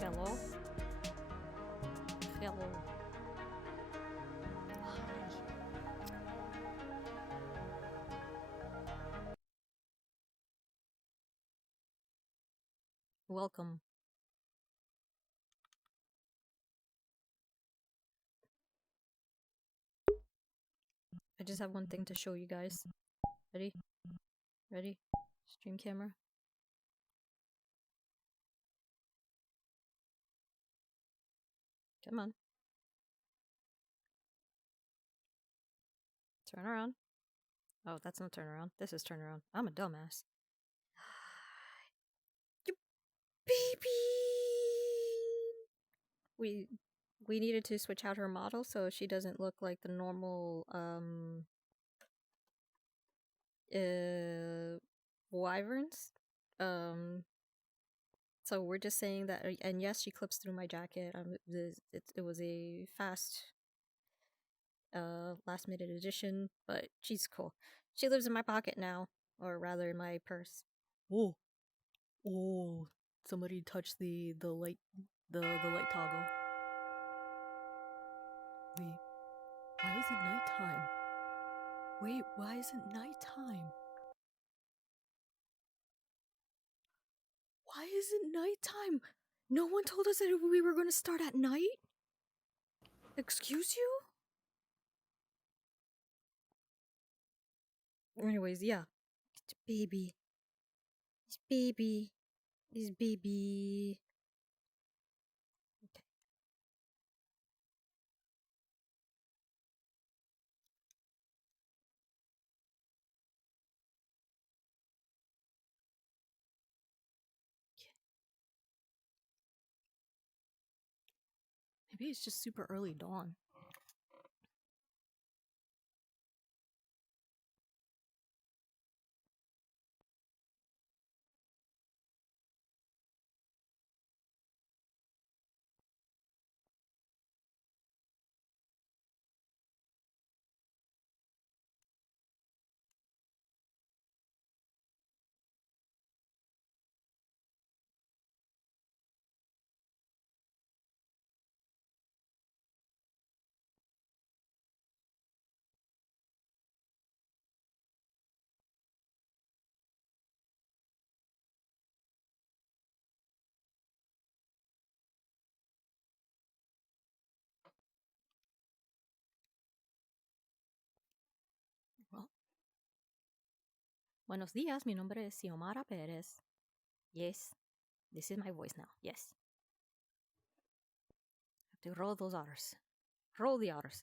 Hello? Hello. Welcome. I just have one thing to show you guys. Ready? Ready? Stream camera. Come on. Turn around. Oh, that's not turn around. This is turn around. I'm a dumbass. You baby! We needed to switch out her model so she doesn't look like the normal wyverns. So we're just saying that, and yes, she clips through my jacket. It was a fast last minute addition, but she's cool. She lives in my pocket now, or rather in my purse. Oh, oh! Somebody touched the light toggle. Wait, why is it nighttime? Wait, why is it nighttime? Why is it nighttime? No one told us that we were going to start at night? Excuse you? Anyways, yeah. It's baby. It's baby. It's baby. Okay. Maybe it's just super early dawn. Well, buenos días, mi nombre es Xiomara Perez. Yes, this is my voice now. Yes. Have to roll those R's. Roll the R's.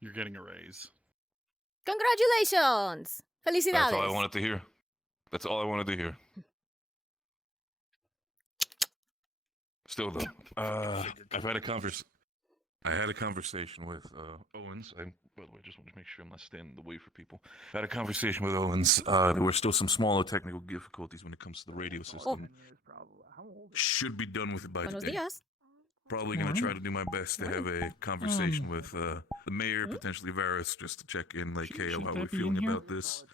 You're getting a raise. Congratulations! Felicidades! That's all I wanted to hear. That's all I wanted to hear. Still though, I've had a conversation with Owens. By the way, I just want to make sure I'm not standing in the way for people. I had a conversation with Owens. There were still some smaller technical difficulties when it comes to the radio system. Should be done with it by Buenos today. días. Probably going to try to do my best to have a conversation with the mayor, potentially Varys, just to check in, like, hey, how are we feeling about this?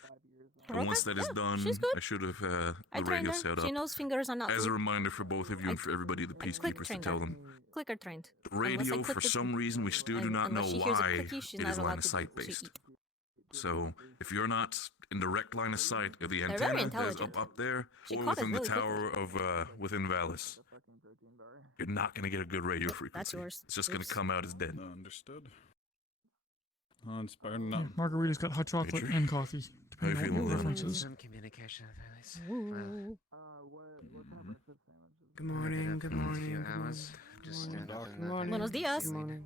And once that is done, I should have the radio set up. She knows fingers are not As food. a reminder for both of you and for everybody, the peacekeepers, to tell them. Clicker trained. Radio, for some reason, we still do not know why it is line of sight based. So, if you're not in direct line of sight of the antenna that's up there, or within the tower of within Valis, you're not going to get a good radio frequency. That's yours. It's just going to come out as dead. Understood. Inspired enough. Margarita's got hot chocolate and coffee. How you feeling, on your Lily? preferences. Some communication, Phyllis. Good morning, good morning. Few hours. Just stand up and nothing. Buenos días. Good morning.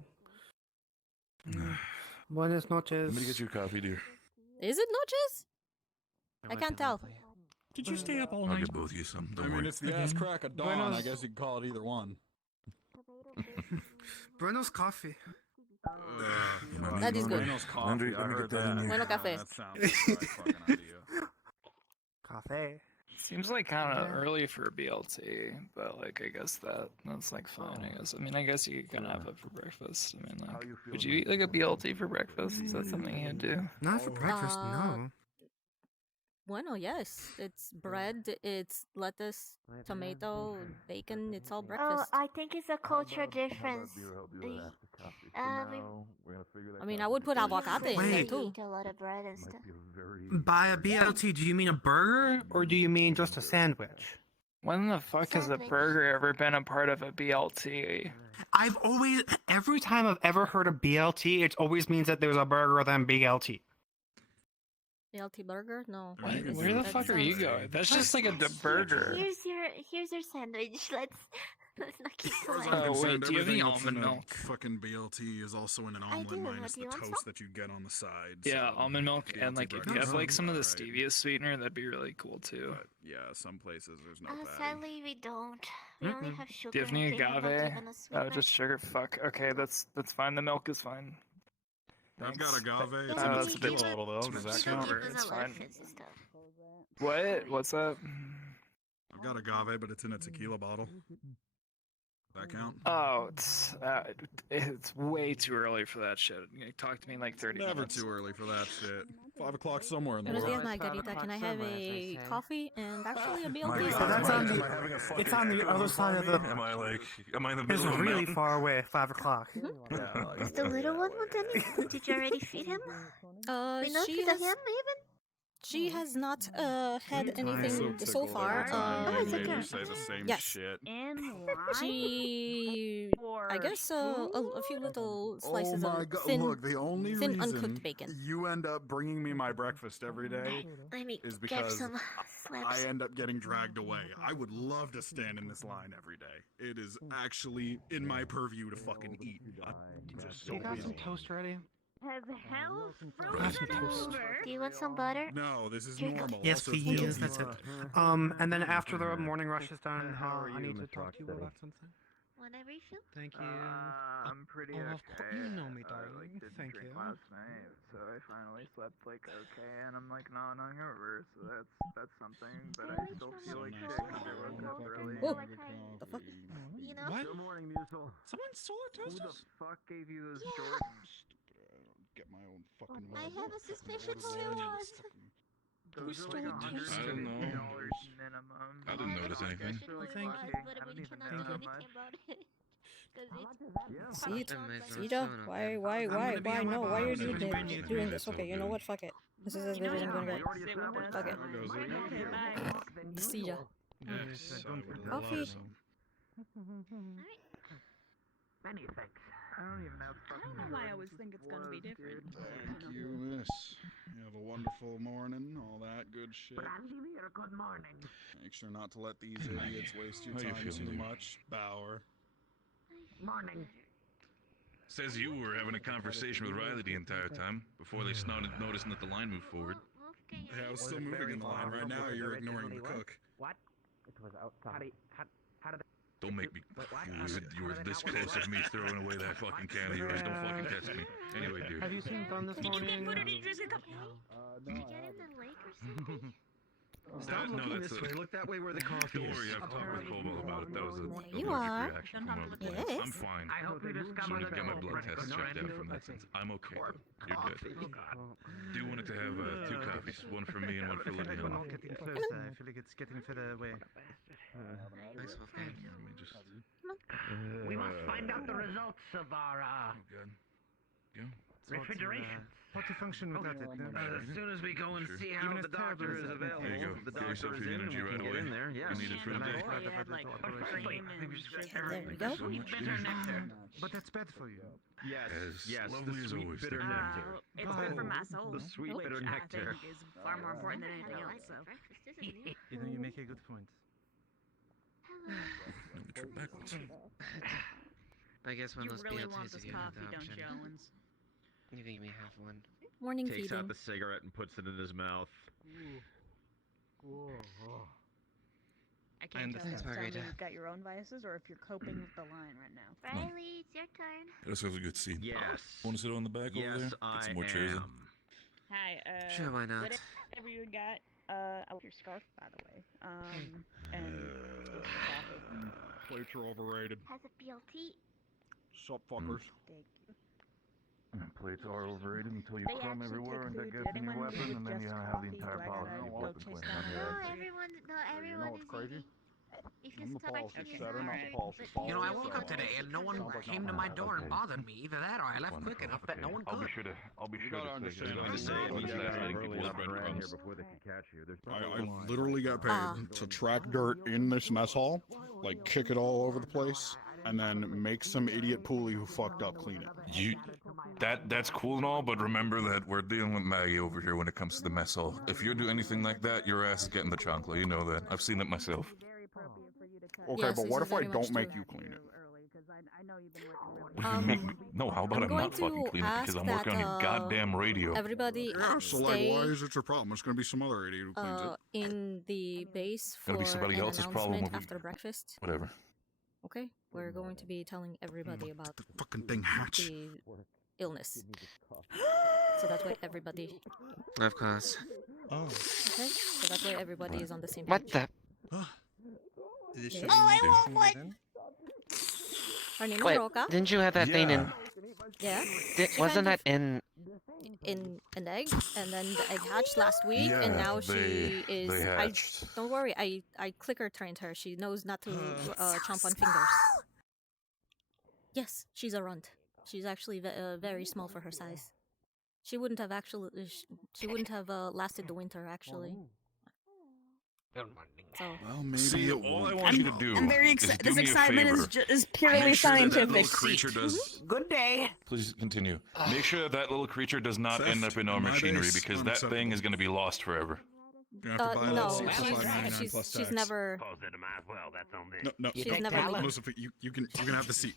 Buenas noches. Let me get your coffee, dear. Is it noches? I can't tell. Did you stay up all I'll night? get both of you some. I Don't mean, worry. it's the ass crack of dawn. Buenos- I guess you can call it either one. Buenos coffee. That is good. Buenos coffee. Andre, let I me heard get that in that. here. Bueno café. That sounds like a fucking idea. Cafe. Seems like kind of early for a BLT, but like I guess that's like fine. I guess. I mean, I guess you could kind of have it for breakfast. I mean, like, would you eat like a BLT for breakfast? Is that something you'd do? Not for breakfast, no. Bueno, yes. It's bread, it's lettuce, tomato, bacon, it's all breakfast. Oh, I think it's a culture difference. I mean, I would put avocado in there Wait. too. Eat a lot of bread and stuff. By a BLT, do you mean a burger or do you mean just a sandwich? When the fuck has a Sandwich. burger ever been a part of a BLT? I've always, every time I've ever heard of BLT, it always means that there's a burger than BLT. BLT burger? No. Where the fuck are you going? That's just like a burger. Here's your sandwich. Let's not keep As far as going. I'm Oh, wait, concerned, do you have everything any else in almond a milk? fucking BLT is also in an I omelet do, minus what, do the you want toast some? that you get on the side. Yeah, so almond milk, BLT and like if you have breakfast like is some of the alright. stevia sweetener, that'd be really cool too. But yeah, some places there's no patty. Sadly, we don't. We only have sugar. Do you have any and they have not agave? given us Oh, sweetener. just sugar. Fuck. Okay, that's fine. The milk is fine. I've got Thanks. agave. It's Yeah, in that's a a bit tequila bottle though. Does They that don't count? give It's us a lot of fine. fancy stuff. What? What's that? I've got agave, but it's in a tequila bottle. Does that count? Oh, it's way too early for that shit. Talk to me in like 30 Never minutes. too early for that shit. 5 o'clock somewhere in the Buenos world. dias, Margarita. Can I have a coffee and actually a BLT? So that's on the, it's on the other side of the, Am I in the it's middle of a really mountain? far away, 5 o'clock. Is the little one with any? Did you already feed him? We know She she's a has, him even? she has not had So anything so tickled far. every time Oh, me it's and okay. Major say the same Yes. shit. She, I guess, a few little slices of thin, Look, the only thin reason uncooked bacon. you end up bringing me my breakfast every day Let me is get because some slaps. I end up getting dragged away. I would love to stand in this line every day. It is actually in my purview to fucking eat. I'm just so You got some busy. toast ready? Has hell Have some frozen toast. over? Do you want some butter? No, this is Drink. normal. Yes, Also, please, BLT that's it. And then after the morning rush is done, I need to talk to you about something. Want a refill? Thank you. I'm pretty Oh, of course, you know me, I, darling. didn't Thank drink you. last night, so I finally slept like okay, and I'm like not hungover, so that's something. But I still feel like shit because I woke up early. Oh, the fuck? You know? What? Good morning, Mutual. Someone stole our Who the toasters? fuck gave you those Yeah. Jordans? Get my own fucking. I have a suspicion who it was. Those are like I don't know. $150 minimum. I didn't notice anything. Suspicion who it Thank was, you. but I don't we even cannot know do how anything much. about it. Because it's See it? Amazing. Sita? Why, no? Why are you doing this? Okay, you know what? Fuck it. This is as good as I'm gonna get. Fuck it. Sita. Yes, I would love Coffee. some. Many thanks. I don't even have I don't know why I always think it's gonna be different. Thank you, miss. You have a wonderful morning, all that good shit. Good morning. Make sure not to let these idiots waste your How you time feeling, too dude? much. Bower. Morning. Says you were having a conversation with Riley the entire time before they started noticing that the line moved forward. Yeah, I was still moving in the line. Right now, you're ignoring the cook. Don't make me. You were this close of me throwing away that fucking can of yours. Don't fucking test me. Anyway, dude. Have you seen Gun this You can morning? put it in just a cup. Did you get in the lake or something? Stop looking this way. Look that way where the coffee Don't worry, I've talked with Cobalt about it. That was a You allergic are. reaction Don't from have one to of look the at plants. this. I'm fine. I hope you As discover soon as I the get my blood culprit. test checked out from that sense, I'm okay. But you're good. Do you want to have 2 coffees? One for me and one for Lydia. We're not getting close. I feel like it's getting further away. Thanks, Wolfgang. Let me just. We must find out the results of our Oh, God. Go. refrigeration. How to function without it? As soon as we go and Sure. see how Even the if terrible doctor is is it? available, There you go. the Get yourself doctor is your in, energy we right can get away. in there. Yes. You need it for the And day. before you had like cream There we and go. sweet bitter nectar. But that's bad for you. Yes, As yes, lovely the as sweet always, bitter thank you. nectar. It's good for my soul, The sweet which bitter I nectar. think is far more important than anything else. So. Breakfast, isn't it? You know, you make a good point. Hello. Let me trip backwards. I guess one You of those really BLTs want if this you have coffee, the don't option. you, Owens? You can give me half one. Morning Takes feeding. out the cigarette and puts it in his mouth. I can't tell if Thanks, Margarita. you've got your own vices or if you're coping with the line right now. Riley, it's your turn. This was a good scene. Yes. Want to sit on the back over there? Yes, Get I some more chairs in. Hi, Sure, why not? whatever you got, I love your scarf, by the way. And the coffee. Plates are overrated. Has a BLT. Sup, fuckers. Thank you. Plates are overrated until you They crumb actually everywhere and take that food. gets in your Anyone weapon, with and then just you have the coffee, entire do I policy gotta of go weapon chase clean. down No, the everyone is crazy? eating. If I'm you the stop policy eating setter, not the something, policy but follower. You know, I you woke don't up today and no one Sounds like came to my door and bothered me. Either that or I left quick enough that no one I'll be could. sure to. I'll be sure to understand. say. I'm Say saying it means you that gotta hiding early people's enough bread around crumbs. here Before they can catch you. There's I literally got paid to track dirt in this mess hall, like kick it all over the place, and then make some idiot pulley who fucked up clean it. That's cool and all, but remember that we're dealing with Maggie over here when it comes to the mess hall. If you do anything like that, your ass is getting the chancla. You know that. I've seen it myself. Okay, Yes, but this what is if I very much don't make true. you clean it? No, how about I'm I'm going not fucking to clean it because ask I'm working on your that, goddamn radio. everybody Yeah, so like, stay why is it your problem? It's gonna be some other idiot who cleans it. in the base Gonna for be somebody an else's problem announcement if we- after breakfast. Whatever. Okay, we're going to be telling everybody about The fucking thing hatch. the illness. So that way everybody. Of course. Oh. Okay, so that way everybody is on the same page. What the? Yes. I want one. Her name is Wait, Roka. didn't you have that thing in? Yeah. Wasn't that in? In an egg, and then the egg hatched last week, and now she is. They hatched. Don't worry, I clicker trained her. She knows not to chomp on fingers. Yes, she's a runt. She's actually very small for her size. She wouldn't have she wouldn't have lasted the winter actually. So Well, maybe See, it all I won't. want you to do I'm very is excited. do This me a excitement favor. is purely Make sure that scientific. little creature does. Good day. Please continue. Make sure that little creature does not Theft end up in our on my machinery base, because that thing unacceptable. is going to be lost forever. You're gonna have to buy that no, suit for $5.99 she's plus she's tax. never No, she's never leaving. Lucifer, you can have the seat.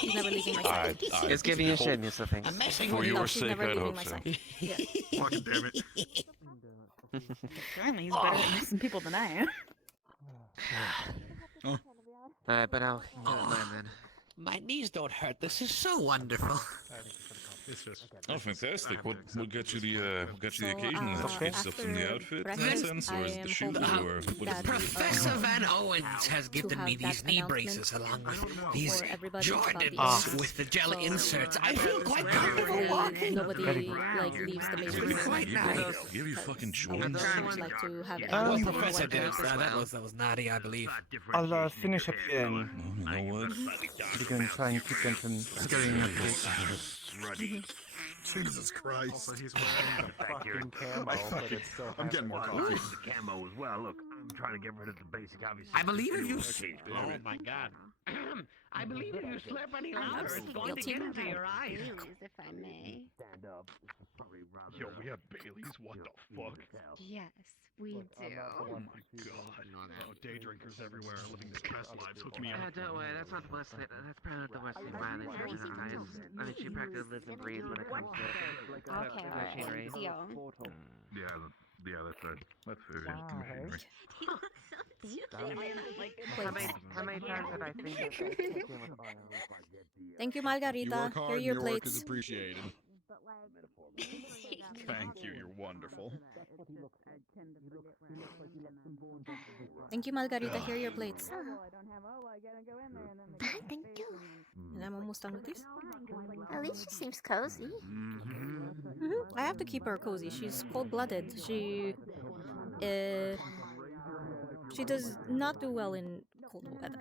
She's never leaving my side. It's giving you shit, Mr. Thing. For No, your she's sake, never I'd leaving hope my so. side. Yeah. Fucking damn it. Apparently he's better at missing people than I am. Alright, but I'll get it mine then. My knees don't hurt. This is so wonderful. It's just. Oh, fantastic! What get you the So, occasion? Is it stuff in the after outfit breakfast, nonsense, or is I it am the shoes, hoping or what that, is it? Professor Van Owens has gifted have me these that knee announcement braces along with these for everybody about the Jordans illness. with the gel So, inserts. I feel quite comfortable walking. Nobody like leaves the main room. Quite nice. Give you fucking I would Jordans. very much like to have Well, everyone Professor wear did. those as That well. was naughty, I believe. I'll finish up here and Oh, you know what? we can try and keep them from getting into Jesus Christ. He's wearing the fucking camo, but it's still I'm getting more coffee. the camo as well. Look, I'm trying to get rid of the basic, obviously. I believe if you. Oh my God. I believe if you slip any louder, it's going to get into your eyes. If I may. Stand up. Yo, we have Baileys. What the fuck? Yes, we do. Oh my God. Oh, day drinkers everywhere are living their best lives. Hook me up. Don't worry, that's not the worst thing. That's probably not the worst thing why they charge it guys. I mean, she practically lives and breathes when it comes to Okay, machinery. Dion. Yeah, that's right. That's fair. Machinery. How many times have I seen this? Thank you, You Margarita. work hard Here are and your your work is plates. appreciated. Thank you, you're wonderful. Thank you, Margarita. Here are your plates. Thank you. And I'm almost done with these. At least she seems cozy. I have to keep her cozy. She's cold-blooded. She does not do well in cold weather.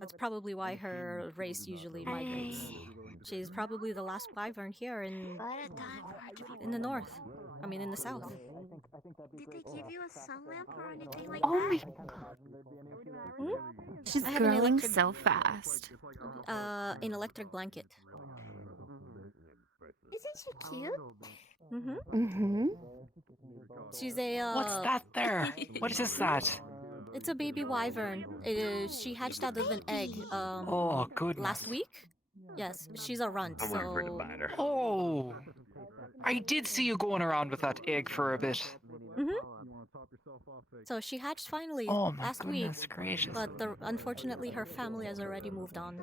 That's probably why her race usually migrates. She's probably the last wyvern here in the north. I mean, in the south. Did they give you a sun lamp or anything like Oh my that? god. She's I have an growing electric- so fast. An electric blanket. Isn't she cute? Mm-hmm. She's a. What's that there? What is that? It's a baby wyvern. She hatched out of an egg. Oh, good. Last week. Yes, she's a runt. I'm waiting for the So. biter. Oh, I did see you going around with that egg for a bit. So she hatched finally Oh my last week, goodness gracious. but unfortunately her family has already moved on,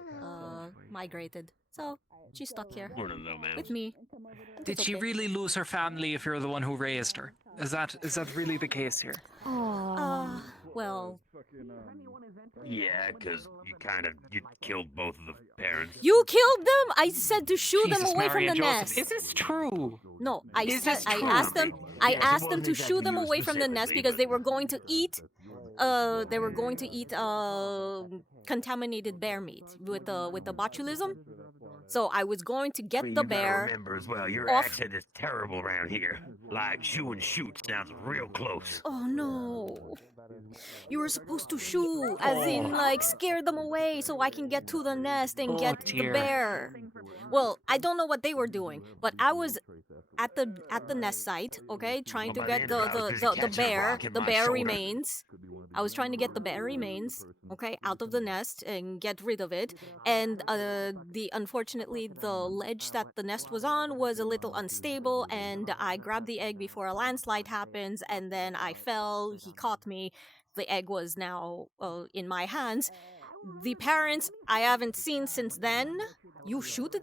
migrated. So she's stuck here with me. Did she really lose her family if you're the one who raised her? Is that really the case here? Well, Yeah, because you killed both of the parents. you killed them. I said to shoo them Jesus, away from Mary the and Joseph. nest. Is this true? No, I Is said this I true? asked them. I Yes, it asked them wasn't to shoo exactly them you away from the nest specifically, because but- they were going to eat. They were going to eat contaminated bear meat with the botulism. So I was going to get But the you gotta bear. remember as well, your off- accent is terrible around here. Like shoo and shoot sounds real close. Oh no! You were supposed to shoo, as in like scare them away, so I can get to the nest and get the dear. bear. Well, I don't know what they were doing, but I was at the nest site, okay, trying to Well, by get then, I was busy the catching a bear, rock in the my bear shoulder. remains. I was trying to get the bear remains, okay, out of the nest and get rid of it. And unfortunately the ledge that the nest was on was a little unstable, and I grabbed the egg before a landslide happens, and then I fell. He caught me. The egg was now in my hands. The parents I haven't seen since then. You shoot them?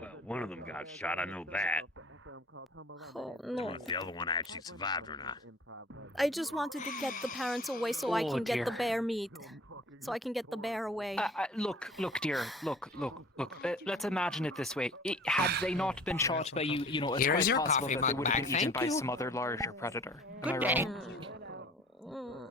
Well, one of them got shot, I know that. Oh I don't no. know if the other one actually survived or not. I just wanted to get the parents away so I Oh, can get the dear. bear meat. So I can get the bear away. Look, dear. Look. Let's imagine it this way. Had they not been shot by you, you know, it's Here's quite your possible coffee that they mug would have back, been eaten thank by you. some other larger predator. Am Good I day. wrong?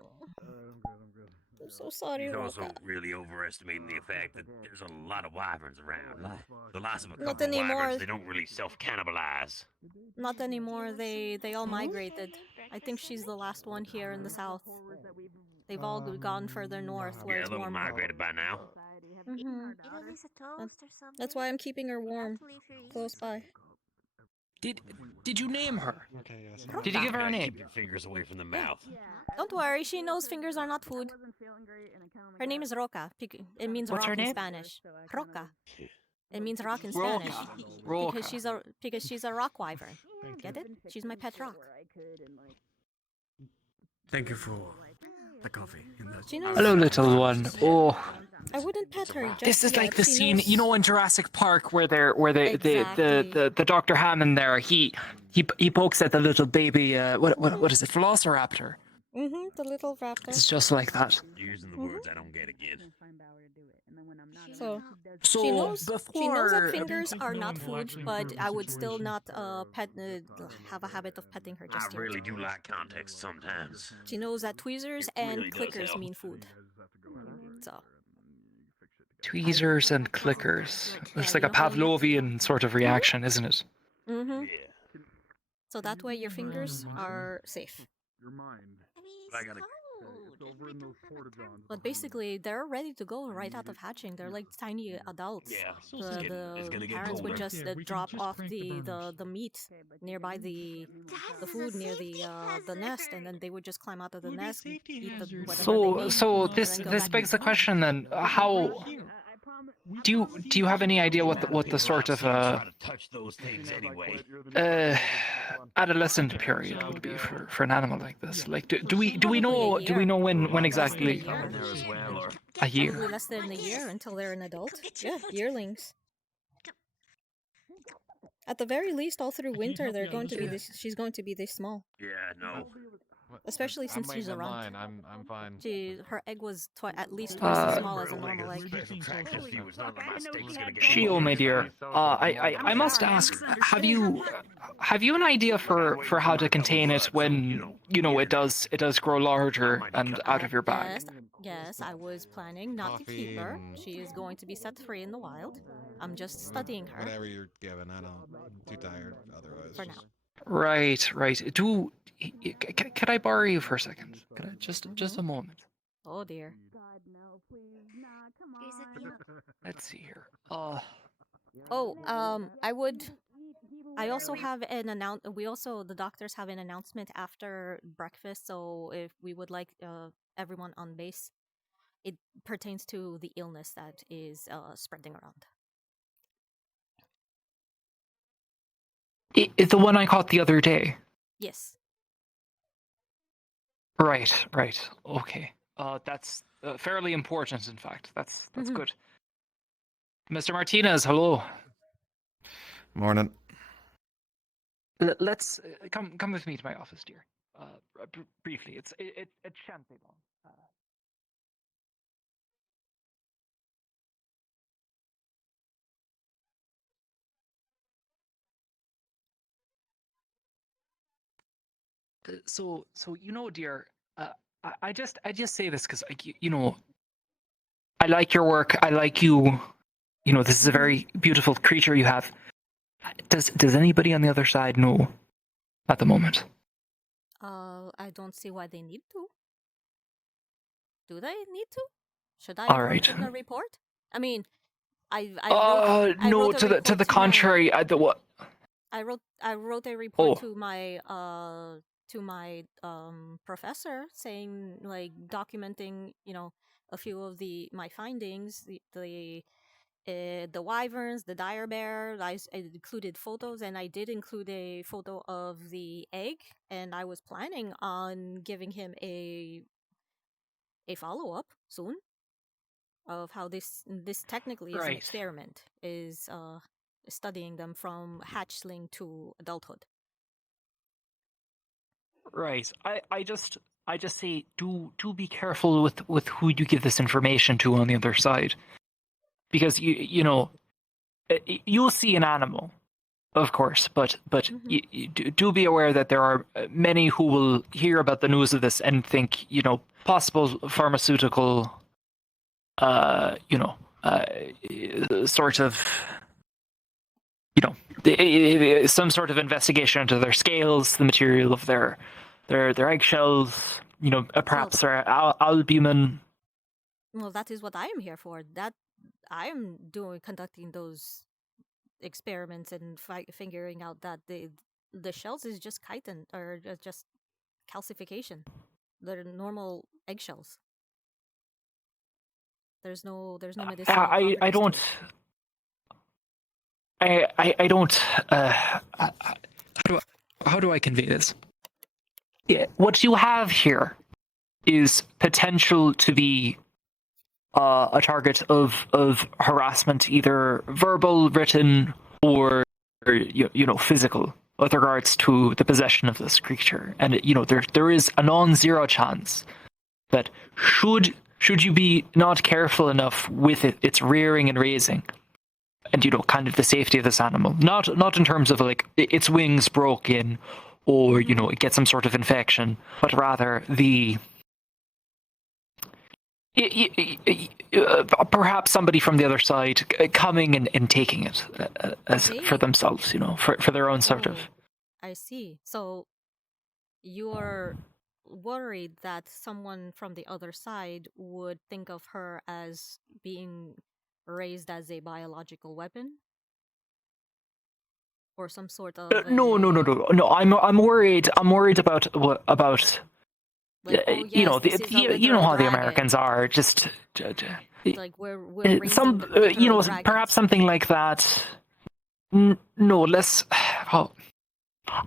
I'm so sorry, He's also Roka. really overestimating the fact that there's a lot of wyverns around. The loss of a Not couple of anymore. wyverns, they don't really self-cannibalize. Not anymore. They all migrated. I think she's the last one here in the south. They've all gone further north where Yeah, it's they'll have warmer. migrated by now. Mhm. At least a toast or something. That's why I'm keeping her warm, close by. Did you name her? Okay, yes. Did you give her a Gotta name? keep your fingers away from the mouth. Don't worry, she knows fingers are not food. Her name is Roca. It means What's rock her in name? Spanish. Roca. It means rock in Spanish. Roca. Because she's a rock wyvern. Get it? She's my pet rock. Thank you for the coffee. She knows. Hello, little one. Oh, I wouldn't pet her. Just this is like yet. the She scene, knows- you know, in Jurassic Park where Exactly. the Dr. Hammond there. He pokes at the little baby. What is it? Velociraptor. The little raptor. It's just like that. You're using the words I don't get again. So So she knows before that fingers think are no not one will food, actually but improve the I would still situation. not have a habit of petting her I just yet. really do like context sometimes. She knows that tweezers It and really does clickers help. mean food. So tweezers and clickers. It's like you a know how you- Pavlovian sort of reaction, isn't it? mhm. Yeah. So that way your fingers are safe. Your mind. I mean, I gotta- It's over in those porta-johns. But basically, they're ready to go right out of hatching. They're like tiny adults. Yeah. The, It's gonna the get parents would colder. just Yeah, we can drop just off crank the burners. the meat nearby the food near the nest, and then they would just climb out of the Would be a nest, safety eat the hazard. whatever they So need, so and this then go this back begs the inside. question then. How do you have any idea what the sort of Try to touch those things anyway. adolescent period would be for an animal like this? Like do we Probably know a year. when exactly? year. There as well, or A year. Probably less than a year until they're an adult. Yeah, yearlings. At the very least, all through can't winter, help they're you, going to be Alicia. this. She's going to be this small, yeah, no. especially since she's a runt. I'm fine. Her egg was at least twice as small as a Really, normal this egg. special practice view is not my steak's gonna get Shio, my dear, I must ask, have you an idea for how to contain it when it does grow larger and out of your bag? Yes, I was planning not to keep her. Coffee and- She is going to be set free in the wild. I'm just studying her Whatever you're given, I'm too tired otherwise. for now. Right. Can I borrow you for a second? Can I just a moment? Oh dear. Here's a deal. Let's see here. I also have an the doctors have an announcement after breakfast, so if we would like everyone on base, it pertains to the illness that is spreading around. It's the one I caught the other day. Yes. Right, right. Okay. That's fairly important, in fact. That's good. Mr. Martinez, hello. Morning. Let's come with me to my office, dear. Briefly, it shan't be long. So dear, I just say this because I like your work. I like you. This is a very beautiful creature you have. Does anybody on the other side know at the moment? I don't see why they need to. Do they need to? Should I All have right. written a report? I mean, I no. wrote a To the report contrary. What? I wrote a report Oh. to my professor saying, like, documenting a few of my findings, the wyverns, the dire bear. I included photos, and I did include a photo of the egg, and I was planning on giving him a follow-up soon of how this technically is an Right. experiment, is studying them from hatchling to adulthood. Right. I just say do be careful with who you give this information to on the other side, because you'll see an animal, of course, but do be aware that there are many who will hear about the news of this and think possible pharmaceutical sort of some sort of investigation into their scales, the material of their eggshells, perhaps their albumin. Well, that is what I am here for. That I am conducting those experiments and figuring out that the shells is just chitin, or just calcification. They're normal eggshells. There's no medicinal properties I don't. to it. I don't. How do I convey this? Yeah, what you have here is potential to be a target of harassment, either verbal, written, or physical, with regards to the possession of this creature. And there is a non-zero chance that should you be not careful enough with its rearing and raising, and kind of the safety of this animal, not in terms of like its wings broken or it gets some sort of infection, but rather perhaps somebody from the other side coming and taking it for themselves, for their own sort of. I see. So you're worried that someone from the other side would think of her as being raised as a biological weapon, or some sort of no. I'm worried about like, oh, yes, you know how the Americans are, just like we're some perhaps something like that. No, less.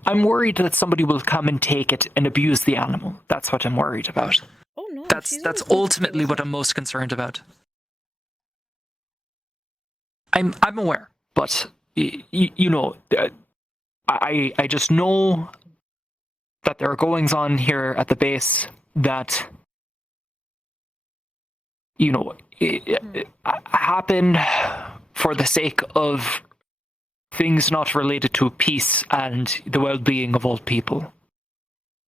I'm worried that somebody will come and take it and abuse the animal. That's what I'm worried about. Oh no, that's ultimately what I'm most concerned about. I'm aware, but I just know that there are goings on here at the base that happen for the sake of things not related to peace and the well-being of all people.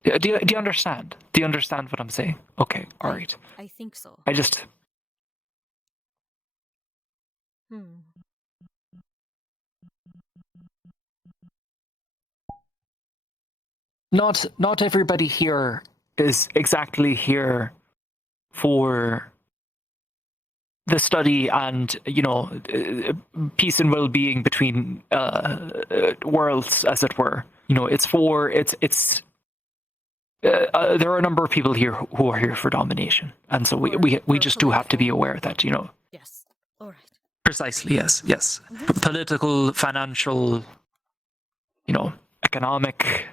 Do you understand? Do you understand what I'm saying? Okay, all right. I think so. I just. Not everybody here is exactly here for the study and peace and well-being between worlds, as it were. There are a number of people here who are here for domination, and so we just do have to be aware that Yes. All right. Precisely. Yes. Mm-hmm. Political, financial, economic.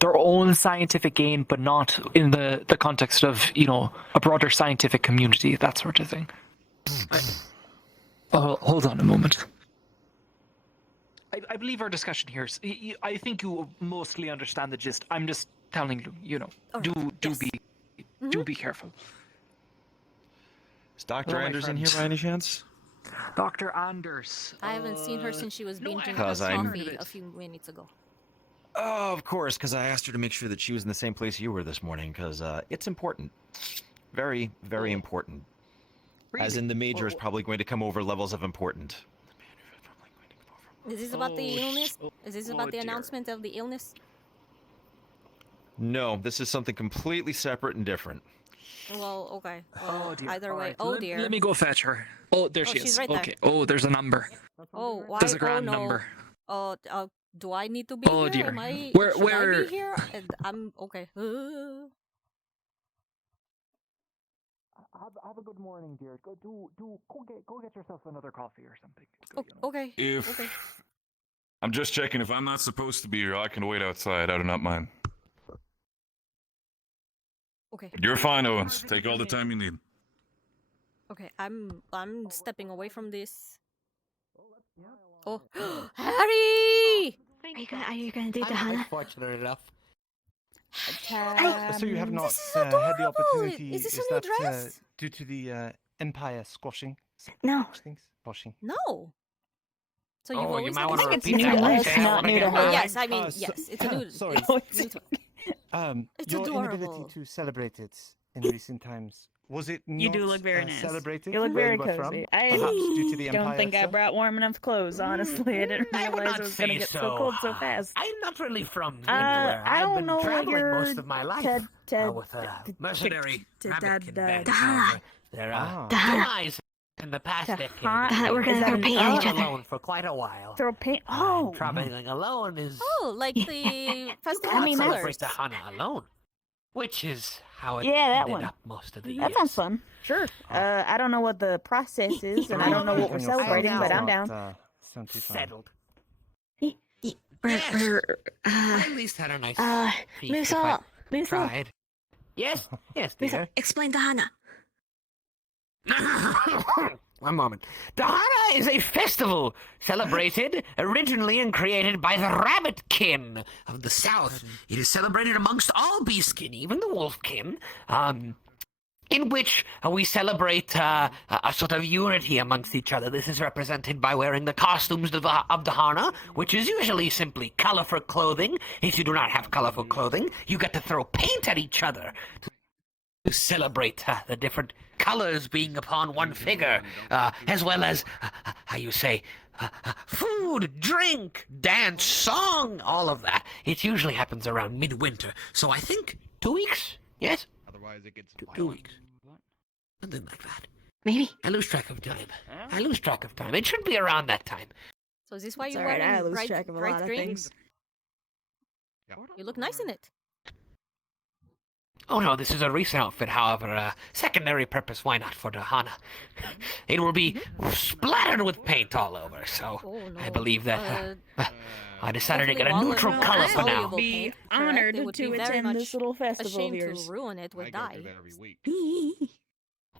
their own scientific gain, but not in the context of, a broader scientific community, that sort of thing. Hold on a moment. I believe our discussion here is, I think you mostly understand the gist. I'm just telling you, do be careful. Is Dr. Anders in here by any chance? Dr. Anders. I haven't seen her since she was binging Cause I- coffee a few minutes ago. Oh, of course, because I asked her to make sure that she was in the same place you were this morning, because it's important. Very, very important. Really? As in, the major is probably going to come over levels of important. Is this about the illness? Is this about the dear. announcement of the illness? No, this is something completely separate and different. Well, okay. Well, dear. either way. Alright, Oh let- dear. Let me go fetch her. Oh, there she she's is. right there. Okay. Oh, there's a number. Oh, why? There's a grand oh, no. number. Do I need to be Oh, here? dear. Am I? Where- should I where- be here? And I'm okay. Have a good morning, dear. Go get yourself another coffee or something. Okay. If Okay. I'm just checking, if I'm not supposed to be here, I can wait outside. I do not mind. Okay. You're fine, Owens. Take all the time you need. Okay. I'm stepping away from this. Oh, Harry! Are you gonna do the Hana? Fortunate enough. So you have not This is had the adorable. opportunity. Is this a new that dress? due to the empire squashing? No. Squashing. No. So you've Oh, you always might had want this? to it's repeat new that to one. us, Say, I not wanna new get to mine. her. Yes, I mean, so- yes, it's a new. sorry. It's new to- It's Your adorable. inability to celebrate it in recent times, was it not You do look very nice. celebrated? You look where very you were from? cozy. Perhaps due to the don't empire think I itself? brought warm enough clothes, honestly. I didn't I would realize not it was going to say get so so. cold so fast. I'm not really from Uh, anywhere. I I've don't been know what traveling your most of my life with a mercenary rabbit convent. However, there are two eyes in the past decade. We're gonna throw paint at each I've been other. alone for quite a while. Throw paint. And Oh, traveling alone is Oh, like the festival I of mean, colors. celebrate the Hana alone, which is how it Yeah, that ended one. up most of the that years. sounds fun. Sure. I don't know what the process is, and I don't know what we're celebrating, but I'm down. Settled. We're I at least had a nice feast. if Musa, I Musa. tried. Yes, yes, dear. explain the Hana. One moment. The Hana is a festival celebrated originally and created by the Rabbitkin of the South. It is celebrated amongst all beastkin, even the wolfkin, in which we celebrate a sort of unity amongst each other. This is represented by wearing the costumes of the Hana, which is usually simply colorful clothing. If you do not have colorful clothing, you get to throw paint at each other to celebrate the different colors being upon one figure, as well as, how you say, food, drink, dance, song, all of that. It usually happens around midwinter, so I think 2 weeks, yes? Otherwise, it gets 2 weeks. Something like that. Maybe. I lose track of time. I lose track of time. It should be around that time. So is this why It's you're alright, I wearing lose bright, track of a bright lot of green? things. You look nice in it. Oh no, this is a recent outfit, however, secondary purpose, why not for the Hana? It will be splattered with paint all over, so Oh no. I believe that I decided to hopefully get a while neutral it's color not for now. soluble Be paint, correct? honored It would to be very attend much this little festival a shame of yours. to ruin it with I go dye. through that every week.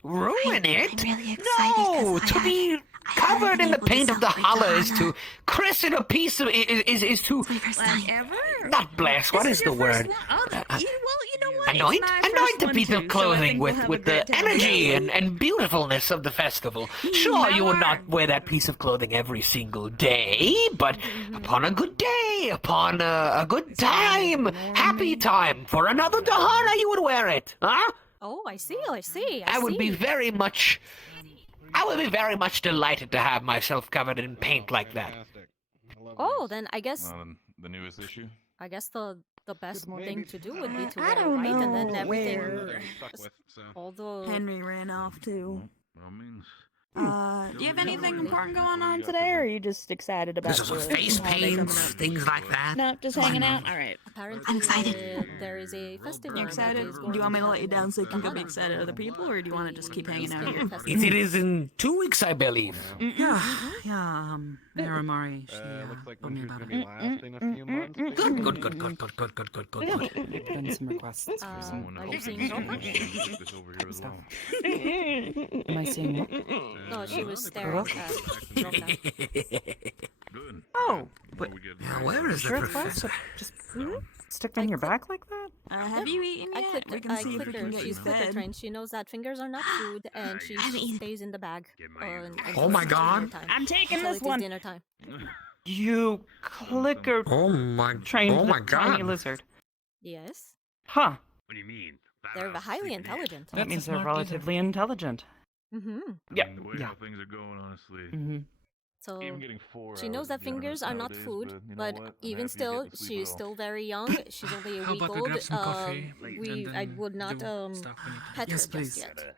Ruin it? I'm really excited. No, 'cause to be covered in the paint of the Hala is to christen a piece of is to my first time. Ever? not bless. What is the word? You know what? Anoint, It's my anoint first the one piece too, of so I clothing think we'll with have a with great the time. energy and beautifulness of the festival. Sure, you will not wear that piece of clothing every single day, but upon a good day, upon a good time, happy time, for another Dahana, you would wear it, huh? Oh, I see. I see. I would be very much delighted to have myself covered in paint like that. Oh, then I guess The newest issue? I guess the best thing to do would be to I wear it don't white and then know everything. where Stuck with, so. All the Henry ran off to. By all means. Do you have anything important going on today, or are you just excited about There's also the face holiday coming paints, up? things like that. No, just Come on, hanging Mom. out. All right. Apparently, I'm excited. there is a festival. You excited? that is Do going you want me to be let you happening down so you can go in be excited at other people, or do you want to just keep hanging out here? It is in 2 weeks, I believe. Yeah, Mayor Amari, she told me about it. Good. They put in some requests for some Are you seeing stuff. Am I seeing what? No, she was staring at Roka. Good. Oh, but Now, where is the sure it's professor? Just stick them in your back like that? Have you eaten yet? We can see if we can get you She's clicker fed. trained. She knows that fingers are not food, and she stays in the bag. Oh my God. I'm taking until this it is one. dinner time. You clicker Oh my trained my tiny God. lizard. Yes, Huh. What do you mean? they're highly intelligent. That means they're relatively intelligent. Mm-hmm. Yeah. The way how things are going, honestly. Mm-hmm. So Even getting 4 she knows hours that is generous fingers are not nowadays, food, but you know but what? I'm even happy you're still, getting to sleep she's well. still very young. She's only a How week about we old. grab some coffee, I and would not do stuff we need to pet do? her Yes, please. just yet.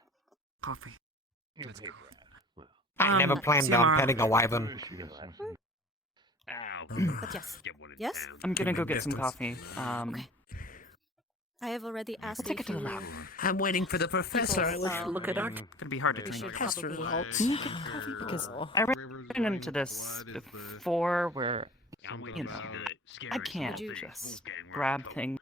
Coffee. Let's go. I never planned on Xiomara. petting a wyvern. But yes, I'm gonna go get some coffee. I have already asked take a it to the few lab. I'm waiting for the professor. I was look at our Gonna be hard to we drink. should test probably results. Can you get coffee? Because I ran into this before where, you know, I can't just grab things.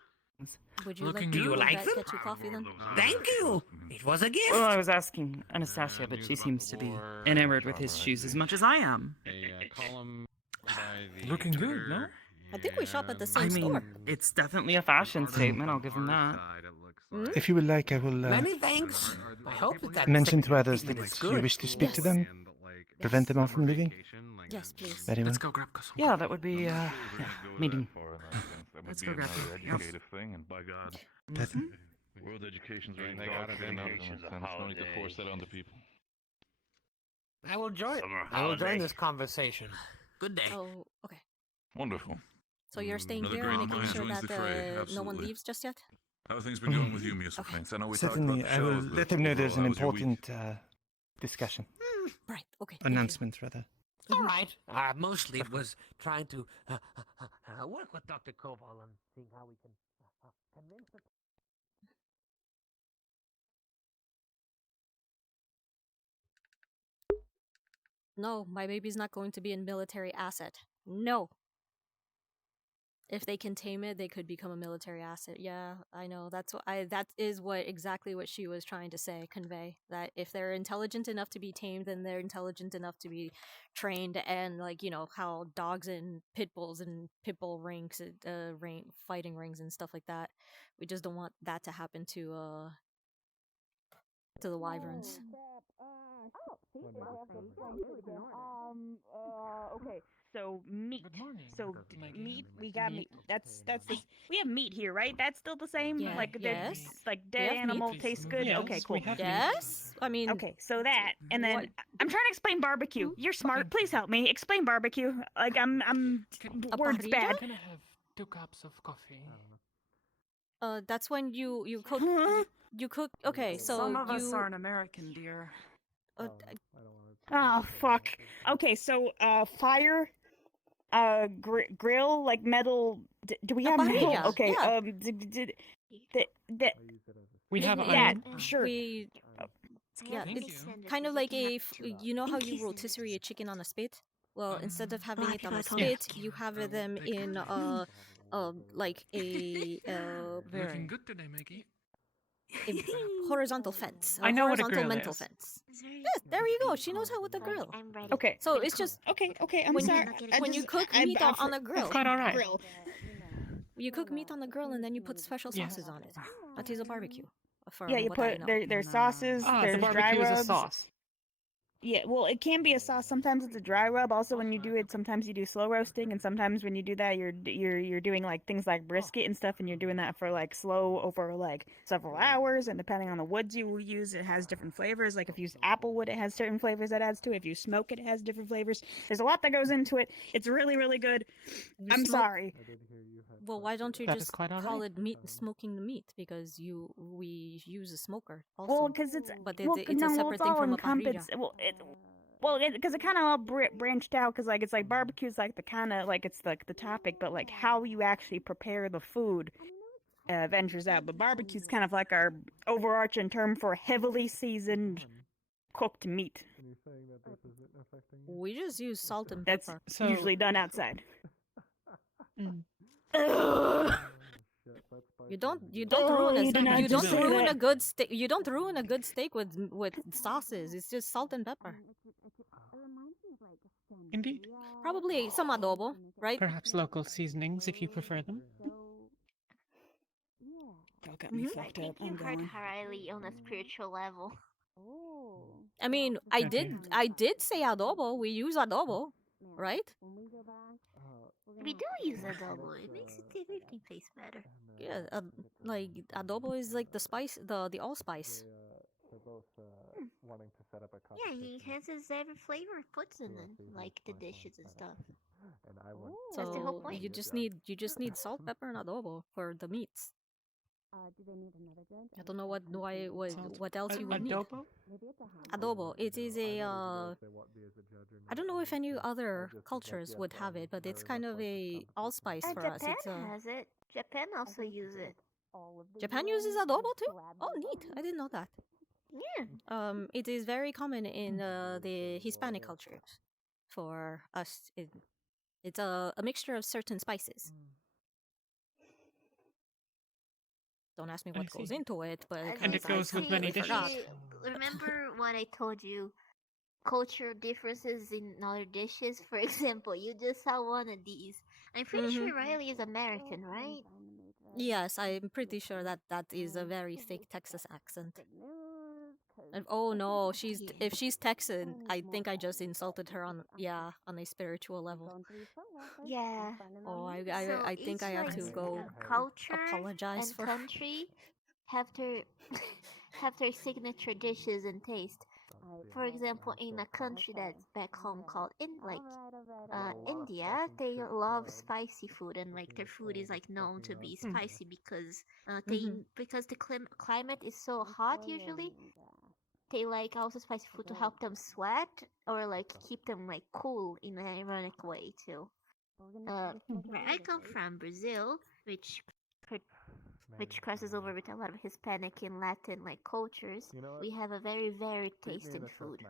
Would you Looking like Do me you to like them? get you coffee then? Thank you. It was a gift. Well, I was asking Anastasia, but she seems to be enamored with his shoes as much Much as I am. Looking good, no? I think we shop at the I same mean, store. it's definitely a fashion statement, I'll give him that. If you would like, I will Many thanks. I hope that mention to others that it's you good. wish to speak to Yes. them. Prevent them all from leaving. Yes, please. Very well. Let's go grab some. Yeah, that would be, meeting. Let's go grab it. Educative thing, and by God, world education's very important. No need to force that onto people. I will join. I will join this conversation. Good day. Oh, okay. Wonderful. So you're staying Another here great and making mind sure joins that the fray, no one absolutely. leaves just yet? How have things been going with you, Mr. Finks? I know we Certainly, talked I about the will shows, let but them know there's an how was your week? important discussion. Right, okay. thank you. Announcement, rather. All right. Mostly it was trying to work with Dr. Koval and seeing how we can convince the No, my baby's not going to be a military asset. No. If they can tame it, they could become a military asset. Yeah, I know. That is exactly what she was trying to say, convey. That if they're intelligent enough to be tamed, then they're intelligent enough to be trained, and like, you know, how dogs and pit bulls and pit bull ranks, fighting rings and stuff like that. We just don't want that to happen to the wyverns. Okay. So meat. So meat. We got meat. That's this. We have meat here, right? That's still the same. Yeah, Like yes. like We dead have meat. animal tastes good. Yes, Okay, we cool. have meat. Yes? I mean, Okay, so that, and then What- I'm trying to explain barbecue. You're smart. Please help me explain barbecue. Like I'm A words parrilla? bad. Can I have 2 cups of coffee? that's when you cook. You cook. Okay, so Some of you. us aren't American, dear. Oh fuck. Okay, so fire, grill, like metal. Do we A have metal? parrilla, Okay. yeah. We have Yeah, yeah, iron. sure. We. Yeah, Thank it's you. kind of like you know how you rotisserie a chicken on a spit? Well, instead of having it on a spit, you have them in like a Looking good today, Maggie. a horizontal fence. I know what a horizontal grill mental is. fence. Yes, there you go. She knows how with the grill. Okay. So it's just Okay. I'm when sorry. when you cook meat on a grill. It's quite alright. Grill. You cook meat on the grill and then you put special sauces on it. That is a barbecue. From Yeah, you what I put know. there's sauces. Ah, there's the dry barbecue is a rubs. sauce. Yeah, well, it can be a sauce. Sometimes it's a dry rub. Also, when you do it, sometimes you do slow roasting, and sometimes when you do that, you're doing like things like brisket and stuff, and you're doing that for like slow over like several hours. And depending on the woods you use, it has different flavors. Like if you use apple wood, it has certain flavors that adds to it. If you smoke it, it has different flavors. There's a lot that goes into it. It's really, really good. You I'm smoke- sorry. Well, why don't you That is just quite call alright. it meat smoking the meat? Because we use a smoker also. Well, because it's But well, it's no, a well, separate it's thing all from a parrilla. encompassed. Well, well, because it kind of all branched out. Because like it's like barbecue's like the kind of like it's like the topic, but like how you actually prepare the food ventures out. But barbecue's kind of like our overarching term for heavily seasoned cooked meat. We just use salt and That's pepper. usually done outside. You don't ruin a you steak. do You don't say ruin that. a good steak. You don't ruin a good steak with sauces. It's just salt and pepper. Indeed. Probably some adobo, right? Perhaps local seasonings if you prefer them. Y'all got me I fucked think up. you I'm heard going. Riley on a spiritual level. I mean, I did say adobo. We use adobo, right? We do use adobo. It makes everything taste better. Yeah, like adobo is like the spice, the allspice. Yeah, he enhances every flavor it puts in it, like the dishes and stuff. That's the whole So point. you just need salt, pepper, and adobo for the meats. I don't know what else you would need. Adobo? Adobo. It is a I don't know if any other cultures would have it, but it's kind of a allspice for us. Japan It's has it. Japan also uses it. Japan uses adobo too. Oh, neat! I didn't know that. Yeah. It is very common in the Hispanic cultures. For us, it's a mixture of certain spices. Don't ask me what goes into it, but And it goes with many dishes. Remember what I told you? Cultural differences in other dishes. For example, you just saw one of these. I'm pretty sure Riley is American, right? Yes, I'm pretty sure that is a very thick Texas accent. And, oh no, if she's Texan, I think I just insulted her on a spiritual level. Yeah. Oh, I So think I have each, to like, go culture apologize and for country have their have their signature dishes and taste. For example, in a country that's back home called India, they love spicy food, and like their food is like known to be spicy because because the climate is so hot usually. They like also spicy food to help them sweat or like keep them like cool in an ironic way too. Where I come from, Brazil, which crosses over with a lot of Hispanic and Latin like cultures, we have a very varied taste in food.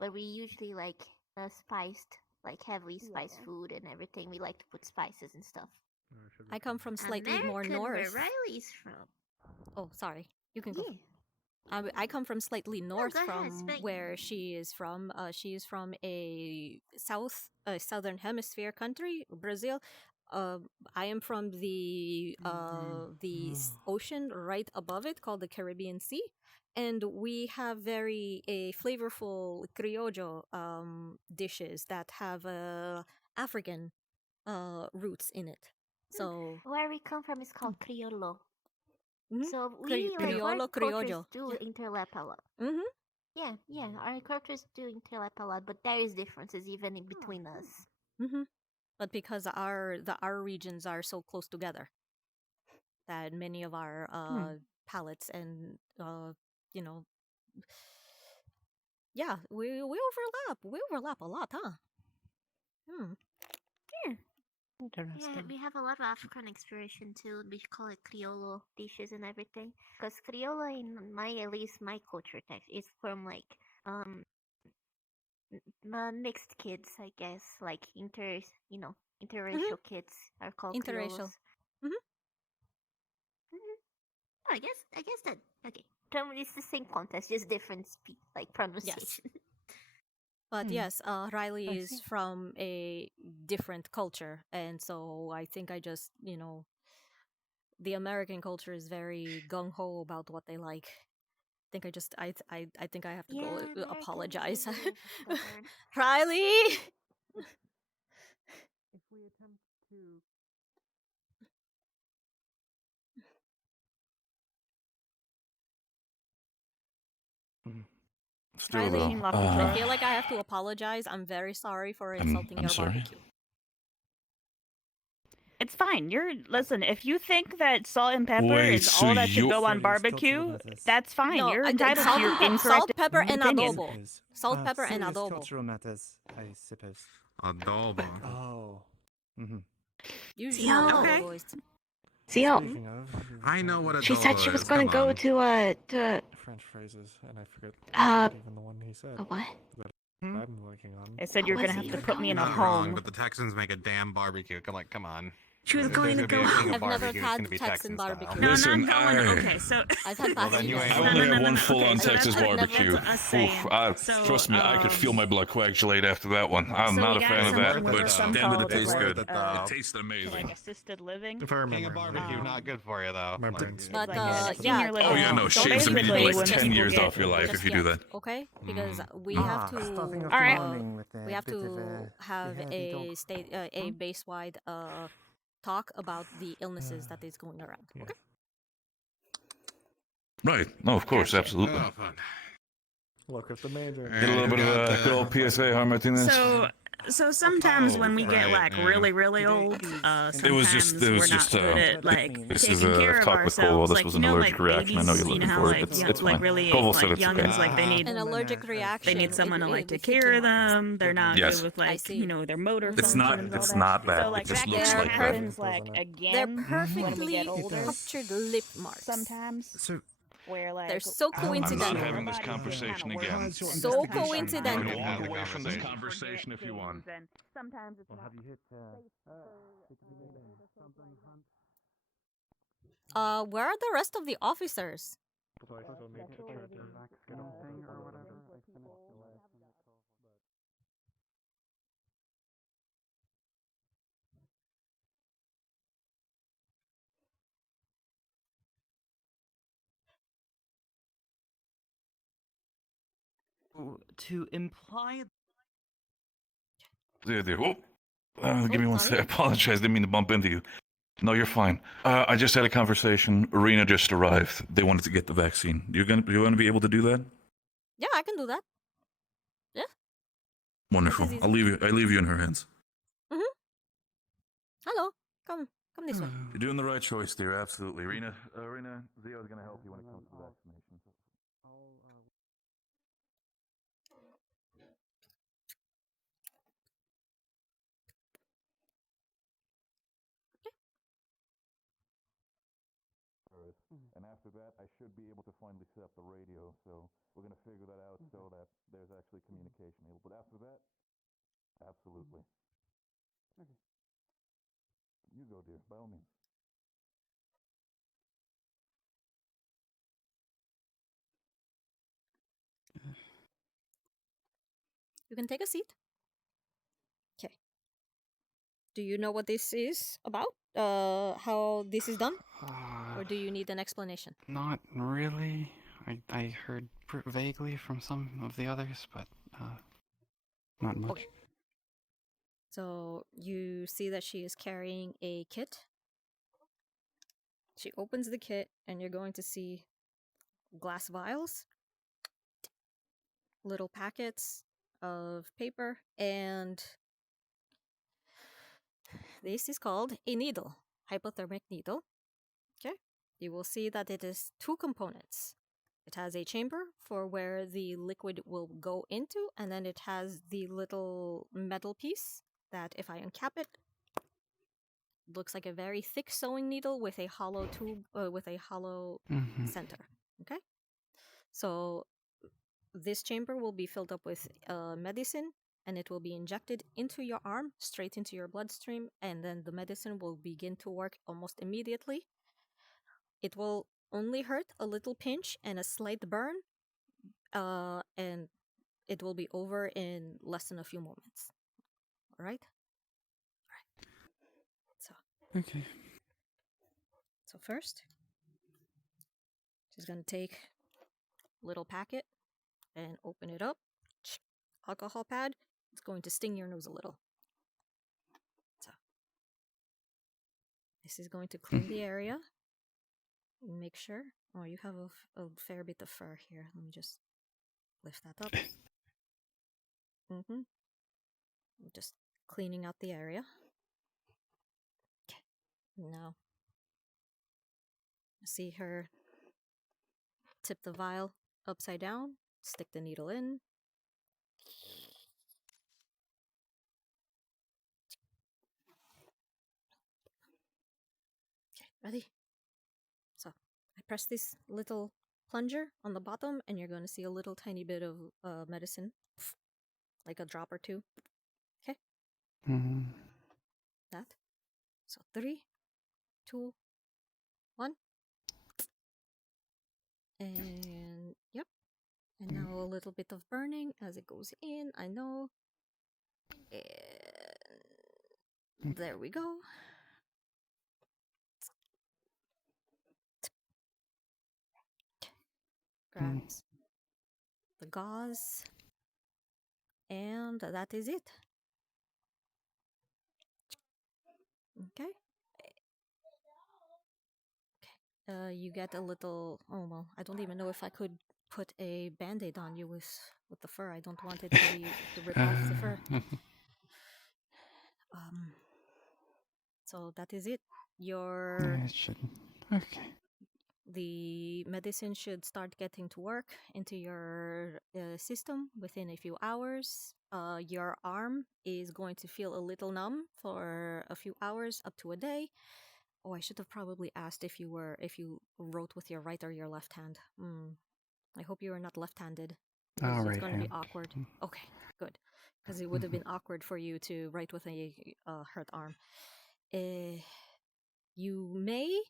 But we usually like spiced, like heavily spiced food and everything. We like to put spices and stuff. I come from slightly American, more north. Where Riley's from. Oh, sorry. You can go. Yeah. I come from slightly north go from ahead, where she is from. She is from a southern hemisphere country, Brazil. I am from the ocean right above it, called the Caribbean Sea, and we have very flavorful criollo dishes that have African roots in it. So where we come from is called criollo. So criollo, cultures do interlap a lot. Yeah, our cultures do interlap a lot, but there is differences even in between us. But because our regions are so close together, that many of our palates and yeah, we overlap. We overlap a lot, huh? Yeah. Yeah, we have a lot of African inspiration too. We call it criollo dishes and everything. Because criollo, in at least my culture text, is from like mixed kids, I guess. Like interracial kids are called interracial. criollos. Oh, I guess that okay. It's the same context, just different like pronunciation. Yes. But yes, Riley is from a different culture, and so I think I just, the American culture is very gung ho about what they like. I think I think I have to go apologize. Riley. If we attempt to Still Riley, though, I feel like I have to apologize. I'm very sorry for insulting your sorry. barbecue. It's fine. Listen. If you think that salt and pepper Wait, is so all that should you- go on barbecue, that's fine. No, You're entitled to your incorrect salt, pepper, and opinion. adobo. Salt, pepper, and Serious adobo. cultural matters, I suppose. Adobo. Oh. Mm-hmm. Usually Yo. adobo is. Zio, Speaking of, I know what adobo she said she was is, going come to go on. to French phrases, and I forget even the one he said. a what? That I'm working on. I said you're What gonna was have it to put me in a Not wrong, home. but the Texans make a damn barbecue. Come on. She was If going there's to gonna go. be a king of I've never barbecue, it's had gonna be Texan Texan barbecue. style. No, Listen, not going. I- Okay, so I've had Well, then you fajitas. ain't I No, only no, had no, one no, full-on okay, so Texas that's barbecue. us saying. So, Trust me, I could feel my blood coagulate after that one. I'm so not we a got fan of some- that, But but some damn it, it called, tastes like, good. uh, It tasted amazing. Like assisted living. King of barbecue, not good for you though. My Like, brain's But like yeah. senior living. Oh yeah, no, So shaves basically, immediately like when 10 people years get- off your life Just if you do yet, that. okay? Because we Ah, have to. starting off All right. the morning with we have bit of to have behaviour a dog. state a base-wide talk about the illnesses that is going around. Yeah. Okay. Right. No, of course, Gotcha. absolutely. oh, fun. Look at the major. Get a little bit of good old PSA, huh, Martinez? So sometimes when we get right, like yeah. really old, sometimes It was just we're not just, good at like this taking is care of talk with Cole. ourselves. This Like was you an know, allergic like reaction. I know babies, you're you know looking how for it. like It's like fine. really Cole said like it's okay. youngins, like they need An allergic reaction. they need someone to like it take would care of fit in them. They're not Yes. good with I like see. you know their motor It's not. functions. It's all not that. that. So like It just that looks they're like that. happens like They're again when we perfectly get older. pictured lip marks. Sometimes So where like They're so I'm not coincidental. having this conversation again. So You coincidental. can walk Have the away from this conversation. conversation if you want. Sometimes it's not. Where are the rest of the officers? Do I still need to try to get a thing or whatever? To imply. There. Oh, give me one second. I apologize. Didn't mean to bump into you. No, you're fine. I just had a conversation. Arena just arrived. They wanted to get the vaccine. You're gonna be able to do that? Yeah, I can do that. Yeah. Wonderful. This is I leave you in her hands. Hello. Come this way. You're doing the right choice, dear. Absolutely. Arena, Zio's gonna help you when it comes to the vaccination. And after that, I should be able to finally set up the radio. So we're gonna figure that out so that there's actually communication able. But after that, absolutely. Okay. You go, dear. By all means. You can take a seat. Okay. Do you know what this is about? How this is done? Or do you need an explanation? Not really. I heard vaguely from some of the others, but not much. Okay. So you see that she is carrying a kit. She opens the kit, and you're going to see glass vials, little packets of paper, and this is called a needle, hypothermic needle. Okay, you will see that it is two components. It has a chamber for where the liquid will go into, and then it has the little metal piece that, if I uncap it, looks like a very thick sewing needle with a hollow tube, with a hollow center. Okay, so this chamber will be filled up with medicine, and it will be injected into your arm, straight into your bloodstream, and then the medicine will begin to work almost immediately. It will only hurt a little pinch and a slight burn, and it will be over in less than a few moments. All right? All right. So. Okay. So first, she's gonna take a little packet and open it up. Alcohol pad. It's going to sting your nose a little. So this is going to clean the area. Make sure. Oh, you have a fair bit of fur here. Let me just lift that up. Just cleaning out the area. Okay. No. See her tip the vial upside down, stick the needle in. Okay, ready? So, I press this little plunger on the bottom, and you're going to see a little tiny bit of medicine, like a drop or two. Okay? That. So, 3, 2, 1. And, yep. And now a little bit of burning as it goes in. I know. And there we go. Grabs the gauze. And that is it. Okay. You get a little. Oh well, I don't even know if I could put a band-aid on you with the fur. I don't want it to rip off the fur. So that is it. Your It shouldn't. Okay. the medicine should start getting to work into your system within a few hours. Your arm is going to feel a little numb for a few hours, up to a day. Oh, I should have probably asked if you wrote with your right or your left hand. I hope you are not left-handed. Because it's going to be awkward. Okay, good. Because it would have been awkward for you to write with a hurt arm. You may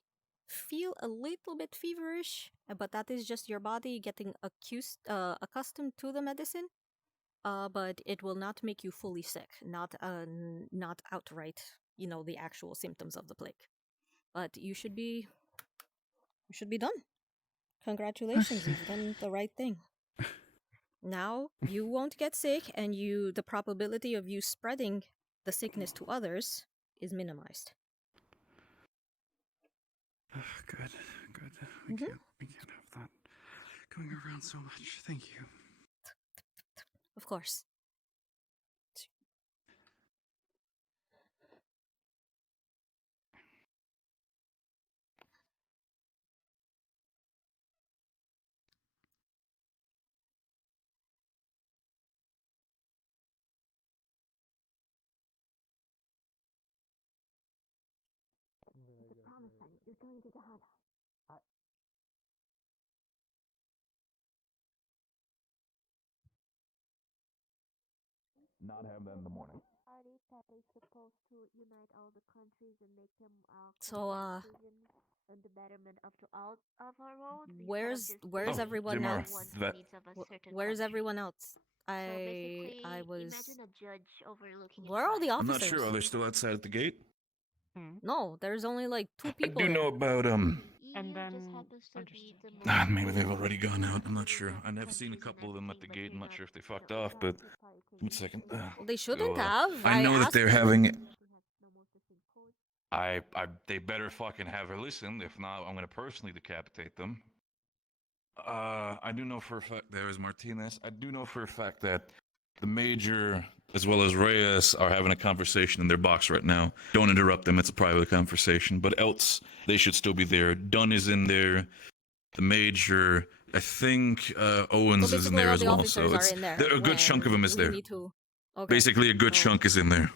feel a little bit feverish, but that is just your body getting accustomed to the medicine. But it will not make you fully sick. Not outright, the actual symptoms of the plague. But you should be done. Congratulations, you've done the right thing. Now you won't get sick, and the probability of you spreading the sickness to others is minimized. Good. We can't have that going around so much. Thank you. Of course. Not have that in the morning. So, and the betterment up to all of our world. where's everyone Xiomara, else? Where's Where's everyone else? I was. Imagine a judge overlooking. Where are all the I'm officers? not sure. Are they still outside at the gate? No, there's only like 2 people I do there. know about And then maybe they've already gone out. I'm not sure. I never seen a couple of them at the gate. I'm not sure if they fucked off, but one second. They shouldn't have. I know that asked they're them. having. They better fucking have her listen. If not, I'm gonna personally decapitate them. I do know for a fact there is Martinez. I do know for a fact that the Major as well as Reyes are having a conversation in their box right now. Don't interrupt them. It's a private conversation. But else, they should still be there. Dunn is in there. The Major. I think Owens is in there as well. So it's a good chunk of them is there. Basically, a good chunk is in there.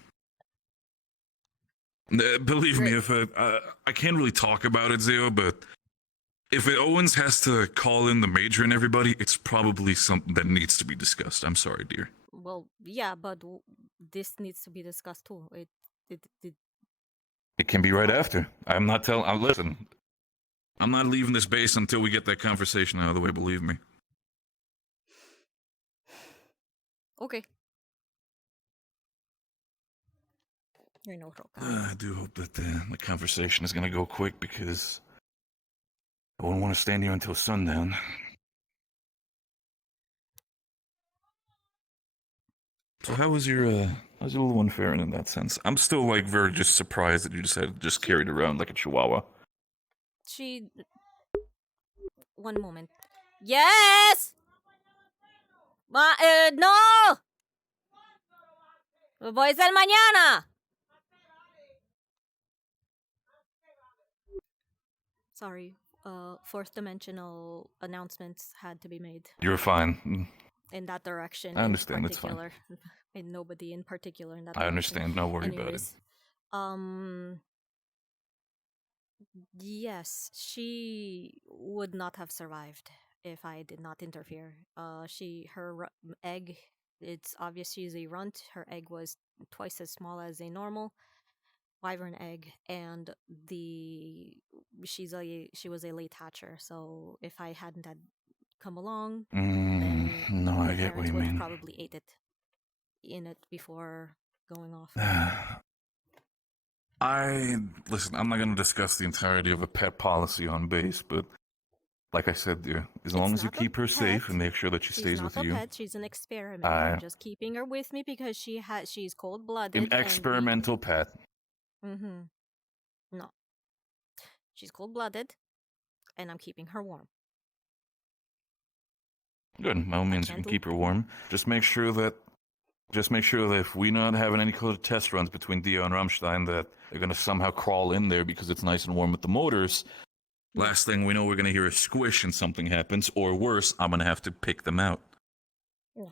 Believe me, if I can't really talk about it, Zio, but if Owens has to call in the Major and everybody, it's probably something that needs to be discussed. I'm sorry, dear. Well, yeah, but this needs to be discussed too. It can be right after. I'm not telling. Listen, I'm not leaving this base until we get that conversation out of the way. Believe me. Okay. You're no I do hope that the conversation is going to go quick because I wouldn't want to stand here until sundown. So how was your little one faring in that sense? I'm still like very just surprised that you decided to just carry it around like a chihuahua. One moment. Yes! No! Voy a ser mañana. Sorry. Fourth dimensional announcements had to be made. You're fine. In that direction. I understand. In That's fine. particular. And nobody in particular in that I direction. understand. No worry Anyways, about it. Yes, she would not have survived if I did not interfere. Her egg, it's obvious she's a runt. Her egg was twice as small as a normal wyvern egg, and she was a late hatcher. So if I hadn't had come along, then No, I the get what parents you would have mean. probably ate it before going off. Listen, I'm not going to discuss the entirety of a pet policy on base, but like I said, dear, as long as you keep her safe and make sure that she stays with you. She's not a pet. She's an experiment. I'm just keeping her with me because she's cold-blooded. An experimental pet. No. She's cold-blooded, and I'm keeping her warm. Good. By all means, you can keep her warm. Just make sure that if we're not having any kind of test runs between Dio and Rammstein, that they're going to somehow crawl in there because it's nice and warm with the motors. Last thing we know, we're going to hear a squish and something happens, or worse, I'm going to have to pick them out. Yeah.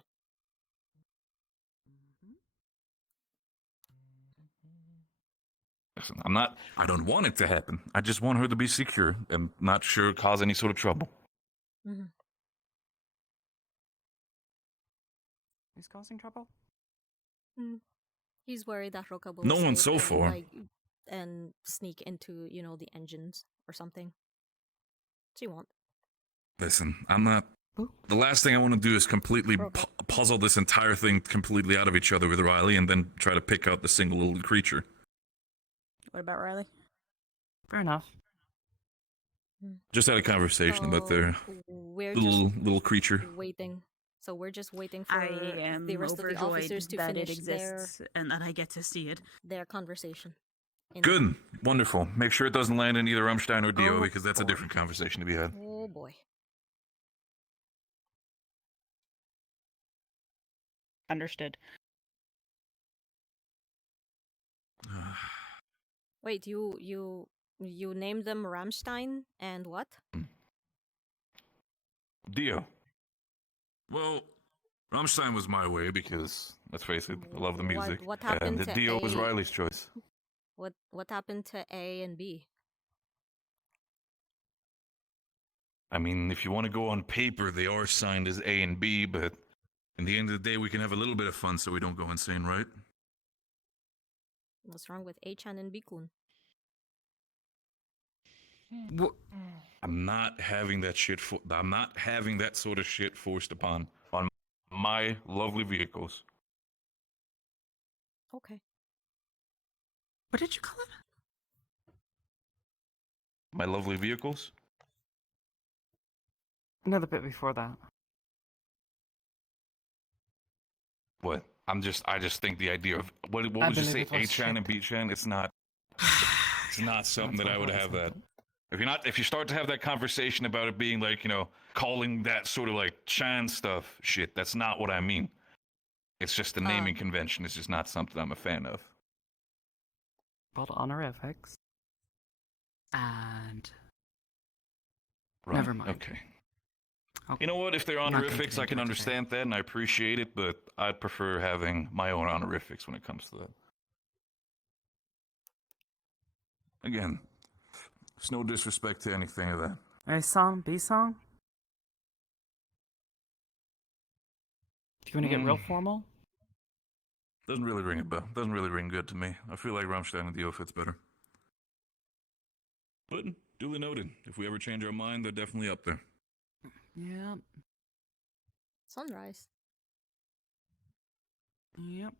Listen, I don't want it to happen. I just want her to be secure and not cause any sort of trouble. Who's causing trouble? He's worried that Roka will No one escape so far. and sneak into, the engines or something. She won't. Listen, I'm not... The last thing I want to do is completely puzzle this entire thing completely out of each other with Riley and then try to pick out the single little creature. What about Riley? Fair enough. Just had a conversation about their little creature. Waiting. So we're just waiting for I am the rest of the officers to that finish it exists and that I get to see it. Their conversation. Good. Wonderful. Make sure it doesn't land in either Rammstein or Dio because that's a different conversation to be had. Oh boy. Understood. Wait, you named them Rammstein and what? Dio. Well, Rammstein was my way because, let's face it, I love the music. What happened and to Dio A? was Riley's choice. What happened to A and B? I mean, if you want to go on paper, they are signed as A and B, but in the end of the day, we can have a little bit of fun so we don't go insane, right? What's wrong with A-chan and B-kun? I'm not having that shit. I'm not having that sort of shit forced upon on my lovely vehicles. Okay. What did you call it? My lovely vehicles? Another bit before that. What? I just think the idea of what would you say, A-chan and B-chan? It's not something that I would have that. If you start to have that conversation about it being like, calling that sort of like Chan stuff shit, that's not what I mean. It's just a naming convention. It's just not something I'm a fan of. Called honorifics. And Right. Never mind. Okay. You know what? If they're honorifics, I can understand that, and I appreciate it, but I'd prefer having my own honorifics when it comes to that. Again, there's no disrespect to anything of that. A song, B song? Do you want to get real formal? Doesn't really ring a bell. Doesn't really ring good to me. I feel like Rammstein and Dio fits better. But duly noted. If we ever change our mind, they're definitely up there. Yep. Sunrise. Yep.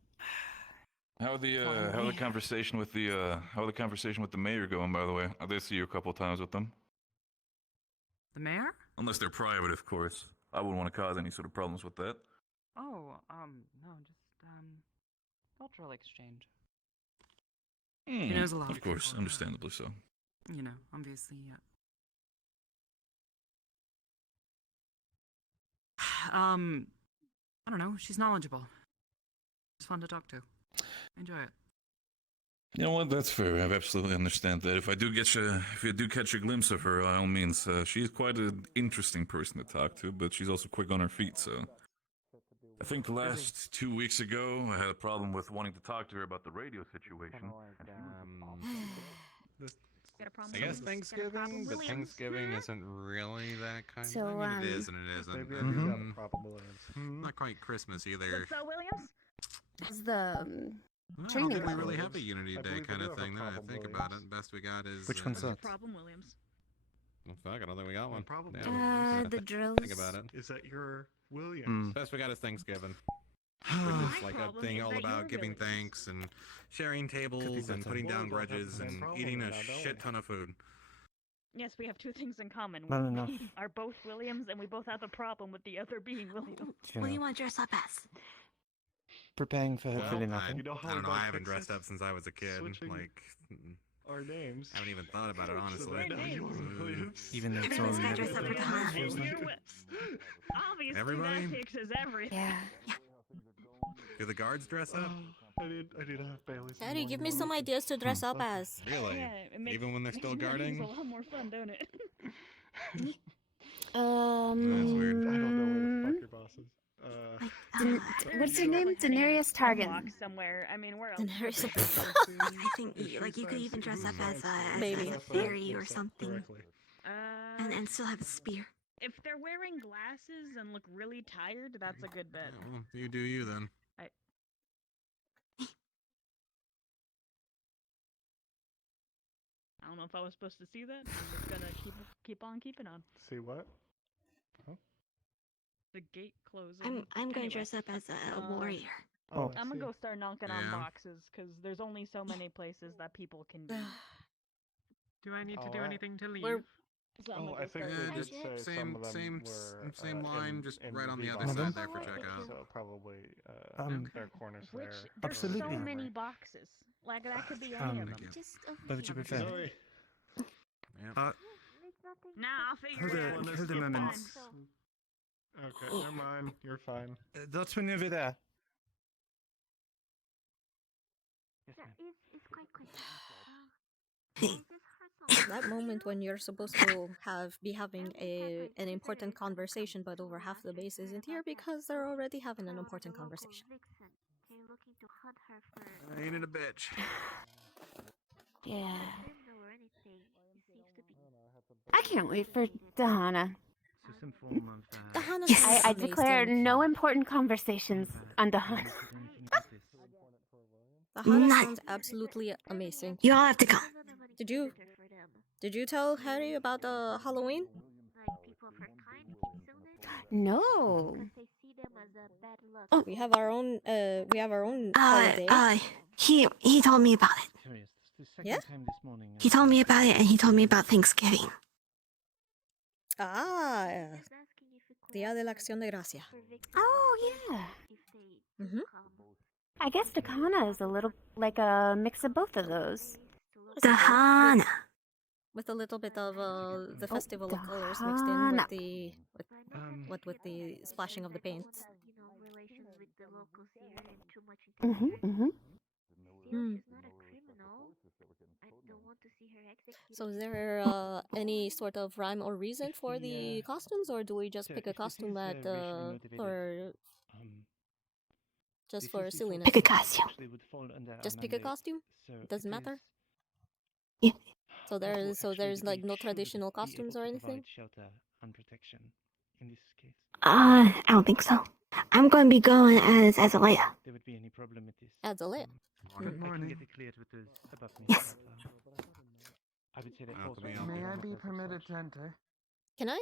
How the conversation with the mayor going, by the way? I did see you a couple of times with them. The mayor? Unless they're private, of course. I wouldn't want to cause any sort of problems with that. Oh, no, just, cultural exchange. He knows a lot of course, people, understandably so. Obviously, yeah. I don't know. She's knowledgeable. It's fun to talk to. Enjoy it. You know what? That's fair. I absolutely understand that. If you do catch a glimpse of her, by all means, she is quite an interesting person to talk to, but she's also quick on her feet. So, I think the last 2 weeks ago, I had a problem with wanting to talk to her about the radio situation. I guess Thanksgiving, but Thanksgiving isn't really that kind. So, I mean, it is and it isn't. Maybe I do got a problem, Williams. Not quite Christmas either. So, Williams? Is the I don't training think we level. really have a Unity Day kind of thing. Now that I think about it, best we got is. Which one's that? Problem, Williams. Well, fuck, I don't think we got one. Problem. The drills. Think about it. Is that your Williams? Best we got is Thanksgiving. Which is like a thing all about giving thanks and sharing tables and putting down grudges and eating a shit ton of food. Yes, we have two things in common. Not enough. We are both Williams, and we both have a problem with the other being Williams. What do you want to dress up as? Preparing for hopefully nothing. I don't know. I haven't dressed up since I was a kid. Switching Like, our names. I haven't even thought about it honestly. Even though it's Everyone's all gotta dress up for Tahana. Obviously, Everybody? that fixes everything. Yeah. Do the guards dress up? I need to have Bailey's. Harry, give me some ideas to dress up as. Really? Yeah, it makes, Even when they're still makes guarding? a lot more fun, don't it? That's weird. I don't know where the fuck your boss is. What's your name? Daenerys Targaryen. Walk somewhere. I mean, where else? Daenerys. I think like you could even dress up as a fairy or something, and still have a spear. If they're wearing glasses and look really tired, that's a good bet. Well, you do you then. I don't know if I was supposed to see that. I'm just gonna keep on keeping on. See what? The gate closing. I'm gonna Anyway, dress up as a warrior. Oh, I'm gonna go start knocking on Yeah. boxes because there's only so many places that people can be. Do I need to do Alright. anything to leave? We're- So I'm Oh, gonna I go think start they doing did that. say some of them same were line, just in right on the V other boxes. side there for checkout. So probably their corners Which there. there's Absolutely. so many boxes. Like that could be any of them. Just What would you prefer? Zoe. Nah, I'll figure it out. Hold a moment. Okay, never mind. You're fine. That's when over there. That moment when you're supposed to be having an important conversation, but over half the base isn't here because they're already having an important conversation. Ain't it a bitch? yeah. I can't wait for Tahana. Tahana Yes. sounds I declare amazing. no important conversations on Tahana. Tahana None. sounds absolutely amazing. You all have to come. Did you tell Harry about Halloween? No. Oh, we have our own holiday. He told me about it. Yeah? He told me about it, and he told me about Thanksgiving. Ah, Día de la Acción de Gracia. Oh yeah. Mhm. I guess Tahana is a little like a mix of both of those. Tahana. With a little bit of the Festival of Colors mixed in with Tahana. with the splashing of the paint. Hmm. So is there any sort of rhyme or reason for the costumes, or do we just pick a costume at or just for silliness? Pick a costume. Just pick a costume? Doesn't matter? Yeah. So there's like no traditional costumes or anything? I don't think so. I'm going to be going as Leia. There would be any problem with this. As a Leia. I can get it cleared with those above me. Yes. I would say that falls May I be permitted to enter? Can I?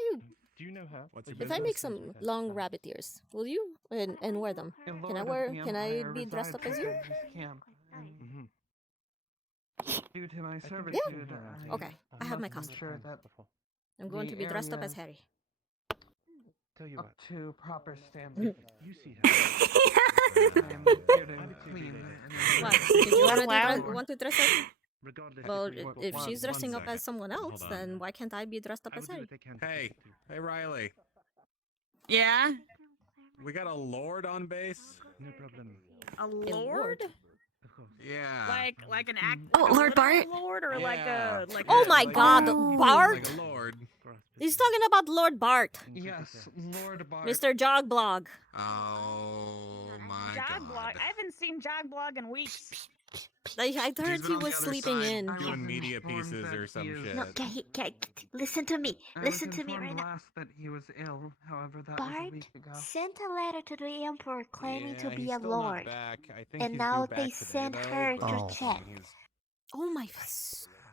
Do you know her? If I make some long rabbit ears, will you and wear them? Can I wear? Can I be dressed up as you? Due to my servitude, Okay, I have my must ensure costume. that I'm going to be dressed up as area Harry. Tell you up what. to proper standards. You see her. I am here to clean and What? Did you already allowed? want to dress up? Regardless Well, if we if she's dressing up second. as someone else, Hold on. then why can't I be dressed up I as will do Harry? what I can to Hey, protect you. hey, Riley. Yeah? We got a lord on base. No problem. A A lord? Yeah. Like an act. Oh, like a Lord Bart? literal lord, or like a like. Oh a, my like God, a, Bart! Like a lord. He's talking about Lord Bart. Yes, Lord Bart. Mr. Jogblog. Oh my Jog blog. god. I haven't seen Jog blog in weeks. I He's heard been he on the was other sleeping side in. doing media pieces or some shit. No, listen to me. I Listen was to me right informed now. last that he was ill. However, that was a Bart week ago. sent a letter to the Emperor claiming to be he's a still not lord. back. I think And he's now due they back today, sent though, her but to check. Oh my.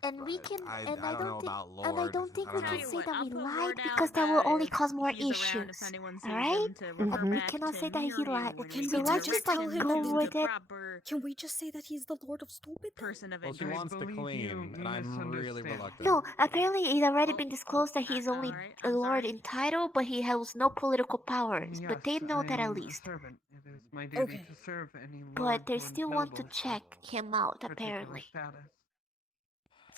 And we can, I and I don't know don't think, about and I Lord. don't think I we don't can know. say that I'll we put lied word because out that will only if cause more he's around, issues. if anyone sees Alright? him, to We refer back cannot to say that me he or you lied. when Can we we So let's just just like tell him go that with it. Can we just say that he's the Lord of Stupid? Person of Well, she interest. wants to clean, and I'm really reluctant. No, apparently it's already been disclosed that he's only a lord in title, but he has no political powers. But they know that at least. Servant. It is my duty to serve any lord But they or still want to noble check him out, particular apparently. status.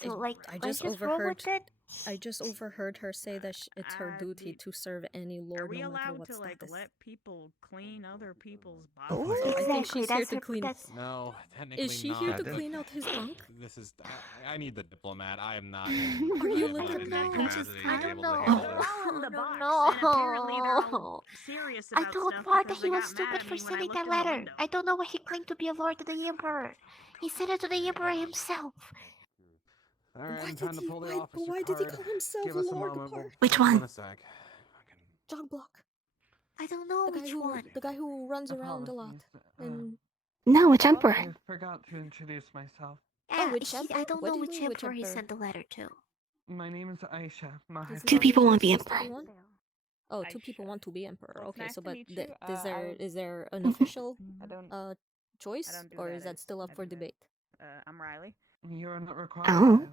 So, like, I let's just just roll overheard. with it. I just overheard her say that it's her duty to serve any Are lord, we no matter allowed what to like status. let people clean other people's Oh, bodies? So I think exactly. she's here That's to her. clean. That's. No, technically Is she not. here to clean out his bunk? This is. I need the diplomat. I am not. Are I you am like not a in that diplomat? capacity I to be don't able know. to handle this. All in the box, No. and apparently they're all serious I about told stuff Bart because that he they was got mad stupid at for me when I sending looked that in the letter. window. I don't know why he claimed to be a lord to the Emperor. He sent it to the Emperor himself. All right, Why time did to he? pull the Why? officer Why did he card. call himself Give us a Lord moment. We'll Bart? Which talk to you one? in a sec. Jogblock. I don't know which one. The guy who runs around a lot. And No, which emperor? I forgot to introduce myself. which I don't What know do you which mean, which emperor he emperor? sent the letter to. My name is Aisha. Isn't Two that people what want to you're be supposed emperor. want? Oh, two people want to be emperor. Well, it's Okay, nice so to but meet you. is there an official choice, don't do or that is that as still up for debate? I'm Riley. You're not required Oh. to.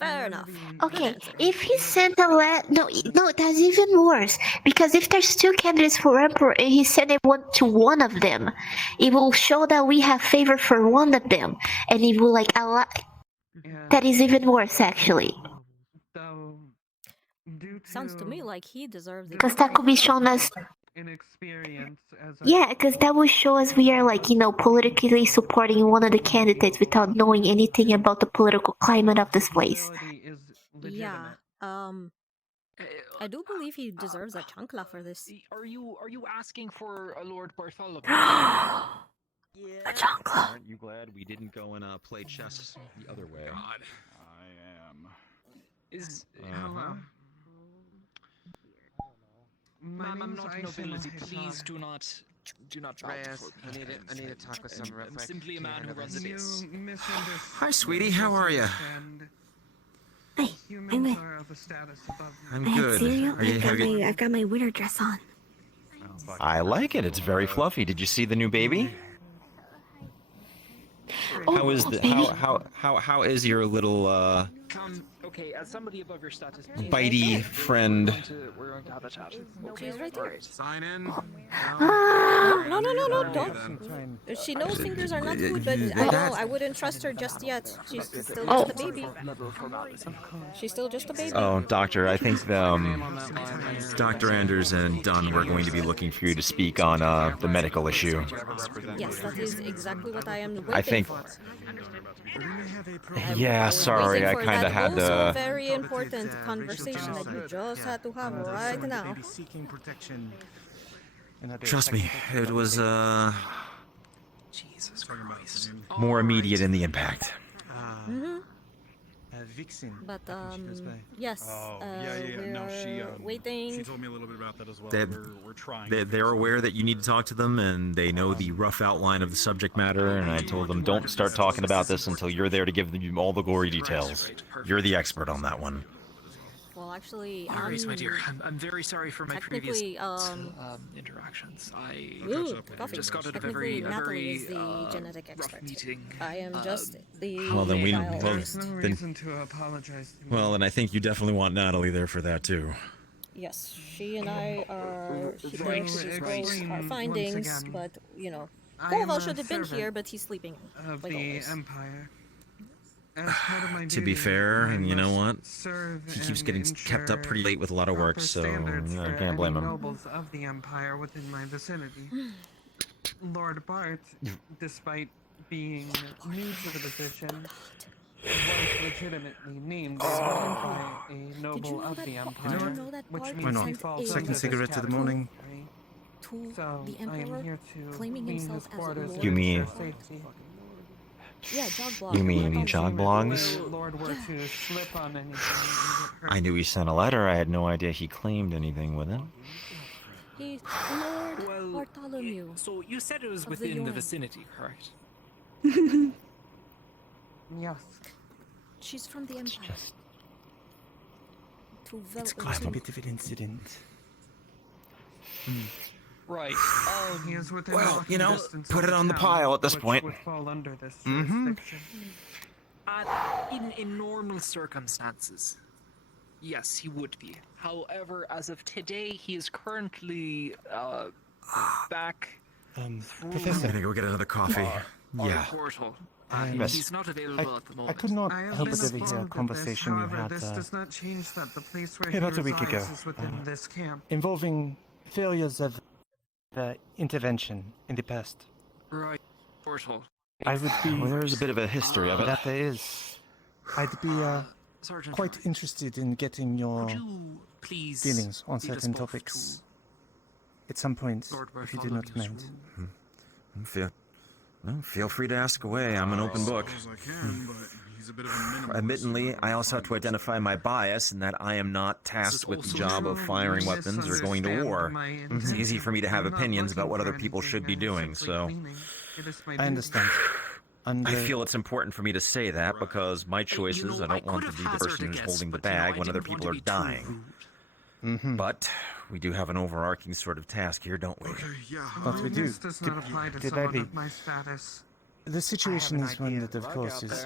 Fair enough. Okay, if he sent a letter, no, that's even worse. Because if there's two candidates for emperor and he sent it to one of them, it will show that we have favor for one of them, and it will like allow. That is even worse, actually. Sounds to me like he deserves it. Because that could be shown as. Inexperience as a Yeah, because that would show us we are like, politically supporting one of the candidates without knowing anything about the political climate of this place. Yeah. I do believe he deserves a chancla for this. Are you asking for a Lord Bartholomew? A chancla. Aren't you glad we didn't go and play chess the other way? God, I am. Is My Ma'am, I'm not name's Aisha nobility. Maheshwar. Please do not bow Reyes, before I need to talk with someone real I'm quick. simply a Can you man hand who over runs this? a base. Hi, sweetie. How are you? Humans are of a status above. I I'm had good. cereal. Are you? I've got my winter dress on. I like it. It's very fluffy. Did you see the new baby? How is the how is your little Okay, as somebody above your status, bitey friend? We're going to have a chat. She's right there. Sign in. No, don't. She knows fingers are not food, but I don't know. I wouldn't trust her just yet. She's still just a baby. She's still just a baby. Oh, doctor, I think Dr. Anders and Dunn were going to be looking for you to speak on the medical issue. Yes, that is exactly what I am waiting I think. for. Yeah, sorry, I kind of had also to. very important conversation that you just had to have right now. Trust me, it was Jesus Christ. more immediate in the impact. Vixen. But yes, we're waiting. She told me a little bit about that as well. We're trying. They're aware that you need to talk to them, and they know the rough outline of the subject matter. And I told them, don't start talking about this until you're there to give them all the gory details. You're the expert on that one. Well, actually, Alright, my dear. I'm very sorry for my previous technically, interactions. I coffee. just got out of a Technically, very Natalie is the genetic rough expert. meeting. I am just the. Well, then we. There's no reason to apologize to me. Well, and I think you definitely want Natalie there for that too. Yes, she and I are here to disclose our findings, but Koval should have been here, but he's sleeping. Of like the always. Empire. As part of my To be duty, fair, I and you know must what? serve He keeps and getting kept up pretty late with a lot of work, proper so standards I for can't blame any him. nobles of the Empire within my vicinity. Lord Bart, despite being new to the position, was legitimately named by a noble of the Empire, which means he falls under this category. So I am here to clean his quarters You and mean- ensure safety. Yeah, jog blog. You mean jog blogs? If the Lord were to slip on anything and get hurt. I knew he sent a letter. I had no idea he claimed anything with it. He's Lord Bartholomew. So you said it was of within the Yorn. vicinity, correct? Yes. She's from the Empire. It's quite a bit of an incident. Right. He is within Well, walking you know, distance put of it on the town, pile at this which point. would fall under this Mhm. jurisdiction. In normal circumstances, yes, he would be. However, as of today, he is currently back Professor. I'm gonna go get another coffee. Yeah. portal. Yes. He's not available at the moment. I could not I have help been but overhear a informed of this. conversation you However, had this does not change that the place where about he a week ago resides is within this camp. involving failures of the intervention in the past. Right. Portal. I would be. Well, there's a bit of a history of it. That there is. I'd be Sergeant quite interested in getting your please feelings on lead us certain both topics at some point, Lord if you do not mind. Feel free to ask away. I'm an open book. Admittedly, I also have to identify my bias in that I am not tasked with the job of firing weapons or going to war. It's easy for me to have opinions about what other people should be doing, so... I understand. I feel it's important for me to say that because my choices, I don't want to be the person who's holding the bag when other people are dying. But we do have an overarching sort of task here, don't we? But we do. This does not apply to Did I someone be? of my status. The situation is one that, of course, is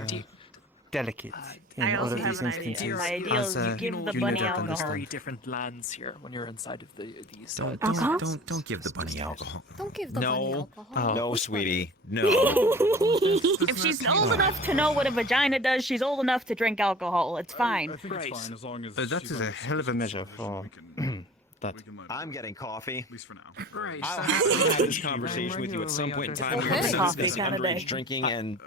delicate in I all also of have these an idea. instances. My ideal is you give the you bunny no doubt alcohol. understand. Very different lands here when you're inside of these. Don't give the bunny alcohol. Don't give the bunny alcohol. No, sweetie, no. If she's old enough to know what a vagina does, she's old enough to drink alcohol. It's fine. I think it's fine as long as That is a hell of a measure for that. I'm getting coffee. At least for now. Right. I'll happily have this conversation with you at some point in time. Okay. We're going to Coffee discuss kind of underage day. drinking and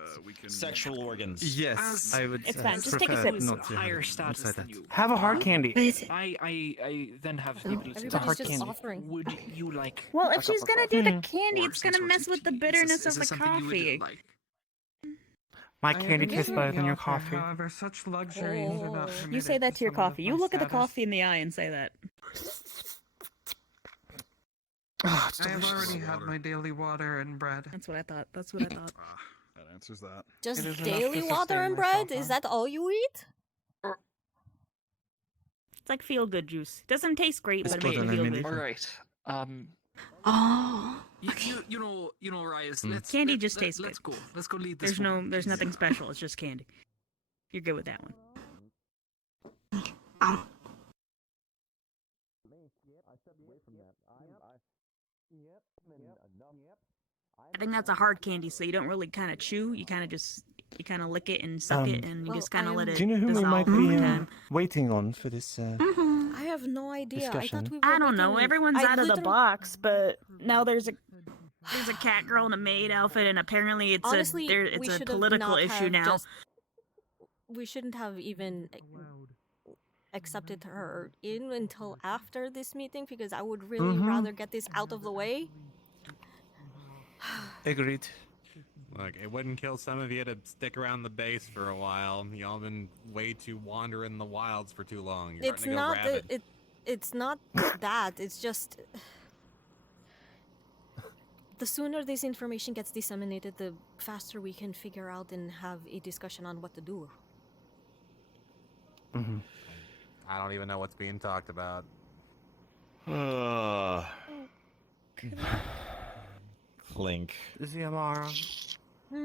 sexual organs. Yes, I would. It's fine. Just take a prefer sip. not to Higher have status inside than that. you. Have a hard candy. I then have the ability It's a hard just candy. offering. Would you like? Well, a if she's cup of gonna do the coffee? candy, Or it's some gonna sort mess with the tea? bitterness Is of this the something you would coffee. like? My I have candy a tastes better than your offer, coffee. However, such luxuries are not permitted You say that to your someone of coffee. You my look at the status. coffee in the eye and say that. Ah, it's I have delicious. already had my daily water and bread. That's what I thought. That's what I thought. That answers that. Just It is enough daily to water sustain and myself bread? Is on. that all you eat? It's like feel good juice. Doesn't taste great, but it makes you borderline feel mini- good. All right. Oh. You know, Reyes. Candy just tastes Let's good. go. Let's go lead this. There's nothing special. It's just candy. You're good with that one. I think that's a hard candy, so you don't really kind of chew. You kind of lick it and suck it, and you Well, just kind of let it Do you know who we dissolve might over be time. waiting on for this? I have no idea. Discussion. I thought we were I don't know. waiting- Everyone's I out of the literally- box, but now there's a cat girl in a maid outfit, and apparently it's Honestly, it's we a should have political not issue have now. just- we shouldn't have even accepted her in until after this meeting because I would really rather get this out of the way. Agreed. Look, it wouldn't kill some of you to stick around the base for a while. Y'all been way too wandering the wilds for too long. You're It's starting to go not rabid. it's not that. It's just the sooner this information gets disseminated, the faster we can figure out and have a discussion on what to do. I don't even know what's being talked about. Clink. Xiomara,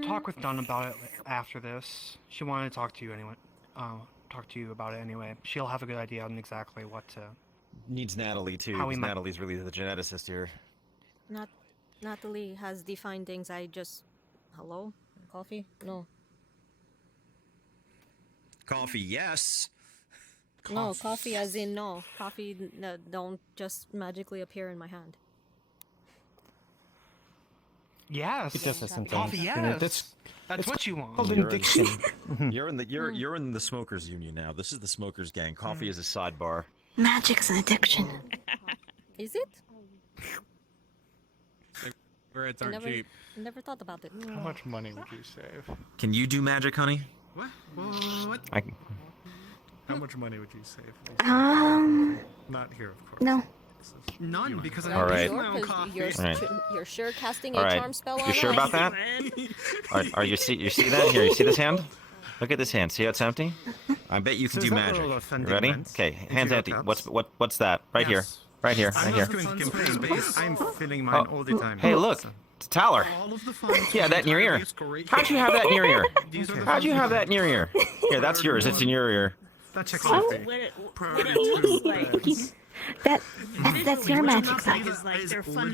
talk with Dunn about it after this. She wanted to talk to you anyway. Talk to you about it anyway. She'll have a good idea on exactly what to. Needs Natalie too, How we because might- Natalie's really the geneticist here. Natalie has defined things. I just hello? Coffee? No. Coffee, yes. No, coffee as in no. Coffee don't just magically appear in my hand. Yes. It does that sometimes. Coffee, You know, yes. That's what you want. Called an addiction. You're in the smokers union now. This is the smokers gang. Coffee is a sidebar. Magic's an addiction. Is it? Cigarettes I aren't cheap. never thought about it. How much money would you save? Can you do magic, honey? What? What? How much money would you save? Not here, of course. No. None, because I All right. make my own coffee. You're sure casting All a right. charm spell on You sure us? about that? Are you see that here? You see this hand? Look at this hand. See how it's empty? I bet you can do magic. You ready? Okay, hand's empty. What's that? Right here. Right here. I'm Right not here. going to compare space. I'm filling mine all the time. Hey, look. It's Tyler. Yeah, that in your ear. How'd you have that in your ear? How'd you have that in your ear? Here, that's yours. It's in your ear. That checks Oh. That's your magic stuff.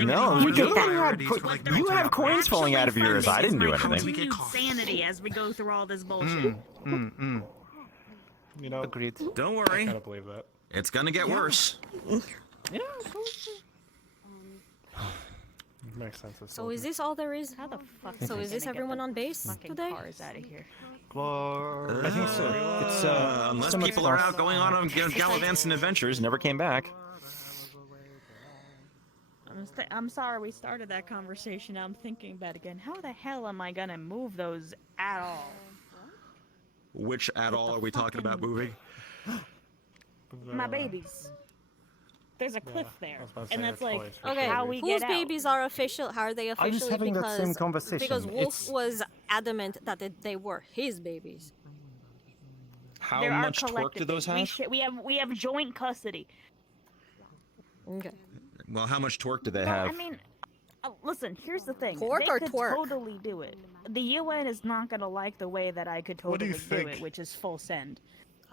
No, you have coins falling out of your ears. I didn't do anything. Continued sanity as we go through all this bullshit. You know, agreed. Don't worry. I gotta believe that. It's gonna get worse. Yeah. Makes sense. So is this all there is? How the fuck? So is this everyone on base today? Cars out of here. I think so. It's Unless so much people are fun. out going on gallivanting adventures, never came back. I'm sorry we started that conversation. Now I'm thinking about it again. How the hell am I gonna move those at all? Which at all are we talking about moving? My babies. There's a cliff there, and that's like Okay, how we whose get out. babies are official? How are they I was officially? having that because same conversation. because Wolf It's- was adamant that they were his babies. How There are much torque do those collective- have? We have joint custody. Okay. Well, how much torque do they No, have? I mean, listen. Here's the thing. Torque they or could twerk? totally do it. The UN is not gonna like the way that I could What do totally you think? it, which is full send.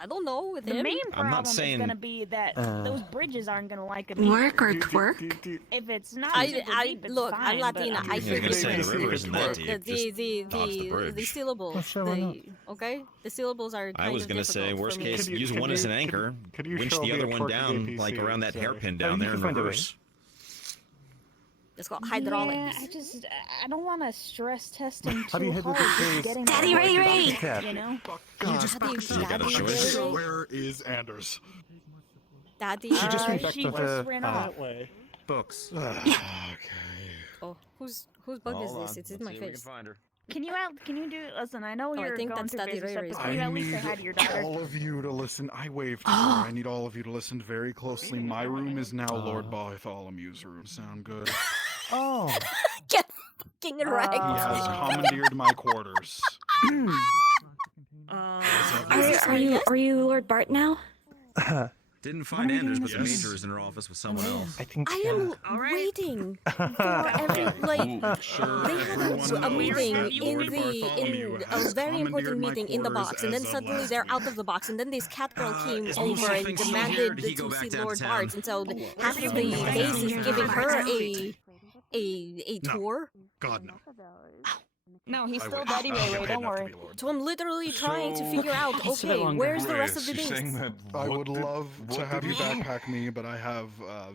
I don't know with The him. main I'm not problem is saying- gonna be that those bridges aren't gonna like it. Work or twerk? If it's not, I super deep, it's look. fine, I'm but Latina. I I hear was gonna you. say the river isn't that deep. The Just dodge the bridge. syllables. sure, why not? Okay, the syllables are. I kind was of gonna say, difficult worst for me. case, Could you- use could one as you- an anchor, could you winch show the me other a one torque down, APC like around that sorry. hairpin Oh, down you there in can find a way. reverse. It's called hydraulics. Yeah, I don't want to stress test him How do you too hit with hard. the just face? getting Daddy that Ray work Ray! done, you know? You got a choice. Where is Anders? Daddy. She just went back she to just the ran off. way. Books. Oh, whose bug is this? It's in my face. Can you do? Listen, I know Oh, I you're think going that's through Daddy business Ray stuff, Ray's but can you I at least say need hi to your daughter? all of you to listen. I waved to her. I need all of you to listen very closely. My room is now Lord Bartholomew's room. Sound good? Oh. Get fucking wrecked. He has commandeered my quarters. Are you Lord Bart now? Didn't find Anders, but the major is in her office with someone else. I think. I am waiting for every like. Sure. They had a meeting in a very important meeting in the box, and then suddenly they're out of the box, and then this cat girl came is over Musa and thinks he demanded did he to go back see down Lord to town? Bart, and so half of the base is giving her a tour. God no. No, he's I still wish. Daddy I Ray don't Ray. get paid Don't enough to worry. be Lord. So I'm literally trying to figure out. It's a bit Okay, longer. where's the Wait, rest is of the she saying base? that I would what did- love to what have did you he- backpack me, but I have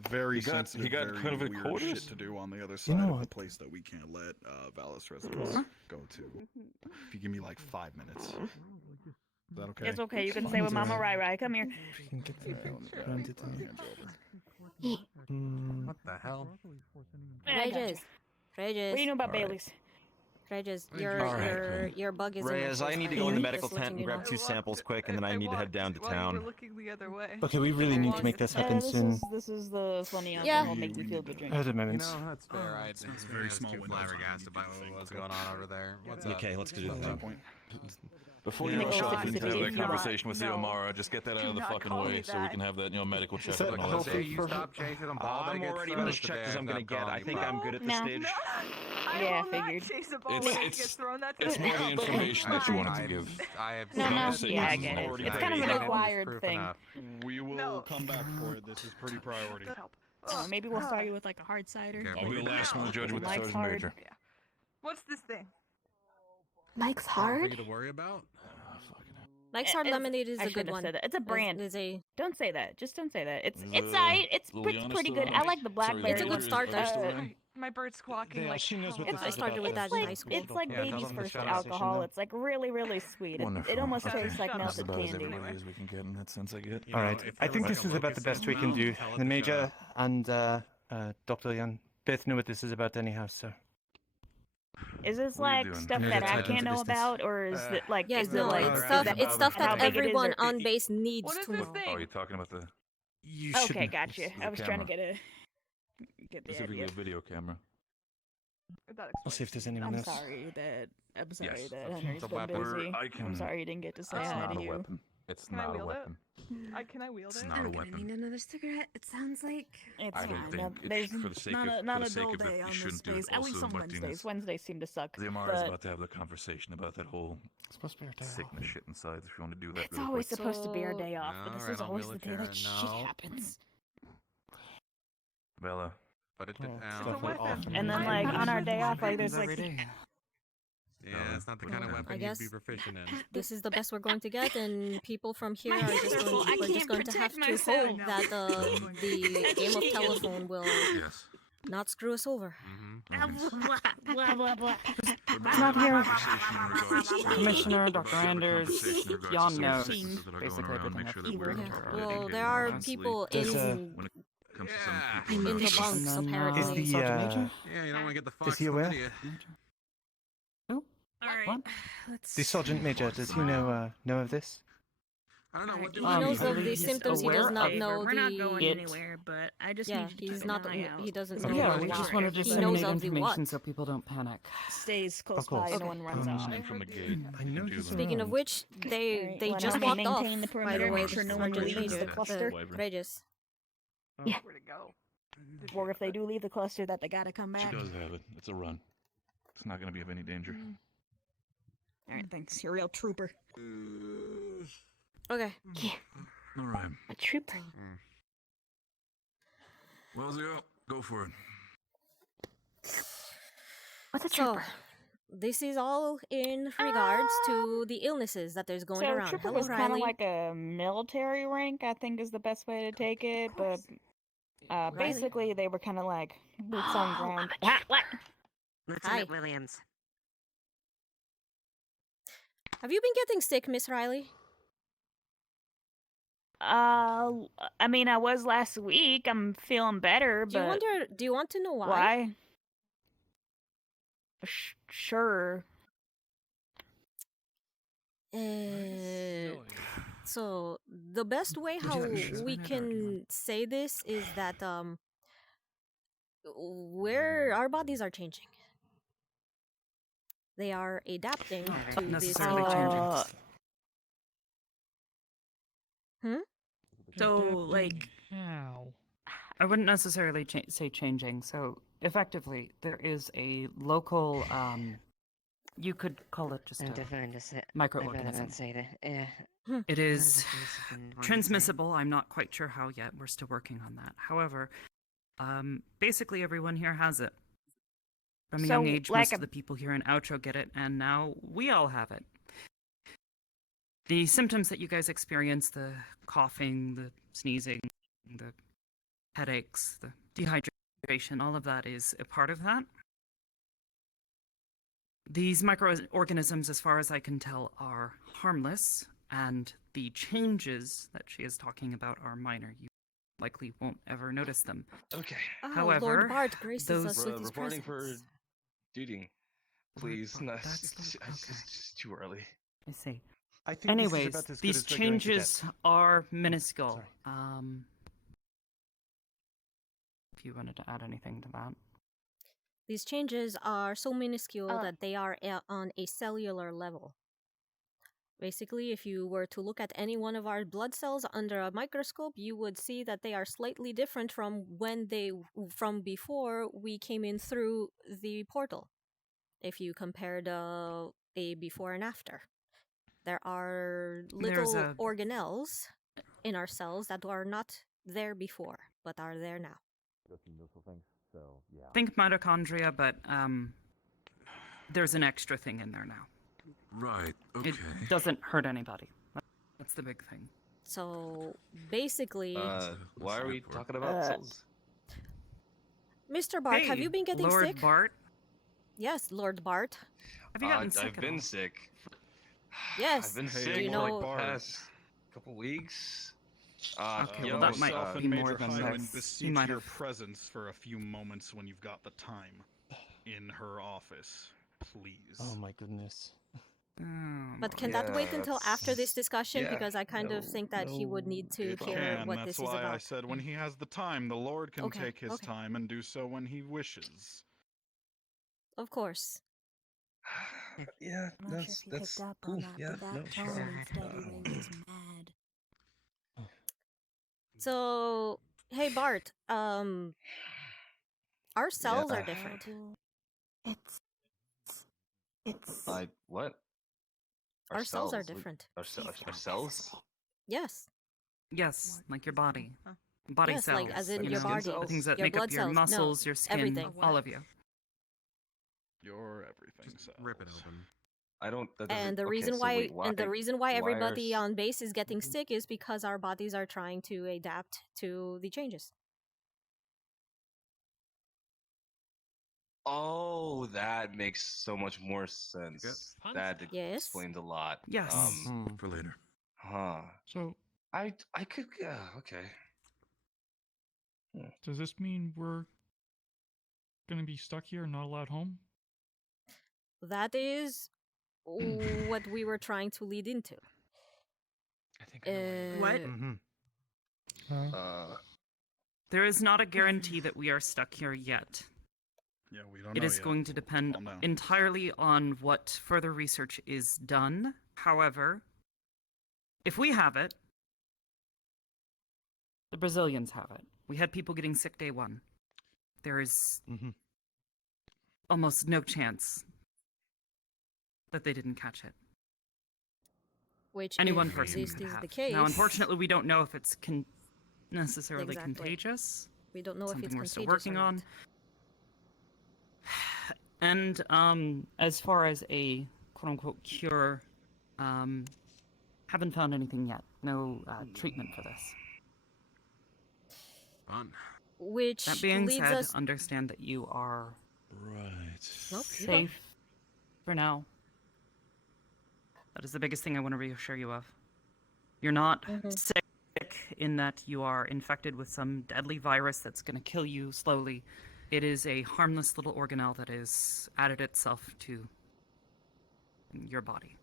very He got sensitive, very convict weird quarters? shit to do on the other side know of the what? place that we can't let Valis residents go to. If you give me like 5 minutes. Is that okay? It's okay. You can stay with Mama Rai Rai. Come here. We can get the around it. What the hell? I got Regis, you. What do you know about Bailey's? Regis, All your right, your bug is. in my Reyes, I face. need to go in the Just medical letting tent and you grab know. 2 samples quick, and then I need to head down to town. looking the other way. Okay, we really need to make this happen soon. This is the funny Yeah. that will make me feel good drink. At the You moment. know, that's fair. I It's was very small too windows. flabbergasted by what's going on over there. What's up? Okay, let's do At that. that point. Before Yeah. you No, rush off it's into that not. conversation with No. Xiomara, just get that out of Do the not fucking call me way so we that. can have that, medical check that and all that healthy stuff. You stop chasing them ball. I'm already going to check as I'm going to get. I think I'm good at this No. stage. Yeah, I figured. Chase a ball It's- that it's- gets thrown at It's the more the information that you wanted to give. I have No, Not no. to say Yeah, I this is get it. already It's done. kind of an Proof acquired thing. enough. We will No. come back for it. This is pretty priority. Maybe we'll start you with like a hard cider. Okay, I'll be the last one to judge with the Mike's sergeant hard. major. What's this thing? Mike's For hard? you to worry about? Mike's Hard Lemonade is I a good shouldn't have one. said that. It's a brand. It's a. Don't say that. Just don't say that. It's The alright. It's Liliana pretty still good. there? I like the Sorry, blackberry It's a good one. starter. Are they still there? My bird's squawking Yeah, like she knows what hell. this I is started about. with that in high school. It's like Yeah, tell baby's them the first shot alcohol. station, It's like really, really sweet. It almost Okay. tastes like Shut up. That's melted about as candy. everybody as we can get in that sense, I get. All right. I think this is about the best we can do. The Major and Dr. Leon both know what this is about anyhow, so. Is this What are you like doing? stuff I'm that gonna I type can't into know distance. about, or is it like Yes, is no, it like it's is stuff. that- It's stuff how that big it is, everyone or- on base needs What is to this know. thing? Oh, you're talking about the You Okay, shouldn't. gotcha. I was trying to get the specifically idea. a video camera. That I'll see if there's anyone I'm else. sorry that Yes. Henry's It's a been weapon. busy. I I'm can- sorry you didn't get to say It's hi not to a you. weapon. It's Can I not a wield weapon. it? Can I wield It's it? not a I'm gonna weapon. need another cigarette. It sounds like It's I don't fine. think There's for the sake not of a, not for the a sake dull of it, day you on this shouldn't do it. space. At least Also, on Martinez. Wednesdays. Wednesdays seem to suck. Xiomara's but about to have the conversation about that whole It's supposed to be our day sickness off. shit inside. If you want to do that, it's really always quick. supposed to be our day off, but this Alright, is I'll always wheel the a day chair. that shit No. happens. Bella. Put it Oh, down. definitely off. And then like on our day off, like there's like every day. Yeah, that's not the kind of I weapon you'd guess be proficient in. this is the best we're going to get, and people from here My are hands just are going, full. I we're just can't going to have protect to myself. hope that the game of telephone will Yes. not screw us over. Blah blah blah. It's not here. Commissioner, Dr. Anders, Jan knows basically everything I've Well, there are people in When it comes to some people in that the are- bunks Is apparently. the Yeah, you don't want to get the fox is he on aware? video. All right. What? Let's. The Sergeant Major, does he know of this? I don't know what He do knows I of mean? the symptoms. He does not know We're not going the. anywhere, but I just Yeah, need you to he's keep not. an eye out. He doesn't Okay. know. Yeah, we why. just want to He knows disseminate of the information what. so people don't panic. stays close Of course. by, no one runs I'm off. listening from the gate. I know Do he's that. Speaking of which, they Alright, they wanna just help walked off. maintain the By the perimeter, way, make sure no one Sergeant leaves the Major, cluster? Regis. Yeah. Where'd it go? Or if they do leave the cluster, that they gotta come She back. does have it. It's a run. It's not going to be of any danger. Alright, thanks. You're a real trooper. Okay. Yeah, All right. a trooper. Well, Zio, go for it. What's a So, trooper? this is all in regards to the illnesses that there's going So around. trooper Hello, was kind of Riley. like a military rank, I think is the best way to take it. But Riley. basically, they were kind of like boots on ground. What? Lieutenant Williams. Have you been getting sick, Miss Riley? I mean, I was last week. I'm feeling better, Do you but wonder? Do you want to know why? why? Sure. So the best way how we can say this is that where our bodies are changing. They are adapting Not to this. necessarily changing. So, like, I wouldn't necessarily say changing. So effectively, there is a local, you could call it just a microorganism. It is transmissible. I'm not quite sure how yet. We're still working on that. However, basically everyone here has it. From a So, young age, like most of the people here in Outro get it, and now we all have it. The symptoms that you guys experience, the coughing, the sneezing, the headaches, the dehydration, all of that is a part of that. These microorganisms, as far as I can tell, are harmless, and the changes that she is talking about are minor. You likely won't ever notice them. Okay. Oh, However, Lord Bart graces those us with his Reporting presence. for duty, please. No, That's it's just too early. I see. I think this is Anyways, about as good these as we're going to get. changes are minuscule. If you wanted to add anything to that. These changes are so minuscule that they are on a cellular level. Basically, if you were to look at any one of our blood cells under a microscope, you would see that they are slightly different from from before we came in through the portal. If you compared a before and after. There are little organelles in our cells that are not there before, but are there now. Think mitochondria, but there's an extra thing in there now. Right, okay. It doesn't hurt anybody. That's the big thing. So basically, Why are we talking about cells? Mr. Bart, have you been getting Lord sick? Bart? Yes, Lord Bart. Have you gotten sick I've been sick. Yes. I've been Do sick you for like know? the past couple weeks. Okay, well, that might Myself be and more Major than Hyman this. He beseech might your have. presence for a few moments when you've got the time in her office, please. Oh my goodness. But can that wait until after this discussion? Because I kind of think that he would need to hear what That's this is why I about. said when he has the time, the Lord can Okay, take his okay. time and do so when he wishes. Of course. Yeah, that's cool. Yeah, no, sure. So, hey Bart, our cells are different. What? Our cells are Like, different. Our cells? Yes. Yes, like your body. Body Yes, cells. like as in you your know, body, the things that your make blood up your cells, muscles, no, your skin, everything. all of you. Your everything cells. Rip it open. I don't. That And the okay, reason so why, wait, and the reason why why are everybody s- on base is getting sick is because our bodies are trying to adapt to the changes. Oh, that makes so much more sense. That explains a lot. Yes. For later. Huh. So I could. Yeah. Okay. Does this mean we're gonna be stuck here and not allowed home? That is what we were trying to lead into. I think What? There is not a guarantee that we are stuck here yet. Yeah, we don't It know is yet. going to depend Calm down. entirely on what further research is done. However, if we have it, the Brazilians have it. We had people getting sick day one. There is almost no chance that they didn't catch it. Which, Any if one person this could is have. the case, Now, unfortunately, we don't know if it's necessarily Exactly. contagious. we don't know Something if it's we're contagious still working or not. on. And as far as a quote-unquote cure, haven't found anything yet. No treatment for this. Fun. Which That being leads said, us. understand that you are Nope, you go. safe for now. That is the biggest thing I want to reassure you of. You're not sick in that you are infected with some deadly virus that's going to kill you slowly. It is a harmless little organelle that has added itself to your body.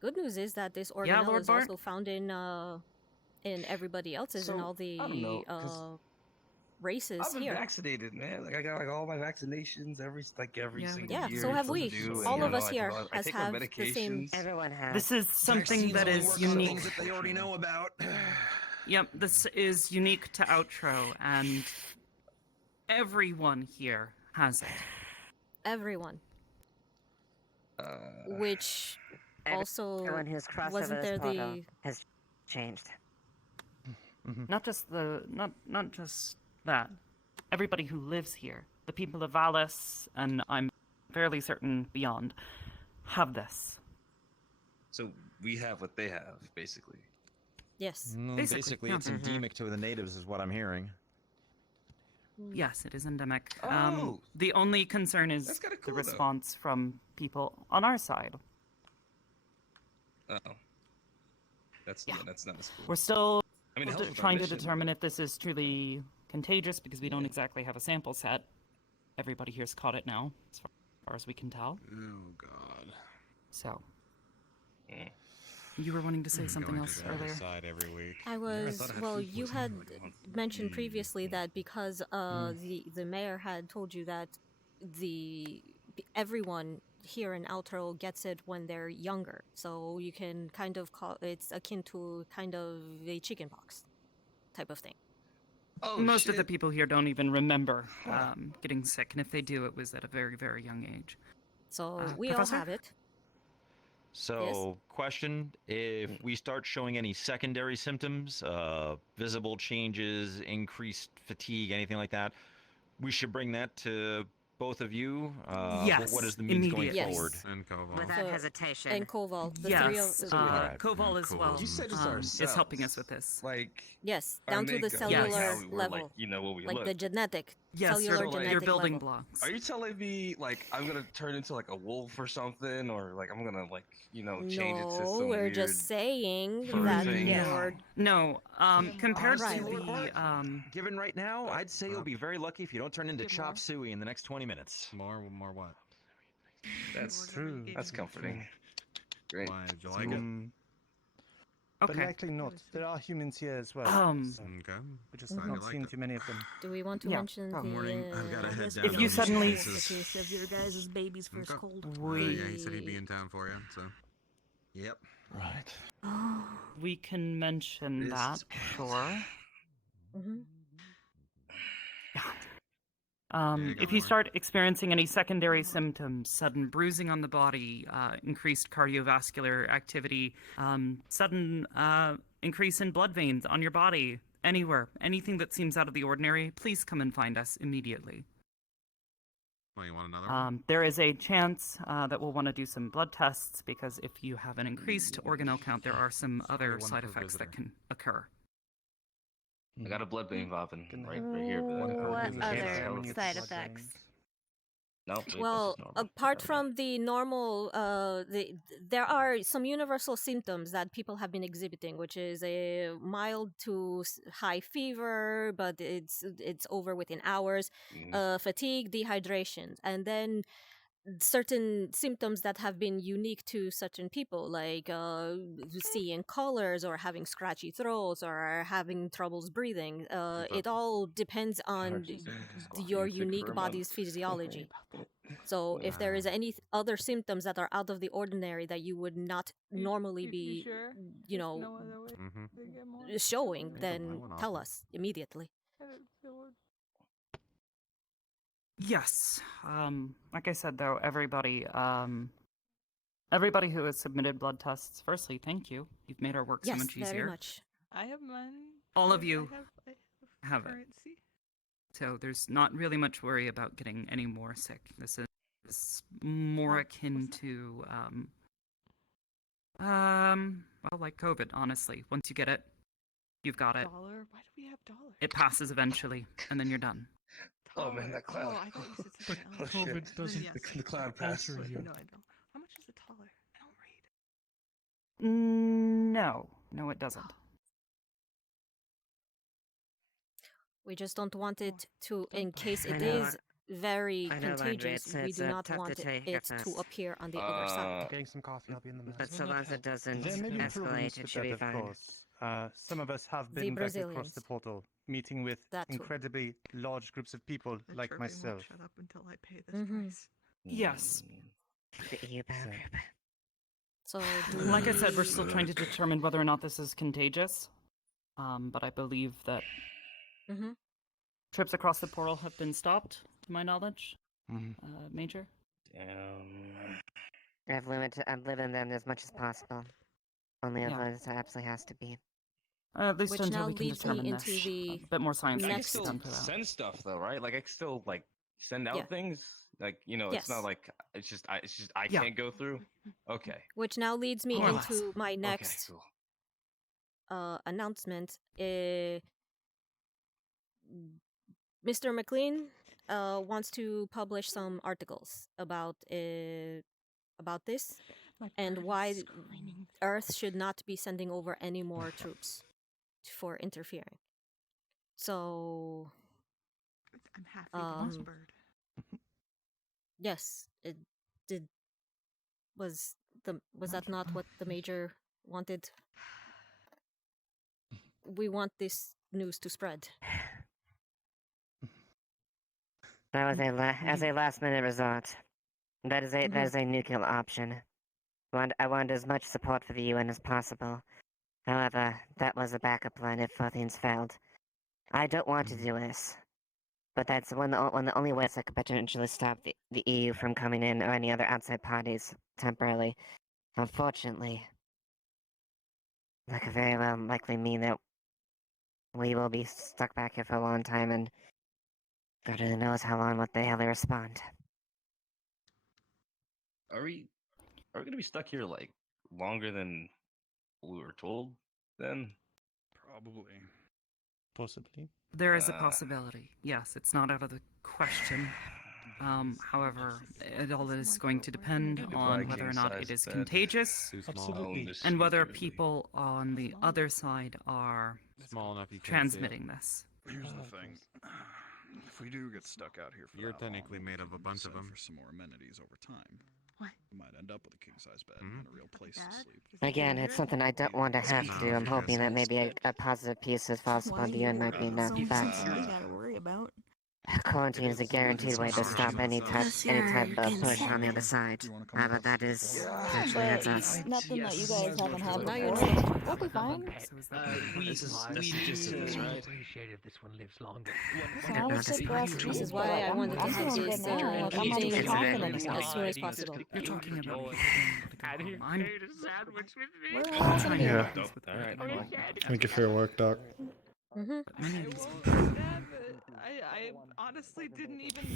Good news is that this Yeah, organelle Lord is Bart? also found in everybody else's and all the I don't know, 'cause races I've been here. vaccinated, man. Like I got like all my vaccinations every single Yeah, year. so you're have supposed we. to do, and, All you of know, us I here do all- I has take my have the same. medications. Everyone has. This is something that is Vaccines only work on unique. things that they already know about. Yep, this is unique to Outro, and everyone here has it. Everyone. Which also Everyone who's crossed wasn't over there this portal the. has changed. Not just not just that. Everybody who lives here, the people of Valis, and I'm fairly certain beyond, have this. So we have what they have, basically. Yes. Basically, it's endemic to the natives, is what I'm hearing. Yes, it is endemic. Oh! The only concern is That's kinda the cool, though. response from people on our side. Oh. That's not as cool. We're still I mean, it helps with our trying to mission, determine if this is truly contagious because we don't exactly have a sample set. Everybody here's caught it now, as far as we can tell. Oh, God. So. You were wanting to say something else earlier. Every week. I was well. You had mentioned previously that because the mayor had told you that everyone here in Outro gets it when they're younger, so you can kind of call it's akin to kind of a chickenpox type of thing. Oh, Most of the people here don't even remember getting sick, and if they do, it was at a very, very young age. So we Professor? all have it. So, question, if we start showing any secondary symptoms, visible changes, increased fatigue, anything like that, we should bring that to Both of you? Yes, what is the means going immediately. forward? And Koval. Without hesitation. And Koval, the yes, three of Koval as well You said it's is helping us with this. Like, yes, our down to the makeup. cellular Yes. level, Like, you know what we like look. the genetic, Yes, cellular so, like, genetic your building level. blocks. Are you telling me, like, I'm gonna turn into, like, a wolf or something? Or, like, I'm gonna, like, you know, change it to No, some we're weird just saying fur that thing? you're No, compared Right. to the Given right now, I'd say you'll be very lucky if you don't turn into Chop Suey in the next 20 minutes. More what? That's true. That's comforting. Great. Why, did you like it? But Okay. likely not. There are humans here as well. So Okay. we just Glad have you not liked seen it. too many of them. Do we want to Yeah. mention the? Morning. I've got to head down. If to you the suddenly- Mrs. In case of your guys' baby's first cold. Yeah, he said he'd be in town for you. So. Yep. Right. we can mention that, sure. Mm-hmm. If you start experiencing any secondary symptoms, sudden bruising on the body, increased cardiovascular activity, sudden increase in blood veins on your body, anywhere, anything that seems out of the ordinary, please come and find us immediately. Well, you want another one? There is a chance that we'll want to do some blood tests because if you have an increased organelle count, there are some other side effects that can occur. I got a blood vein popping right here. But What I can't tell other if side it's- effects? No, wait, Well, this is normal. apart from the normal, there are some universal symptoms that people have been exhibiting, which is a mild to high fever, but it's over within hours, fatigue, dehydration, and then certain symptoms that have been unique to certain people, like seeing colors or having scratchy throats or having troubles breathing. It all depends on your unique body's physiology. So if there is any other symptoms that are out of the ordinary that you would not normally be, sure? you There's know, no other way to get more? showing, then tell us immediately. Yes. Like I said, though, everybody who has submitted blood tests, firstly, thank you. You've made our work so Yes, much easier. very much. I have mine. All of you I have it. currency. So there's not really much worry about getting any more sick. This is more akin to, well, like COVID, honestly. Once you get it, you've got it. Dollar? Why do we have dollars? It passes eventually, and then you're done. Oh man, that cloud. Oh, I thought you said something else. Oh, shit. COVID doesn't The cloud passed. alter you. No, I don't. How much is a dollar? I don't read. No, it doesn't. We just don't want it to, in case I it know, is very I know, Landry, contagious, we it's do not tough want to take it at to first. appear on the other side. Getting some coffee, I'll be in the But so long as it doesn't There may be improvements escalate, it with should that, be of fine. course. Some of us have The been back across Brazilians. the portal, meeting with That too. incredibly large groups of people The like Turvey won't myself. shut up until I pay this Mhm. price. Yes. The EU bound group. So, Like I said, we're still trying to determine whether or not this is contagious. But I believe that Mm-hmm. trips across the portal have been stopped, to my knowledge. Major? I've limited them as much as possible. Only Yeah. if it absolutely has to be. At least Which until now we can leads me determine into this. the A bit more science I can needs to be still done for that. send stuff though, right? Like I can still like send out Yeah. things. Like you know, it's Yes. not like it's just I Yeah. can't go through. Okay. Which now leads me More or less. into my next Okay, cool. announcement. Mr. McLean wants to publish some articles about this My and bird why is screaming. Earth should not be sending over any more troops for interfering. So, I'm half eating this bird. yes, it did. Was that not what the major wanted? We want this news to spread. That was as a last minute resort. That is a nuclear option. I wanted as much support for the UN as possible. However, that was a backup plan if things failed. I don't want to do this, but that's one of the only ways I could potentially stop the EU from coming in or any other outside parties temporarily. Unfortunately, that could very well likely mean that we will be stuck back here for a long time, and God only knows how long, what the hell they respond. Are we gonna be stuck here like longer than we were told? Then probably. Possibly. There is a possibility. Yes, it's not out of the question. However, it all is going to depend on whether or not it is contagious, and whether people on the other side are small enough you transmitting this. Here's the thing. If we do get stuck out here for You're that technically long, made of a bunch of send them. for some more amenities over time. What? We might end up with a king-size bed and a real place to sleep. Again, it's something I don't want to have to do. I'm hoping that maybe a positive piece as falls upon the end might be enough, but you gotta worry about. quarantine is a guaranteed way to stop any type of push on the other side. But that is potentially that's us. Nothing that you guys haven't had Now you before. know. We'll be fine. This is the gist of this, right? Appreciate if this one lives longer. Don't know sick last week. This is why I wanted to I'm have feeling this good now. Like, I'm meeting not even coughing as soon as anymore. possible. You're talking about I need a sandwich with me. We're all gonna be Yeah. Alright. Thank you for your work, Doc. I honestly didn't even.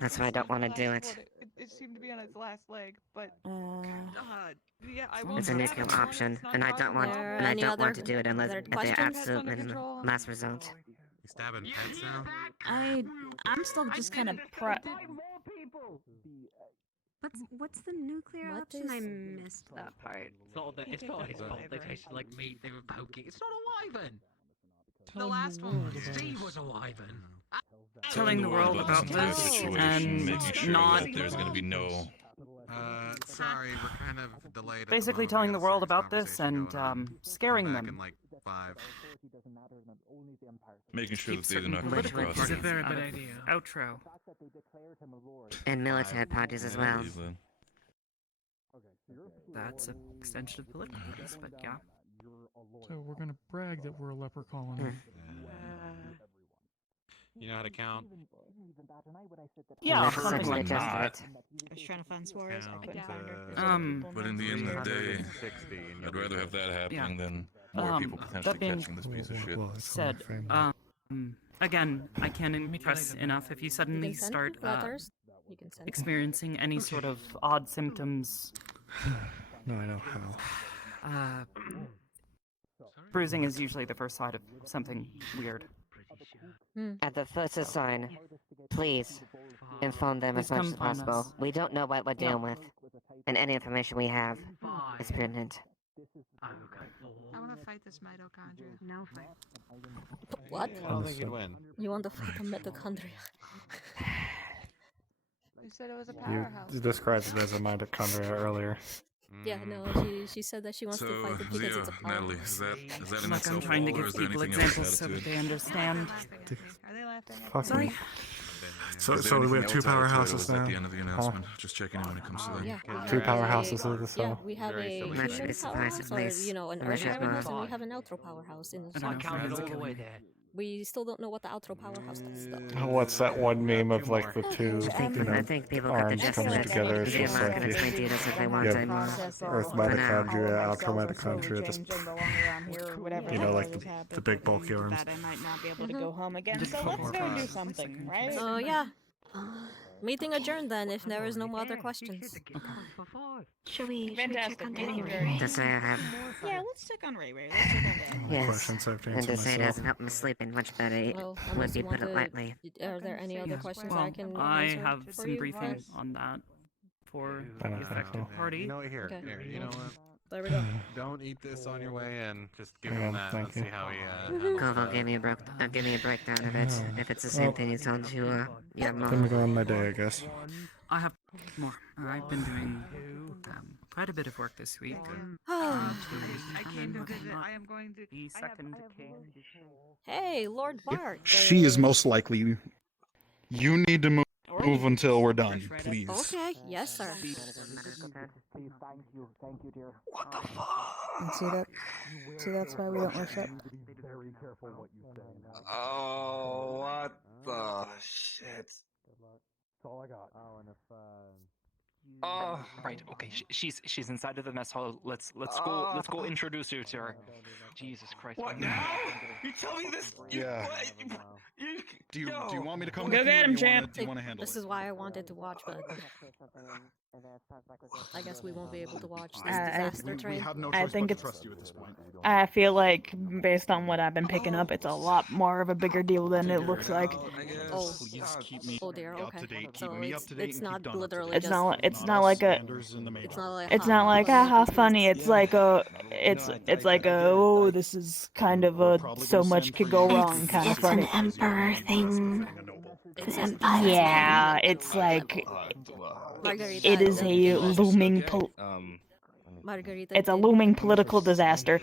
That's why I don't want to do it. It seemed to be on its last leg, but yeah, I It's a nuclear option, and I don't want to do it unless at the absolute minimum last result. You stabbing pets now? I'm still just kind of What's the nuclear option? I missed that part. It's not his fault. They tasted like meat. They were poking. It's not a wyvern. The last one. Steve was a wyvern. Telling the world about this and making sure not that there's going to be no. Sorry, we're kind of delayed. basically telling the world about this and scaring them. In like 5. Making sure that they do not come Political across. parties It's a very out good of idea. Outro. And military parties as well. That's an extension of political parties, but yeah. So we're gonna brag that we're a leper colony. You know how to count? Yeah, something like that. I was trying to find Suarez. I couldn't find her. But in the end of the day, I'd rather have that happening than more people potentially that being catching this piece of shit. said, again, I can't impress enough if you suddenly start experiencing any sort of odd symptoms. No, I know how. Bruising is usually the first sign of something weird. At the first sign, please inform them as Please much come as find possible. us. We don't know what we're dealing with, and any information we have is pertinent. I want to fight this mitochondria. No. What? I don't think you'd win. You want to fight the mitochondria? You said it was a You powerhouse. described it as a mitochondria earlier. Yeah, no, she said that she wants to So, fight it because it's a power. Natalie, is that in Like I'm itself trying to all, or give is there people anything else examples so that attitude? they understand. Are they laughing at Fuck Sorry. me. So Is there we anything have two else attitude, or powerhouses was that now. the end of the announcement? Just checking in when it comes to that. Yeah. Two powerhouses of the Yeah, cell. we have a human Much is powerhouse, surprised, or please. you know, an Much earth is powerhouse, more. and we have an outro powerhouse in the I don't know. Counted all the way there. We still don't know what the outro powerhouse does, though. What's that one meme of like the two I think people got the arms gist coming of it. together? It's They just are like going to explain to you this if they want you to. have Process all Earth of our- mitochondria, all of our outer cells are mitochondria, just changed and no longer on here or whatever. you know, like has the happened, big bulky and arms. that I might not be able to go home again. So let's go do something, right? So yeah, meeting adjourned then. If there is no more other questions. Should we Fantastic. check on Thank you Ray? very much. To say I have. Yeah, let's check on Ray Ray. Let's check on that. Yes. Questions I have to And answer to say it myself. doesn't help me sleeping much better, it Well, would unless be you want put it to, lightly. are there any other questions Well, I can I answer have for some you briefing guys? on that for I don't the think affected so. party. You know what? Here, Okay. here. You know what? There we go. Don't eat this on your way in. Just give Yeah, him that. thank Let's you. see how he. Koval gave me a breakdown of it. If it's the same thing he told you, your Let me mom. go on my day, I guess. I have more. I've been doing quite a bit of work this week. I came to visit. I am going to. The second Hey, Lord Bart. She is most likely. You need to move until we're done, please. Okay, yes, sir. What the fuck? See that? See, that's why we don't worship. Oh, what the shit? That's all I got. Oh, and if Right. Okay. She's inside of the mess hall. Let's go introduce you to her. Jesus Christ. What now? You tell me this. Yeah. Do you want me to come Go with you? get Or him, do you champ. want to handle This it? is why I wanted to watch, but I guess we won't be able to watch this I- disaster We train. have no I choice think but to it's. trust you at this point. I feel like, based on what I've been picking up, it's a lot more of a bigger deal than it looks like. Oh, Please keep me oh dear. up Okay. to date. Keep So me up to date it's and keep not Dunn up to literally date. It's just. not like a. It's not like It's not like haha funny. It's like a. It's like a oh this is kind of a so much could go wrong kind of funny. It's an emperor thing. Yeah, it's like Margarita, it is a looming. Margarita. It's a looming political disaster.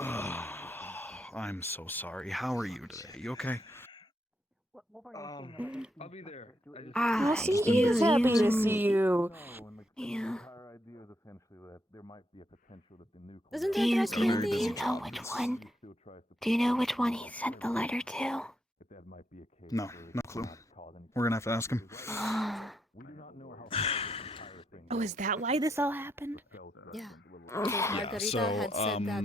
I'm so sorry. How are you today? You okay? I'll be there. I'll see He's you. happy to see you. Yeah. Isn't Do that you Rasputin? know which one? Do you know which one he sent the letter to? No clue. We're gonna have to ask him. Oh, is that why this all happened? Yeah. Because Margarita so, had said that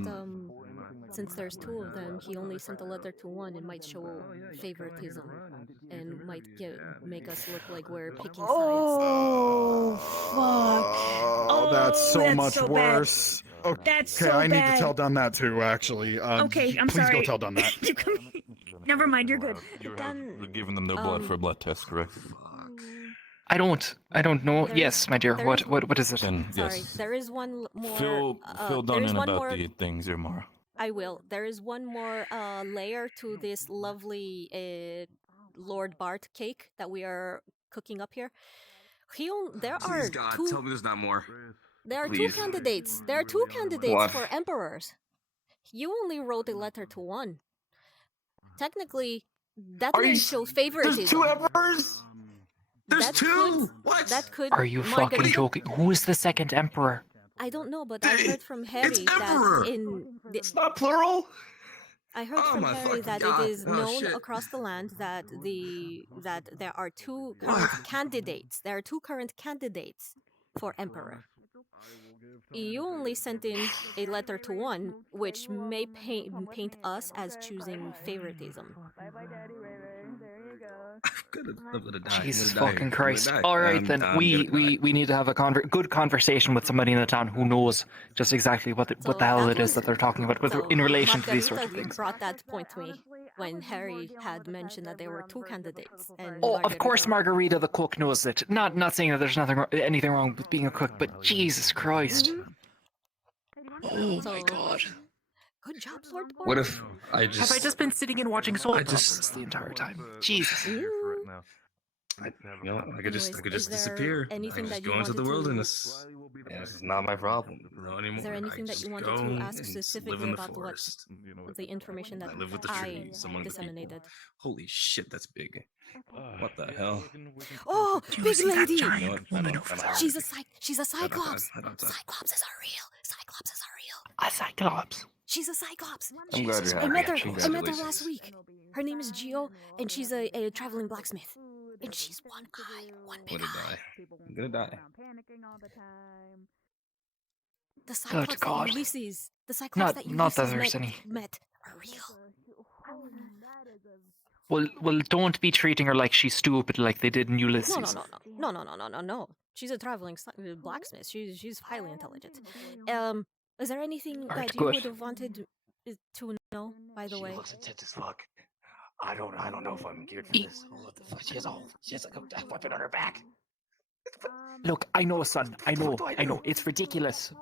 since there's two of them, he only sent a letter to one. It might show favoritism and might make us look like we're picking sides. Oh fuck! Oh, that's so much so worse. Bad. Okay, That's so I need bad. to tell Dunn that too. Actually, Okay, I'm please sorry. go tell Dunn that. Never mind, you're good. You're giving them their blood for a blood test, correct? I don't know. Yes, my dear. What is it? Then, Sorry, yes. there is one more. Fill there Dunn is in one about more. the things, Xiomara. I will. There is one more layer to this lovely Lord Bart cake that we are cooking up here. There are Please, God, two. tell me there's not more. There are Please. two candidates. There are two candidates What? for emperors. You only wrote a letter to one. Technically, that may show favoritism. There's two emperors? There's That two? could- What? That could. Are you fucking joking? Who is the second emperor? I don't know, but I heard from Harry that emperor! it's not plural. I heard Oh from my Harry fucking that God. it is Oh, known shit. across the land that there are two current candidates. There are two current candidates for emperor. You only sent in a letter to one, which may paint us as choosing favoritism. I'm gonna die. Jesus I'm gonna die. fucking I'm Christ! gonna die. All right I'm then, we need to have a good conversation with somebody in the town who knows just exactly what the hell it is that they're talking about in relation to these sorts of Margarita things. brought that point to me when Harry had mentioned that there were two candidates. And Oh, of course, Margarita the cook knows it. Not saying that there's anything wrong with being a cook, but Jesus Christ! Oh my God! Good job, Lord Bart. What if I just... Have I just been sitting and watching soap operas the entire time? Jesus. I could just Is there disappear. anything I just that you go into wanted the to- wilderness. Yeah, this is not my problem. No anymore. Is there anything that you wanted go to ask and specifically live in the about forest. what the information that I live with the I trees. I'm one of the people. disseminated? Holy shit, that's big. What the hell? Oh, big lady! You know what? I don't- She's a cyclops. I don't- Cyclopses are real. Cyclopses are real. A cyclops. She's a cyclops. I'm glad you're I happy. met her. I met her Congratulations. last week. Her name is Gio, and she's a traveling blacksmith. And she's one eye, one I'm gonna die. I'm gonna die. The cyclops God. that Ulysses, the cyclops that Not that Ulysses there's any. met are real. Well, don't be treating her like she's stupid, like they did in Ulysses. No. She's a traveling blacksmith. She's highly intelligent. Is there anything Alright, that you good. would have wanted to know? By the way, looks intense as fuck. I don't know if I'm geared for this. What the fuck? She has like a weapon on her back. Look, I know, son. I know. It's ridiculous.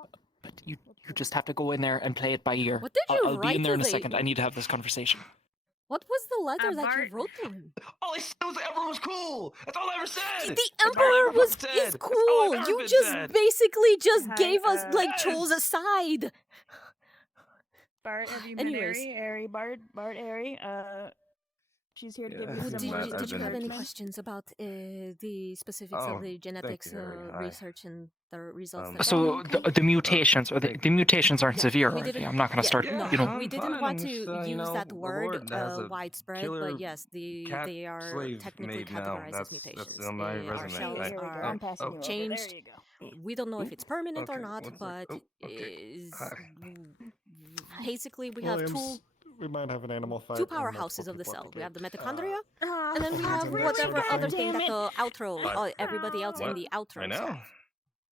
But you just have to go in there and play it by ear. What did you I'll be write in there to in a the- second. I need to have this conversation. what was the letter that you wrote to him? All I said was the emperor was cool. That's all I ever said. The emperor is cool. You just basically just gave us chose a side. Bart, have you met Anyways. Bart, Harry? She's here to give you some Did you have any questions about the specifics of the genetics research and the results? So the mutations, or the mutations aren't severe, are they? I'm not going to start, We didn't want to use that word widespread, but yes, they are technically categorized as mutations. Our cells are changed. We don't know if it's permanent or not, but basically we have we might have an animal fight. Two powerhouses of the cell. We have the mitochondria, and then we have whatever other thing that the outro, everybody else in the outro. I know.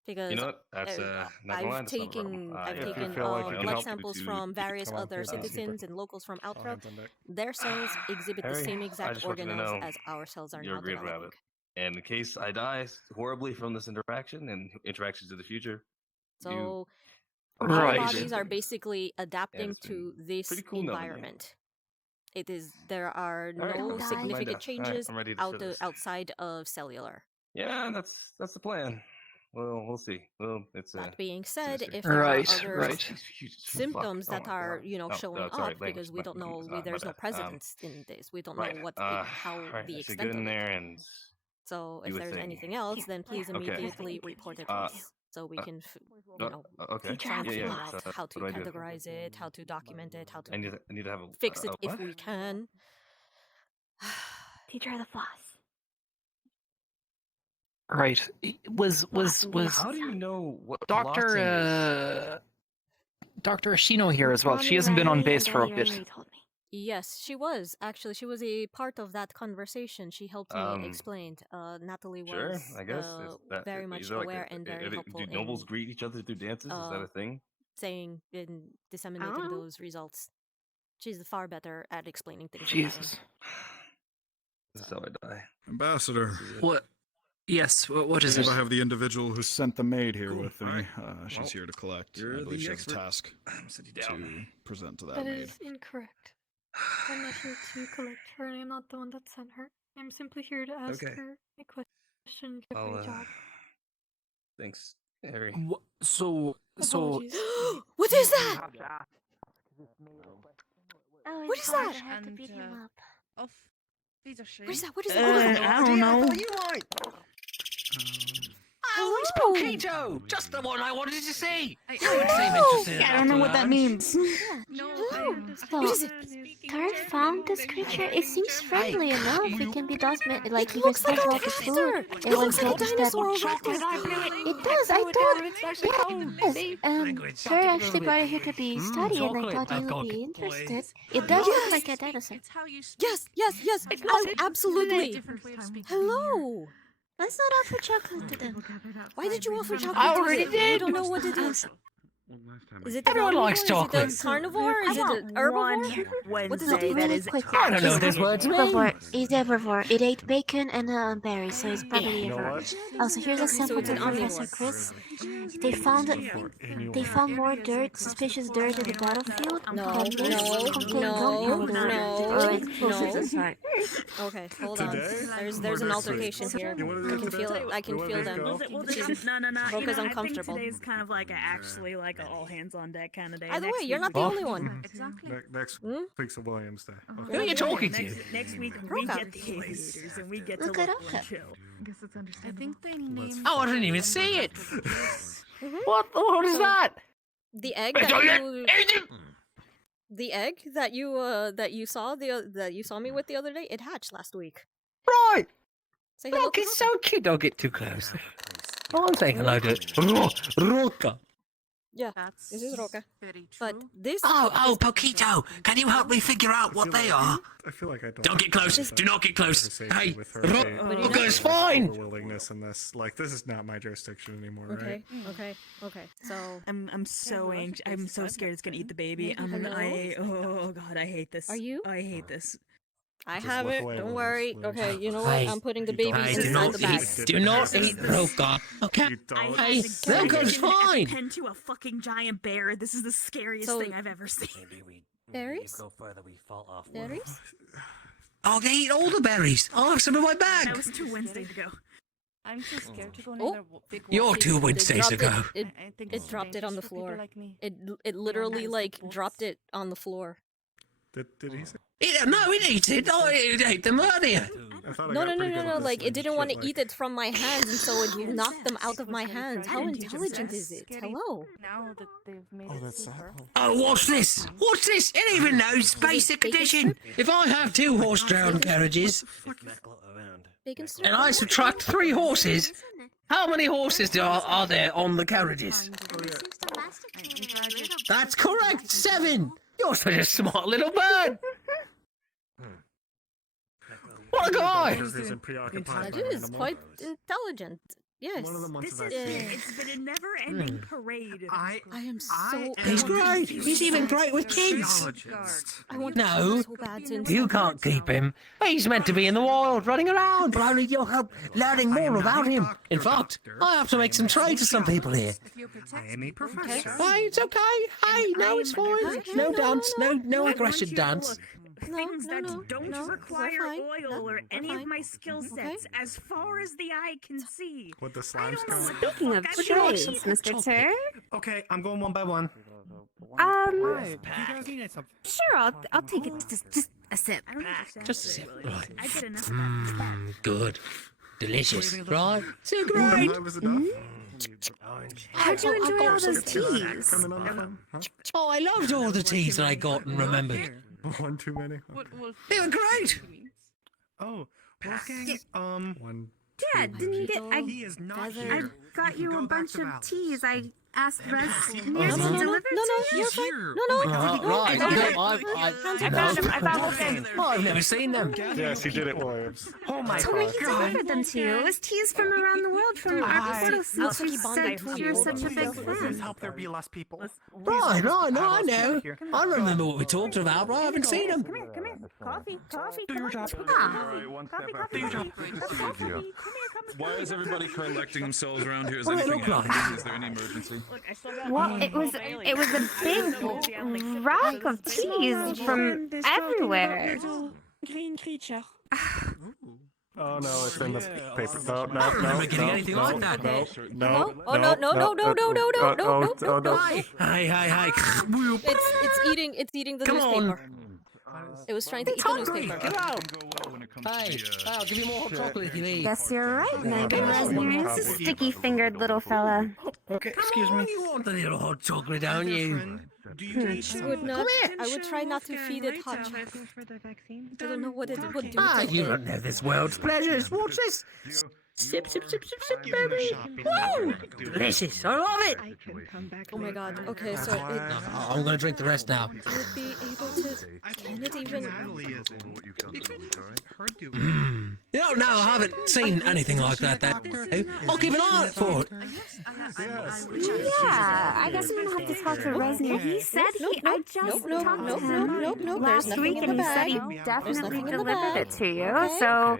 Because you know what? That's I've taken blood samples from various other citizens and locals from outro. Their cells exhibit the same exact organelles as our cells are now developing. And in case I die horribly from this interaction and interactions in the future, so our bodies are basically adapting to this environment. There are no significant changes outside of cellular. Yeah, that's the plan. Well, we'll see. Well, that being said, if there are other symptoms that are showing up, because we don't know, there's no precedence in this. We don't know how the extent of it. So if there's anything else, then please immediately report it to us, so we can try and figure out how to categorize it, how to document it, how to fix it if we can. Teach her the floss. Right. Was how do you know what Dr. Ashino here as well? She hasn't been on base for a bit. Yes, she was. Actually, she was a part of that conversation. She helped me explain. Natalie was I guess very much aware and very helpful. Do nobles greet each other through dances? Is that a thing? Saying and disseminating those results. She's far better at explaining things. Jesus. This is how I die. Ambassador. What? Yes, what is it? I have the individual who sent the maid here with me. She's here to collect. I believe she has a task to present to that maid. That is incorrect. I'm not here to collect her, and I'm not the one that sent her. I'm simply here to ask her a question for a job. Thanks, Harry. So... What is that? What is that? What is that? What is that? I don't know. Oh, it's Poquito! Just the one I wanted to see! I don't know what that means. What is it? Kurt found this creature. It seems friendly enough. It can be documented, like he responds like a food. It looks like a dinosaur. It does. I thought. Yeah, it does. Kurt actually brought it here to be studied, and I thought you would be interested. It does look like a dinosaur. Yes. Oh, absolutely. Hello. Let's not offer chocolate to them. Why did you offer chocolate? I already did. I don't know what it is. Is it everyone likes chocolate? Is it a carnivore? Is it an herbivore? What does it do? I don't know those words. He's herbivore. It ate bacon and berries, so it's probably herbivore. Also, here's a sample from Professor Chris. They found more dirt, suspicious dirt in the battlefield. No. Okay, hold on. There's an altercation here. I can feel it. I can feel them. No. Roka's uncomfortable. Today's kind of like like an all hands on deck kind of day. Either way, you're not the only one. Exactly. Next week's a Williams Day. Who are you talking to? Next week we get the aviators and we get to look and chill. I guess it's understandable. I think they named. Oh, I didn't even see it. What is that? The egg that you saw me with the other day. It hatched last week. Right. Say hello. Look, it's so cute. Don't get too close. I'm saying hello to Roka. Yeah, this is Roka. But this... Oh, Poquito, can you help me figure out what they are? I feel like I don't... Don't get close. Do not get close. Hey, Roka is fine. Willingness in this. Like, this is not my jurisdiction anymore, right? Okay. So... I'm so anxious. I'm so scared it's gonna eat the baby. Oh god, I hate this. Are you? I hate this. I have it. Don't worry. Okay, you know what? I'm putting the baby inside the bag. Do not eat Roka. Okay. Hey, Roka's fine. Pen to a fucking giant bear. This is the scariest thing I've ever seen. Berries? Berries? Oh, they eat all the berries. I'll have some in my bag. That was 2 Wednesdays ago. I'm too scared to go near their big You're 2 Wednesdays ago. It dropped it on the floor. It literally like dropped it on the floor. Did he say? No, it eats it. Oh, it ate them earlier. No. Like, it didn't want to eat it from my hands, and so it knocked them out of my hands. How intelligent is it? Hello? Now that they've made it safer. Oh, what's this? What's this? It even knows basic addition. If I have 2 horse-drawn carriages, and I subtract 3 horses, how many horses are there on the carriages? That's correct, 7. You're such a smart little bird. What a guy! That is quite intelligent. Yes. It's been a never-ending parade. I am so. He's great. He's even great with kids. I want No, so bad to you can't keep him. He's meant to be in the wild, running around, but only you'll help learning more about him. In fact, I have to make some trade to some people here. I am a professor. Hey, it's okay. Hey, no, it's fine. No dance, no aggression dance. Things that don't require oil or any of my skill sets as far as the eye can see. What the slime's going? Speaking of trades, Mr. Tur. Okay, I'm going one by one. Sure, I'll take it. Just a sip. Just a sip. Right. I get enough. Good. Delicious, right? So great. How'd you enjoy all those teas? Oh, I loved all the teas that I got and remembered. One too many. They were great. Oh, Wolfgang. One. Yeah, didn't you get? I got you a Go back bunch to of Val. teas. I asked Res No, to no, deliver to you. You're fine. No. I found Wolfgang. I've never seen them. Yes, he did it, Williams. Oh my god. He delivered them to you. It was teas from around the world from our portal since you said you're such a big fan. Help there be less people. Right, no, I know. I remember what we talked about, but I haven't seen them. Come here. Coffee. Do your job. Do your job. Why is everybody collecting themselves around here? Is What do they anything look like? happening? Is there any emergency? Well, it was a big rack of teas from everywhere. Green creature. Oh no, it's in the paper. No. I don't remember getting anything like that. No. Oh no. Hey. It's eating the Come newspaper. on. It was trying to eat the newspaper. Get out. Hey, I'll give you more hot chocolate if you need. Guess you're right, maybe Resnier is a sticky-fingered little fella. Okay, excuse me. You want a little hot chocolate, don't you? I would try not to feed it hot chocolate. I don't know what it would do. You don't know this world's pleasures. Watch this. Sip, baby. Woo! Delicious. I love it. Oh my god. Okay, so I'm gonna drink the rest now. it would be able to. Can it even? You don't know. I haven't seen anything like that. I'll keep an eye out for it. Yeah, I guess I'm gonna have to talk to Resnier. He said I just talked to him last week, and he said he definitely delivered it to you. So,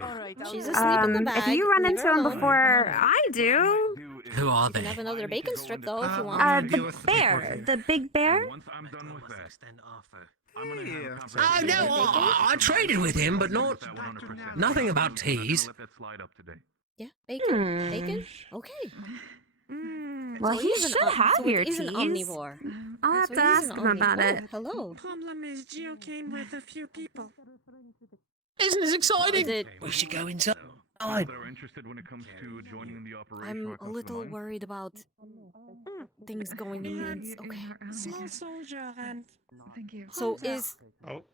She's asleep in the bag. if you run into him before I do, Who are You can they? have another bacon strip though if you want. the bear, the big bear. Once I'm done with that, Oh no, I traded with him, but nothing about teas. Yeah, bacon. Okay. Well, So he he's an should om- have so your it is an teas. omnivore. I'll have So to he's ask an him about omnivore. it. Hello. Problem is, Gio came with a few people. Isn't this exciting? Is it- We should go inside. that are interested when it comes to joining the operation. I'm a little worried about things going in these. Okay. Small soldier and. Thank you. So is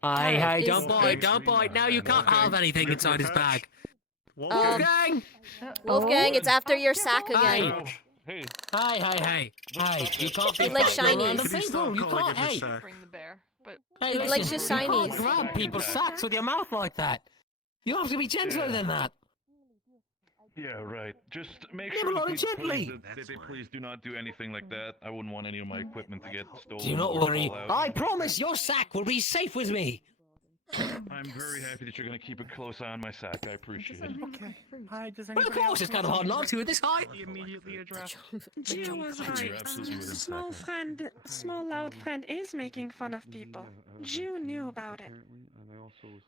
Hey, Is don't bite, it- don't bite. No, you can't have anything inside his bag. Wolfgang! Wolfgang, it's after your sack again. Hey, you can't be He likes fighting around shinies. the people. You can't, hey. Bring the bear, but Hey, He listen, likes his you can't shinies. grab people's sacks with your mouth like that. You have to be gentler than that. Yeah, right. Just make Yeah, sure but that gently. they please do not do anything like that. I wouldn't want any of my equipment to get stolen. Do not or worry. fall out. I promise your sack will be safe with me. I'm very happy that you're going to keep a cloose eye on my sack. I appreciate it. Okay. Hi, does Well, of anybody course, else it's kind of want hard not to at this height. be immediately addressed? Gio was right. Small loud friend is making fun of people. Gio knew about it.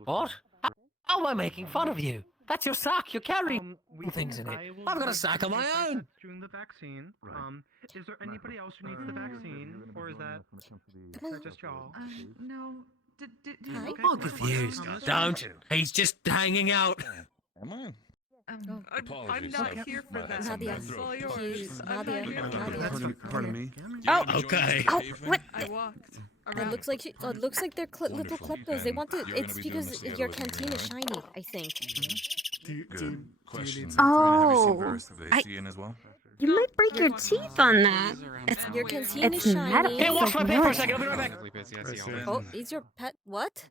What? How am I making fun of you? That's your sack. You're carrying things in it. I've got a sack of my own. During the vaccine, is there anybody else who needs the vaccine, or is that just y'all? No, Hi. I'm confused. Don't. He's just hanging out. Am I? I'm not here for that. Nadia. It's all yours. Pardon me. Oh, okay. Oh, what? I walked. It looks like it looks like they're little kleptos. They want to. It's because your canteen is shiny, I think. Good question. Oh, as well? you might break your teeth on that. Your canteen It's is shiny. metal. Hey, watch my pay for a second. I'll be right back. Oh, is your pet what?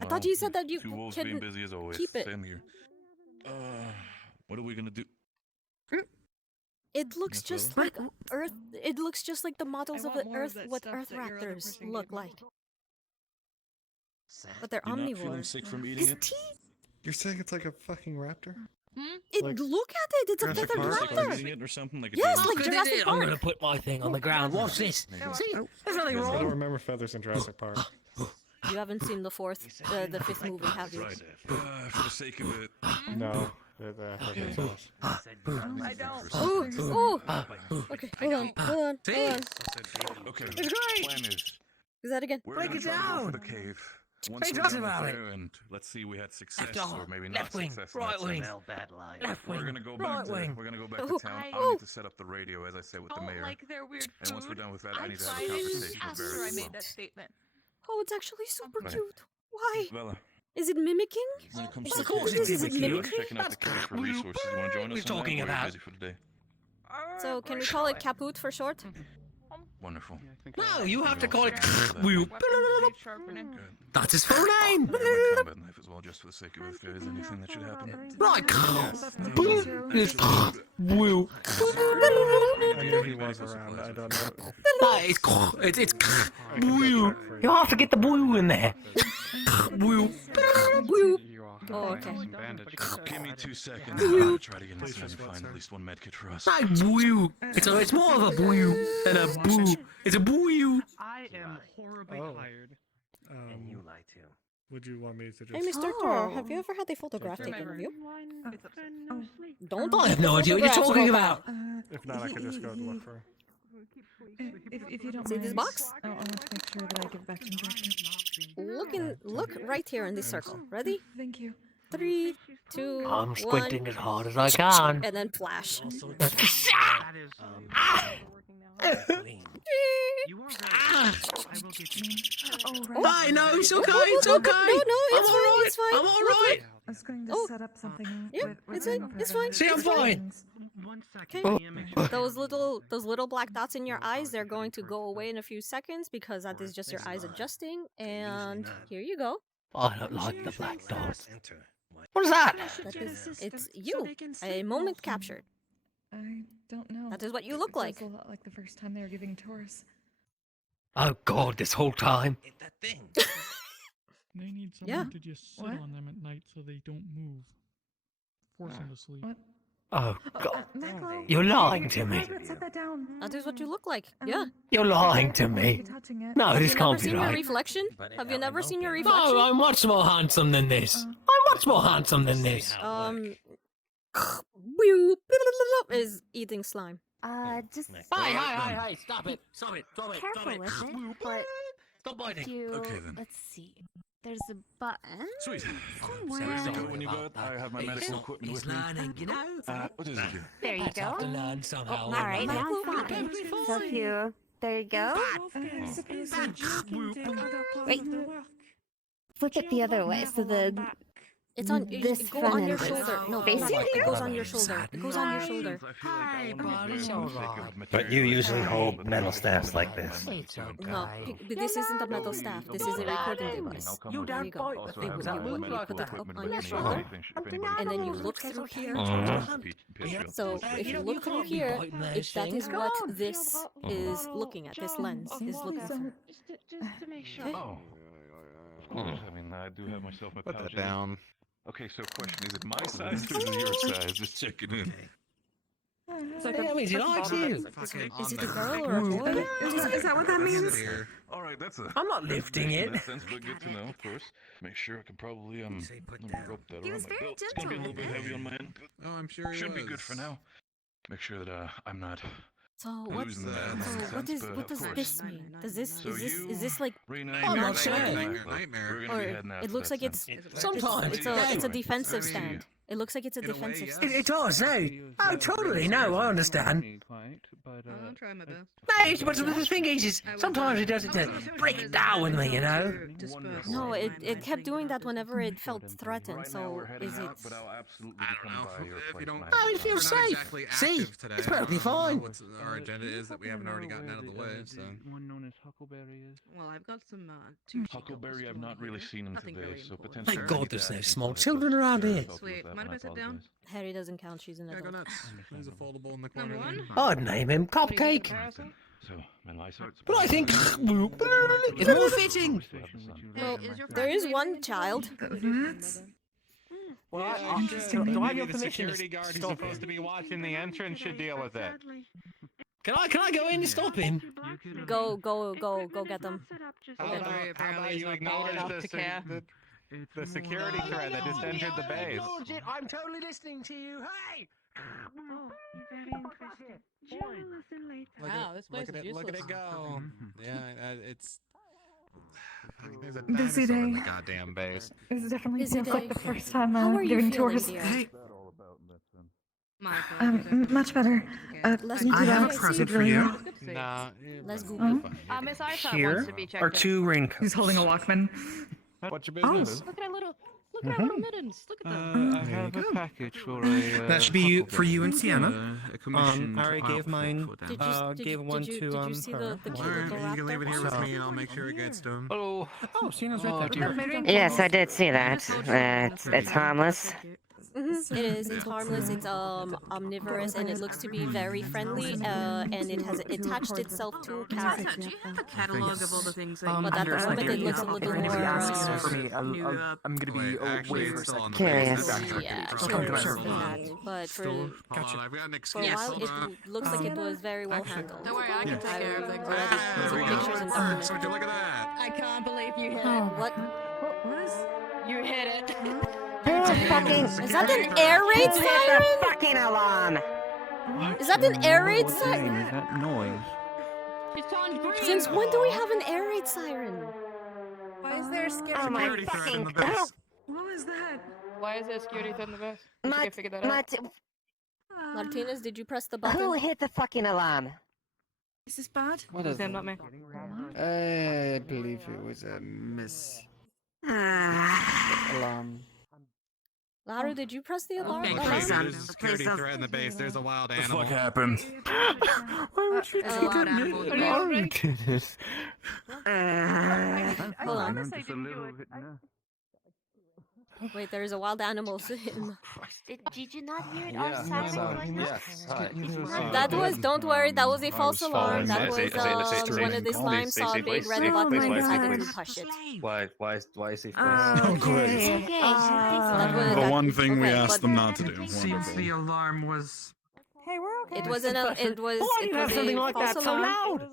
I thought you said that you Two wolves being can busy as always. keep it. Same here. What are we gonna do? It looks just like Earth. It looks just like the models of the Earth. What Earth raptors look like. But they're You're not feeling omnivores. sick from eating it? You're saying it's like a fucking raptor? Look at it. It's a Jurassic feathered Park? raptor. Eating it or something like Yes, it's like Jurassic I'm Park. gonna put my thing on the ground. Watch this. See? There's nothing I don't wrong. remember feathers in Jurassic Park. You haven't seen the fifth movie, have you? for the sake of it. No. I don't. Ooh. Okay, hold on. Okay. It's great. Plan Is that again? we're Break gonna it try to go for down. the cave. Hey, Once we're talk done about there, it. and let's see, we had success Left or maybe not left wing, success. right in that wing. sense. Left We're wing, gonna go right back to wing. we're gonna go back to town. I need to set up the radio, as I said, with the mayor. Like their weird And once we're food. done with that, I need to have a tried it conversation with after Barrett I as made well. that statement. Oh, it's actually super Right. cute. Why? Bella, Is it mimicking? when it comes Of to course it's is mimicry. checking out the cave for resources, you want to join us? We're on that, talking or are you about- busy for the day? So can we call it Caput for short? Wonderful. No, you have to call it. Sharpening. That's his full name. Combat knife as well, just for the sake of if there is anything that should happen. Right. Woo. He was around. I don't know. It's woo. You have to get the woo in there. Woo. Woo. Oh, okay. Give me 2 seconds. I'll try to get inside and find at least one medkit for us. Not woo. It's more of a woo than a boo. It's a boo. I am horribly tired. And you lie too. Would you want me to just... Hey, Mr. Toro, have you ever had a photograph taken of you? Don't. I have no idea what you're talking about. If not, I could just go look for... If you don't See mind, this box? I want to make sure that I give back some direction. Look right here in this circle. Ready? Thank you. 3, 2, I'm squinting 1. as hard as I can. And then flash. I know, it's okay, it's okay. No, it's fine, it's fine. I'm all right. I was going to set up something. Yeah, it's fine. See, I'm It's fine. Okay. Those little black dots in your eyes, they're going to go away in a few seconds because that is just your eyes adjusting. And here you go. I don't like the black dots. What is that? It's you. A moment captured. I don't know. That is what you look It like. does a lot like the first time they were giving tours. Oh God, this whole time. They need someone Yeah. to just sit What? on them at night so they don't move. Force them to sleep. What? Oh God, Mackerel, you're lying to me. Margaret, set that down. That is what you look like. Yeah. You're lying to me. You're touching it. No, Have this you never can't be seen your right. reflection? Have you never seen your reflection? No, I'm much more handsome than this. I'm much more handsome than this. Is eating slime. Just Hey, stop it. Stop it. Stop it. careful with it. But Stop biting. if you, Okay, then. let's see. There's a button. Sweet. Somewhere. When you got, I have my medical equipment with me. learning, you know. What does it do? There you I'd have to go. learn somehow. All right, now I'm fine. So if you, there you go. Wait. Flip it the other way so the It's on. this It go front on your end is shoulder. No, facing it you. goes on your shoulder. It goes on your shoulder. But you usually hold metal staffs like this. No, but this isn't a metal staff. This is a recording device. You There you don't go. bite the thing without moving like Put it that. up on your shoulder, and then you look through here. So if you look through here, that is what this is looking at. This lens is looking for. Just to make sure. Oh. Of course. I mean, I do have myself my Put that pouches. down. Okay, so question: is it my size or is it your size? Just checking in. That means he likes you. Is it a girl or a boy? Is that what that means? All right, that's a. I'm not lifting it. In that sense, but good to know, of course. Make sure I can probably let me rope that He around was my very belt. It's gonna be a little bit gentle heavy on my end. Oh, I'm sure he Should be was. good for now. Make sure that I'm not So what does this mean? Does this is this like I'm not saying. or it looks like it's Sometimes it's a defensive stand. It looks like it's a defensive stand. It does, eh? Oh, totally. No, I understand. I'll try my best. No, but the thing is sometimes it does it to break it down with me, you know? No, it kept doing that whenever it felt threatened. So is it? I don't know. If you don't, Oh, it feels we're not safe. exactly See, active today. it's perfectly I don't know fine. what our agenda is that we haven't already gotten out of the way. So. One known as Huckleberry is. Well, I've got some two Huckleberry, I've not really seen him Nothing today, really so important. potentially. Thank God there's no small children around here. Sweet. Mind if I sit down? Harry doesn't count. She's an Yeah, go adult. nuts. There's a foldable in the corner. I'd name him Cupcake. So, But I think it's more fitting. Well, there is one child. Well, do I have your permission? Security guard who's supposed to be watching the entrance should deal with it. Can I go in and stop him? Go get them. How about you acknowledge the security threat that just entered the base? I'm totally listening to you. Hey! Wow, this place is useless. Look at it go. Yeah, it's. There's a Busy dinosaur in the day. goddamn base. This definitely Busy feels like day. the first time How are you giving feeling, tours. dear? Hey, Much better. Let's Thank go you, down. Doc. present for you. Nah. Let's go. Miss iPad Here wants to be checked are out. 2 raincoats. He's holding a Walkman. What's your business? Look at that little mittens. Look at them. I have a package for a. That should be you, for you and Sienna. I already gave mine. Did you one did to you see the cute Alright, little you can leave it here with raptor? me and I'll make sure it gets to him. Hello. Oh, Sienna's right there, dear. Yes, I did see that. It's harmless. It is. It's harmless. It's omnivorous, and it looks to be very friendly. And it has attached itself to a carrot. Do you have a catalog of all the things that But at the you moment, it looks a little more. I'm gonna be Actually, away for a it's still on second. the Curious. base. Yeah, Probably curious sure. than that. But for Hold on, I've got an for a excuse. while, Hold on. it looks like it was very well handled. Don't worry, I can take care of things. Already There some we pictures go. and documents. Would you look at that? I can't believe you hit Oh. it. What? You hit it. Is that an air raid siren? Fucking alarm! Is that an air raid What siren? name is that noise? She's turned green. Since when do we have an air raid siren? Why is there a scary Oh my Security threat in the fucking... base. What was that? Why is there a security threat in the base? We Mart- should figure that out. Martinez, did you press the Who button? hit the fucking alarm? Is this bad? What Was is him, it? not me. I believe it was a miss alarm. Laru, did you press the alarm? Okay, Look, please, alarm? there's a security threat in the base. There's a wild animal. What happened? Why would you Uh, take wild a animal. alarm to this? Hold on. Just a little bit now. Wait, there is a wild animal sitting. Did you not hear it? Our siren going off? That was, don't worry, that was a false was alarm. following That that. was one of the slime saw a big red button and decided to push it. Why is he Oh, great. Okay. The one thing we okay, asked but- them not to do. Seems Wonderful. the alarm was. Hey, we're okay. It was it was Why do you have something a like false that so alarm. loud?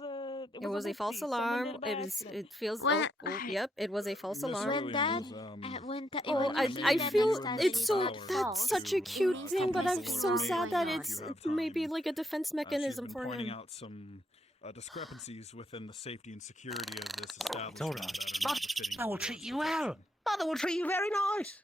It was a false alarm. It feels. What? Yep. It was a false Miss alarm. When that, Williams, Oh, when you I see that feel next time that it's so not that's false. such a cute thing, but I'm so Maybe sad that if it's you have time. maybe like a defense mechanism she's for been pointing him. out some discrepancies within the safety and security of this establishment It's all right. that are not befitting Mother will the treat you well. organization. Mother will treat you very nice.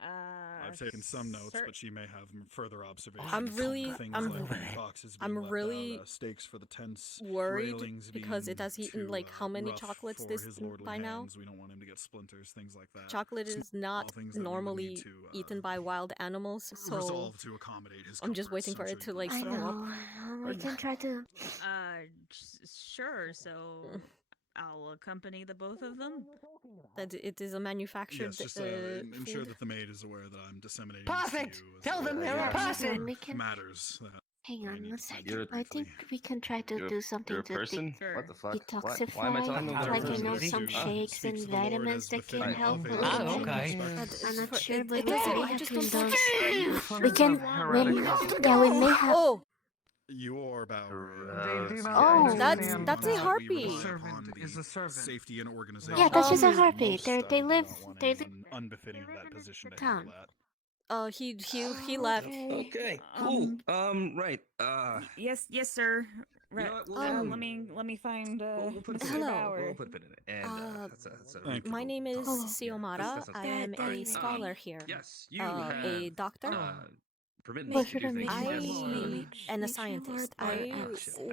I've taken some notes, but she may have further observations. I'm really- Things I'm- like the boxes being I'm left really out, stakes for the tents, worried railings because being it has eaten too, like how many rough chocolates for this his lordly by now. hands. We don't want him to get splinters, things like that. Chocolate is not things that we would normally need to, eaten by wild animals, so resolve to accommodate his I'm just comforts. waiting for I'm it sure to like I throw up. know. We can try to. Sure. So I'll accompany the both of them. That it is a manufactured Yes, just ensure food. that the maid is aware that I'm disseminating Perfect. this to you as Tell them they're a person. We can. matters that Hang on one You're- second. I think we can try to do something You're a to person? What the fuck? detoxify, Why am I telling them they're a like person? some Ah. shakes and vitamins that can help. okay. with Ah, it. okay. I'm not sure, It but doesn't- we I have just to don't those. We can. We may have. Oh, your bower. Oh, that's a harpy. Is a servant. Safety and organization. Yeah, that's just a harpy. They live. They live. Unbefitting of that position to town. handle that. He left. Okay, cool. Right. Yes, sir. Right. You know what? Let me find We'll put a Mr. pin in it. Bauer. We'll put a pin in it. And that's a Thank My name is Hello. Xiomara. I am a scholar here. Yes, you a have, doctor. Permitted Pleasure to do to meet things you. And a scientist. I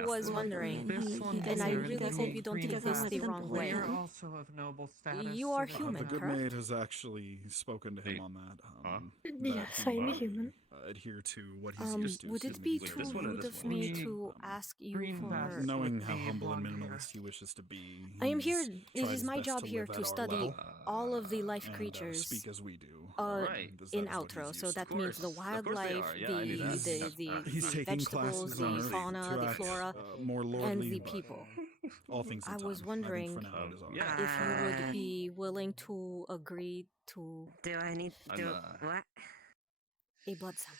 was wondering, This one and I is really hope originally you don't take green this the class. wrong way. We are also of noble status. You are so that human, The good correct? maid has actually spoken to him on that. Yes, I am human. Adhere to what he's used to. Would it be too rude of me to ask you for... Knowing how humble and minimalist he wishes to be, I am here, he's it tried is his my best job to here live to at our study level, all of the life and, creatures speak as we do. in outro. So that means the wildlife, He's the taking vegetables, classes on the Earth fauna, to the act, flora, more lordly, and the but people. all things in I time. was I think wondering for now it is all if right. you would be willing to agree to... Do I need to do what? A blood sample.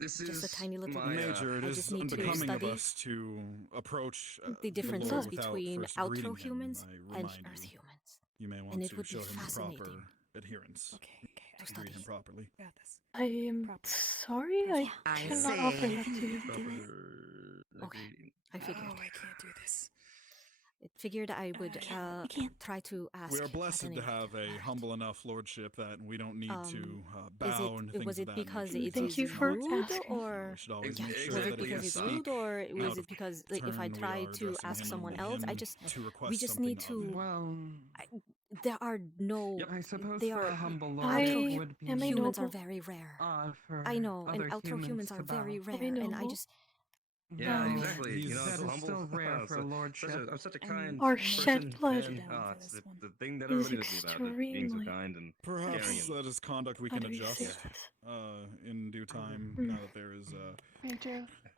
This Just a is tiny little my, bit. Major, it I is just need to unbecoming of study us to approach the differences Lord without between first outro greeting him. humans I and remind Earth you, humans. you may want And it to would show be him the fascinating. proper adherence. Okay. To greet him properly. I am sorry, I cannot offer that to you. Okay, I figured. Oh, I can't do this. I figured I would try to ask. We are at blessed any to rate. have a humble enough lordship that we don't need to bow and things Was of it that because nature. it Thank is you for rude, asking. or We should always make was sure it that because we it's speak rude, or out was of it because like, if I turn, we try are to addressing ask him someone and else, him to request we just need something to. of. Well, There are no. I suppose They for are a humble I lord it would be am a humans are noble. very rare. For I know, and other outro humans to are bow. very rare, I and I know. just. Yeah, No. exactly. You know, That I'm so is humble. still rare for a So- lordship. I'm such a kind Our person, shed blood and it's the thing that is everybody does me about, that being so extremely kind and Perhaps caring. And, that is conduct we can adjust in due time. Now that there is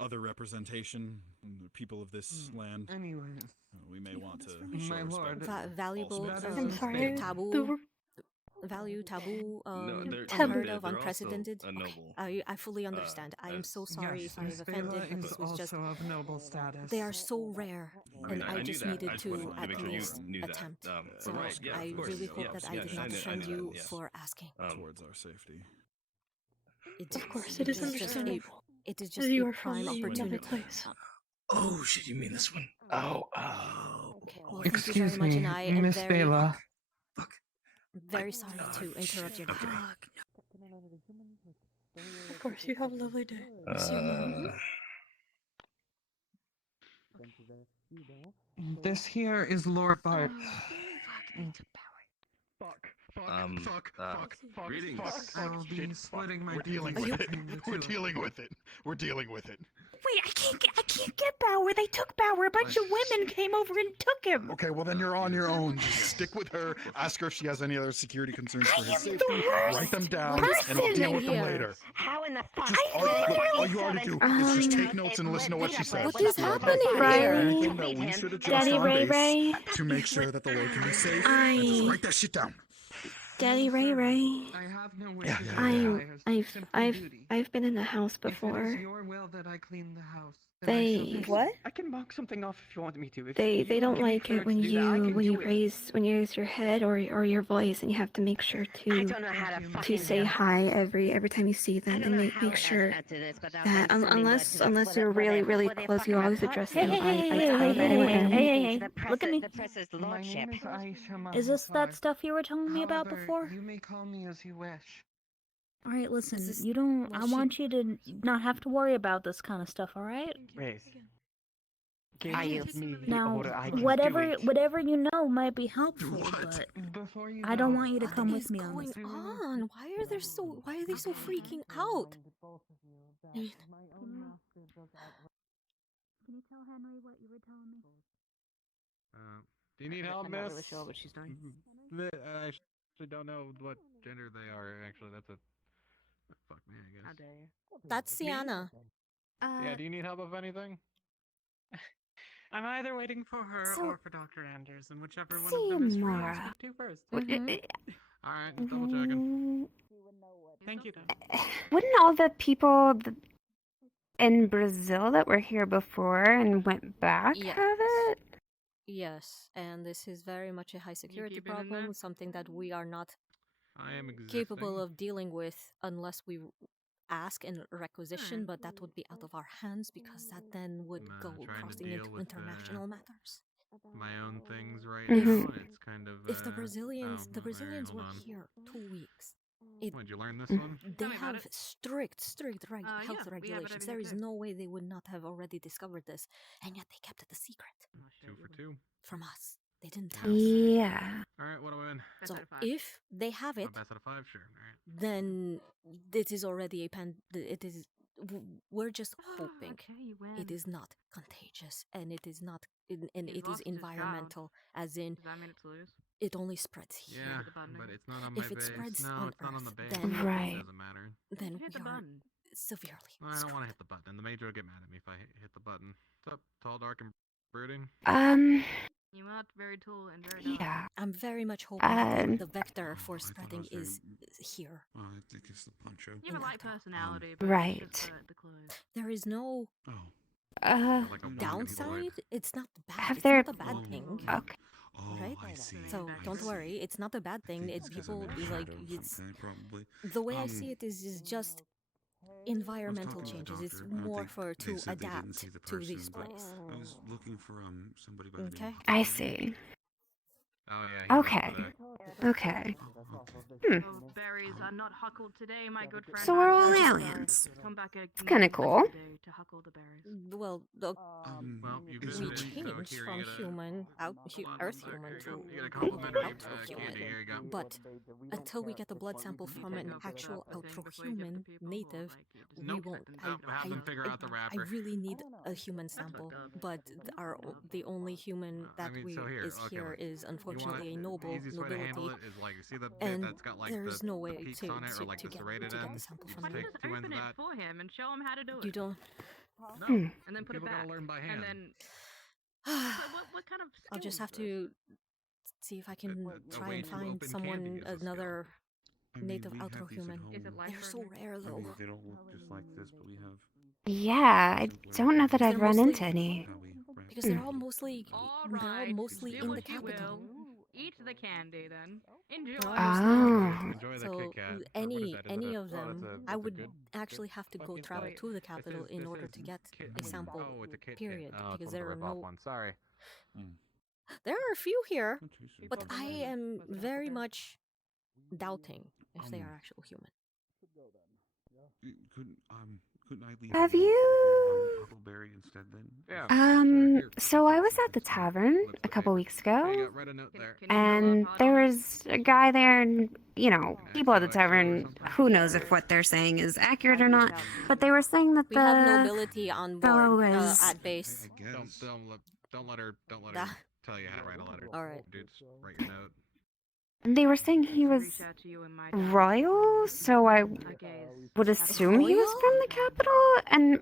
other representation, and the people of this land. Anyways, we may want to my show lord, respect. Valuable, I'm sorry. taboo. Value, taboo, no, they're unheard they're of, also unprecedented. a noble. I fully understand. I am so sorry yes, if I have Miss offended, Bela but is this was just. also of noble status. They are so rare, mean, and I knew just that. needed I just to wanted to at make sure you least knew that. attempt. But So right, yeah, I of course. really hope Yes, that I yes, did not I knew offend that, you yes. for asking. Towards our safety. Of course, it is understandable. It is As just you a are from prime another opportunity. place. Oh, shit, you mean this one? Okay, well, thank you Excuse very much, me, and I am Miss very, Bela. very sorry to interrupt your day. Of course, you have a lovely day. This here is Lord Bart. Greetings. I will be splitting my We're dealing duties with it. between the We're two of dealing with it. We're dealing with it. Wait, I can't get Bauer. They took Bauer. A bunch of women came over and took him. Okay, well then you're on your own. Just stick with her. Ask her if she has any other security concerns for his am safety. the worst Write them down, person and I'll deal with them here. later. How in the fuck? Just all you already do is just take notes and listen to what she says. What is happening Riley, Anything that we should adjust Daddy on Ray base Ray, to make sure that the Lord can be safe. And just write that shit down. Daddy Ray Ray. I have no wish to I've been in the house If it before. is your will that I clean the house, then I They shall do so. What? I can knock something off if you want me to. If they you don't prefer like it when to do that, I can you do it. raise your head or your voice, and you have to make sure I to don't know how to to fucking say do it. hi every time you see I them, don't and know make how make sure to do this without that them sending word to unless the- you're really were they close, you fucking always reports? address them by title and The Look at me. The press's My lordship. name is Aisha Is this that Mahasai. stuff you were telling me about However, before? you may call me as you wish. All right, listen. this- You don't. well, I want you to not have to worry about this kind of stuff. All right. Raise. Are you- Now, order, I can do whatever you know might be helpful, but Before you I don't go, want you to come What with is me on this. going on? Why are they so freaking out? Can you tell Henry what you were telling me? Do you need help, I'm miss? not really sure what she's doing. I actually don't know what gender they are. Actually, that's a fuck me, I guess. How dare you? That's Sienna. Yeah. Do you need help with anything? I'm either waiting for her So- or for Dr. Anders, and whichever one of them is free, I'll Xiomara. speak to first. Alright, just double checking. Thank you, though. Wouldn't all the people in Brazil that were here before and went back Yes. have it? Yes, and this is very much a high security keep it in problem, there? something that we are not I am capable existing. of dealing with unless we ask and requisition, but that would be out of our hands because that then would go crossing into international matters. My own things right Mhm. now, and it's kind of. If the Brazilians, oh, alright, hold were on. here 2 weeks. Did you learn this one? They have strict health regulations. There is no way they would not have already discovered this, and yet they kept it a secret 2 for 2. from us. They didn't tell us. Yeah. Alright, what do I win? So if they have it, Best out of 5, sure. Alright. then it is already it is. We're just hoping it is not contagious and it is not, and it is environmental, as in Does that mean it's loose? it only spreads here. Yeah, but it's not on my If it base. spreads No, on it's not on the Earth, base. then Right. It doesn't matter. then Hit the we are button. severely No, I don't screwed. want to hit the button. The major will get mad at me if I hit the button. What's up, tall, dark, and brooding? You're not very tall and very dark. Yeah. I'm very much hoping that Um, the vector for spreading is here. Oh, I think it's the poncho. You have a light personality, but Right. it's just the clothes. There is no Like a downside. It's not bad. Have It's there- not a bad thing. Okay. Right? I see. So I don't see. worry, it's not a bad thing. It's people like it's probably. the way I see it is just environmental changes. It's more for to adapt to this place. I was looking for somebody by the Okay. I see. Oh yeah. Okay. Okay. Oh, berries are not huckled today, my good friend. So we're all I've just, aliens. Come back It's kinda cool. to huckle the berries. Well, Well, you we visited, so changed here from you get a human Earth human to you get a complimentary outro candy. human. Here you go. But until we get a blood sample from an actual outro human native, we won't. Have them figure out the I wrapper. really need a human sample, but the only human that so here, is okay, here look. is unfortunately a The noble easiest way to handle nobility. it is like, you see the bit And that's got like there's the, no the way peaks to on it, or like to the get serrated to get the ends. sample You from just them. take 2 ends Open of it that. for him and show him how to do it. You don't. No, And then put people it back. gotta learn by hand. And then. what kind of? I'll just have to see if I can try way and to find open candy someone, is a skill. another I mean, native we have outro these at human. home. Is it life They're so rare I though. mean, they don't look just like this, but we have Yeah, I don't know that They're I've run mostly- into any. how we wrap Because they're them. all mostly All they're all right, mostly do in the what you capital. will. Eat the candy then. Enjoy. They're all mostly in the Oh. Enjoy the So Kit Kat. Or what is any that? Is any that a- of them, that's I a would good- actually have to go fucking travel thing. to the This capital is- in this order is to get Kit- a sample. Oh, it's a Kit Kat. Period, Oh, it's because one there of are the rip-off no. ones. Sorry. There are a few here, Tastes but good. I am very much doubting if they are actual human. Couldn't I leave Have you you- Huckleberry instead then? Yeah. So I was at the tavern a couple weeks Hey, you ago, got write a note there. and there was a guy there, and people at the tavern, who knows if what they're saying is accurate or not, but they were saying that We have the nobility on fellow board was at base. Don't let her That- tell you how to write a letter. All right. Dude, just write your note. they were saying he was royal, so I would assume he was from the capital, and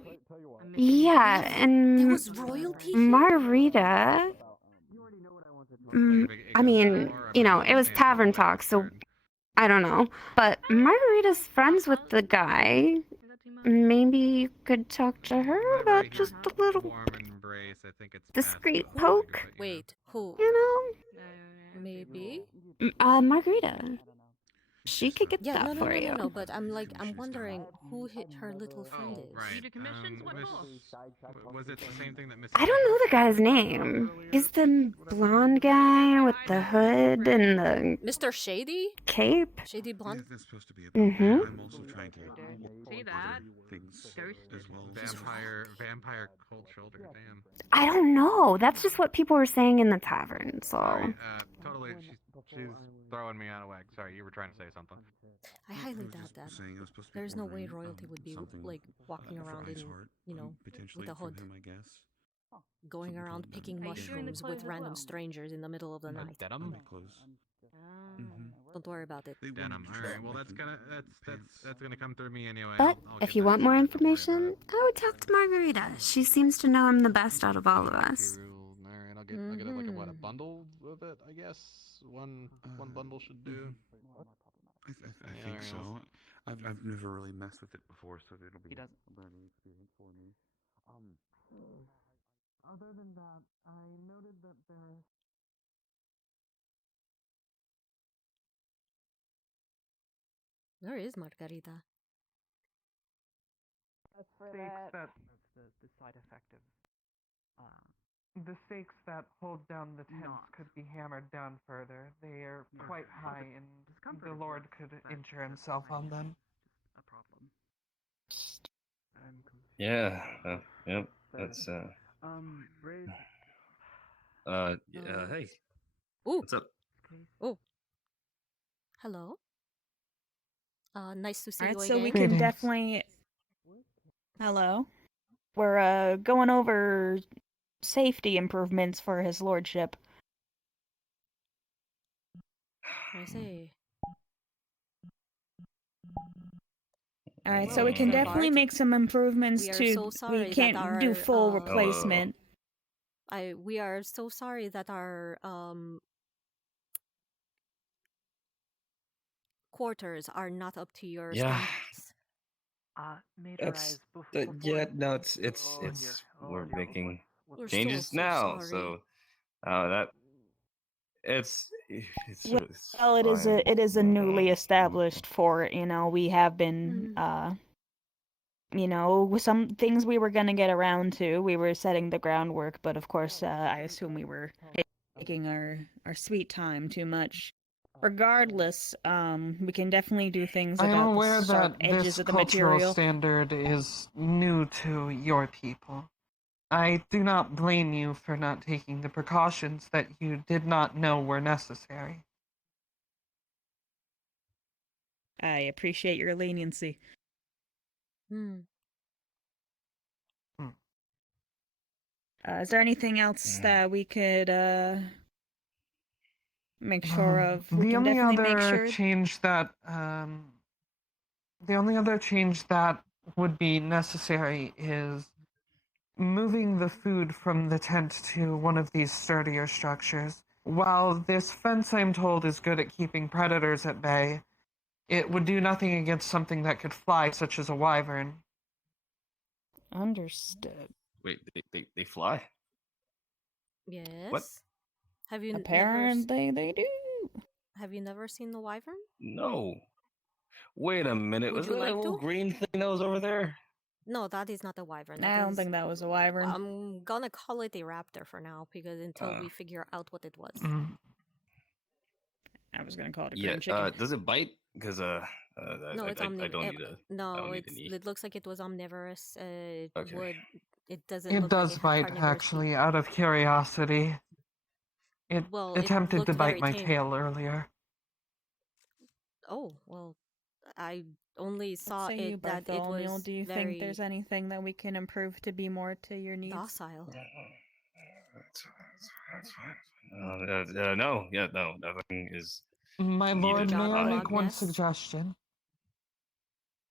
yeah, and There was royalty here? Margarita. I mean, it was tavern talk, so I don't know. But Margarita's friends with the guy. Maybe you could talk to her about just a little Warm embrace. I think it's discreet poke. Wait, who? Maybe. Margarita. She could get Yeah, that no, for you. no. But I'm wondering who hit her little friend is. Right. Was it the same thing that Miss? I don't know the guy's name. He's the blonde guy with the hood and the Mr. Shady? cape. Shady blonde? That's supposed to be a Mhm. I'm also trying to See that? things as well. Vampire cold shoulder. Damn. I don't know. That's just what people were saying in the tavern. So Totally. She's throwing me out of whack. Sorry, you were trying to say something. I highly doubt that. There's no way royalty would be like walking around in, potentially with a hood, from him, I guess. going around picking mushrooms with random strangers in the middle of the night. Denim. Don't worry about it. Denim. All right. Well, that's gonna come through me anyway. But I'll if get you that want more sorted. Don't worry about information, I would talk to Margarita. She seems to know him the best out of all of us. All right, I'll get like a bundle of it, I guess. One bundle should do. I think so. I've never really messed with it before, so it'll be a learning experience for me. Other than that, I noted that there. Where is Margarita? stakes that the side effect of the stakes that hold down the tents could be hammered down further. They are quite high, and the Lord could injure himself on them. A problem. Yeah. Yep. That's Raise. Hey. Ooh. What's up? Oh. Hello. Nice to see you Alright, again. so we can definitely... Hello. We're going over safety improvements for his lordship. I see. Alright, so we can definitely make some improvements we are to... so sorry we can't that our, do full replacement. We are so sorry that our quarters are not up to your standards. That's no, it's we're making We're changes so now, sorry. so that it's Well, it is fine. it is a newly established fort. You know, we have been you know, some things we were gonna get around to. We were setting the groundwork, but of course, I assume we were taking our sweet time too much. Regardless, we can definitely do things I am about aware the sharp that edges this of the cultural material. standard is new to your people. I do not blame you for not taking the precautions that you did not know were necessary. I appreciate your leniency. Is there anything else that we could make sure of? We The can only definitely other make sure. change that the only other change that would be necessary is moving the food from the tent to one of these sturdier structures. While this fence, I'm told, is good at keeping predators at bay, it would do nothing against something that could fly, such as a wyvern. Understood. Wait, they fly? Yes. What? Have you Apparently they do. Have you never seen the wyvern? No. Wait a minute. Would Was you that like a little to? green thing that was over there? No, that is not a wyvern. I don't think that was a wyvern. I'm gonna call it a raptor for now, because until we figure out what it was. I was gonna call it a Yeah. green chicken. Does it bite? Because No, it's I don't need to. No, need to eat. it looks like it was omnivorous. It doesn't It look does like it had bite, carnivorous actually, out of curiosity. It Well, it attempted to looked bite very my tame. tail earlier. Oh, well, I only saw What say you, that it Bartholomew? was Do you very think there's anything that we can improve to be more to your needs? docile. That's fine. No, nothing is. My needed lord, may I by make one me. suggestion?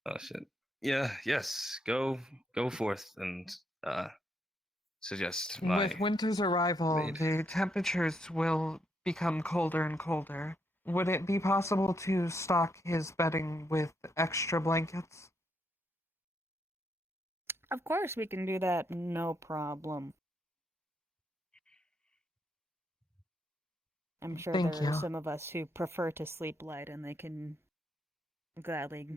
Oh shit. Yeah. Yes. Go forth and suggest my. With winter's arrival, maid. the temperatures will become colder and colder. Would it be possible to stock his bedding with extra blankets? Of course we can do that, no problem. I'm sure Thank there are you. some of us who prefer to sleep light, and they can gladly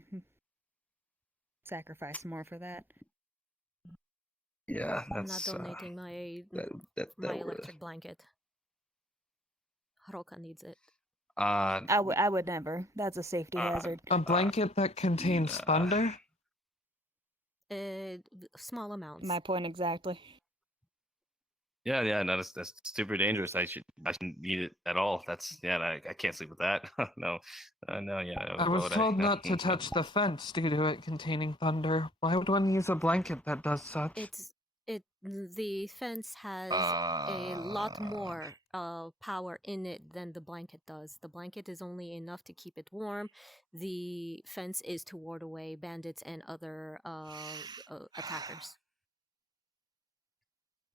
sacrifice more for that. Yeah, I'm not that's donating my that electric blanket. Haroka needs it. I would never. That's a safety hazard. A blanket that contains thunder? Small amounts. My point exactly. Yeah, no, that's super dangerous. I shouldn't need it at all. I can't sleep with that. No, yeah. I was told not to touch the fence due to it containing thunder. Why would one use a blanket that does such? The fence has a lot more power in it than the blanket does. The blanket is only enough to keep it warm. The fence is to ward away bandits and other attackers.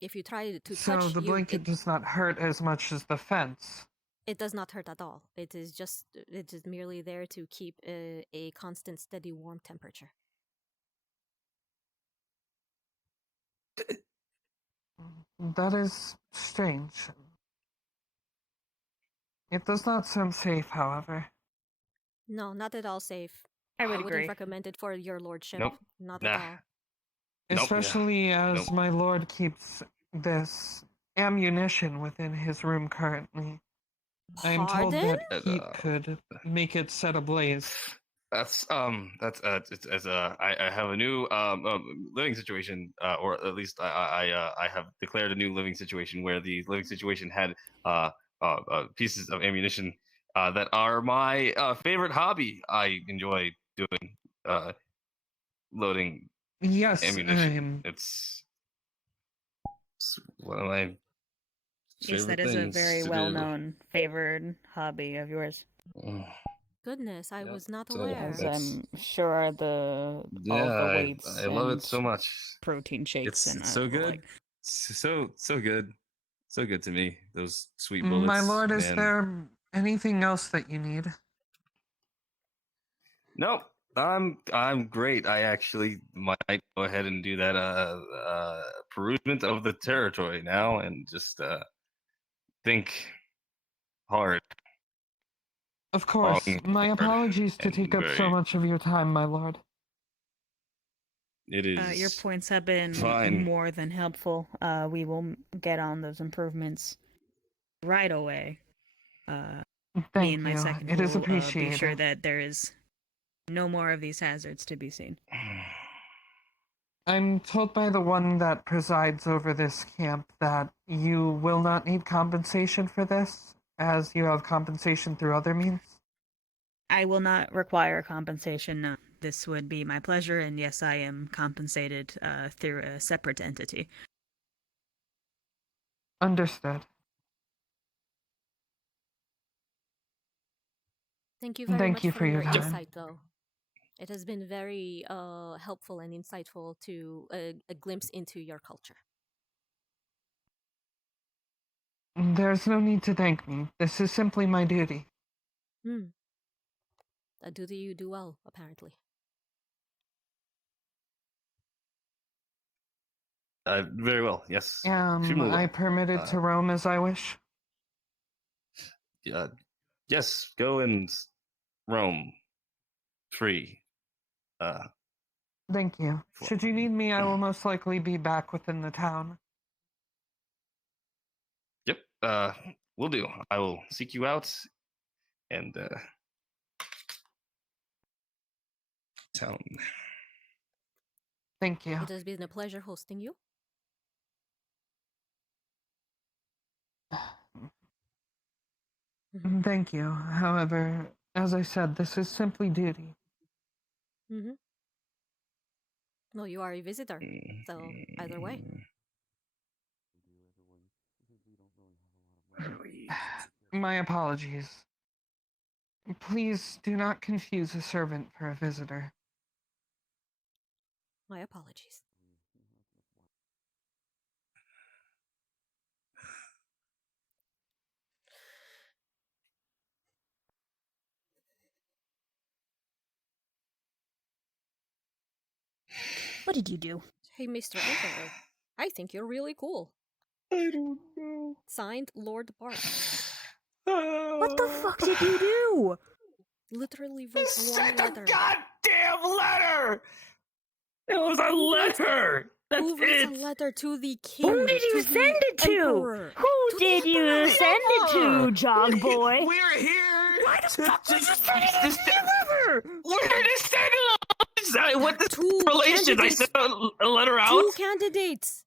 If you try to touch, so the blanket does not hurt as much as the fence. It does not hurt at all. It is merely there to keep a constant, steady, warm temperature. That is strange. It does not sound safe, however. No, not at all safe. I would wouldn't agree. recommend it for your lordship. Nope. Not at all. Especially as my lord keeps this ammunition within his room currently. I am told Pardon? that heat could make it set ablaze. I have a new living situation, or at least I have declared a new living situation where the living situation had pieces of ammunition that are my favorite hobby. I enjoy doing loading Yes, ammunition. It's one of my Yes, favorite that is a things very to well do. known favored hobby of yours. Goodness, I was not So aware. As I'm sure all the weights I love and it so much. protein shakes It's and so good, like. so good, so good to me. Those sweet My bullets, lord, is man. there anything else that you need? Nope, I'm great. I actually might go ahead and do that perusement of the territory now and just think hard. Of course. Long, My hard, apologies to and take up so very. much of your time, my lord. It is Your points have been fine. more than helpful. We will get on those improvements right away. Me Thank and my you. second It is will be sure appreciated. that there is no more of these hazards to be seen. I'm told by the one that presides over this camp that you will not need compensation for this, as you have compensation through other means. I will not require compensation. No. This would be my pleasure, and yes, I am compensated through a separate entity. Understood. Thank you very Thank much you for for your your time. insight, though. It has been very helpful and insightful to a glimpse into your culture. There's no need to thank me. This is simply my duty. Hmm. A duty you do well, apparently. Very well. Yes. Am Extremely well. I permitted to roam as I wish? Yes. Go and roam free. Thank you. Should you need me, I will most likely be back within the town. Yep. Will do. I will seek you out and town. Thank you. It has been a pleasure hosting you. Thank you. However, as I said, this is simply duty. Mm-hmm. No, you are a visitor, so either way. My apologies. Please do not confuse a servant for a visitor. My apologies. What did you do? Hey, Mr. Emperor, I think you're really cool. I don't know. Signed, Lord Bart. What the fuck did you do? Literally wrote one letter. Goddamn letter! It was a letter! That's Who writes it! a letter to the king? Who did you send it to? Emperor? Who did you send it to, Jog Boy? We're here! Why the fuck would you send it to the river? We're to send it! What the Two relation? I candidates. sent a letter out? Two candidates.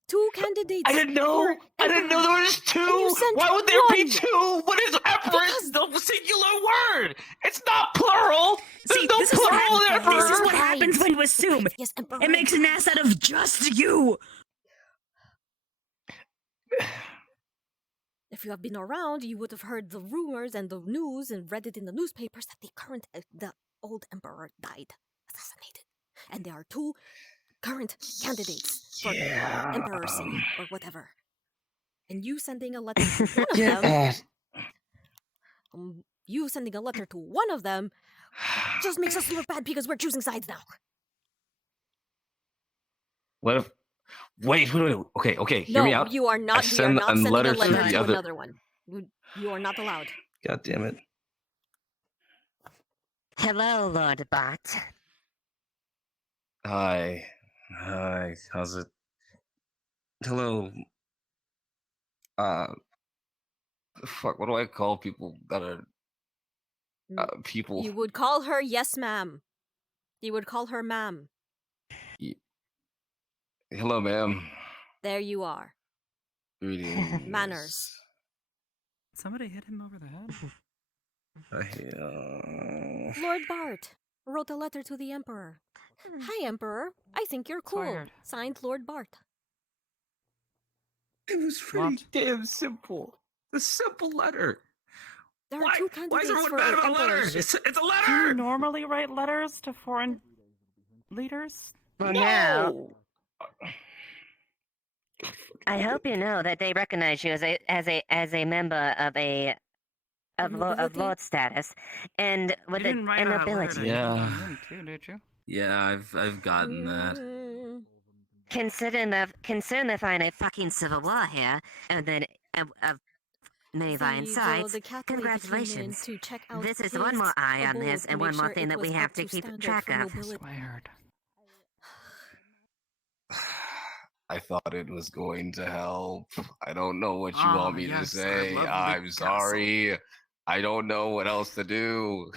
I didn't know. I didn't know there was two. And you sent Why would there be one. two? What is emperor? It's the singular word. It's not plural. There's no plural in emperor. This is what happens when you assume. Yes, Emperor. It makes an ass out of just you. If you have been around, you would have heard the rumors and the news and read it in the newspapers that the old emperor died, assassinated, and there are two current candidates for emperorcy or whatever. And you sending a letter to one of them, you sending a letter to one of them, just makes us look bad because we're choosing sides now. What if? Wait. Okay. Hear No, me out. you are not. I send sending a letter to the other. another one. You are not allowed. God damn it. Hello, Lord Bot. Hi. Hi, how's it? Hello. Fuck. What do I call people that are people? You would call her yes, ma'am. You would call her ma'am. Hello, ma'am. There you are. Greetings. Manners. Somebody hit him over the head. Lord Bart wrote a letter to the Emperor. Hi, Emperor. I think you're cool. Fired. Signed, Lord Bart. It was pretty damn simple. A simple letter. There are two Why is candidates everyone for mad about emperorship. letters? It's a Do you letter. normally write letters to foreign leaders? Well, now, I hope you know that they recognize you as a member of lord status, and with You didn't write an a letter ability. to Yeah. on him too, did you? Yeah, I've gotten that. Considering they find a fucking civil war here, and then many vying sides, the Catholic congratulations. came in to check out This is his one more eye on abode this, to and make one more sure thing it that we was have up to keep standard track for of. nobility. Sweared. I thought it was going to help. I don't know what you Ah, want me to yes, our say. lovely I'm castle. sorry. I don't know what else to do.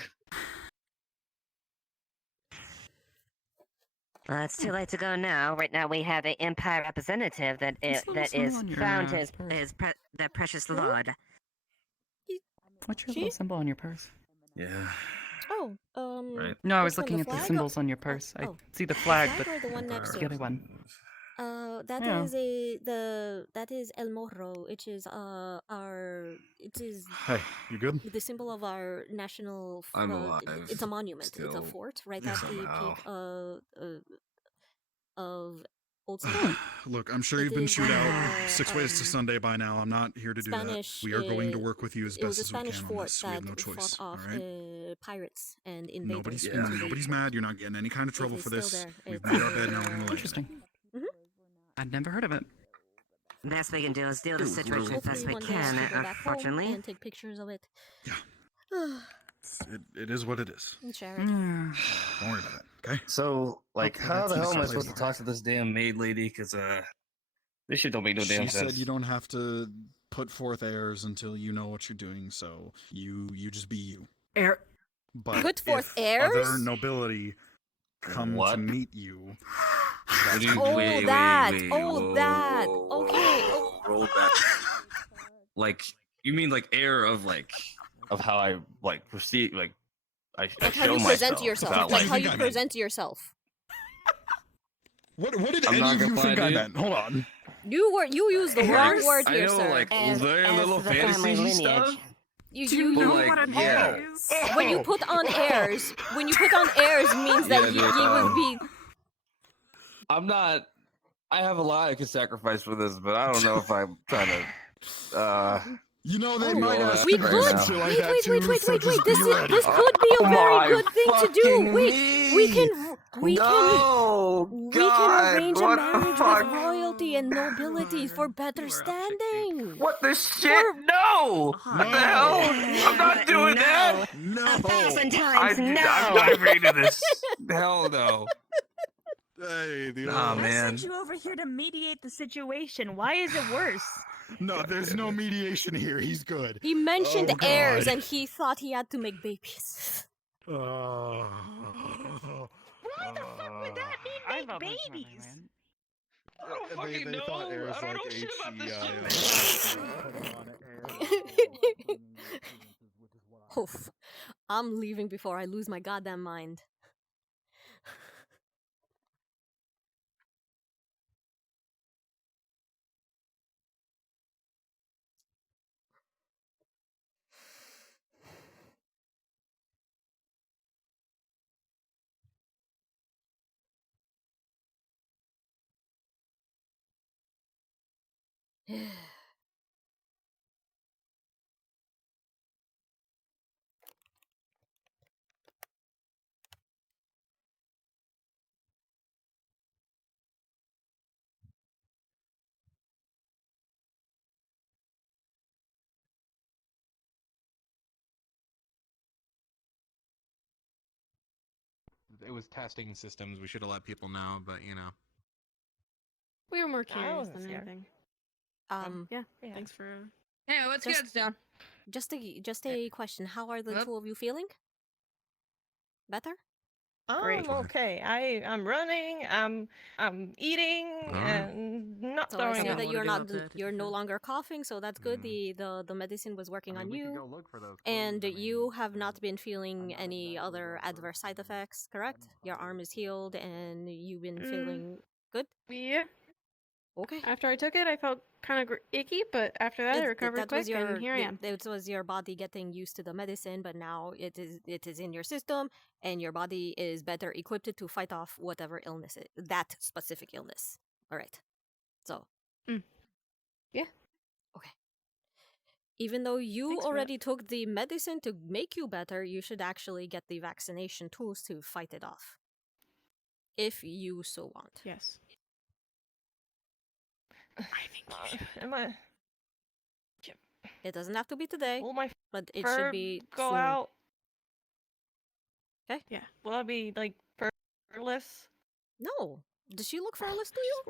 Well, it's too late to go now. Right now, we have an Empire representative that What's the little that symbol is on your, bound to purse? the precious lord. What's your little symbol on your purse? Yeah. Oh, Right. No, I was which one, looking the at the flag? symbols on your purse. I Oh, see the flag, flag but or the one next to the it? other one. That Yeah. is that is El Morro, which is it is Hey, you good? the symbol of our national. I'm alive. It's a monument. It's a Still. fort right at the Somehow. peak of Old City. Look, I'm sure It you've been is chewed one out of the, 6 ways to Sunday by now. I'm not here to do that. Spanish. We are going to work with you as It was best a as we Spanish can on fort this. We that have no fought choice. All off right? pirates and Nobody's invaders. into the nobody's fort. mad. You're not getting any kind of trouble is for still this. there. We've It's, made our bed. Now we're gonna lay in it. Interesting. I'd never heard of it. Best we can do is deal with the Dude, situation as best Hopefully we one day I can. can go back home Unfortunately, and take pictures of it. It is what it is. And share it. Don't worry about it. Okay. So, like, Hopefully how that the hell sees am I some supposed to playboy. talk to this damn maid lady? Because, this shit don't make no damn She sense. said you don't have to put forth airs until you know what you're doing. So you just be you. Air. But Put forth if airs? other nobility come What? to meet you, What do you- Oh, wait, that. wait, Oh, whoa, that. whoa, Okay. whoa, roll back. Like, you mean like air of how I like proceed, like I Like how show you myself. present yourself. About, Like how think you I meant? present yourself. what did I'm any not of gonna you lie, think I dude. meant? Hold on. You used the wrong word I here, know, sir. like As- very as little the family fantasy lineage. stuff. You But, know like, what an yeah. air is? when you put on airs, means that Yeah, you dude, would be. I'm not. I have a lot I could sacrifice for this, but I don't know if I'm trying to. You know they Oh, might ask we you to do could. some shit like Wait, that wait, too. wait, wait, so wait, just wait. This be ready. this could be a very my good thing to do. fucking Wait, we can God, arrange a what the marriage fuck? with royalty and nobility for better standing. What the shit? No! What the hell? I'm not doing that! No. 1,000 times I'm no. not agreeing to this. Hell no. Hey, the Nah, old- I man. sent you over here to mediate the situation. Why is it worse? No, there's no mediation here. He's good. He mentioned Oh, heirs, God. and he thought he had to make babies. Why the fuck would that mean make babies? I don't fucking know. I don't know shit about this shit. Oof. I'm leaving before I lose my goddamn mind. It was testing systems. We should have let people know, but you know. We were more I curious wasn't than scared. anything. Yeah. Thanks for. Hey, let's get down. Just a question. How are the two of you feeling? Better? I'm okay. I'm running. I'm eating and not So I throwing see up. that you're no longer coughing, so that's good. The medicine was working on you, and you have not been feeling any other adverse side effects. Correct? Your arm is healed, and you've been feeling good. Yeah. Okay. After I took it, I felt kind of icky, but after that, I recovered quick, and here I am. It was your body getting used to the medicine, but now it is in your system, and your body is better equipped to fight off whatever illness that specific illness. All right. So. Yeah. Okay. Even though you already took the medicine to make you better, you should actually get the vaccination tools to fight it off. If you so want. Yes. I think you should. Am I? It doesn't have to be today, but it fur should be go soon. out? Okay. Yeah. Will I be like furless? No. Does she look furless to you?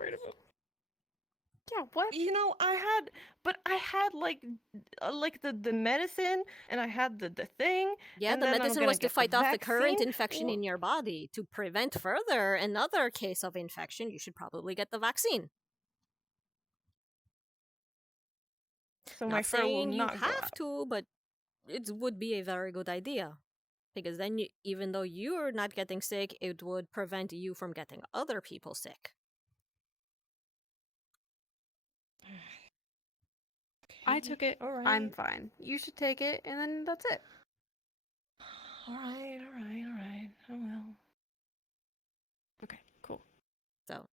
Yeah, what? You know, I had like the medicine, and I had the thing. Yeah, and the then I'm medicine gonna was to get the fight off the current vaccine. infection in your body. To prevent further another case of infection, you should probably get the vaccine. So Not my fur will saying you not go have out. to, but it would be a very good idea. Because then, even though you're not getting sick, it would prevent you from getting other people sick. I took it. All right. I'm fine. You should take it, and then that's it. All right. I will. Okay, cool. So,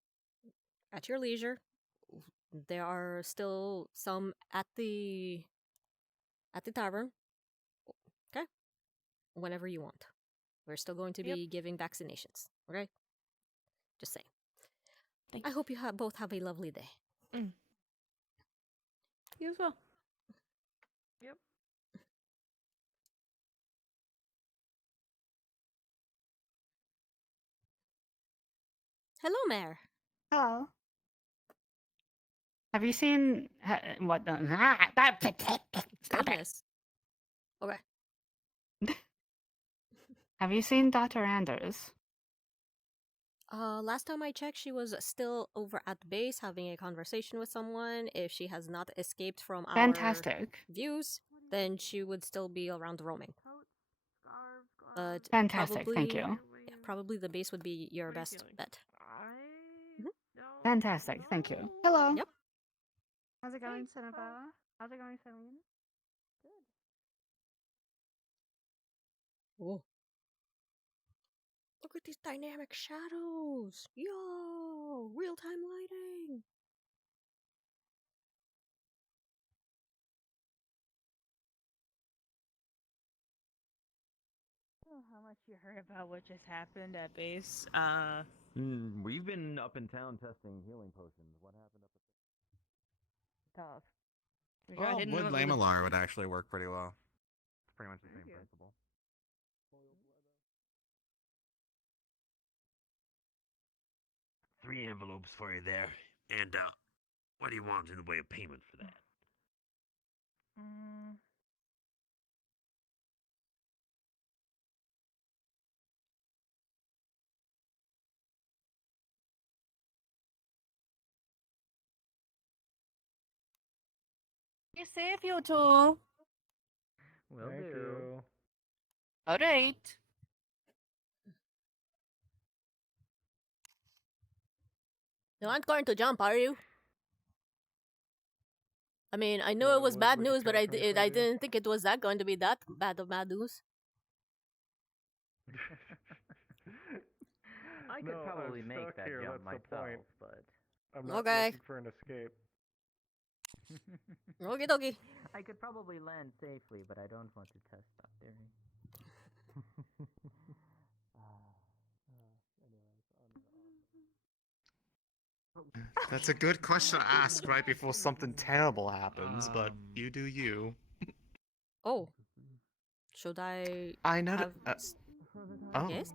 at your leisure, there are still some at the tavern. Okay? Whenever you want. We're still going to be giving vaccinations. Okay? Just saying. I hope you both have a lovely day. You as well. Yep. Hello, Mare. Hello. Have you seen what? Goodness. Okay. Have you seen Dr. Anders? Last time I checked, she was still over at the base having a conversation with someone. If she has not escaped from our Fantastic. views, then she would still be around roaming. But Fantastic, thank you. Yeah, probably the base would be your best bet. Fantastic, thank you. Hello. Yep. How's it going, Senapa? How's it going, Celine? Oh. Look at these dynamic shadows. Yo, real-time lighting. I don't know how much you heard about what just happened at base. We've been up in town testing healing potions. What happened up Tough. Well, wood lamellar would actually work pretty well. It's pretty much the same principle. Three envelopes for you there. And, what do you want in the way of payment for that? You safe, you two. Will do. All right. You aren't going to jump, are you? I mean, I know it was bad news, but I didn't think it was going to be that bad of bad news. I could probably make that jump myself, but I'm not Okay. looking for an escape. Okie dokie. I could probably land safely, but I don't want to test that theory. That's a good question to ask right before something terrible happens, but you do you. Oh. Should I know. Oh. Yes?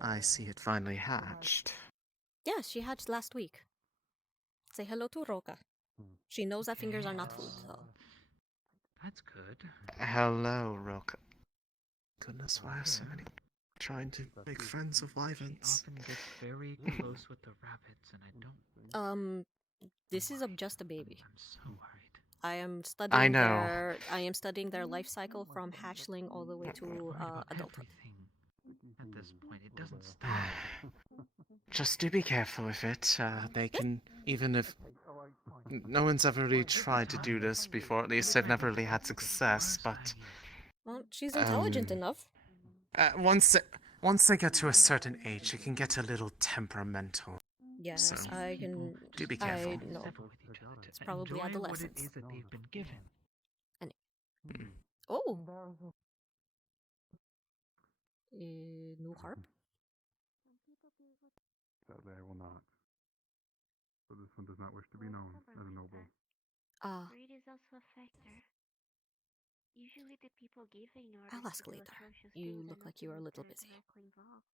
I see it finally hatched. Yeah, she hatched last week. Say hello to Roka. She knows that fingers are not food, so. That's good. Hello, Rook. Goodness, why are so many trying to make friends with Wyverns? Often gets very close with the rabbits, and I don't. This is just a baby. I'm so worried. I am studying their life cycle from hatchling all the way to adulthood. At this point, it doesn't stop. Just do be careful with it. They can, even if no one's ever really tried to do this before, at least they've never really had success, but... Well, she's intelligent enough. Once they get to a certain age, it can get a little temperamental. Yes, so, I can... do be careful. I know. It's probably adolescence. What it is that they've been given. Oh! New harp? Sadly, I will not. So this one does not wish to be known as a noble. Greed is also a factor. Usually the people giving orders I'll ask to do later. atrocious You things look are like not you are a the little ones busy. directly involved.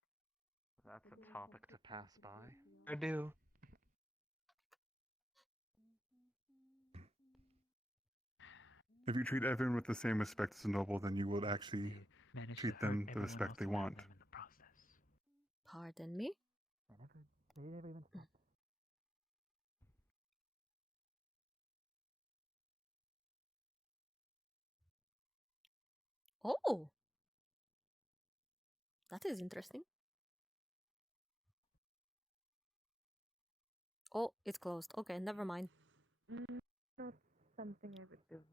That's a topic to pass by. I do. If you treat everyone with the same respect as a noble, then you will actually treat them the respect they want. Pardon me? Oh! That is interesting. Oh, it's closed. Okay, never mind. Not something I would do.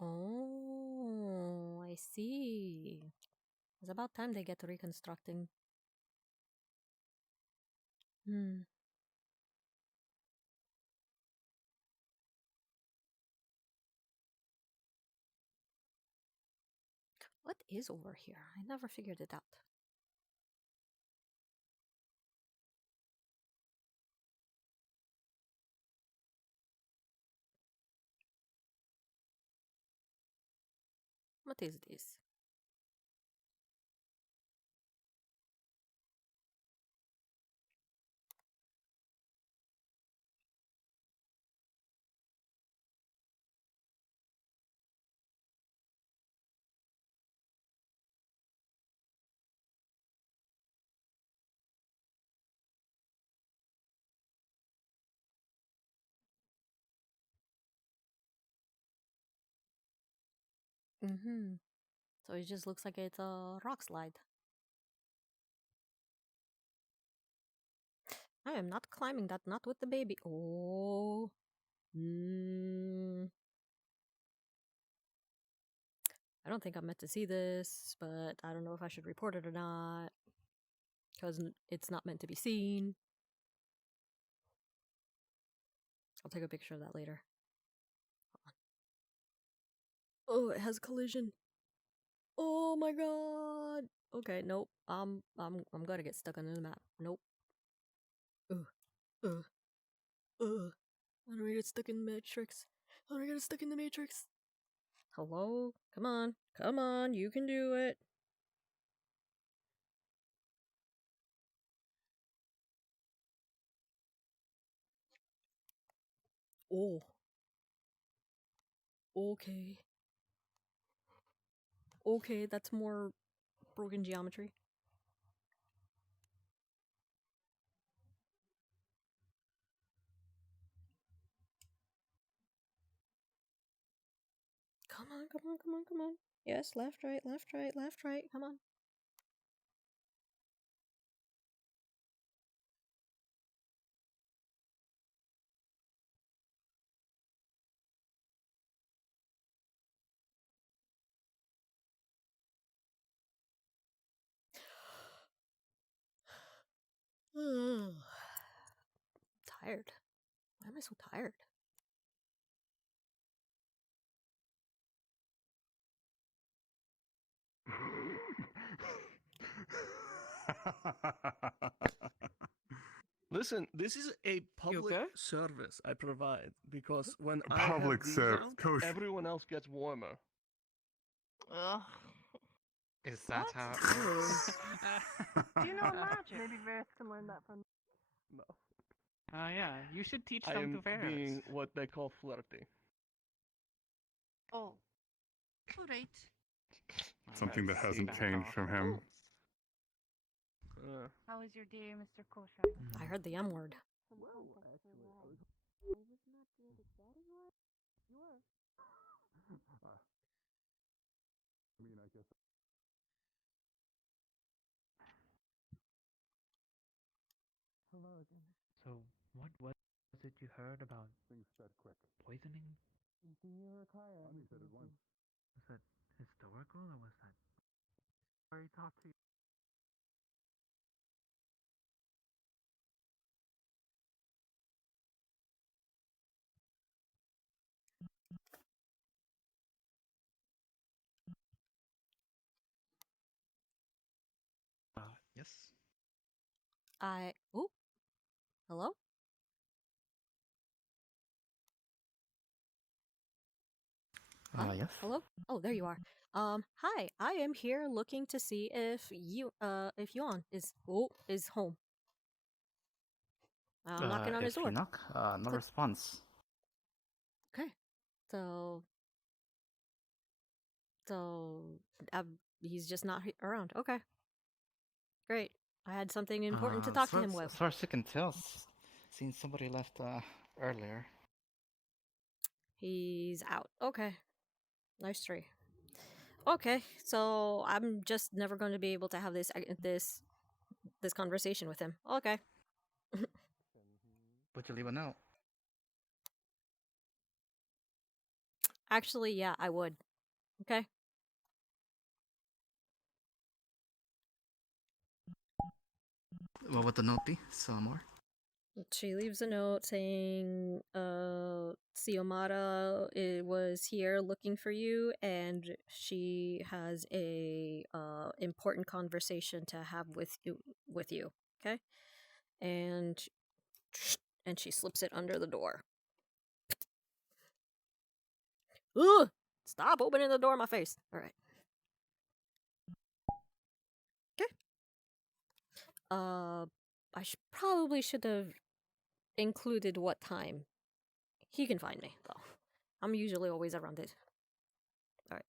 Oh, I see. It's about time they get to reconstructing. What is over here? I never figured it out. What is this? So it just looks like it's a rock slide. I am not climbing that, not with the baby. Oh. I don't think I'm meant to see this, but I don't know if I should report it or not. Because it's not meant to be seen. I'll take a picture of that later. Oh, it has collision. Oh my god. Okay, nope. I'm gonna get stuck on the map. Nope. Ugh. Ugh. Ugh. How do I get stuck in the Matrix? How do I get stuck in the Matrix? Hello? Come on. Come on. You can do it. Oh. Okay. Okay, that's more broken geometry. Come on, come on, come on, come on. Yes, left, right, left, right, left, right. Come on. Tired. Why am I so tired? Listen, this is a public service I provide because when A I have public these ser- around, Kosh. everyone else gets warmer. Ugh. Is that how it What? works? Do you know magic? Maybe Varys can learn that from. No. Yeah, you should teach I them am to Varys. being what they call flirty. Oh. Alright. Something that hasn't changed from him. How was your day, Mr. Kosha? I heard the M word. Hello again. So, what was it you heard about Things said quick. poisoning? Do you require anything? Was that historical or was that? Sorry, talk to you. Yes. Oh, hello? Yes. Hello? Oh, there you are. Hi. I am here looking to see if Yuan is home. I'm knocking on his If door. you knock, no So- response. Okay. So he's just not around. Okay. Great. I had something important to talk to him with. As far as I can tell, seen somebody left earlier. He's out. Okay. Nice tree. Okay, so I'm just never going to be able to have this conversation with him. Okay. Would you leave a note? Actually, yeah, I would. Okay. What would the note be? Some more? She leaves a note saying, Xiomara was here looking for you, and she has a important conversation to have with you. Okay, and she slips it under the door. Ugh! Stop opening the door in my face. All right. Okay. I probably should have included what time. He can find me, though. I'm usually always around it. Alright.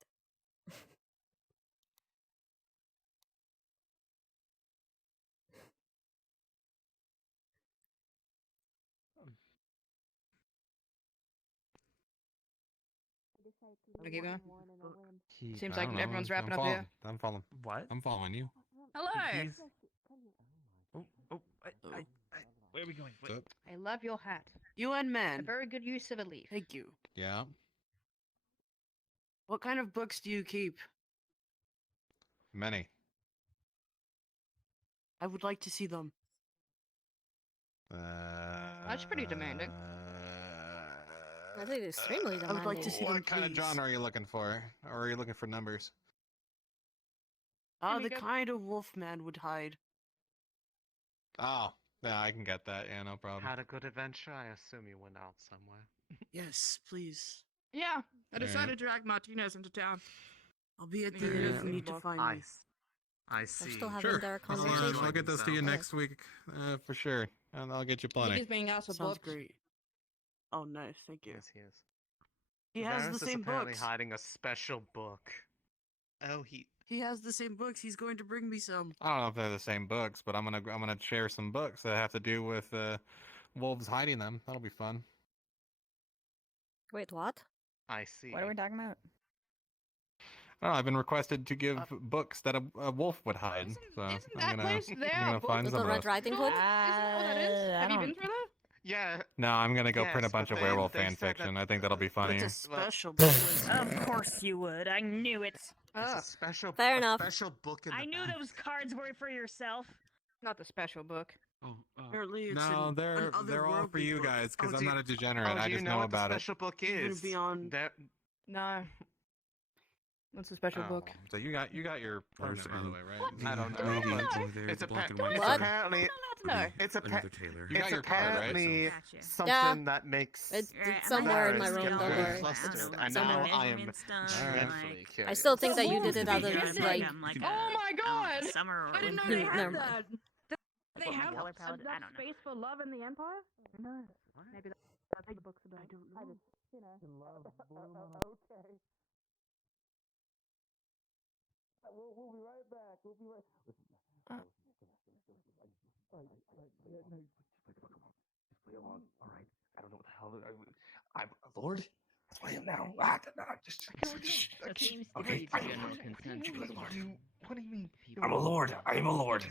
Wanna keep going? Seems I like don't know. everyone's wrapping I'm up following. here. I'm following. What? I'm following you. Hello. Where are we going? What's up? I love your hat. UN A man. very good use of a leaf. Thank you. Yeah. What kind of books do you keep? Many. I would like to see them. That's pretty demanding. I think it's extremely demanding. I would like to see them, What kind of please. genre are you looking for? Or are you looking for numbers? The kind of Wolfman would hide. Oh, yeah, I can get that. Yeah, no problem. Had a good adventure? I assume you went out somewhere. Yes, please. Yeah, I Alright. decided to drag Martinez into town. I'll be at the Yeah. end if you need to find me. I see. still having Sure. their I'll, conversation. I'll get those to you next week for sure, and I'll get you plenty. He's being asked a Sounds book. great. Oh, nice. Thank you. Yes, he is. He has Varys the is same apparently books. hiding a special book. Oh, He has the same books. He's going to bring me some. I don't know if they're the same books, but I'm gonna share some books that have to do with wolves hiding them. That'll be fun. Wait, what? I see. What are we talking about? I don't know, I've been requested to give books that a wolf would hide. So that I'm place there gonna a book? find The some of Red those. Riding Hood? Isn't that what that is? I Have you don't- been through that? Yeah. No, I'm gonna go print a Yes, bunch but of they- werewolf they fan said fiction. that- I think that'll be But funnier. it's a special book. Of course you would. I knew it. It's a special. Fair enough. Special book in the I knew back. those cards were for yourself. Not the special book. Oh, Apparently, it's No, an they're all for otherworldly you book. guys because Oh, I'm do not you- a degenerate. Oh, I do you just know know what the about it. special book Even is? beyond- There- No. That's a special book. So you got your permit, by the way, right? I don't know. But it's apparently it's apparently something that makes it's somewhere in my room. Don't worry. flustered, and Somewhere. now I am dreadfully curious. I still think that you did it out of like. Oh my god! Summer or Never mind. They have color palette. I enough don't know. space for love in the Empire? Maybe that's the book's about. Okay. We'll be right back. We'll be right. Play along. All right. I don't know what the hell. I'm a lord. That's what I am now. That seems to be the general consensus. What do you mean? I'm a lord. I am a lord.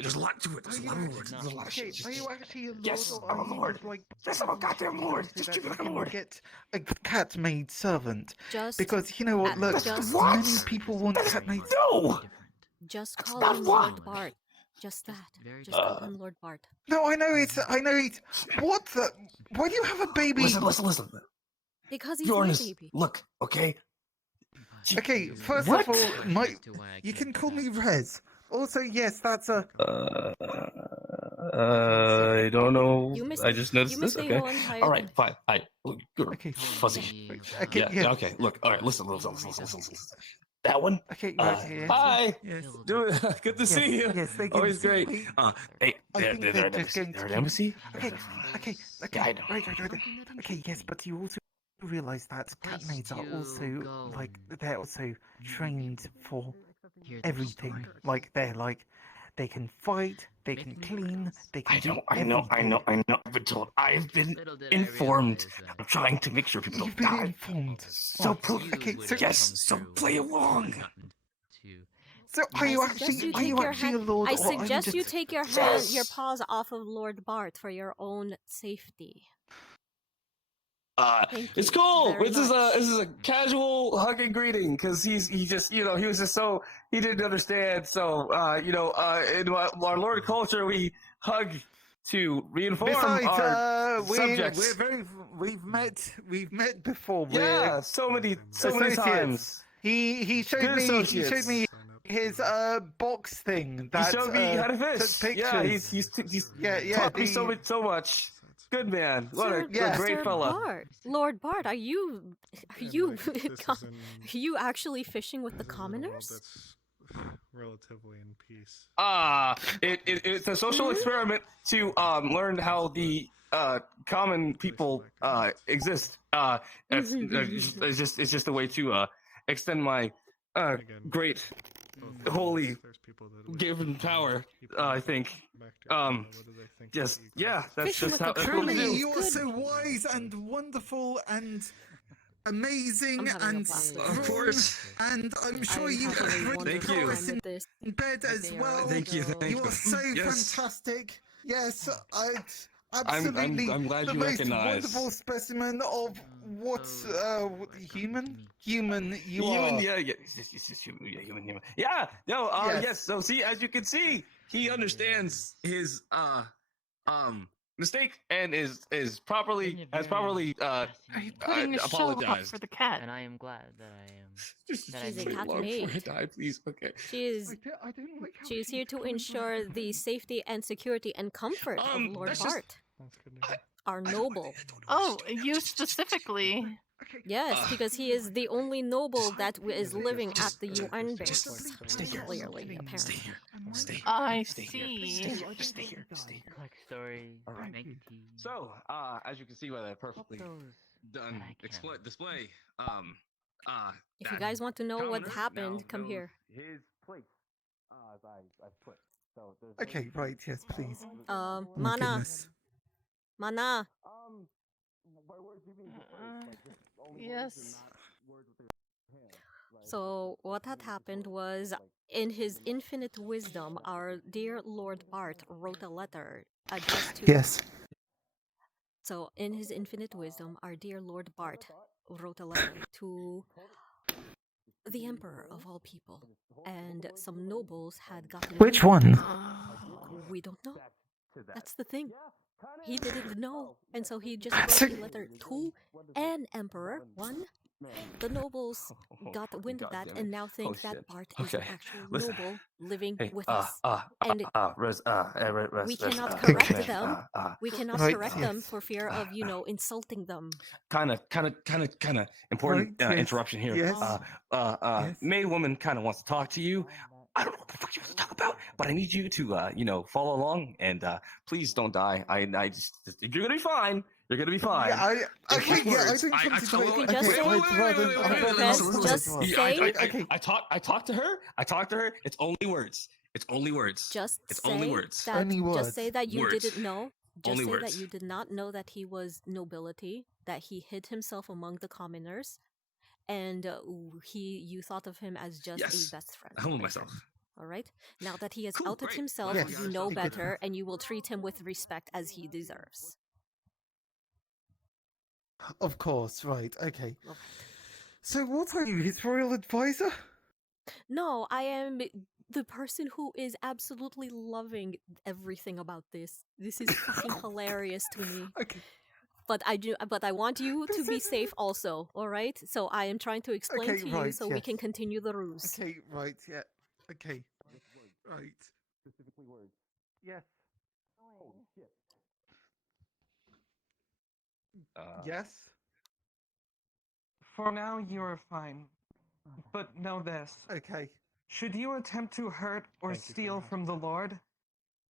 There's a lot to it. There's a lot of lords. There's a lot of shit. Are you actually a lord? Yes, or I'm a are you lord. just, like, Yes, I'm a goddamn lord. Just treat me like a lord. Get a cat maid servant. Just because you know what? Look, just many people want cat maids. No. Just call not him one. Lord Bart. Just that. Just call him Lord Bart. No, I know it's. What the? Why do you have a baby? Listen. Because he's You're my honest. baby. Look, okay. Okay, first What? of all, you can call me Rez. Also, yes, that's a. I don't know. You missed- I just noticed you this. missed the Okay. whole entire All right. thing. Fine. Okay. Fuzzy. Okay, Yeah. Okay. Look. All right. Listen. That one. Okay. Right, yes. Hi. Yes. Do it. Good to see you. Yes, thank you. Always great. Wait. Hey. I think they're just going They're to an keep- embassy. Okay. Yeah, I know. Right. Okay, yes, but you also realize that cat maids are also they're also trained for everything. Like they can fight, they can clean, they can do everything. I know. I've been told. I've been informed. I'm trying to make sure people don't You've been die. informed. So okay, so yes. So play along. So are you I suggest actually take your a hand- lord? I or are you suggest you just- take your paws off of Lord Bart for your own safety. Thank It's you cool. very This is much. a casual hug and greeting because he was just so he didn't understand. So in our Lord culture, we hug to reinform Besides, our subjects. we've met before. Yeah, so many associates. times. He showed Good me associates. his box thing. He That showed me how to took fish. pictures. Yeah, he's taught me so much. Good man. What a great Sir fella. Bart, Lord Bart, are you actually fishing with the commoners? Relatively in peace. It's a social experiment to learn how the common people exist. It's just a way to extend my great holy given power. I think. That's just how that's what we do. You are so wise and wonderful and amazing and strong, Of course. and I'm sure you have great Thank you. prowess in bed as well. Thank you. You are so Yes. fantastic. Yes, absolutely. I'm glad the you most recognize. wonderful specimen of what human you are. Human. Yeah. No. Yes. So see, as you can see, he understands his mistake and has properly apologized. for the cat. And I am glad that I am. She's a cat maid. Die, please. Okay. She's here to ensure the safety and security and comfort of Lord that's just- Bart, our noble. Oh, you specifically. Yes, because he is the only noble that is living at the UN base. Clearly, apparently. I see. Just stay here. Collect stories. All right. Make tea. So, as you can see by that perfectly done display, If you guys want to know what happened, come here. His place, as I've put. So there's Okay, right, yes, please. Mana. goodness. Mana. by words you mean Yes. So what had happened was, in his infinite wisdom, our dear Lord Bart wrote a letter addressed to. Yes. So in his infinite wisdom, our dear Lord Bart wrote a letter to the Emperor of all people, and some nobles had gotten. Which one? We don't know. That's the thing. He didn't know, and so he just wrote a letter to an emperor, one, The nobles got wind of that and now think that Bart is an actual Listen. noble living Hey, with us. And we cannot Res, correct them. We cannot Right, correct yes. them for fear of, insulting them. kind of important Right, yes, interruption here. yes, yes. Maid woman kind of wants to talk to you. I don't know what the fuck you want to talk about, but I need you to, follow along and please don't die. I just you're gonna be fine. You're gonna be fine. Yeah, I It's don't words. think I something told- like- Just okay, say- I'd rather- Just say- I talked to her. It's only words. It's only words. Just it's say only words. that. Just say that you Words. didn't know. Just Only say words. that you did not know that he was nobility. That he hid himself among the commoners, and you thought of him as just Yes. a best friend. I humbled myself. All right. Now that he has Cool, outed great. himself, Yes. you know Good. better, and you will treat him with respect as he deserves. Of course, right, okay. So what are you, his royal advisor? No, I am the person who is absolutely loving everything about this. This is fucking hilarious to me. Okay. But I want you to be safe also, all right? So I am trying to explain Okay, to you right, so we yes. can continue the ruse. Okay, right, yeah. Okay. Right. Specifically words. Yes. Oh, shit. Yes? For now, you are fine. But know this. Okay. Should you attempt to hurt or steal from the Lord,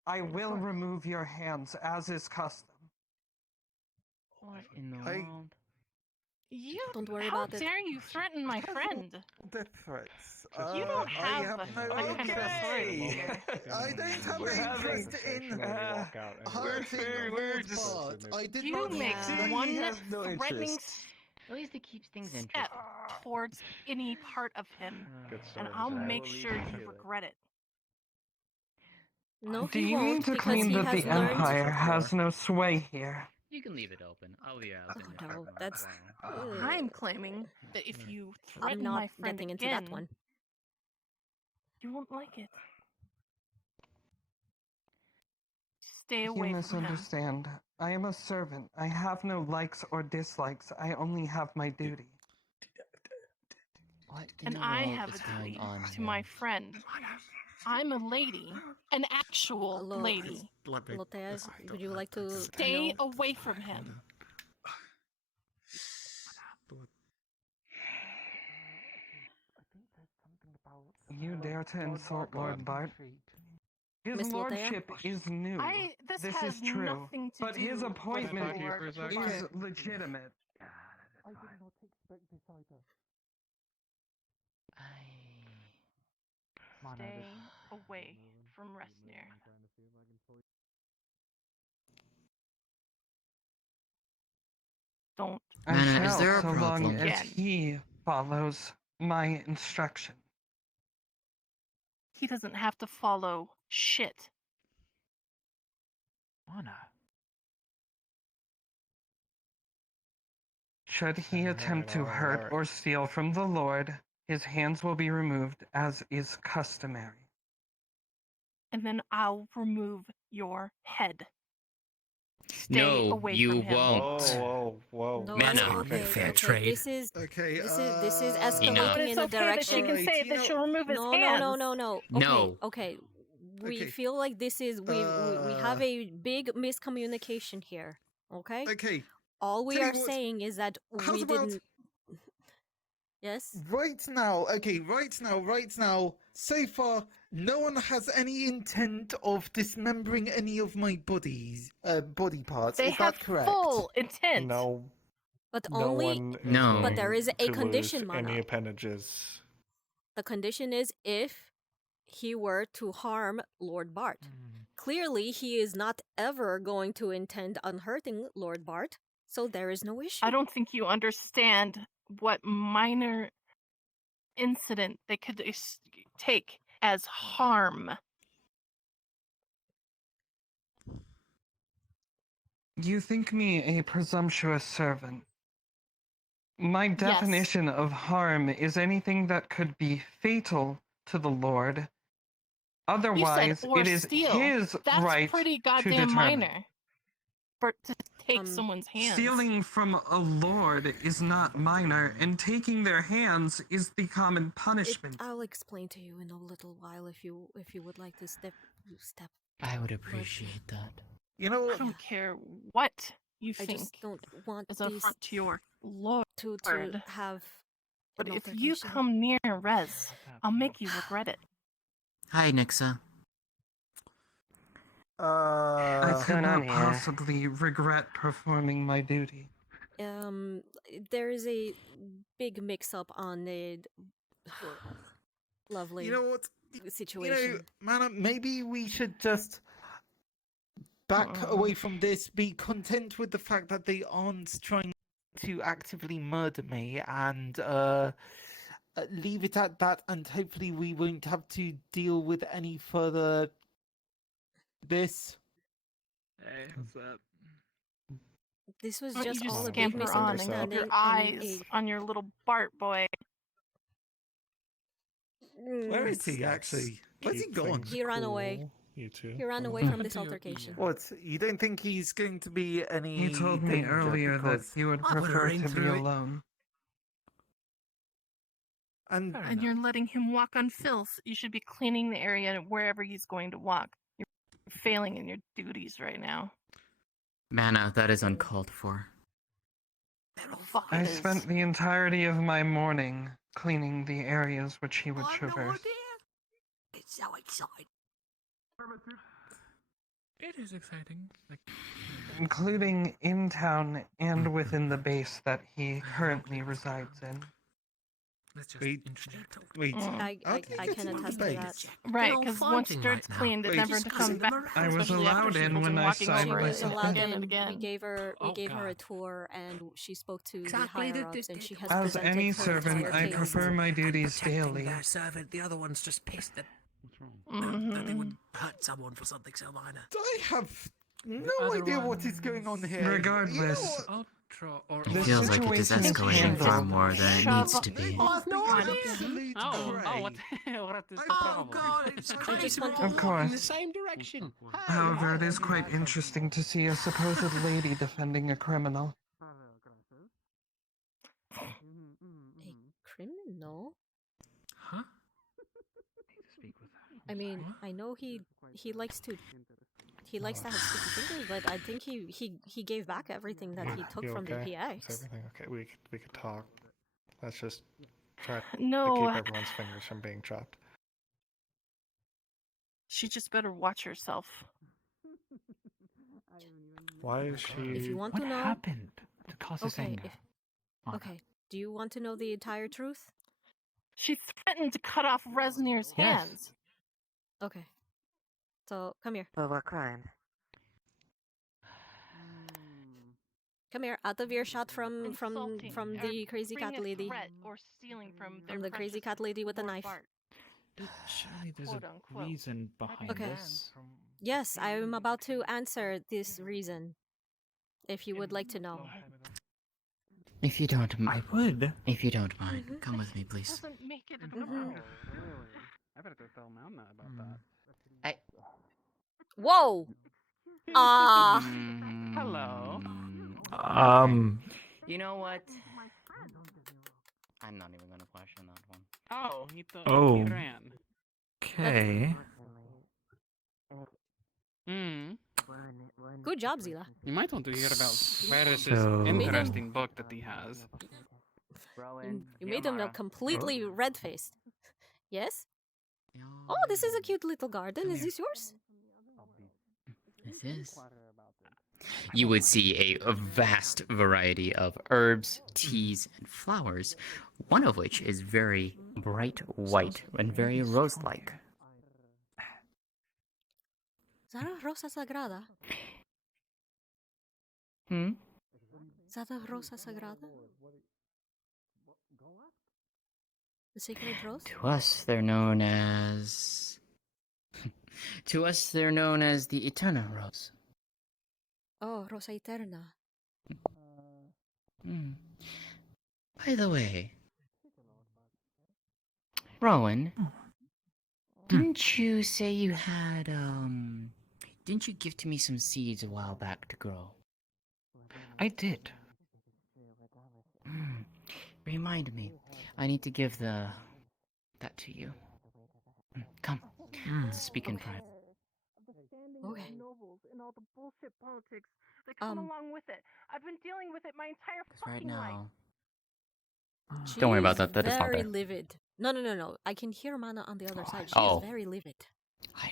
I will remove your hands, as is custom. What in the I- world? You Don't worry how about it. dare you threaten my friend? Death threats. You don't I have have no no kind of authority interest. here. I don't have We're any having- interest in hurting we're Lord just- Bart. I did You not make say one he has no threatening interest. At least it keeps things step interesting. towards any part of him, and I'll make sure you regret it. No, Do he you mean won't to because claim he that has the learned. Empire has no sway here? You can leave it open. I'll be out. Oh no, that's. I'm claiming that if you threaten I'm not my friend getting into again, that one. you won't like it. Stay You away from him. misunderstand. I am a servant. I have no likes or dislikes. I only have my duty. What in And the I world have is a going duty on to here? my friend. I'm a lady, an actual lady. Lotea, would you like to Stay away from him. You dare to insult Lord Bart? His Miss Lotea? lordship is new. This is has true. nothing to But do his with appointment Lord is Bart. legitimate. I did not expect this either. Stay away from Resnir. Don't. I Mana, is shall, there a so long problem? as he follows my instruction. He doesn't have to follow shit. Mana. Should he attempt to hurt or steal from the Lord, his hands will be removed as is customary. And then I'll remove your head. Stay No, away you from him. won't. Whoa. No, Mana, okay, fair okay. trade. This is Okay, this is But escalating it's in a okay that direction. she can say that she'll remove his hands. No. No. Okay. We Okay. feel like this is we have a big miscommunication here. Okay. Okay. All we Tell you are what, saying is that how's we about- didn't. Yes. Right now, so far, no one has any intent of dismembering any of my body parts. They Is have that correct? full intent. No. But No only. one is No. But there going is a to condition, lose any Mana. appendages. The condition is if he were to harm Lord Bart. Clearly, he is not ever going to intend on hurting Lord Bart, so there is no issue. I don't think you understand what minor incident they could take as harm. You think me a presumptuous servant. My definition of harm is anything that could be fatal to the Lord. Otherwise, you said, or it is steal. his That's right pretty to goddamn determine. minor. For to take someone's hands. Stealing from a lord is not minor, and taking their hands is the common punishment. I'll explain to you in a little while if you would like to step. I would appreciate that. You know, I don't care what you I think just don't want is an these affront to your lord. to have. But an if you altercation. come near Rez, I'll make you regret it. Hi, Nixa. I could not possibly regret performing my duty. There is a big mix-up on the lovely You know what? situation. Mana, maybe we should just back away from this, be content with the fact that they aren't trying to actively murder me, and leave it at that, and hopefully we won't have to deal with any further this. Hey, what's up? This was Why don't just you all just a big scamper on and keep misunderstanding. your eyes on your little Bart boy. Where is he actually? Where's he gone? He ran away. You too. He ran away from this altercation. What? You don't think he's going to be any? He told me danger earlier that because he would I would've prefer ran to be through it. alone. And you're letting him walk on filth. You should be cleaning the area wherever he's going to walk. You're failing in your duties right now. Mana, that is uncalled for. I spent the entirety of my morning cleaning the areas which he would traverse. It's so exciting. It is exciting. Like, Including in town and within the base that he currently resides in. let's just wait. I can attest to that. Right, because once dirt's cleaned, it never comes back. I was especially after allowed she's in been when I walking signed over it myself Allowed again in. and again. We gave her a God. tour, and she spoke to Exactly, the higher ups, and she has As presented any her servant, entire I case. prefer my duties Protecting daily. their servant. The other one's just pissed that, Mm-hmm. that they would hurt someone for something so minor. I have no idea what is going on here. Regardless, It feels like it is situation is escalating far handled. more than it needs to be. Oh, no idea. What is the problem? God, it's crazy. Of course. In the same direction. However, it is quite interesting to see a supposed lady defending a criminal. A criminal? Huh? I mean, I know he likes to have sticky fingers, but I think he gave back everything that he took You from okay? the Is PX. everything okay? We could talk. Let's just try No. to keep everyone's fingers from being chopped. She just better watch herself. Why is she? If you want to know, happened to cause this okay. anger? Okay. Do you want to know the entire truth? She threatened to cut off Resnir's hands. Okay. So come here. For what crime? Come here, out of earshot from Insulting the crazy bringing cat a lady. threat or stealing from their From the crazy precious cat lady with a Lord knife. Bart. Surely there's Quote, a unquote. reason behind Okay. this. Yes, I am about to answer this reason. If you would like to know. If you don't mind. I would. If you don't mind, come with me, please. Doesn't make it. I better go tell Mama about that. Whoa! Hello. You know what? I'm not even gonna question that one. Oh, he thought Oh. he ran. Okay. Hmm. Good job, Zila. You might want to hear about Ferris's So- interesting book that he has. You made him look completely red-faced. Yes? Oh, this is a cute little garden. Is this yours? This is. You would see a vast variety of herbs, teas, and flowers, one of which is very bright white and very rose-like. Is that a rosa sagrada? Hmm? Is that a rosa sagrada? The sacred rose? To us, they're known as... to us, they're known as the Eternal Rose. Oh, rosa eterna. Hmm. By the way, Rowan, didn't you say you had, didn't you give to me some seeds a while back to grow? I did. Remind me. I need to give that to you. Come. Let's speak in private. Okay. Nobles and all the bullshit politics that come along with it. I've been dealing with it my entire fucking life. Don't worry about She's that. That is not very there. livid. No. I can hear Mana on the other side. She is Oh. very livid. I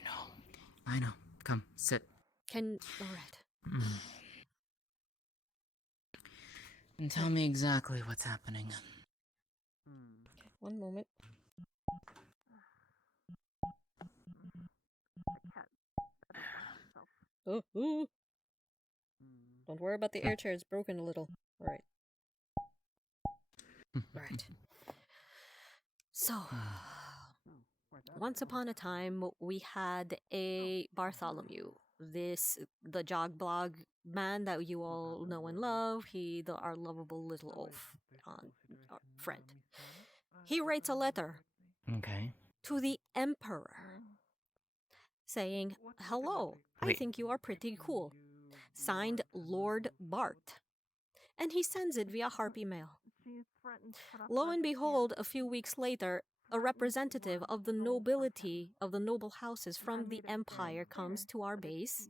know. Come, sit. All right. And tell me exactly what's happening. Okay, one moment. Ooh. Don't worry about the air chair. It's broken a little. All right. Right. So, once upon a time, we had a Bartholomew. The jog blog man that you all know and love. Our lovable little oaf, our friend. He writes a letter. Okay. To the Emperor, saying, "Hello, I think you are pretty cool." Signed, Lord Bart. And he sends it via Harpy mail. Lo and behold, a few weeks later, a representative of the nobility of the noble houses from the Empire comes to our base,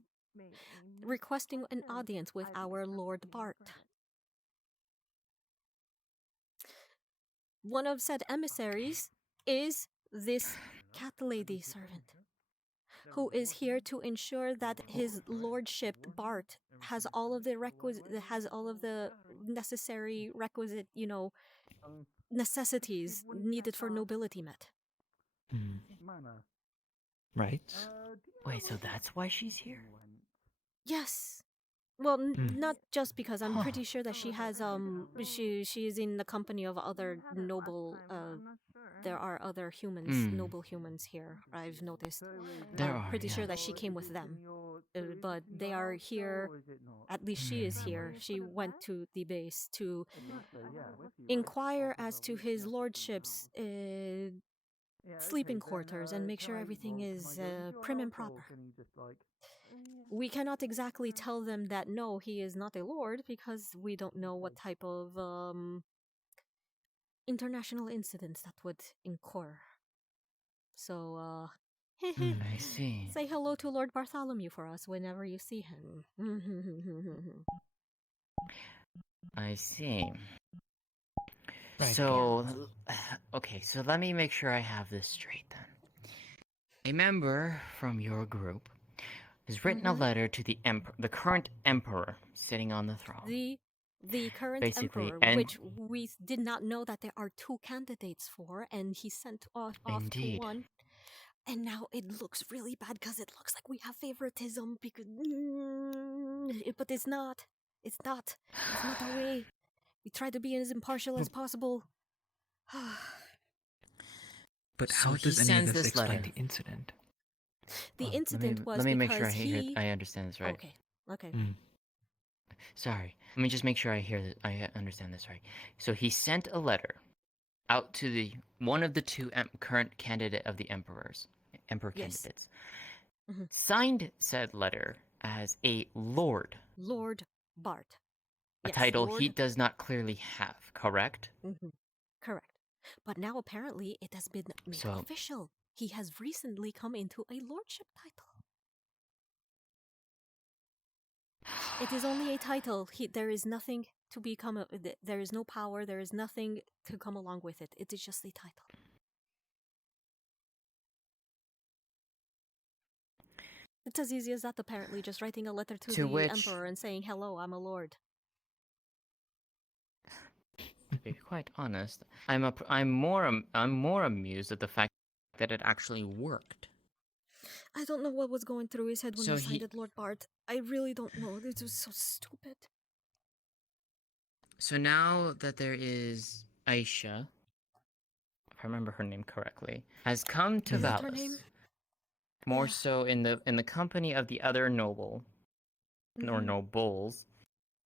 requesting an audience with our Lord Bart. One of said emissaries is this cat lady servant, who is here to ensure that his lordship Bart has all of the necessary requisite, necessities needed for nobility met. Right. Wait, so that's why she's here? Yes. Well, not just because I'm pretty sure that she has she is in the company of other noble there are other humans, noble humans here. I've noticed. I'm pretty sure that she came with them. But they are here, at least she is here. She went to the base to inquire as to his lordship's sleeping quarters and make sure everything is prim and proper. We cannot exactly tell them that no, he is not a lord, because we don't know what type of international incidents that would incur. So, I see. say hello to Lord Bartholomew for us whenever you see him. I see. Right, So, okay, so let me make sure I have this straight then. A member from your group has written a letter to the current emperor sitting on the throne. The current Basically, emperor, and which we did not know that there are two candidates for, and he sent off to one. And now it looks really bad because it looks like we have favoritism, because but it's not. It's not. It's not that way. We try to be as impartial as possible. But So how he does any of sends this this explain letter. the incident? The incident was let me because make sure I understand this right. Okay. Sorry. Let me just make sure I understand this right. So he sent a letter out to one of the two current candidate of the emperor candidates. Signed said letter as a lord. Lord Bart. A Yes, title Lord. he does not clearly have, correct? Correct. But now apparently it has been made official. He has recently come into a lordship title. It is only a title. There is nothing to become. There is no power. There is nothing to come along with it. It is just a title. It's as easy as that, apparently, just writing a letter to the emperor and saying, "Hello, I'm a lord." To be quite honest, I'm more amused at the fact that it actually worked. I don't know what was going through his head when So he signed it, Lord Bart. I really don't know. This was so stupid. So now that there is Aisha, if I remember her name correctly, has come to Is that her name? Valis. More so in the company of the other noble, or nobles.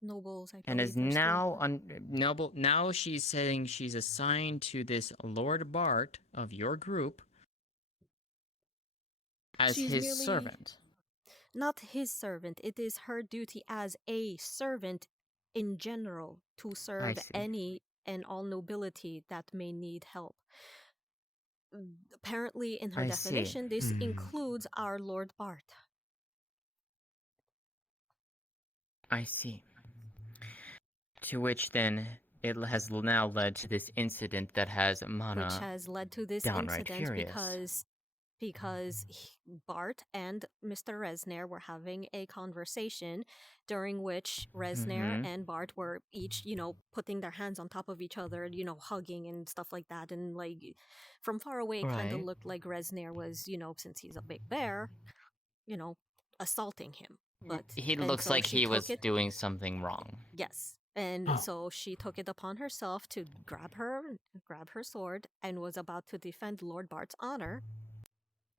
Nobles, I And believe is they're now noble. Now she's saying she's assigned to this Lord Bart of your group as his servant. not his servant. It is her duty as a servant in general to serve see. any and all nobility that may need help. Apparently, in her I see. definition, this includes our Lord Bart. I see. To which then it has now led to this incident that has Mana Which has led to this downright incident furious. because Bart and Mr. Resner were having a conversation during which Resner Mhm. and Bart were each, putting their hands on top of each other, hugging and stuff like that. And like from far away, it kind of Right. looked like Resner was, since he's a big bear, assaulting him. He And looks so like she he took was it. doing something wrong. Yes. And so she took it upon herself to grab her sword, and was about to defend Lord Bart's honor.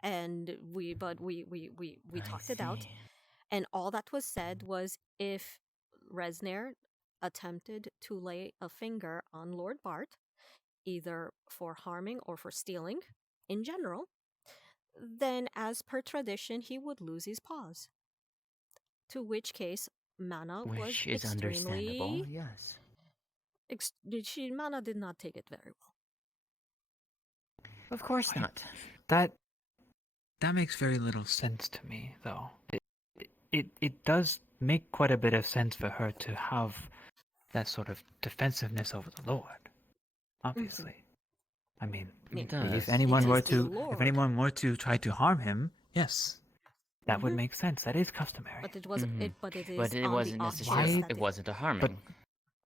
And we talked it out. And all that was said was, if Resner attempted to lay a finger on Lord Bart, either for harming or for stealing in general, then as per tradition, he would lose his paws. To which case, Mana was Which is understandable, extremely. yes. Mana did not take it very well. Of course not. That makes very little sense to me, though. It does make quite a bit of sense for her to have that sort of defensiveness over the Lord. Obviously. I mean, It does. if anyone were Because the to Lord- try to harm him, yes, that would Mhm. make sense. That is customary. But it wasn't. But it is. But it on wasn't the off necessarily. chance that It wasn't a harming.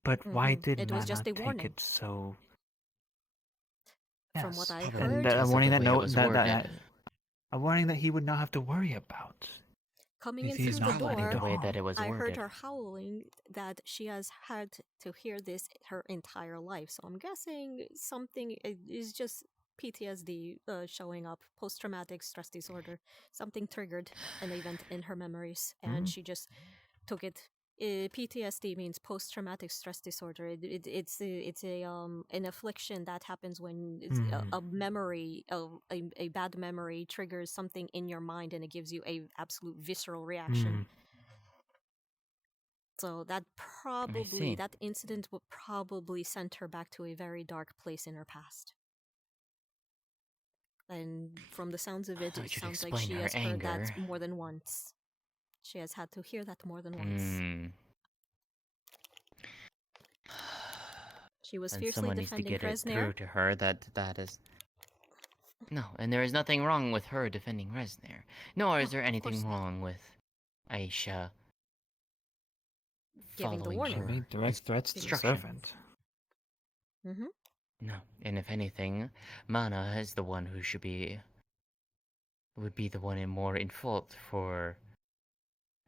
But why did It was Mana just a take warning. it so? From what I Yes, heard, and a warning the that way it no, was that, worded. a warning that he would not have to worry about. coming in If he's through the not planning door, to The way harm. that it was I heard worded. her howling that she has had to hear this her entire life. So I'm guessing something is just PTSD showing up, post-traumatic stress disorder. Something triggered an event in her memories, and she just took it. PTSD means post-traumatic stress disorder. It's an affliction that happens when a memory, a bad memory triggers something in your mind, and it gives you a absolute visceral reaction. So that incident will probably send her back to a very dark place in her past. And from the sounds of it, So it it should sounds like explain she her has heard that anger. more than once. She has had to hear that more than once. She was And fiercely someone needs to defending get it Kresner. through to her that is. No, and there is nothing wrong with her defending Resner. Nor is there anything wrong with Aisha Giving the following warning. She her made direct threats to the instructions. servant. No, and if anything, Mana is the one who would be the one more in fault for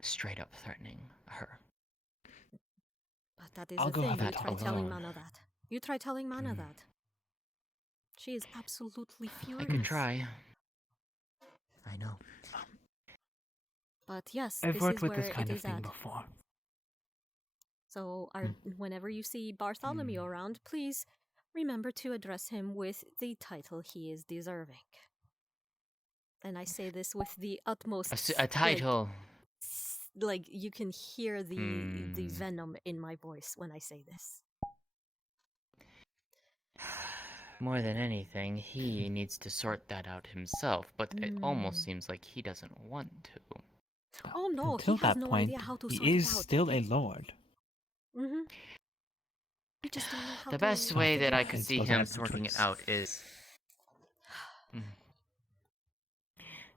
straight up threatening her. But that is I'll the go thing. have You a try talk telling alone. Mana that. You try telling Mana that. She is absolutely furious. I could try. I know. But yes, I've this worked is with where this kind it of is thing at. before. So whenever you see Bartholomew around, please remember to address him with the title he is deserving. And I say this with the utmost A title. Like you can hear the venom in my voice when I say this. More than anything, he needs to sort that out himself, but it almost seems like he doesn't want to. Oh no, Until he has that no point, idea how to he sort is it out. still a lord. We just don't know how The to best way figure that I it could out. see him sorting it out is...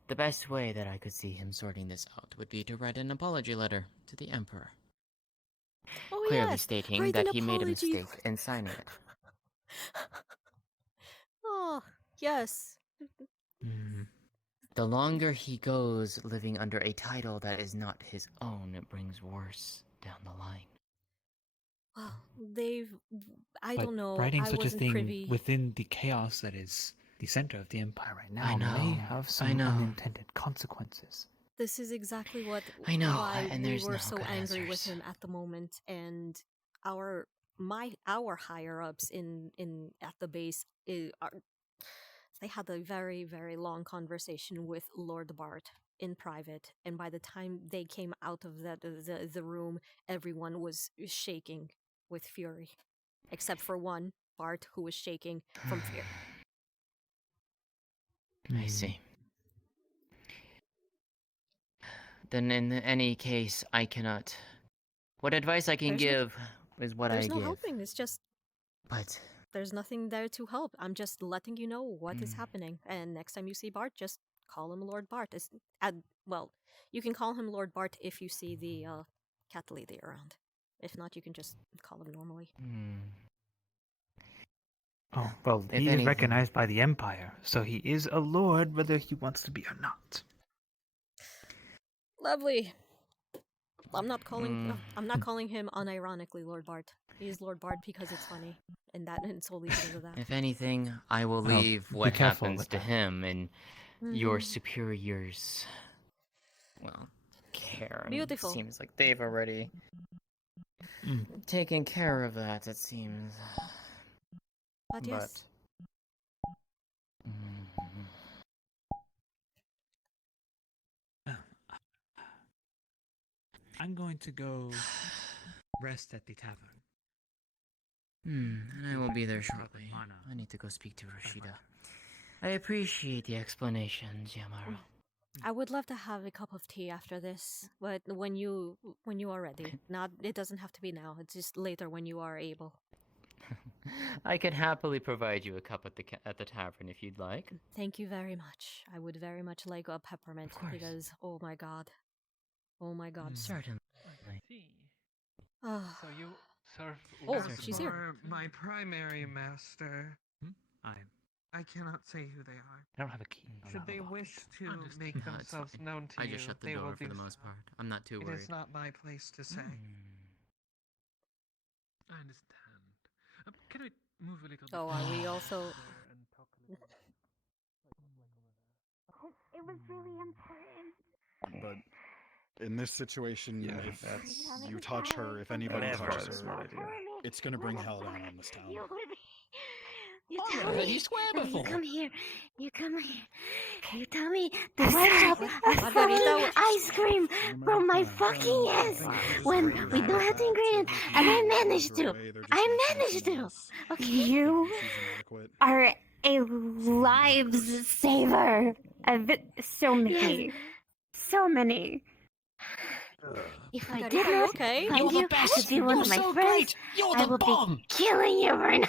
The best way that I could see him sorting this out would be to write an apology letter to the Emperor. Oh, Clearly yes, stating write that an he made a apology. mistake in signing it. Oh, yes. The longer he goes living under a title that is not his own, it brings worse down the line. Well, I But don't know. writing I such a wasn't thing privy. within the chaos that is the center of the empire right now I know, may have I some know. unintended consequences. This is exactly I know, why and we there's were no so good angry with answers. him at the moment, and our higher ups in at the base they had a very, very long conversation with Lord Bart in private, and by the time they came out of the room, everyone was shaking with fury, except for one, Bart, who was shaking from fear. I see. Then in any case, I cannot. What advice I can give is what I There's no give. helping. It's just. But there's nothing there to help. I'm just letting you know what is happening. And next time you see Bart, just call him Lord Bart. Well, you can call him Lord Bart if you see the cat lady around. If not, you can just call him normally. Oh, well, If he is anything- recognized by the Empire, so he is a lord whether he wants to be or not. Lovely. I'm not calling him unironically Lord Bart. He is Lord Bart because it's funny, and solely because of that. If anything, I will Well, leave be what careful happens with to that. him and your superiors. Well, care. And Beautiful. It seems like they've already taken care of that. It seems. But yes. I'm going to go rest at the tavern. And I will be there shortly. I need to go speak to Rashida. I appreciate the explanation, Xiomara. I would love to have a cup of tea after this, but when you are ready. It doesn't have to be now. It's just later when you are able. I could happily provide you a cup at the tavern if you'd like. Thank you very much. I would very much like a peppermint because oh my god. Certainly. So you serve she's here. for my primary master. I cannot say who they are. I don't have a key. Should they wish to make No, it's themselves fine. known to I you, just shut the they door will for do the most so. part. I'm not too It worried. is not my place to say. I understand. Can I move a little bit? Oh, are we also? It was really important. But in this situation, if you touch her, if anybody Whatever. touches her, it's gonna bring hell down on this town. You Oh, tell I've heard me. you swear No, before. You come here. You tell me the rest of Margarita, fucking ice cream from my fucking ass when we don't have the ingredients, and I managed to. Okay. You are a lifesaver. So many. So many. If I Margarita, did are you not okay? find You're the you best. to be one You're of my so friends, great. You're I the will bomb. be killing you right now.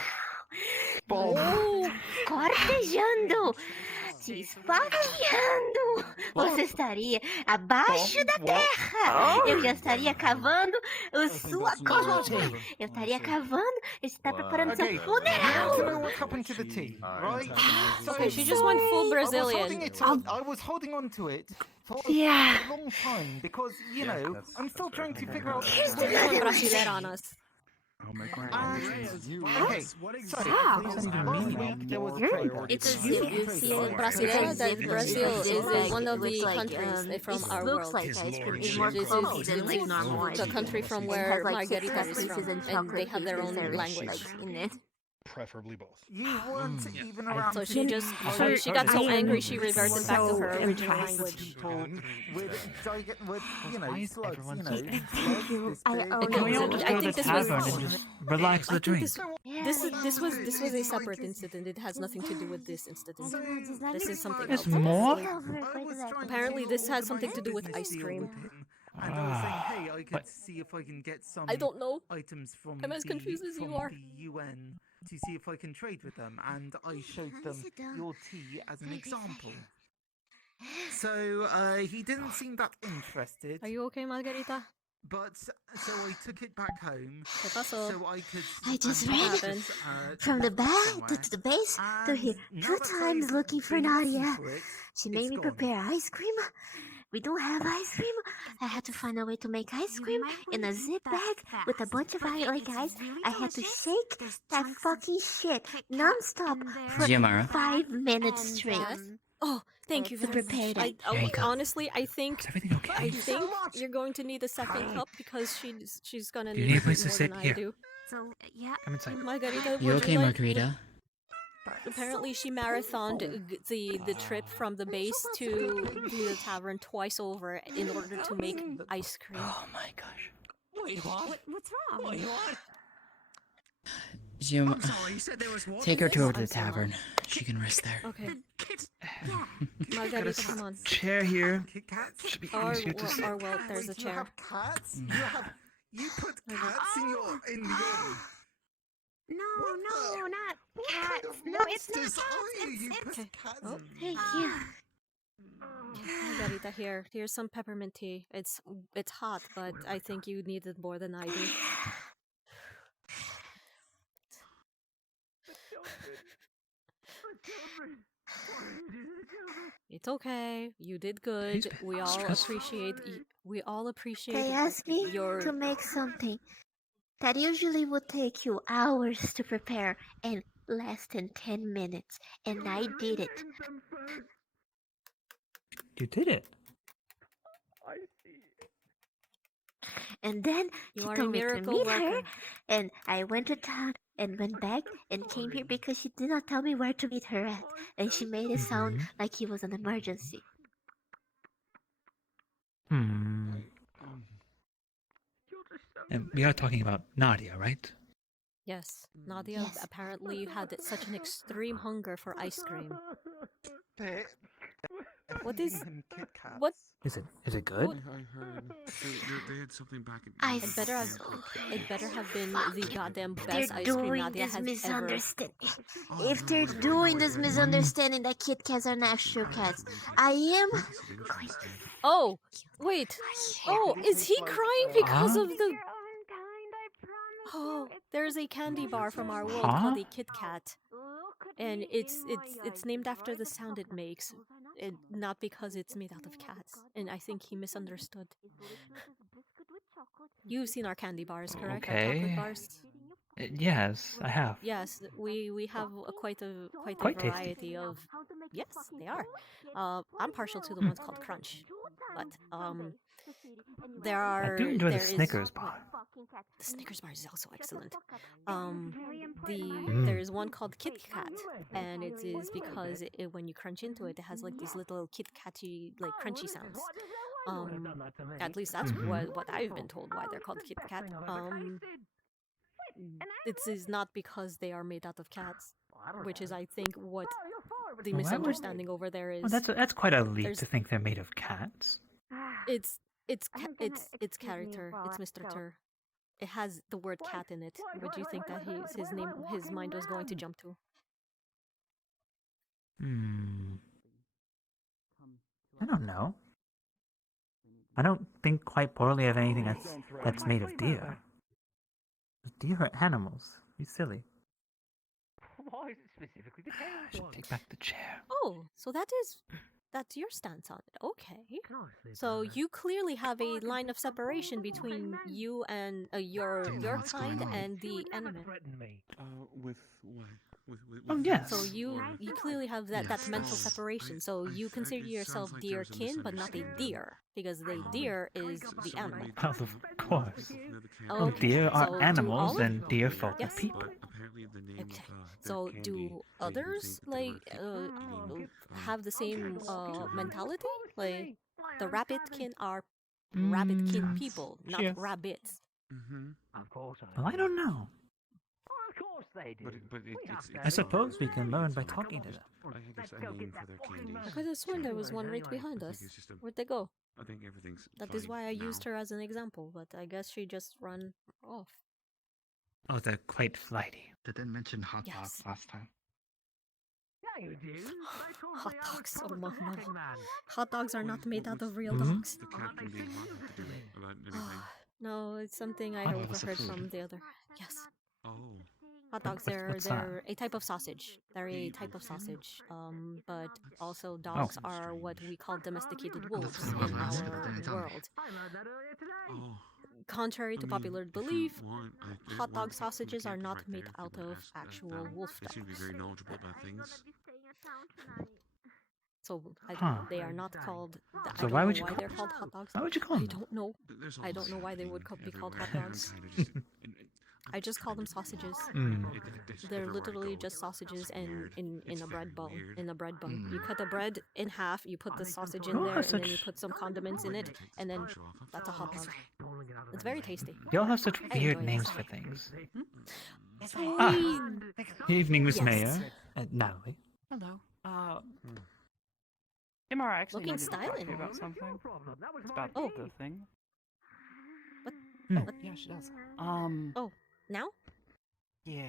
Oh, Cortejando. Se esfaqueando. Você estaria abaixo da terra. Eu já estaria cavando a sua cova. Eu estaria cavando. Eu está preparando seu Okay, you want to know funeral. what's happened to the tea, right? okay, she just went full Brazilian. I was holding on to it for Yeah. a long time because, you know, I'm still trying to figure out... She's going brasileira on us. I'll make my Okay, so there was It's a zip. You see it? Brasileira, that Brazil is one of the countries from our looks world. like ice cream. It's more This clumpy is than like normal ice the cream. country from It where has like Margarita citrus is pieces from, and and chocolate they have their own pieces language. like in it. Preferably both. You weren't even around. So she just she got so angry she reverted back to her original language. People with you know, slugs, you know. I think this was relax the drink. this was a separate incident. It has nothing to do with this incident. This is something There's else. more? Apparently, this has something to do with ice cream. And I was saying, hey, I could see if I can get some. I don't know. Items from I'm as confused as you are. the UN to see if I can trade with them, and I showed them your tea as an example. So he didn't seem that interested. Are you okay, Margarita? But so I took it back home. So I could. I just ran from the back to the base to here 2 times looking for Nadia. She made me prepare ice cream. We don't have ice cream. I had to find a way to make ice cream in a zip bag with a bunch of ice. I had to shake that fucking shit non-stop for Xiomara. 5 minutes straight. Oh, thank you to very prepare much. that. There you go. Honestly, I think you're going to need a second cup because she's gonna Do you need need a it place to more sit? than I Here. do. So yeah. Come inside. Margarita, You would okay, like, Margarita? Apparently, she marathoned the trip from the base to the tavern twice over in order to make ice cream. Oh my gosh. Wait, what's wrong? I'm sorry, you said there was Take her to the tavern. She can rest there. Okay. Margarita, come on. Chair here. Or, easier to or well, there's a chair. Cats? You put cats in your No, not cats. No, it's not cats. It's cats. Oh, thank you. Margarita, here's some peppermint tea. It's hot, but I think you need it more than I do. It's okay. You did good. We all appreciate. They asked me your. to make something that usually would take you hours to prepare in less than 10 minutes, and I did it. You did it. And then You she are a told me to miracle meet her, worker. and I went to town and went back and came here because she did not tell me where to meet her at, and she made it sound like it was an emergency. And we are talking about Nadia, right? Yes, Nadia apparently had such an extreme hunger for ice cream. What is what? Is it good? I heard they had something back in. It better have been the goddamn They're best ice cream doing Nadia this has ever. misunderstanding. If they're doing this misunderstanding that Kit Kats are actual cats, I am. Oh, wait. Oh, is he crying because of the? Oh, there's a candy bar from our world called a Kit Kat, and it's named after the sound it makes, not because it's made out of cats. And I think he misunderstood. You've seen our candy bars, correct? Our chocolate Okay. bars. Yes, I have. Yes, we have quite a Quite tasty. variety of. Yes, they are. I'm partial to the ones called Crunch, but there are. I do enjoy the there is- Snickers bar. The Snickers bar is also excellent. There is one called Kit Kat, and it is because when you crunch into it, it has like these little Kit Katty like crunchy sounds. At least that's what I've been told why they're called Kit Kat. It is not because they are made out of cats, which is I think what the misunderstanding over there is. Well, that's quite a leap There's- to think they're made of cats. It's character. It's Mr. Tur. It has the word cat in it. What do you think that his mind was going to jump to? I don't know. I don't think quite poorly of anything that's made of deer. Deer are animals. You silly. Why is it specifically the I should take back the chair. Oh, so that's your stance on it. Okay. So you clearly have a line of separation between you and your kind and the enemy. With what? Oh, yes. So you clearly have that mental separation. So you consider yourself deer kin, but not a deer, because the deer is the animal. Well, of course. Oh, okay. Deer So are do animals all of- and deer folk are Yes. people. Apparently the name Okay. of So their do candy, others like have the same mentality? Like the rabbitkin are rabbitkin people, not yes. rabbits. Of course Well, I don't know. Of course they do. But I suppose we can learn by talking to them. I think it's a name for their candies. I could have sworn there was one right behind us. it's just a- Where'd they go? I think everything's. That is fine why I now. used her as an example, but I guess she just ran off. Oh, they're quite flighty. They didn't mention hot Yes. dogs last time. Yeah, you do. Hot dogs, oh no. Man. Hot dogs are not made out of real Mhm. dogs. The cat can be hard to do about anything. No, it's something I Hot dogs are overheard food. from the other. Yes. Oh. Hot dogs, what's that? they're a type of sausage. They're a type of sausage. But also dogs are what we call domesticated wolves in our world. I learned that earlier today. Oh. Contrary to popular belief, I hot want dog to sausages are get not right made there out for the of rest actual them. wolf They seem to be dogs. very knowledgeable about things. So Huh. they are not called. So I don't why know would you why call- they're called hot dogs. Why would you call I them? don't know. There's I don't always know why they would something be called hot everywhere. dogs. I'm kinda just- I just call them sausages. Mm. They're literally just sausages and in a bread bun. In a bread bun, you cut the bread in half. You put the sausage in Y'all there, have and then you such put some condiments in it, and then that's a hot dog. It's very tasty. y'all have such I weird enjoy it. names for things. We- Evening, Miss Yes. Mayor. Natalie. Hello. Xiomara, actually Looking needed to talk to styling. you about something. It's about Oh. the thing. What? Yeah, she does. Oh, now? Yeah.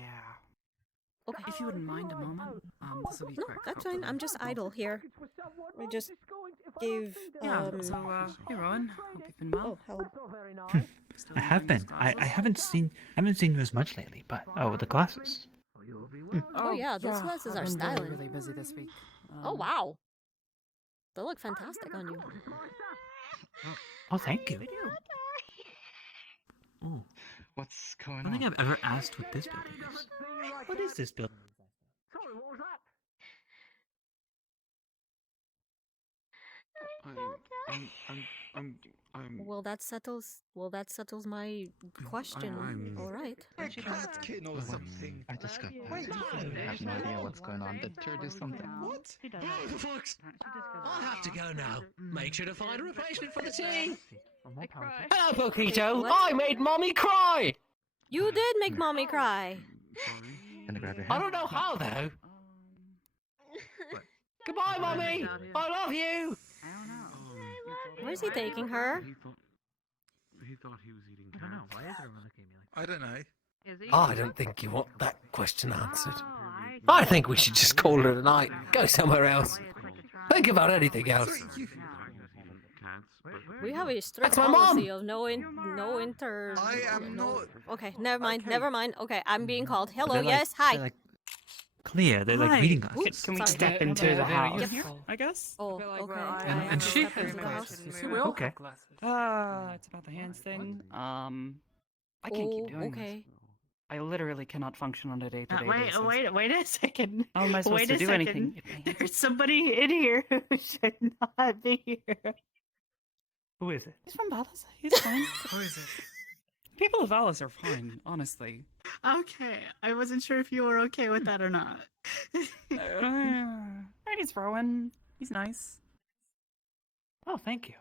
Okay. If you wouldn't mind a moment, this will be No, quick. that's fine. I'm just idle here. I just gave Yeah. So, hey, Rowan. Hope you've been well. Oh, I have been. I haven't seen you as much lately, but with the glasses. Oh yeah, those glasses I've are been styling. really busy this week. Oh wow, they look fantastic on you. Oh, thank you. Ooh. What's going I don't think I've ever asked what this building is. What is this building? Well, that settles my question. All right. Skin or something. I just got back. I have no idea what's going on. Did her do something? What? Oh, for fuck's... I have to go now. Make sure to find a replacement for the tea. Hello, Poquito. What? I made Mommy cry. You did make mommy cry. Gonna grab your I hand. don't know how, though. Goodbye, Mommy. I love you. Where's he taking her? He thought he was eating I don't know. Why is everyone looking at me like I don't know. I don't think you want that question answered. I think we should just call it a night. Go somewhere else. Think about anything else. We have a strict That's my policy mom. of no inter. I am not. Okay, never mind. Never mind. Okay, I'm being called. Hello. They're like- Yes. Hi. They're like clear. They're Hi. like reading us. Can we Sorry. step into the house? I guess. Oh, okay. And she- Step into the house. Okay. It's about the hands thing. I can't keep doing this. Okay. I literally cannot function on a day-to-day basis. Wait a second. How am I supposed Wait to a do second. anything? There's somebody in here who should not be here. Who is it? He's from Valis. He's fine. Who is it? People of Valis are fine, honestly. Okay, I wasn't sure if you were okay with that or not. Right, he's Rowan. He's nice. Oh, thank you.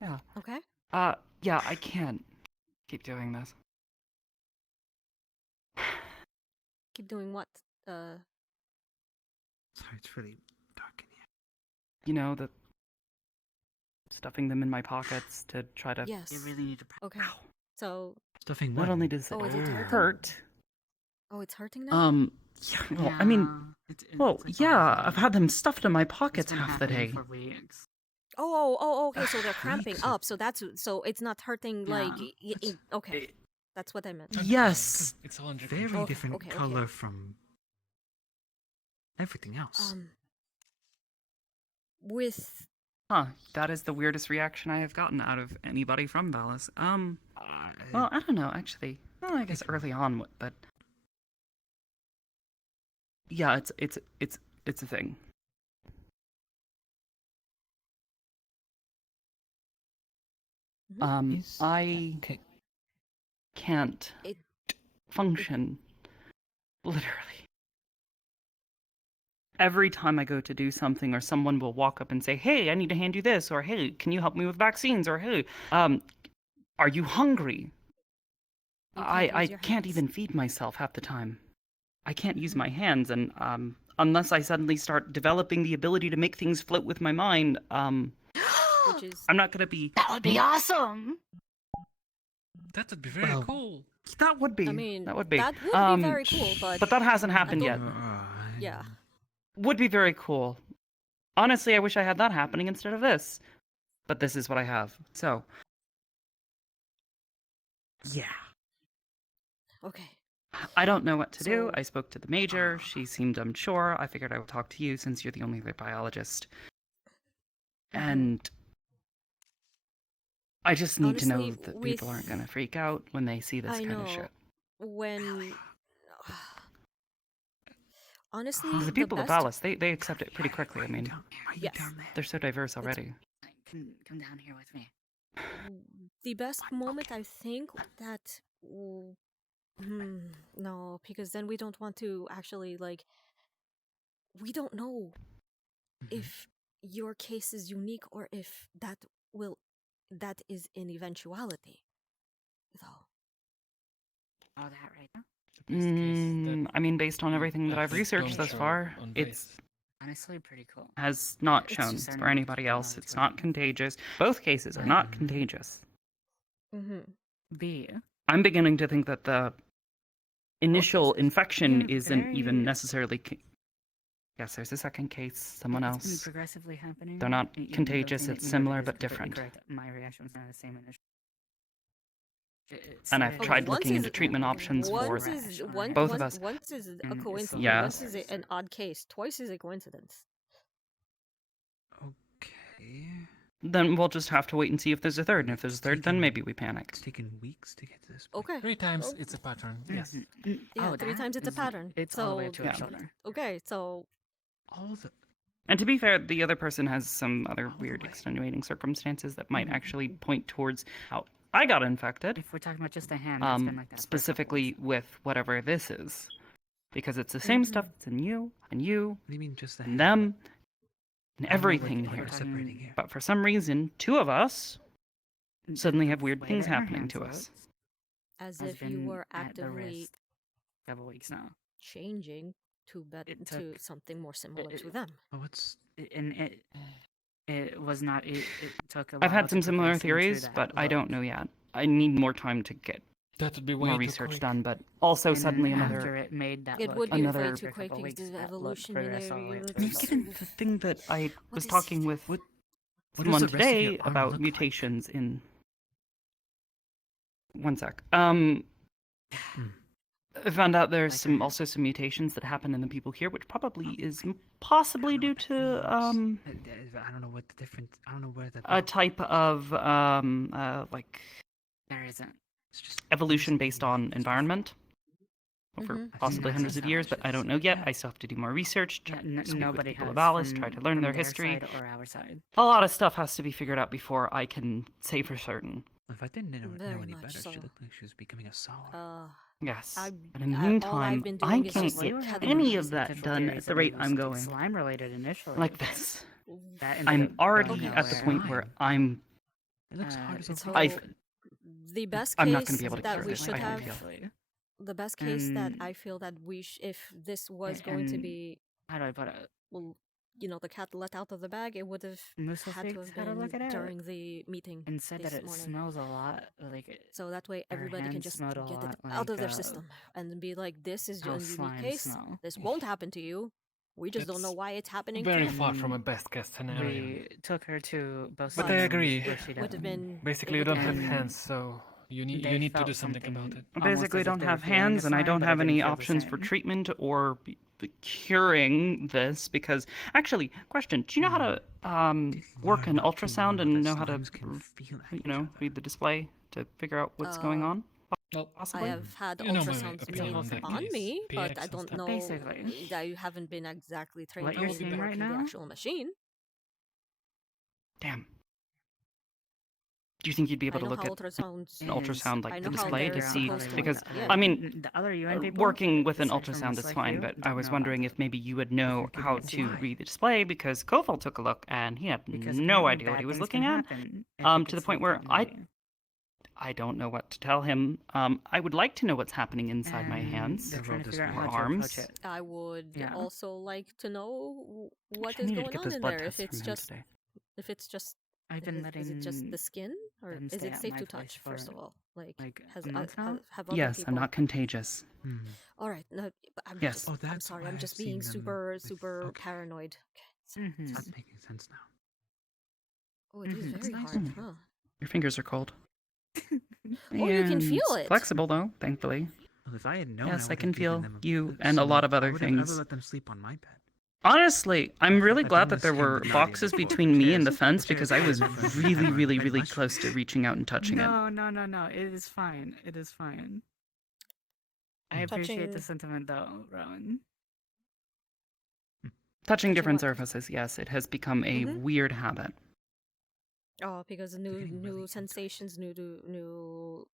Yeah. Okay. Yeah, I can't keep doing this. Keep doing what? Sorry, it's really dark in here. You know, the stuffing them in my pockets to try to... Yes. You really need to. Okay. So. Stuffing Not what? only does it Oh, is it hurting? hurt, Oh, it's hurting now. yeah, well, I mean, yeah, I've had them stuffed in my pockets half the day. Oh, okay. So they're cramping up. So it's not hurting like. Okay, that's what I meant. Yes. It's all very different okay. color from everything else. With. Huh, that is the weirdest reaction I have gotten out of anybody from Valis. Well, I don't know, actually. Well, I guess early on, but... Yeah, it's a thing. I can't function, literally. Every time I go to do something, or someone will walk up and say, "Hey, I need to hand you this," or "Hey, can you help me with vaccines?" or "Hey, are you hungry?" I can't even feed myself half the time. I can't use my hands, and unless I suddenly start developing the ability to make things float with my mind, Which is. I'm not gonna be. That would be awesome. That would be very cool. That would be. I mean, that would be. That would be very cool, but that hasn't happened yet. Yeah. Would be very cool. Honestly, I wish I had that happening instead of this. But this is what I have. So. Yeah. Okay. I don't know what to do. I spoke to the major. She seemed unsure. I figured I would talk to you since you're the only other biologist. And I just need to know Honestly, that people aren't going to freak out when they see this I kind of know. shit. When. Honestly, The people of best... Valis, they accept it pretty quickly. I mean, Yes. they're so diverse already. Come down here with me. The best moment I think that No, because then we don't want to actually, like, we don't know if your case is unique or if that is an eventuality, though. Oh, that right now? I mean, based on everything that I've researched thus far, it's Honestly, pretty cool. has not It's shown just for anybody else. It's not contagious. Both cases are not contagious. B. I'm beginning to think that the initial infection Yeah, isn't even very- necessarily. Yes, there's a second case. Someone It's been else. progressively happening. They're not Even though contagious. you It's know, similar that is but completely different. correct. My reaction was not the same initially. And I've tried looking into treatment options for both of us. Once is a coincidence. Yes. Once is an odd case. Twice is a coincidence. Then we'll just have to wait and see if there's a third. And if there's a third, then maybe we panic. It's taken weeks to get to this. Okay. 3 times, Well, it's a pattern. Yes. Yeah, 3 times it's a pattern. It's so all the way up to our shoulder. Okay, so all the. And to be fair, the other person has some other weird extenuating circumstances that might actually point towards how I got infected. If we're talking about just a hand, it's been like that. Specifically with whatever this is. Because it's the same stuff that's in you, and you, What do you mean just the and hand? them, and I don't know everything what here. we're separating here. But for some reason, 2 of us suddenly have weird way things that our happening hands to look us. as has if you been were at the actively wrist several weeks now. changing to It to took- something more similar it- to them. Oh, what's And it was not. It took a I've while had some to similar progress into theories, that but I look. don't know yet. I need more time to get That would be way more too research quick. done, but also And suddenly then another. after it made that It look, would be another- way after too a quick couple because weeks, the that look evolution progressed all the way up to I mean, the given look. the thing that I was is talking with what someone does the rest of your today arm about look like? mutations in. One sec. I found out there's also some mutations that happen in the people here, which probably is possibly due to I don't know what the difference. I don't know where the. a type of like There isn't. It's just evolution based on environment over Mhm. possibly I've hundreds seen of years, but I don't know yet. Yeah. I still have to do more research, Yeah, speak with nobody people has of Alice, from, try to learn from their their history. side or our side. A lot of stuff has to be figured out before I can say for certain. If I didn't know Very any much better, so. she looked like she was becoming a sour. Yes. I- But in the all I've meantime, been I doing is can't just get having any these of that potential done at theories the that rate it I'm was going. slime related initially. Like this. That ended I'm up already going at the point where nowhere. I'm. It looks hard as a so rock. the best I'm case not gonna be able to that cure we this, should I don't have, feel. the best case that And- I feel that if this was going to and be, How do I put it? well, the cat let out of the bag, it would have Musa had to faked have how to look been it out. during the meeting And said that this it morning. smells a lot like it. So that way Her everybody can hands just smelled a get it lot out of like, their system and be like, this is a how unique slime case. smell. This won't happen to you. We just don't know That's why it's happening Very to you. far from a best case scenario. We took her to both But I systems agree. where she Would have been Basically, you it don't would have have hands, so you need they to do felt something about something it. almost Basically, as if don't they were have feeling hands, a and I slime, don't but it have didn't any feel the options for same. treatment or curing this. Because actually, question: do you know how to work an ultrasound and know how to, read the display to figure out what's going on? Well, I Possibly. have had You know my ultrasounds opinion made on that on case, me, but PX I and don't stuff. know. Basically. I haven't been exactly trained What on you're the seeing right working the now? actual machine. Damn. Do you think you'd be able I to know look how at ultrasounds. an ultrasound I like know the how display to they're see? supposed to Because look. Yeah. I mean, the other UN people, working with an aside from ultrasound is like fine, you, but I don't was know wondering about if maybe you would know you're how getting to slime. read the display because Koval took a look and he had because no apparently idea what bad he was things looking can at. happen if you To get the point slipped where out in I don't know what to tell him. I would like to know what's happening inside my And hands they're trying to figure out or how to arms. approach it. I would Yeah. also like to know what Actually, I is needed to going get on those in blood there. If tests it's from him just, today. if it's just, I've been is it just the letting skin, or them is stay it at safe my to place touch? First for, of all, like, has a month now? have other Yes, people? I'm not contagious. All right, no, but I'm Yes. just. Oh, I'm that's sorry. why I'm I've just seen being them super, with- super okay. paranoid. Mhm. That's making sense now. Oh, it is Mhm. very nice. hard, huh? Your fingers are cold. Oh, you can feel And it. Flexible though, thankfully. Well, if I had known, Yes, I would can have given feel them you and a some- lot of other I would things. have let them sleep on my bed. Honestly, I'm really I glad didn't that there assume were the idea boxes before. between me and the Chairs- fence the chairs because I was were for really, hammer really, and really mushroom. close to reaching out and touching it. No. It is fine. It is fine. I appreciate the Touching- sentiment though, Rowan. Touching different what? surfaces, yes, it has become a Mhm. weird habit. Oh, because new sensations, new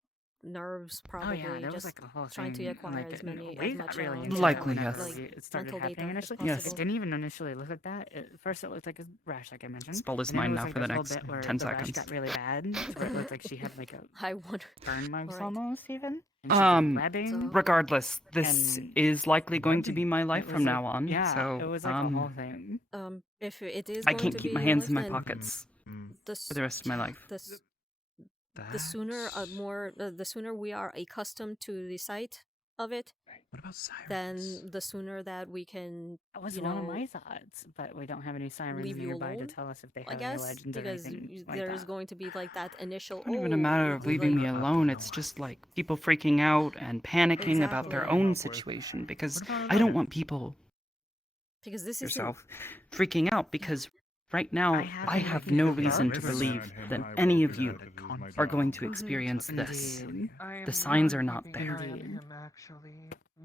nerves, Oh probably yeah, there was just like a whole trying to thing. acquire Like as many we as got much really into Likely, that whenever yes. it started mental happening data as initially. possible. It didn't even initially look like that. At first, it looked like a rash, like I mentioned. Spell And then it mine was now like for the this whole next bit where 10 the rash seconds. got really bad, to where it looked like she had like a I wonder. burn marks Alright. almost even. And she's like webbing. regardless, this is likely going to be my life from now on. Yeah, it was like a whole thing. If it is I going can't to keep be my your hands life, in my then pockets for the rest of my life. The sooner the sooner we are accustomed to the sight of it, What about sirens? then the sooner that we can, That was you one of know, my thoughts, but we don't have any sirens leave you nearby to alone, tell us if they I have any guess, legends or because anything like there's that. going to be like that initial. It's not even a matter of leaving me alone. It's just like people freaking out and panicking about their Exactly. own situation because I don't want people Because this is yourself freaking out because right now I have no reason to believe that any of you are going to experience this. I The am signs not are not keeping an there. eye on him, actually.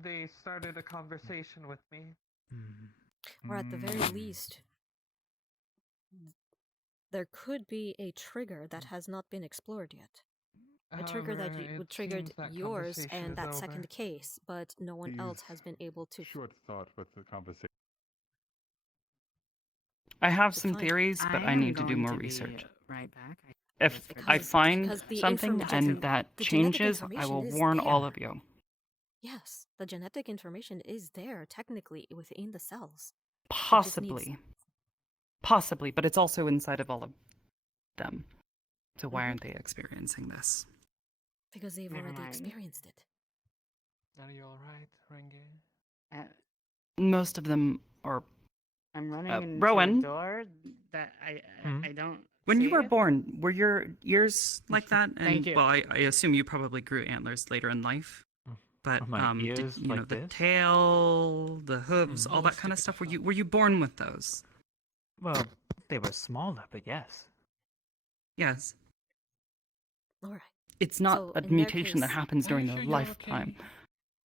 They started a conversation with me. or at the very least, there could be a trigger that has not been explored yet. A trigger that However, would it triggered seems that yours conversation and is that over. second case, but no one else has been able to. Short thought with the conversation. I have some find it. theories, but I am need to do going more to be research. right back. If I find because the something and that the genetic changes, I information will is warn all there. of you. Yes, the genetic information is there technically within the cells. Possibly. Possibly, but it's also inside of all of them. So why Mhm. aren't they experiencing this? Because they've Never already mind. experienced it. Are you alright, Renge? Most of them are. I'm running into Rowan, a door that I don't. when you see were it. born, were your ears like that? And Thank you. well, I assume you probably grew antlers later in life. But Are my did ears you know like the this? tail, the hooves, all that kind of stuff? Were you born with those? Well, they were smaller, but yes. Yes. All right. It's not So, a in their mutation that case- happens Are during you their sure you're lifetime. okay?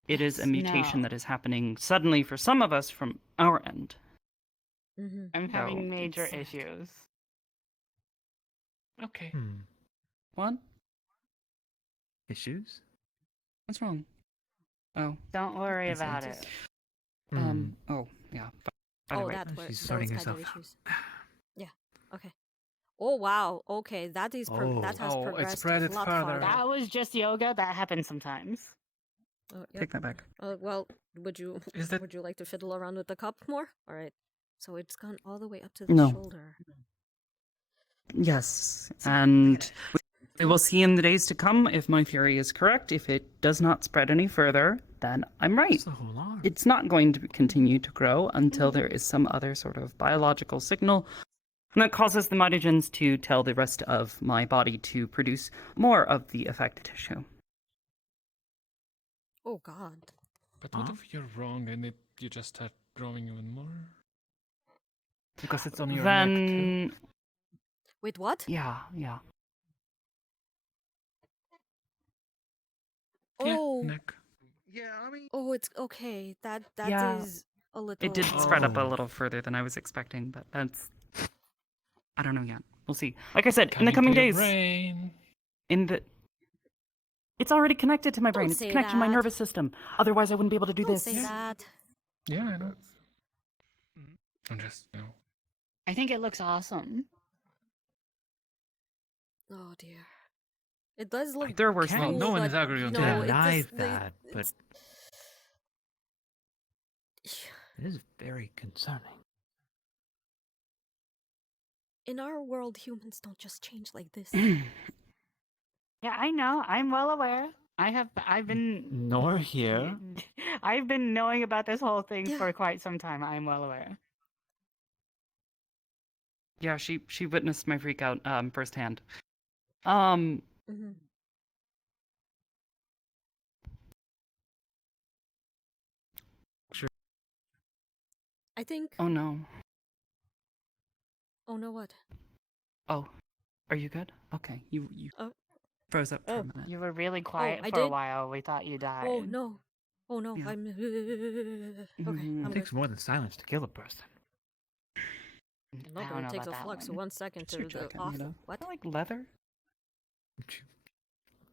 It is a Yes. mutation No. that is happening suddenly for some of us from our end. I'm So, having major it's- issues. Okay. What? Issues? What's wrong? Oh. Don't worry I see. about it. Oh, yeah. By the Oh, way, that's what she's those sorting kind herself of out. issues. Yeah. Okay. Oh wow. Okay, that is that has Oh, it progressed spread a it lot further. farther. That was just yoga. That happens sometimes. Take that back. Well, would you Is that- would you like to fiddle around with the cup more? All right. So it's gone all the way up to the No. shoulder. Yes, and we will see in the days to come if my theory is correct. If it does not spread any further, then I'm right. It's not going to continue to grow until there is some other sort of biological signal that causes the mitogens to tell the rest of my body to produce more of the affected tissue. Oh God. But what if you're wrong and you just start growing even more? Because it's on your neck too. Then, Wait, what? yeah. Oh. Neck. Yeah, I mean. Oh, it's okay. That is Yeah. a little. It did spread up a little further than I was expecting, but that's... I don't know yet. We'll see. Like I said, in the coming Coming to your days... brain. It's already connected to my brain. Don't It's say connected to my that. nervous system. Otherwise, I wouldn't be able to do Don't this. say that. Yeah, I know. I'm just, I think it looks awesome. Oh dear. It does look. There are worse cool, things. no one but, is arguing on you know, that. it Deny just- that, but it's- it is very concerning. In our world, humans don't just change like this. Yeah, I know. I'm well aware. I've been Nor here. I've been knowing about this whole thing Yeah. for quite some time. I'm well aware. Yeah, she witnessed my freak out firsthand. Mhm. Sure. I think. Oh no. Oh no, what? Oh, are you good? Okay, you Oh. froze up for a Oh, minute. you were really quiet I for a did? while. We thought you died. Oh no. Oh no. Yeah. I'm. Okay. Mhm. I'm It good. takes more than silence to kill a person. I'm I not don't gonna know take about the that flux one. 1 second What's to your the jacket off. made of? What? Like leather?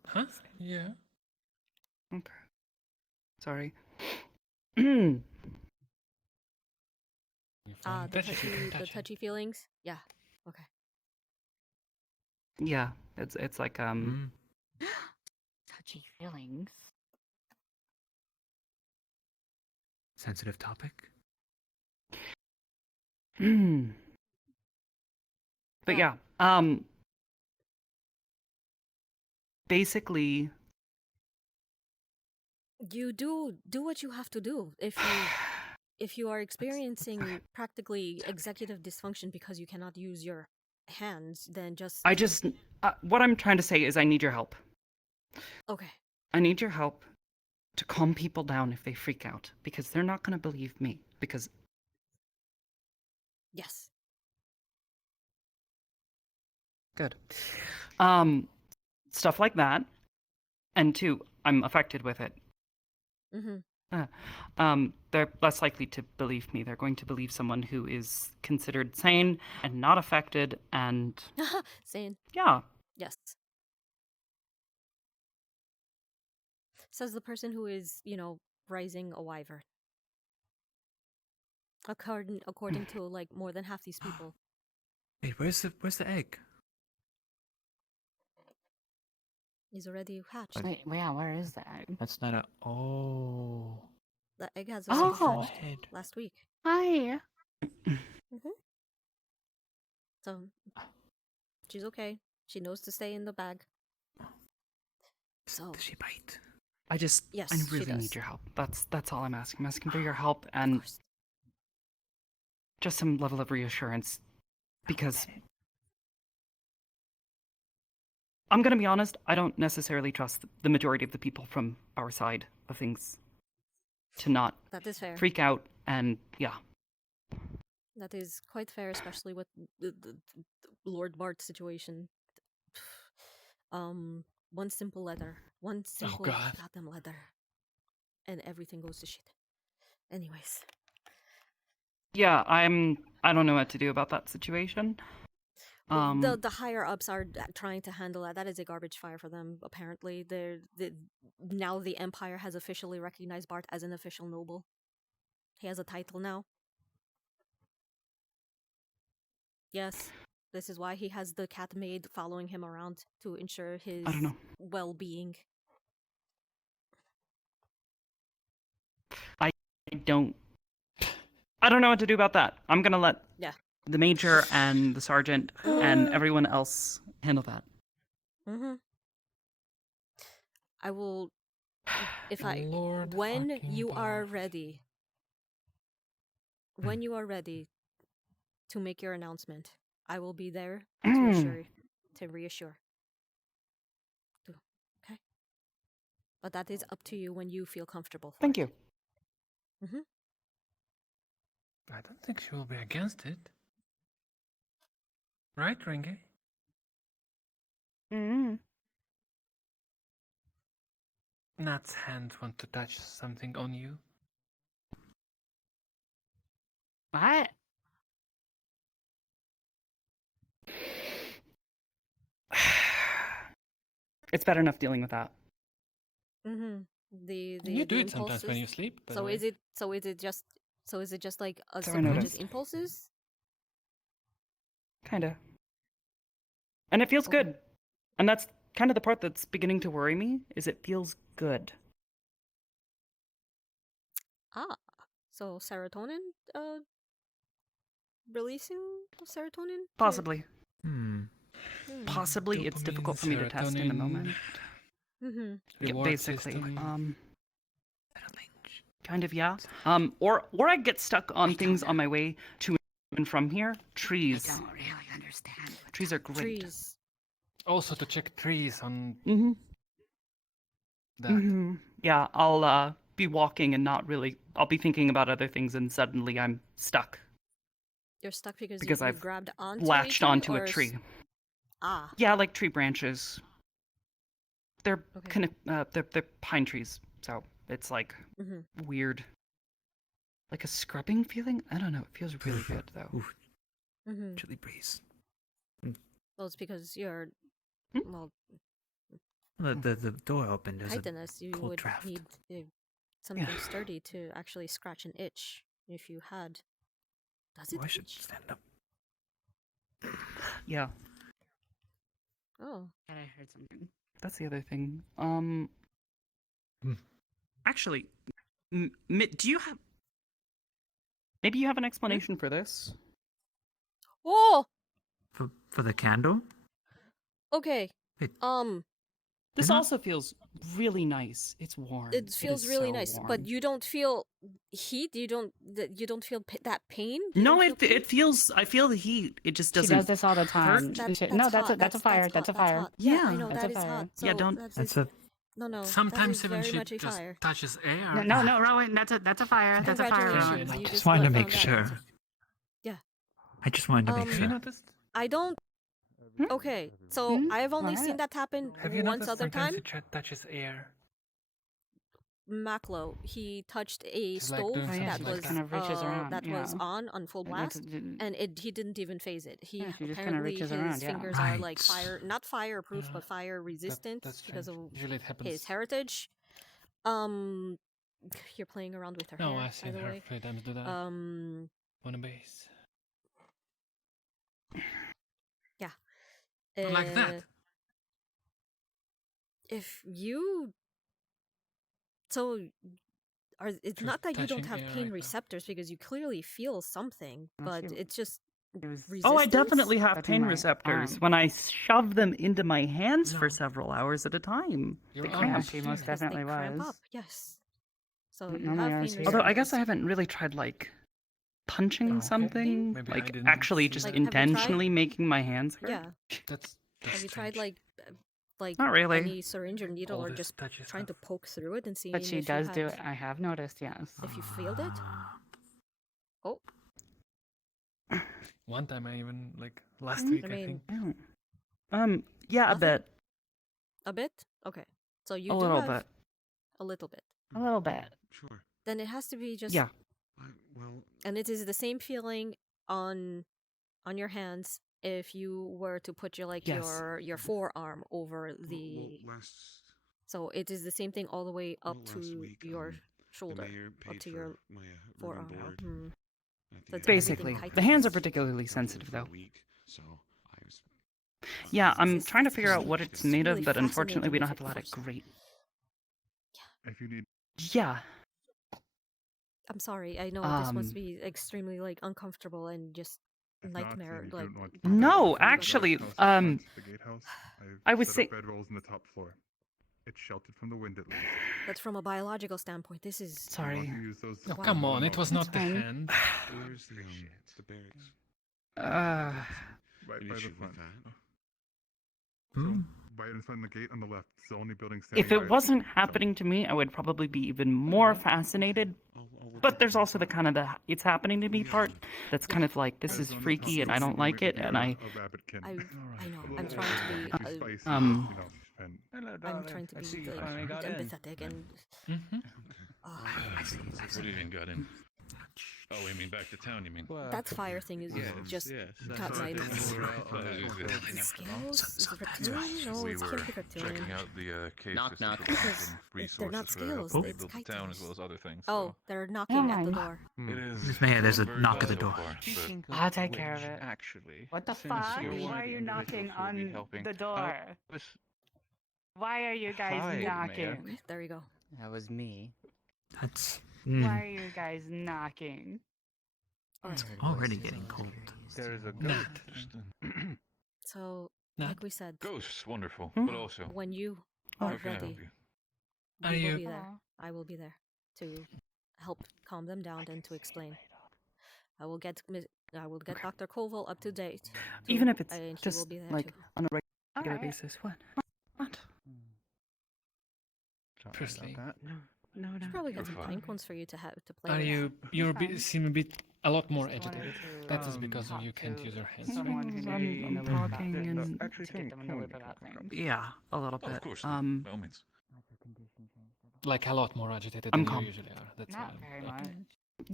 Huh? Yeah. Okay. Sorry. The touchy feelings. Yeah. Okay. Yeah, it's like Touchy feelings. Sensitive topic. But yeah, basically You do what you have to do. If you are experiencing practically executive dysfunction because you cannot use your hands, then just what I'm trying to say is I need your help. Okay. I need your help to calm people down if they freak out, because they're not going to believe me, because Yes. good. Stuff like that. And two, I'm affected with it. They're less likely to believe me. They're going to believe someone who is considered sane and not affected and Sane. Yeah. Yes. Says the person who is, raising a wyvern. According to like more than half these people. Wait, where's the egg? He's already hatched. Wait, yeah, where is the egg? That's not a. Oh. The egg has already hatched last week. Hi. So she's okay. She knows to stay in the bag. So does she bite? Yes, I she really does. need your help. That's all I'm asking. I'm asking for your help and just some level of reassurance, because I'm gonna be honest, I don't necessarily trust the majority of the people from our side of things to not That is fair. freak out, and yeah. That is quite fair, especially with the Lord Bart situation. One simple letter. One simple God. goddamn letter. And everything goes to shit. Anyways. Yeah, I don't know what to do about that situation. The higher ups are trying to handle that. That is a garbage fire for them. Apparently, now the Empire has officially recognized Bart as an official noble. He has a title now. Yes, this is why he has the cat maid following him around to ensure his I don't know. well-being. I don't know what to do about that. I'm gonna let Yeah. the major and the sergeant and everyone else handle that. I will Lord when fucking you are Bart. ready. When you are ready to make your announcement, I will be there to reassure. Okay? But that is up to you when you feel comfortable. Thank you. I don't think she will be against it. Right, Ringy? Nat's hands want to touch something on you. What? It's bad enough dealing with that. The You do the it sometimes when impulses. you sleep, by the So way. is it just like a So I subconscious noticed. impulses? Kinda. And it feels good. And that's kind of the part that's beginning to worry me, is it feels good. So serotonin releasing of serotonin? Possibly. Possibly, it's difficult for me to test in the moment. Yeah, Reward basically. system. Kind of, yeah. Or I get stuck on things on my way to and from here. Trees. I don't really understand. Trees are great. Trees. Also to check trees on that. Yeah, I'll be walking and not really. I'll be thinking about other things, and suddenly I'm stuck You're stuck because you I've grabbed onto latched onto a tree. Yeah, like tree branches. They're kind of they're pine trees, so it's like weird, like a scrubbing feeling. I don't know. It feels really good though. Chilly breeze. Well, it's because you're well. The door opened. There's chitinous, a you cold would draft. need something sturdy to actually scratch an itch if you had. Does it I should itch? stand up. Yeah, Oh. I heard something. that's the other thing. Actually, do you have? Maybe you have an explanation for this. Oh. For the candle? Okay. Wait, This You're not- also feels really nice. It's warm. It feels is really so nice, warm. but you don't feel heat. You don't feel that pain. You No, don't feel pain? it feels. I feel the heat. It just doesn't. She does this all the time. That's No, hot. that's a fire. That's a fire. hot. Yeah, I Yeah. know That's that a is fire. hot. Yeah, So don't- that That's is- a. No. Sometimes that is even very she much a just fire. touches air. No, Rowan, that's a fire. That's a fire. Congratulations, Rowan. you Just wanted to make found that out. sure. Yeah. I just wanted to make Um, sure. noticed? I don't. Okay, so I've only What? seen that happen Have you once noticed other sometimes time. it touches air? Maklo, he touched a She's, like, stove doing Oh, yeah, that she something was just kind of reaches around. that was yeah. on full blast, and he didn't even phase it. He Yeah, she just kinda apparently reaches his around, yeah. fingers are like Right. not fireproof, Yeah. but fire resistant That's because of strange. Usually it happens. his heritage. Um, you're playing around with her No, hair, I've by seen the her way. 3 times do that. Um, On a base. yeah. Like that. If you so it's Just not that you don't touching have air pain right now. receptors because you clearly feel something, but Honestly, it's just resistance. Oh, I definitely have Touching pain my receptors arm. when I shove them into my hands No. for several hours at a time. Your They arm cramp. is She most Because they definitely cramp was. up. Yes. So Mm, you oh my have gosh, pain yeah. receptors. Although I guess I haven't really tried like punching Okay. something, Maybe I like didn't actually see just Like, that. have you tried? intentionally making my hands hurt. Yeah. That's Have you tried strange. like Not really. any syringe or needle All or this just touchy trying to stuff. poke through it and seeing But she if does you do had, it. I have noticed, yes. if you felt it? Oh, One time I even like last Mm, week I I mean, think. Yeah, a Nothing? bit. a bit? Okay. So you A do little have bit. a little bit. A little bit. Sure. Then it has to be just Yeah. Well, and it is the same feeling on your hands if you were to put your Yes. your forearm over the last so it is the same thing all the way up last to week, your the shoulder mayor up paid to for your my room and forearm. board Hmm. at So the it's Basically, everything the hands are chitinous. particularly sensitive though. week, so I was. Yeah, I'm This is- trying to this figure out really- what it's it's made really of, but unfortunately fascinating we don't if have a it lot of forces- great. If you need. Yeah. I'm sorry. I know this must Um, be extremely like uncomfortable and just nightmare If like. not, you bad No, for you, but- actually, House the gatehouse. I I've would set say- up bedrolls on the top floor. It's sheltered from the wind at least. But from a biological standpoint, this is. Sorry. You want to use those Oh, Wow. come on, it was not the fine. hand. Where's the barracks? Right Any by the issue with front. that? Hmm. Right in front of the gate on the left. It's the only building standing. If it right- wasn't happening to me, I would probably be even more fascinated. But there's also the kind of the it's happening to me part that's kind of like this is freaky and I don't like it and I A rabbitkin. I know. A I'm little trying to be. spicy, um, you know, and Hello, I'm darling. trying to I be see you like, finally got in. empathetic and. Mm-hmm. I see. What do you mean got in? Oh, you mean back to town, you mean? That fire thing is just got my scales. Is it reptilian? No, We it's were can't be reptilian. checking out the cave Knock, system knock. for Because some they're resources not for scales, helping it's build the town as well as other things. Oh, they're knocking at the door. It is. Miss Mayor, there's a going very knock at well the so door. far, but I'll take care of it. Actually, What the since fuck? you're one Why of are the you individuals knocking who will be on helping, the door? Why are you guys Hi, knocking? Mayor. Okay, there you go. That was me. That's. Why are you guys knocking? It's already getting cold. There's a Nah. ghost. So, Nah. like we said, Ghosts, wonderful, Hmm? but also. when you How are can I help ready, you? Are we will you- be there. I will be there to help calm them down and to explain. I will get Dr. Koval up to date. too, even if it's and he will just be there like too. on a regular Alright. basis. What? Firstly, No, Should probably get some pink ones for you to have to play are with. you seem a bit a lot more Just wanted agitated. to, That is because talk you can't to use your hands. someone who I'm maybe knows about talking things and- Actually, to get them in the loop about things. Yeah, a little Oh, bit. of course, by all means. Like a lot more agitated I'm than calm. you usually are. That's Not why. very Okay.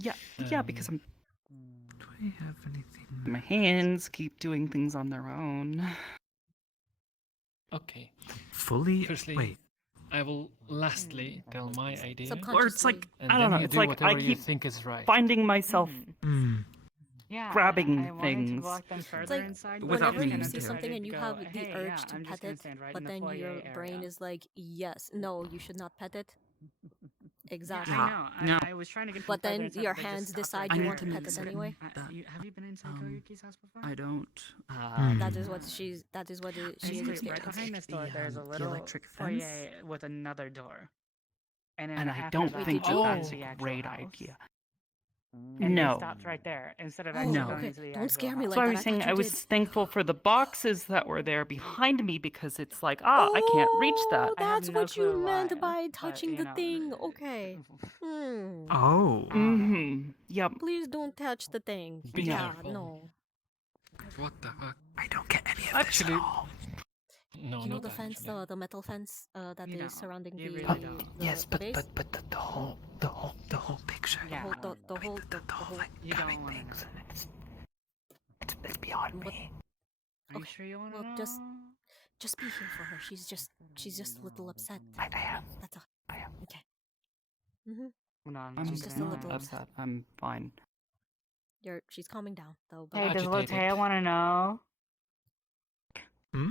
much. Yeah, because I'm. Do we have anything? My hands keep doing things on their own. Okay. Fully? Firstly, Wait. I will lastly tell my idea. Or it's like, and I don't know, then you it's do like whatever I you keep think is right. finding myself Yeah, grabbing I wanted things. to walk them further It's like inside, but without whenever I you meaning see to. something and you go, have the hey, urge yeah, to I'm just pet gonna it, stand right but in the then foyer your brain area. is like, yes, no, you should not pet it. Yeah, Exactly. I know. No. I was trying to get But them further then inside, your but they just hands stopped decide right you there. want to pet it anyway. Have you been inside Koyuki's house before? I don't. That is what she is Basically, right experiencing. behind this door, there's a the little electric fence? foyer with another door. And then And I after don't that, think you- that's the a actual great house. idea. And No. they stopped right there instead of Oh, actually No. going okay. into the Don't actual scare me house. That's like why I that. was I saying thought I you was did. thankful for the boxes that were there behind me because it's like, I can't reach that. Oh, I have that's no what clue you why, meant by but, touching you the know, thing. Okay. Hmm. Oh. Mm-hmm. Yep. Please don't touch the thing. Be Yeah, careful. no. What the fuck? I don't get any of Actually, this at all. no, You know not the fence, actually. the metal fence that You is don't. surrounding You the, really don't. the Yes, the base. but the whole picture. The whole the whole The whole like You coming don't wanna things. It's beyond What- me. Are you sure you want to Well, know? just be here for her. She's just a little upset. I am. That's all. I am. Okay. Mhm. Hold on, I'm She's just a not little upset. I'm fine. She's calming down though. But Hey, does Agitated. Lotea want to know? Hmm?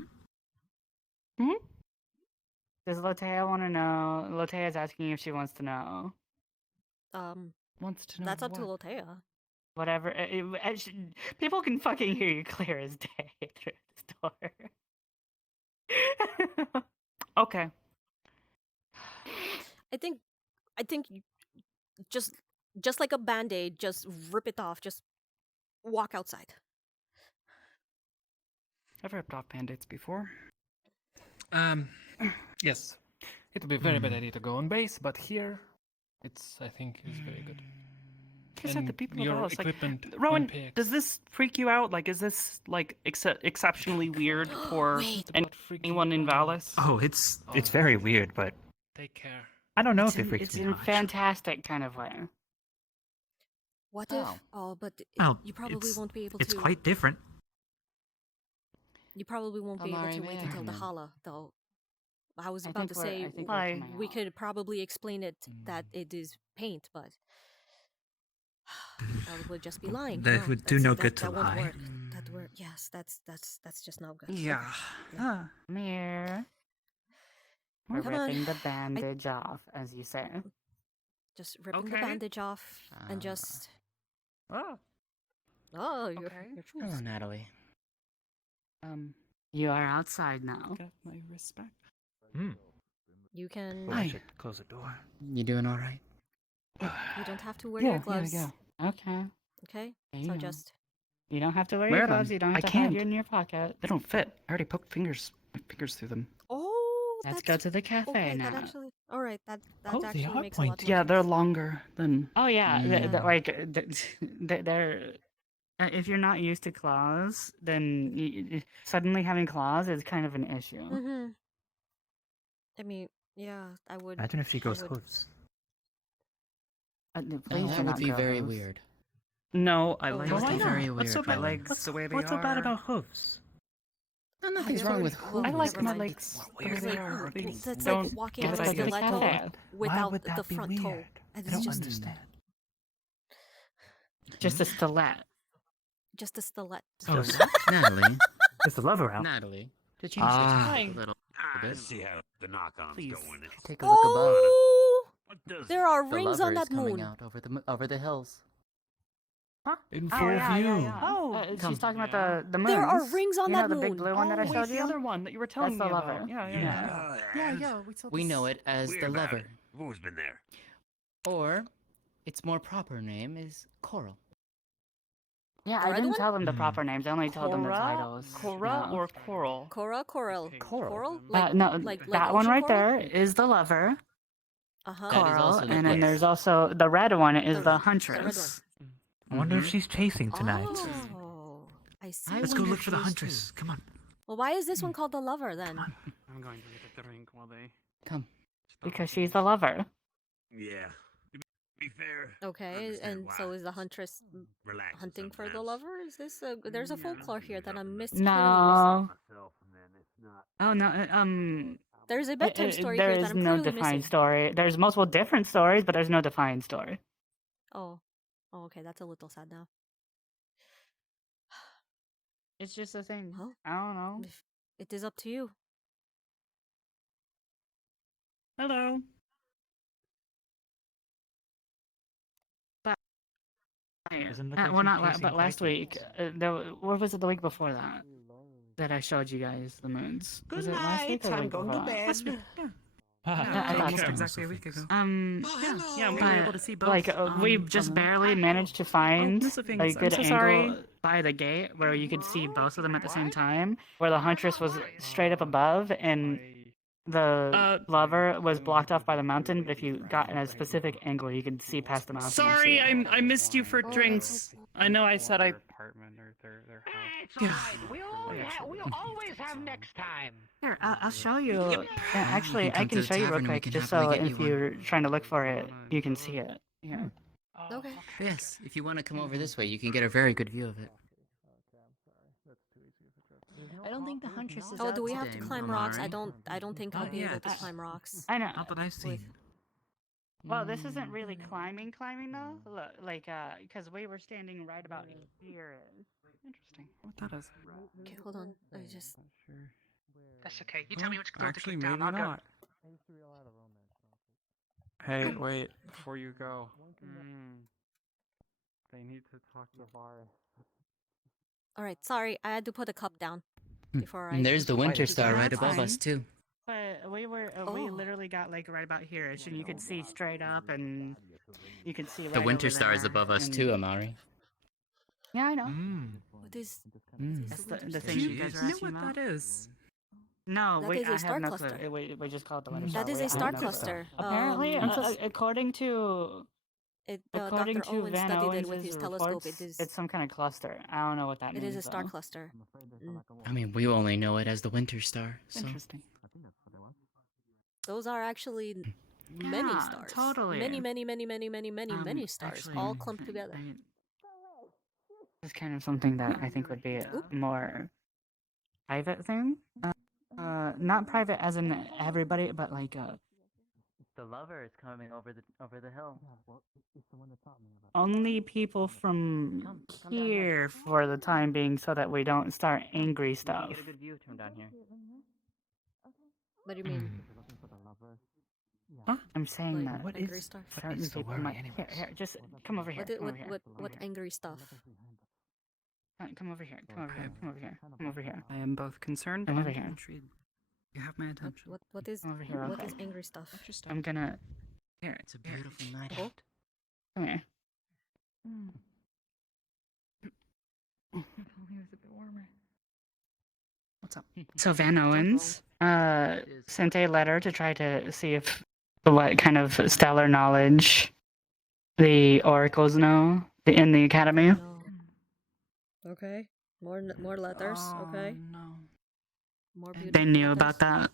Does Lotea want to know? Lotea's asking if she wants to know. Wants to know that's up to what? Lotea. Whatever. People can fucking hear you clear as day through this door. Okay. I think just like a band-aid, just rip it off. Just walk outside. I've ripped off band-aids before. Yes, it would be a very bad idea to go on base, but here, I think, is very good. Like I said, the And people of your Alice, like, equipment Rowan, unpacks. does this freak you out? Like, is this like exceptionally weird for Wait. anyone in Valis? Oh, it's very weird, but Take care. I don't know It's if it in, freaks it's me in out. actually. fantastic kind of way. What if? Oh. Oh, but Well, you probably won't be able It's to. quite different. You probably won't be able Amari, to may wait I until the come in? hala, though. I was I about think to we're- say I think we're Hi. coming we out. could probably explain it that it is paint, but that would just be lying. That would do no good to that won't lie. work. That work. Yes, that's just not good. Yeah. Ah. Come here. We're Come on. ripping the bandage off, as you say. Just ripping the Okay. bandage off and just. Oh. Oh, your Okay. shoes. Hello, Natalie. You are outside now. Got my respect. You can. I should close the door. You doing all right? You don't have to wear Yeah, your gloves. yeah. Okay. Okay. There So you go. just. You don't have to wear Wear your them. gloves. You don't have I to have can't. you in your pocket. They don't fit. I already poked my fingers through them. Oh, Let's that's go to the cafe okay. now. That actually. All right. That Oh, they actually are makes a lot more pointy. Yeah, sense. they're longer than. Oh yeah, Yeah. they're. If you're not used to claws, then suddenly having claws is kind of an issue. Mm-hmm. I mean, yeah, I would. Imagine if she goes would- hooves. Please No, do that would not be go very hooves. weird. No, I Oh, like That would why be not? very What's weird. so bad? Rowan. legs the way they What's so bad are. about hooves? No, nothing's Yeah, wrong but- with well, I hooves. like never my mind. legs the way It's they like, are. that's Don't like walking get with a us to the stiletto cafe. Why without would the that be front toe. weird? I It's don't just understand. Just a stiletto. just a stiletto. Oh, Natalie, it's the lover out. Natalie, to change Ah. the topic a little bit, Let's see how the knock-on's Please. going. take a look above. Oh, What does there are The rings lover on is that coming moon. out over the hills. In Oh full yeah, view. yeah, yeah. Oh, She's talking about the moons. There are rings on you that know, the big moon. blue one that I wait, showed the you. other one that you were telling That's me the about. lover. Yeah. We saw We this. know it as Weird the about lover, it. I've always been there. or its more proper name is Coral. Yeah, The I red didn't one? tell them the proper names. I only told them the titles. Cora No. or coral? Coral. Coral. No, like that one ocean right coral? there is the lover, Uh-huh. That is Coral, also the and then place. there's also the red one is The the red huntress. I wonder if she's chasing tonight. Oh, I see. Let's go look for the huntress. Come on. Well, why is this one called the lover then? I'm going to get a drink while they. Come. Because she's the lover. Yeah. To be fair. Okay, understand and why. so is the huntress Relax hunting for the sometimes. lover? Is this there's a folklore here that I'm missing? No. Myself, and then it's Oh no, There's a bedtime story there here that is I'm no clearly defined missing. story. There's multiple different stories, but there's no defined story. Oh. Oh, okay, that's a little sad now. It's just a thing. Well, I don't know. it is up to you. Hello. But Isn't the well, ghost not chasing but last week. crickets? What was it? The week before that? That I showed you guys the moons. Good Was it last week night. or the I'm week going before to that? bed. Yeah, I thought almost so. exactly a week ago. Yeah, we were able to see both. Like, we just barely managed to find a good I'm so angle sorry. by the gate where you could see both of them at the same time, where the huntress was straight up above and the lover was blocked off by the mountain. But if you got in a specific angle, you could see past the mountain. Sorry, I missed you for Oh, drinks. I know I said I. Apartment or their house. It's alright. We'll always have next time. Here, I'll show you. Yep. Actually, I come can to the show you real tavern and we quick, can just happily so get you if one. you're trying to look for it, you can see it. Yeah. Okay. Yes, if you want to come over this way, you can get a very good view of it. I don't think the huntress is Oh, out do we have to today, climb rocks? I Amari. don't think I'll be able to climb rocks. I know. Not that I've seen. Well, this isn't really climbing though. Look, like, because we were standing right about here. Interesting. What that is? Okay, hold on. I just. That's okay. You tell me which door to Actually, kick maybe down. I'll go. not. Hey, wait, before you go. They need to talk to Var. All right, sorry, I had to put a cup down before I. And there's the winter star No, right it's above fine. us too. But we literally got like right about here, and you could see straight up, and you could see right The winter over star is there, above us and- too, Amari. Yeah, I know. What is? That's the thing you guys are asking about. is? No, That we is a I star have no cluster. clue. We just call it the winter star. That is We- a I star have no clue. cluster. Apparently, Because according to according Dr. to Owen Van studied it Owens' with his telescope. reports, it's some kind of cluster. I don't know what that It means. is a star though. cluster. I mean, we only know it as the winter star. So. Interesting. Those are actually many Yeah, stars. totally. Many stars Actually, all clumped together. It's kind of something that I think would be a more private thing. Not private as in everybody, but like The lover is coming over the hill. only people from here for the time being, so that we don't start angry stuff. Get a good view from down here. What do you mean? Huh? I'm saying Like, that what angry stuff? certain people might. Here, just come over here. Come over here. What angry stuff? Come over here. Come over here. Come over here. Come over here. I am both concerned Come over and here. intrigued. You have my attention. What is? Come over here. What okay. is angry stuff? I'm gonna. Here. It's a beautiful night Oh. out. Come here. What's up? So Van Owens sent a letter to try to see if what kind of stellar knowledge the oracles know in the academy. Okay. More letters. Okay. No. More beautiful They knew letters. about that.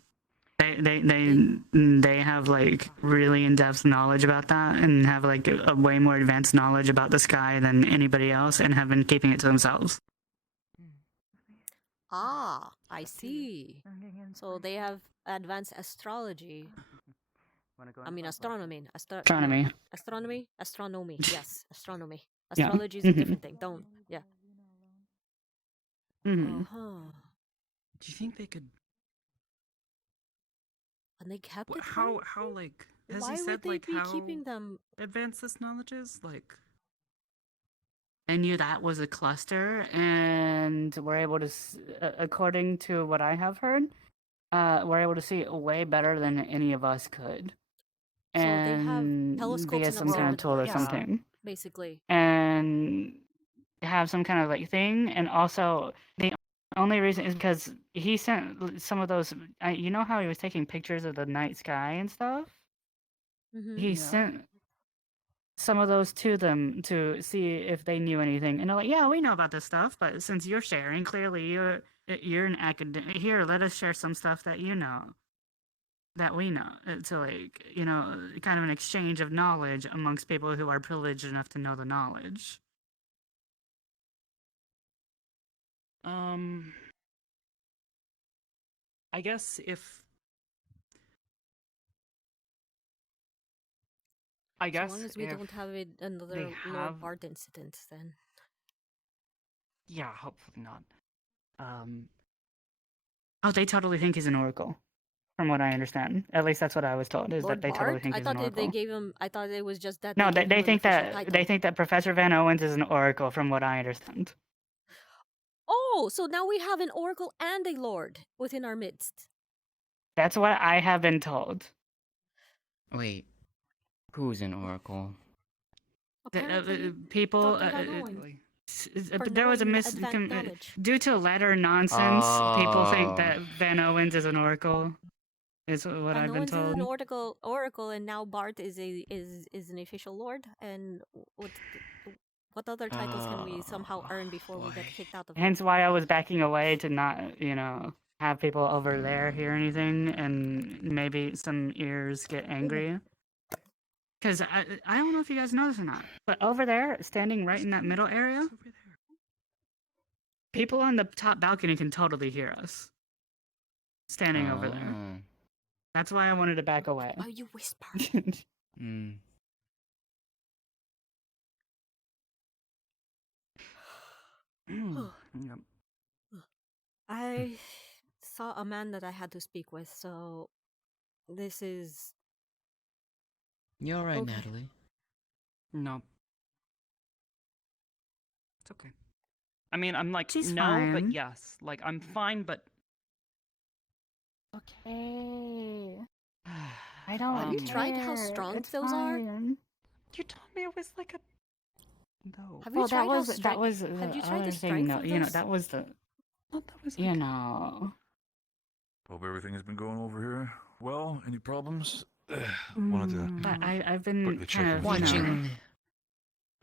They have like really in-depth knowledge about that, and have like a way more advanced knowledge about the sky than anybody else, and have been keeping it to themselves. Ah, I see. So they have advanced astrology. I mean astronomy. Astronomy. Astronomy? Astronomy. Yes, astronomy. Yeah. Astrology is a different thing. Don't. Yeah. Mhm. Uh-huh. Do you think they could? And they kept it. How from? like has Why he would said they like be how keeping them? advanced this knowledge is? Like, I knew that was a cluster, and we're able to, according to what I have heard, we're able to see it way better than any of us could. So they have And telescopes via in some kind of observatories. tool or Yeah. something. Basically. And have some kind of like thing, and also the only reason is because he sent some of those. You know how he was taking pictures of the night sky and stuff. He sent some of those to them to see if they knew anything, and they're like, "Yeah, we know about this stuff, but since you're sharing, clearly you're an academic. Here, let us share some stuff that you know, that we know." So like, kind of an exchange of knowledge amongst people who are privileged enough to know the knowledge. I guess if I guess as long as we if don't have another they Lord have, Bart incident, then. yeah, hopefully not. Oh, they totally think he's an oracle, from what I understand. At least that's what I was told. Is that Lord they totally Bart? think I he's an thought they oracle. gave him. I thought it was just that No, they they, gave they him an think official that title. they think that Professor Van Owens is an oracle, from what I understand. Oh, so now we have an oracle and a lord within our midst. That's what I have been told. Wait, who's an oracle? Apparently, People. Dr. Van Owen. For There was a knowing advanced knowledge. due to letter nonsense. People think Oh. that Van Owens is an oracle. Is what Van I've been Owens is told. an oracle, and now Bart is an official lord. And what other titles can we somehow earn before we get kicked out of here? Hence why I was backing away to not, have people over there hear anything, and maybe some ears get angry. Because I don't know if you guys know this or not, but over there, standing right in that middle area, people on the top balcony can totally hear us. Standing over there. Oh. That's why I wanted to back away. Why you whisper? Hmm. Yep. I saw a man that I had to speak with, so this is. You all right, Okay. Natalie? No. It's okay. I mean, I'm like, She's no, fine. but yes. Like, I'm fine, but... Okay. I don't. Have you tried how strong It's those are? fine. You told me it was like a... No. Have you tried how strike? was Have you the tried other the thing. strength No, of you know those? that was the. That was You know. Hope everything has been going over here well. Any problems? Wanted to But I've been quickly check kind of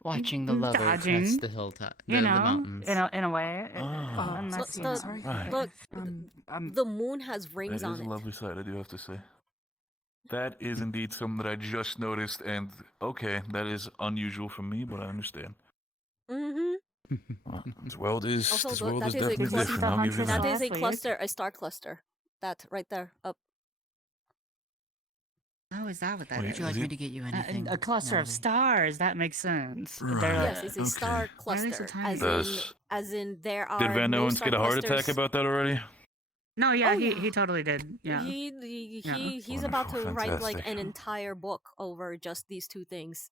Watching the lover dodging, crest the hilltop, the you know, mountains. in a way. Unless, Right. Look, the moon has rings That on is a it. lovely sight, I do have to say. That is indeed something that I just noticed, and okay, that is unusual for me, but I understand. Mm-hmm. This world is Also, this look, world that is is a definitely cluster. different. I'll give you That that. is a cluster, a star cluster. That right there, up. Oh, is that what that Wait, is? Would you like is me it- to get you anything? a cluster of Natalie? stars. That makes sense. Right. Yes, it's a Okay. star Why are they so cluster. tiny? As in, there are Did Van no Owens star get a heart clusters. attack about that already? No, yeah, Oh, he yeah. totally did. Yeah. He's about to write like an entire book over just these two things.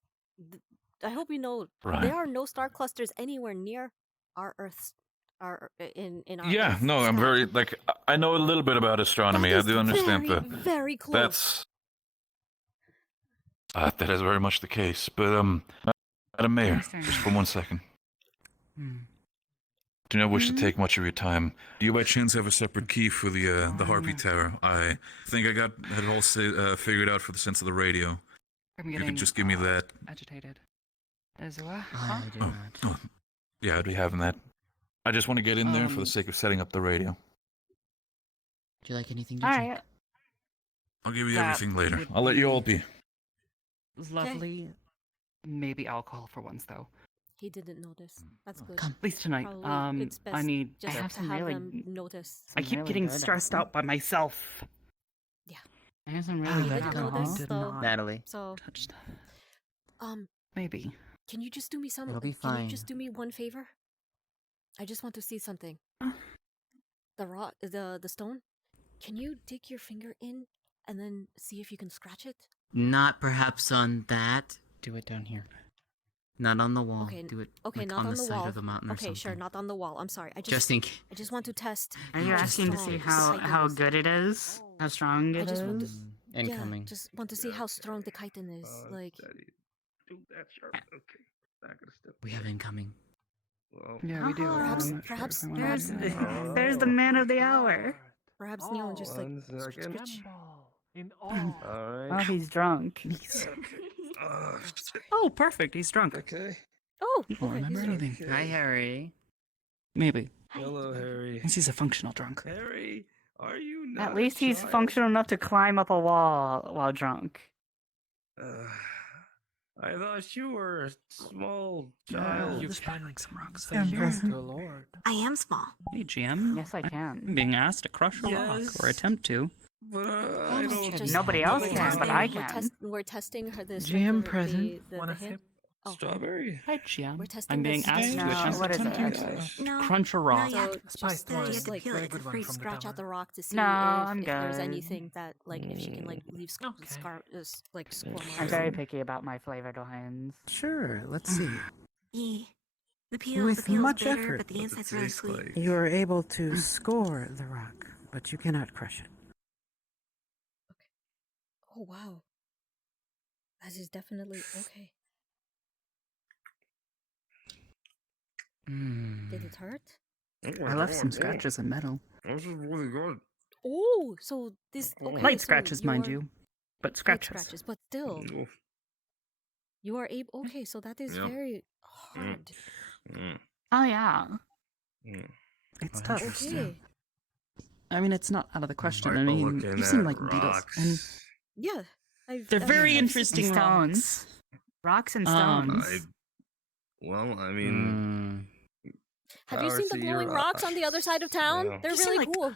I hope you know Right. there are no star clusters anywhere near our Earth's in our Yeah, Earth no, I'm sky. very I know a little bit about astronomy. That I is do understand very, that. very close. That's that is very much the case. But Madam Mayor, just for 1 second. Do not wish to take much of your time. Do you by chance have a separate key for the Harpy Tower? I think I had it all figured out for the sense of the radio. I'm You getting, could just give me that. agitated. As well? I do not. Oh, yeah, I'd be having that. I just want to get in there for the sake of setting up the radio. Would you like anything to All drink? right. I'll give you That everything later. would I'll let you all be. Lovely. Maybe alcohol for once, though. He didn't notice. That's good. At least tonight. Probably it's best I need just to to have them notice. I keep getting stressed out by myself. Yeah. I have some He really good didn't alcohol. notice, so Natalie. So touch that. maybe. Can you just do me It'll be Can fine. you just do me one favor? I just want to see something. The rock, the stone. Can you dig your finger in and then see if you can scratch it? Not perhaps on that. Do it down here. Not on the wall. Okay. Do it Okay, like not on on the the side wall. of the mountain or Okay, something. sure, not on the wall. I'm sorry. Just in case. I just want to test. Are you how asking to strong see the how chitin is. good it is? How strong I it just want to. is? Incoming. Yeah, just want to see how strong the chitin is. Like. Do that sharp. Okay. Not gonna step. We have incoming. Well, Yeah, we do. Perhaps There's the man of the hour. Perhaps Neil just like. One second. In all. All Oh, right. he's drunk. Oh, perfect. He's drunk. Okay. Oh, He won't remember anything. Hi, Harry. Maybe. Hello, Harry. Once he's a functional drunk. Harry, are you not At least a he's child? functional enough to climb up a wall while drunk. I thought you were a small Yeah, child. you spread like some rocks. Thank you, Empress. the Lord. I am small. Hey, GM. Yes, I can. I'm being asked to crush a rock, or attempt to. But Oh I my don't. goodness. Nobody else can, but I We're, can. we're testing her the GM strength of present. the Wanna hit. sip Oh. Strawberry. Hi, GM. We're testing I'm being this asked to No, attempt what is to it? No, crunch a rock. not yet. So Just, you just can like feel it. good one free from the scratch tower. out the rock to see No, I'm if there's good. anything that like if she can like leave like score I'm marks. very picky about my flavored wines. Sure, let's see. Yeah. The peel With is much bitter, effort, but the inside's really sweet. you are able to score the rock, but you cannot crush it. Oh wow, that is definitely okay. Did it hurt? I left some scratches in metal. This is really good. Oh, so this okay. Light so scratches, mind you, but light scratches. scratches, but still, you are able. Okay, so that is Yeah. very hard. Oh yeah. It's tough. Okay. I mean, it's not out of the question. I I'm mean, looking you've seen at like beetles, rocks. and Yeah, they're very I've interesting stones. Rocks and stones. Well, I mean. Have you power seen the to your glowing rocks on the other side of town? Yeah. They're You seem really like- cool.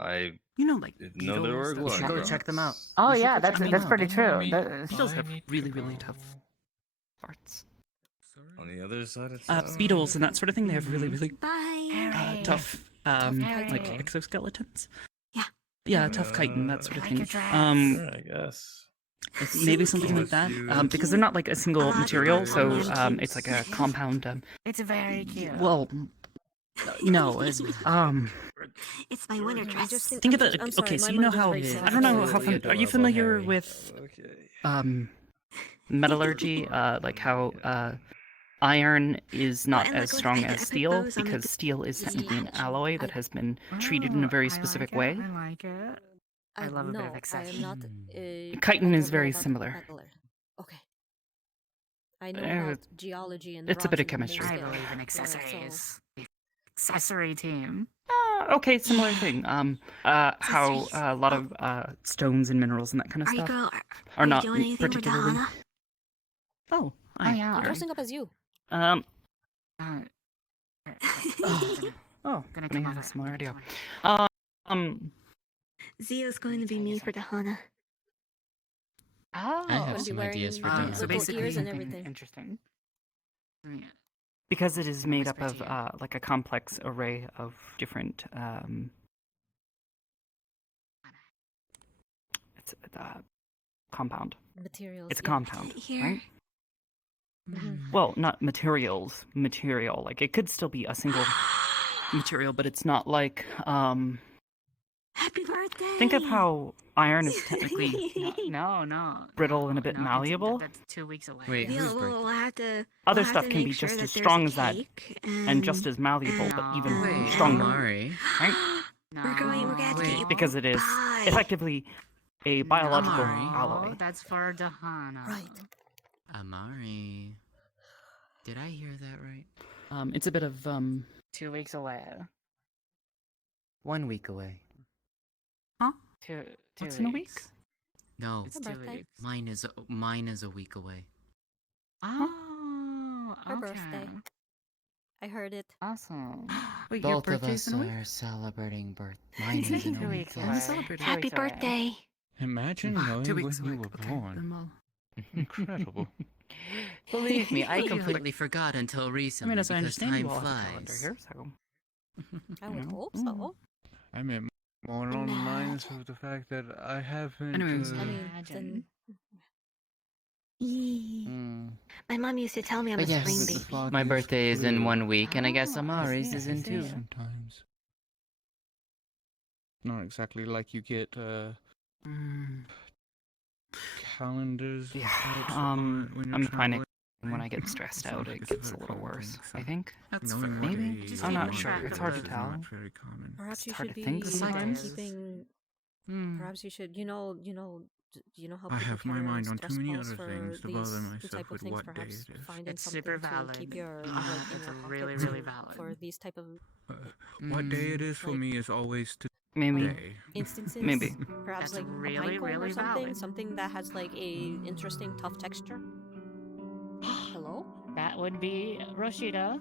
I You know, like didn't know there were beetles that glowing should Go rocks. check them out. Oh You should yeah, go check them that's out. pretty true. Beetles have really, really tough farts. On the other side of town. Beetles and that sort of thing, they have really, really Bye. tough, Harry. like exoskeletons. Yeah. Yeah, tough chitin, that sort of Like thing. your dress. Yeah, I guess. Maybe something like that. Because they're not like a single material, so it's like a compound. It's very cute. Well, no, It's my winter I dress. just think of I'm it. I'm sorry, Okay, so my you know mind is how racing. I don't know how. Really Are you adorable, familiar Harry. with Okay. metallurgy? Like how iron is not and as look, strong I as put steel bows on, like, because the steel is technically an packaging. alloy that has been treated in a very specific way. I like it. I love a bit of I am accessory. not. Chitin I is don't very know about similar. metaller. Okay. I know Uh, about geology and it's a bit rocks of and the chemistry. I scale, believe in so- accessories. Accessory team. Okay, similar thing. How a lot of stones and minerals and that kind of Are you stuff girl? are you not doing anything for particularly. Dahana? Oh, Oh yeah. I'm dressing up as you. Um. Uh, Oh, Gonna I come have over. a similar idea. Zio's going to be me for Dahana. Oh. I have Gonna be some wearing, ideas for uh, dinner. So little basically, ears and something everything. interesting. Because it is made up Whisper of to you. like a complex array of different. It's a compound. Materials. It's a yeah. compound, Here. right? Mhm. Well, not materials. Material. Like it could still be a single material, but it's not like. Happy birthday! Think of how iron is technically No. brittle and a bit No, malleable. That's 2 weeks away. Wait, Yeah, whose well, birthday? we'll have to. Other we'll have stuff to can make be sure just that as there's strong a as that, cake and just as malleable, but even Wait, stronger. Amari. Right? We're going to get Wait. you. Because it is Bye. effectively a biological Amari. alloy. That's for Dahana. Right. Amari. Did I hear that right? It's a bit of 2 weeks away. 1 week away. Huh? Two What's in a week? weeks. No, It's Her 2 birthday. weeks. mine is a week away. Oh, Her okay. birthday. I heard it. Awesome. Wait, your Both of birthday's us in a week? are celebrating birth. Mine is in a 2 week. weeks Yes. away. 2 Happy weeks away. birthday. Imagine Ah, knowing 2 when weeks you away. were Okay, born. then we'll- Incredible. Believe me, I completely forgot until I recently mean, as I because understand, time you all have a calendar flies. here, so. I would you know. hope so. I meant more along the lines of the fact that I haven't. Anyways, I mean, Imagine. Mm. My mom used to tell me I'm But a spring yes, baby. fog my is birthday is in clear. 1 week, and I guess Oh, I Amari's see, is I in see. 2. Sometimes. Not exactly like you get calendars. Yeah, types I'm when you're finding traveling. when I get stressed out, it gets a little worse. I think. That's Knowing fair. what Maybe? days I'm you not want sure. to It's do hard to is tell. not very common. Perhaps It's you hard should to be think sometimes. keeping. Hmm. Perhaps you should. You know how I people have my carry mind on too stress many balls other for things to these bother type myself of with things. what day Perhaps it is. finding It's something super to valid. keep your Yeah, like in it's your really, pocket really for valid. these type of. What day it is for like- me is always to Maybe. instances. Maybe. Perhaps That's like a really, pine cone really or something. valid. Something that has like a interesting tough texture. Hello? That would be Rashida.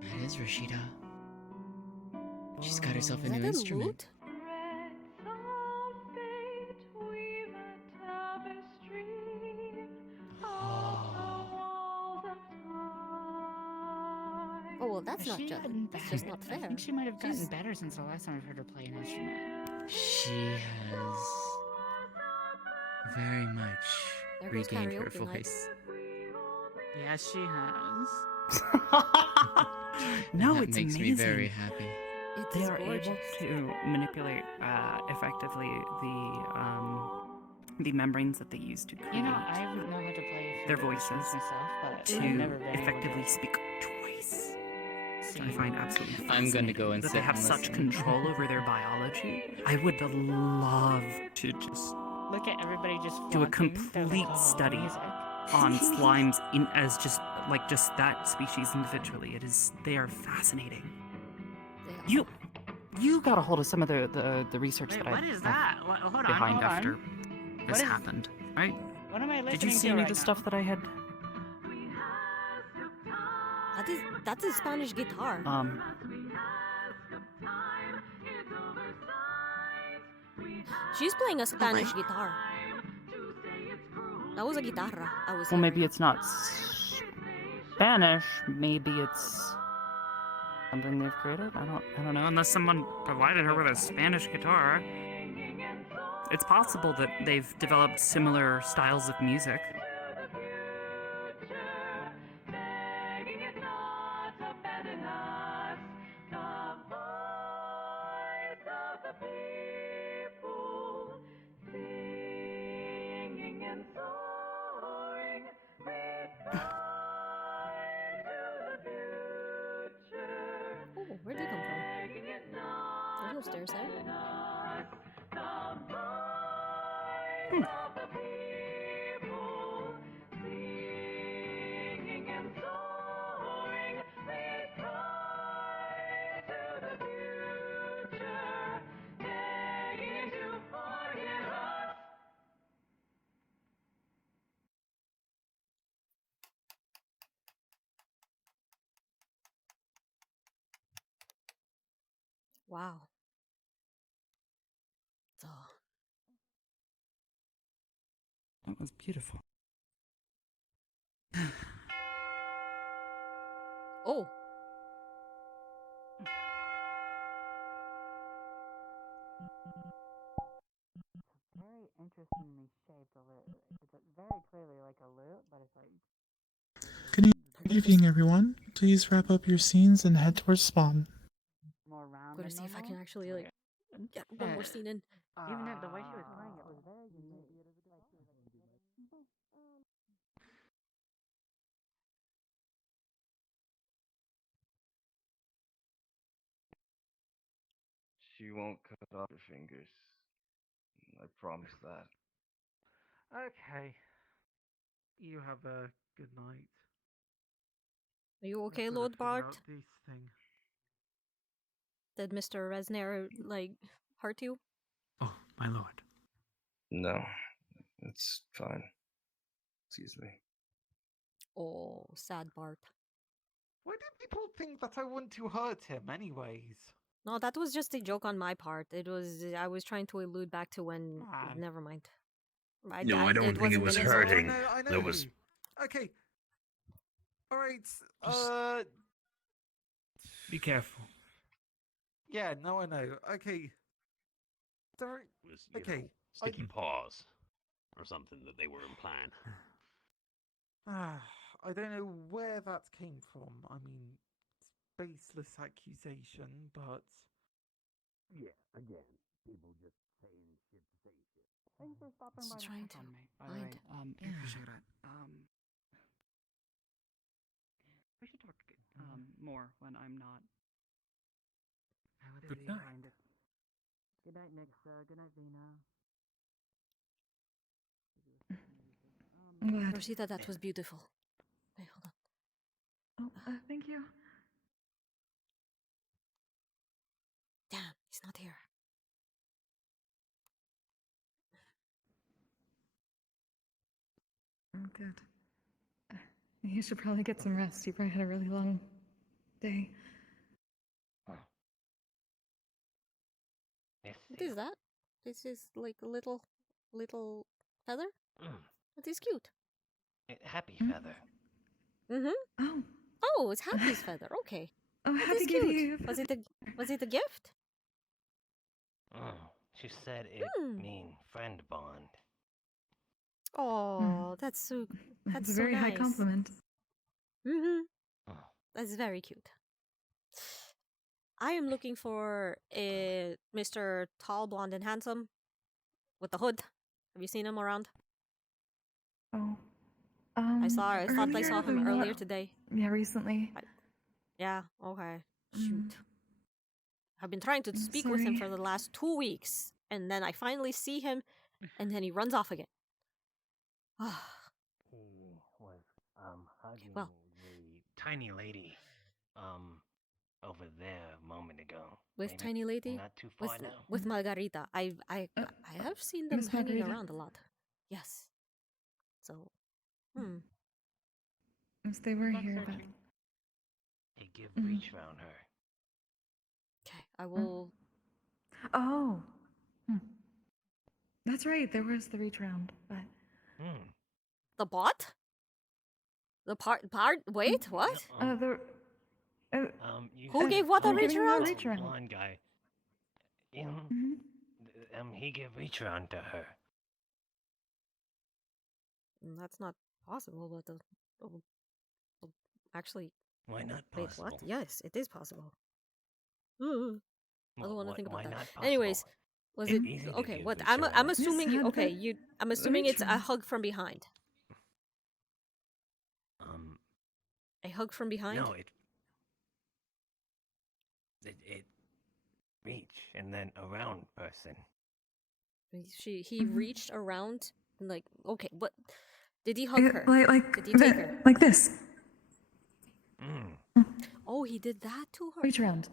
That is Rashida. She's got herself a Is new that a instrument. lute? Oh well, that's not just. That's just not I fair. think she might have gotten She's- better since the last time I've heard her play an instrument. She has very much There goes regained her karaoke night. voice. Yes, she has. No, That it's makes amazing. me very happy. It They is are gorgeous. able to manipulate effectively the membranes that they use to create You know, I wouldn't know how to play their flute voices myself, but to I've never been able effectively to speak twice. Which I sing. find absolutely I'm fascinating. going to go and that sit they have and such listen. control over their biology. I would love to just Look at everybody just do a flaunting their complete love of study music. on slimes in as just that species individually. They are fascinating. You got a hold of some of the research Wait, that what is that? Hold on, behind hold after on. this What is- happened, right? What am I listening Did you see to any right of the now? stuff that I had? That's a Spanish guitar. She's playing a Spanish guitar. That was a guitarra. I was. Well, maybe hearing. it's not Spanish. Maybe it's something they've created. I don't know. Unless someone provided her with a Spanish guitar, it's possible that they've developed similar styles of music. Oh, where'd they come from? There's no stairs there. Wow. So. That was beautiful. Oh. Very interestingly shaped a lute. It's very clearly like a lute, but it's like Good evening, everyone. Please wrap up your scenes and head towards spawn. more round. I'm gonna than see if I normal. can actually like get one more scene in. Even the way she was playing it was very unique. She won't cut off your fingers. I promise that. Okay. You have a good night. Are you okay, I've gotta Lord figure Bart? out this thing. Did Mr. Resner like hurt you? Oh, my lord. No, it's fine. Excuse me. Oh, sad Bart. Why do people think that I want to hurt him, anyways? No, that was just a joke on my part. I was trying to allude back to when. Man. Never mind. No, I don't think it wasn't was an insult. hurting. I know That was. Okay. Alright, Be careful. Yeah, no, I know. Okay. Sorry. Okay. Sticky paws, or something that they were implying. I don't know where that came from. I mean, it's baseless accusation, but... Yeah, again, people just saying shit to say shit. Thanks for stopping by Just to trying check to on me. By the way, I appreciate it. We should talk more when I'm not. Good night. Good night, Nick. Good night, Vina. Rosita, that was beautiful. Wait, hold on. Thank you. Damn, he's not here. I'm good. You should probably get some rest. You probably had a really long day. What is that? This is like a little feather? That is cute. Happy feather. Mm-hmm. Oh. Oh, it's Happy's feather. Okay. Oh, That Happy is gave cute. you Was it a gift? She said it Hmm. mean friend bond. Oh, that's so That's a so very high nice. compliment. Mm-hmm. That's very cute. I am looking for a Mr. Tall, Blonde, and Handsome with the hood. Have you seen him around? Oh. I thought I saw him not- earlier today. Yeah, recently. Yeah, okay. Shoot. I've been trying to speak with him for the last 2 weeks, and then I finally see him, and then he runs off again. He was hugging Well. the tiny lady over there a moment ago. With Maybe Tiny Lady? not too far now. With Margarita. I have seen them Miss hanging Margarita? around a lot. Yes. So, Yes, they were here, but He give reach round her. Okay, I will. Oh. That's right. There was the reach round, but The bot? The part? Wait, what? the Who gave what a reach around? Blonde guy. He give reach round to her. That's not possible, but actually. Why not Wait, possible? what? Yes, it is possible. I don't want to think about why that. not possible? Anyways, was It's it easy to okay? give What reach I'm around. assuming Yes, you had okay. the- I'm assuming reach it's a around. hug from behind. A hug from behind. No, it reach and then around person. He reached around like okay. What did he hug her? like Did he take her? like this. Oh, he did that to her. Reach around.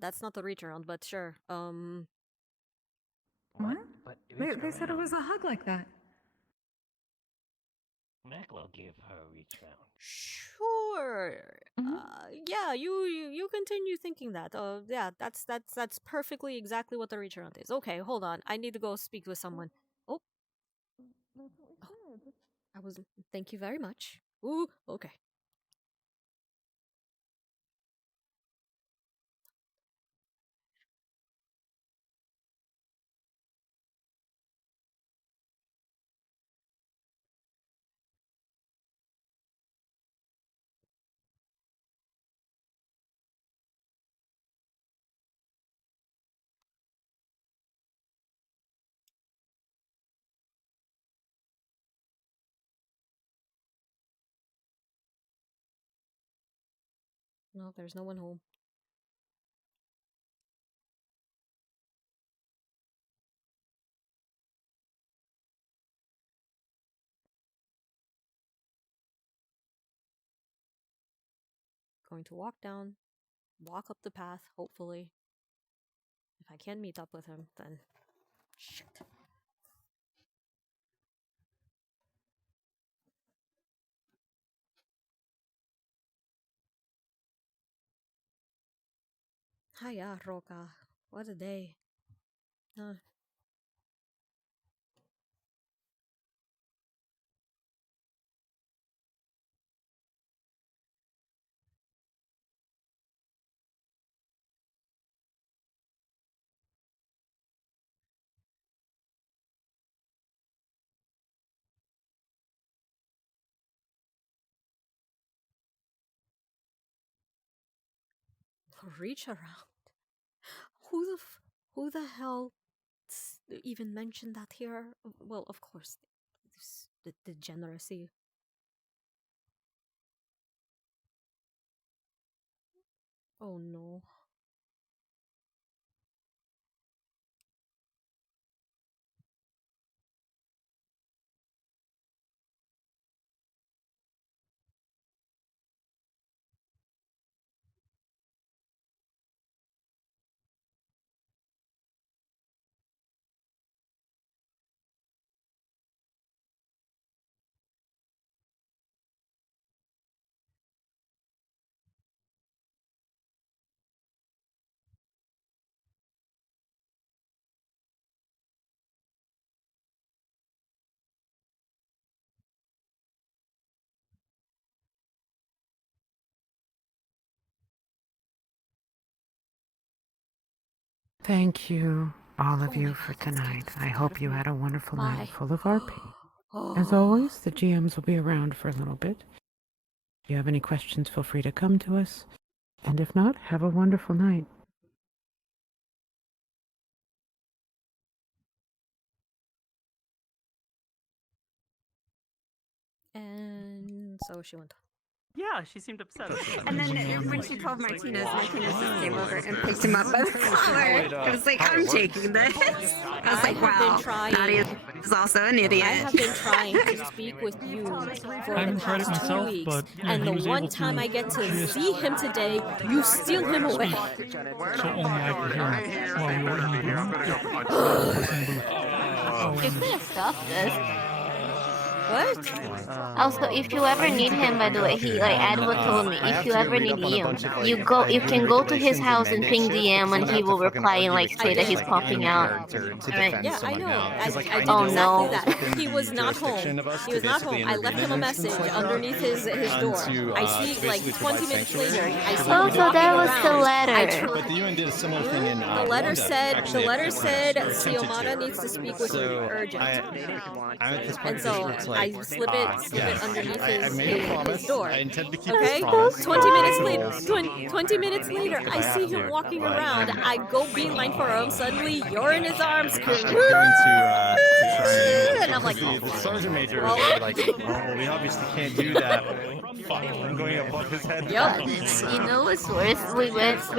That's not the reach around, but sure. What? But They said it was a hug like that. Maclo give her a reach round. Sure. Yeah, you continue thinking that. Yeah, that's perfectly exactly what the reach around is. Okay, hold on. I need to go speak with someone. Oh. I was. Thank you very much. Ooh. Okay. No, there's no one home. Going to walk down, walk up the path, hopefully. If I can meet up with him, then shit. Hiya, Roca. What a day. Reach around. Who the hell even mentioned that here? Well, of course, the degeneracy. Oh no. Thank you, all of you, for tonight. I hope you had a wonderful night full of RP. As always, the GMs will be around for a little bit. If you have any questions, feel free to come to us. And if not, have a wonderful night. And so she went. Yeah, she seemed upset. And then when she told Martinez just came over and picked him up by the collar. I was like, I'm taking this. I was like, wow, Nadia is also an idiot. I have been trying to speak with you for I the haven't tried it past 2 myself, weeks, but yeah, and he the was one able time to I get to just see him today, you steal him away. So only I could hear him while we were in the booth. You could have stopped this. What? Also, if you ever need him, by the way, he Advo told me, if you ever need Ian, you can go to his house and ping DM and he will reply and say that he's popping out. Right. Yeah, I know. I did exactly Oh no. that. He was not home. He was not home. I left him a message underneath his door. I see 20 minutes later. I see Oh, him so that walking was the around. letter. But the UN did a similar thing in The letter said attempted Xiomara to. needs to speak with you urgent. I'm at this point And so where it's I slip it underneath I made a promise. his door. I intend to keep Okay? this promise. 20 minutes later, 20 minutes later, I see him walking around. I go beeline for him. Suddenly, you're in his arms. I'm going to try And I'm like, the sergeant major well, was like, oh, well, we obviously can't do that. I'm going above his head. You know what's worse? We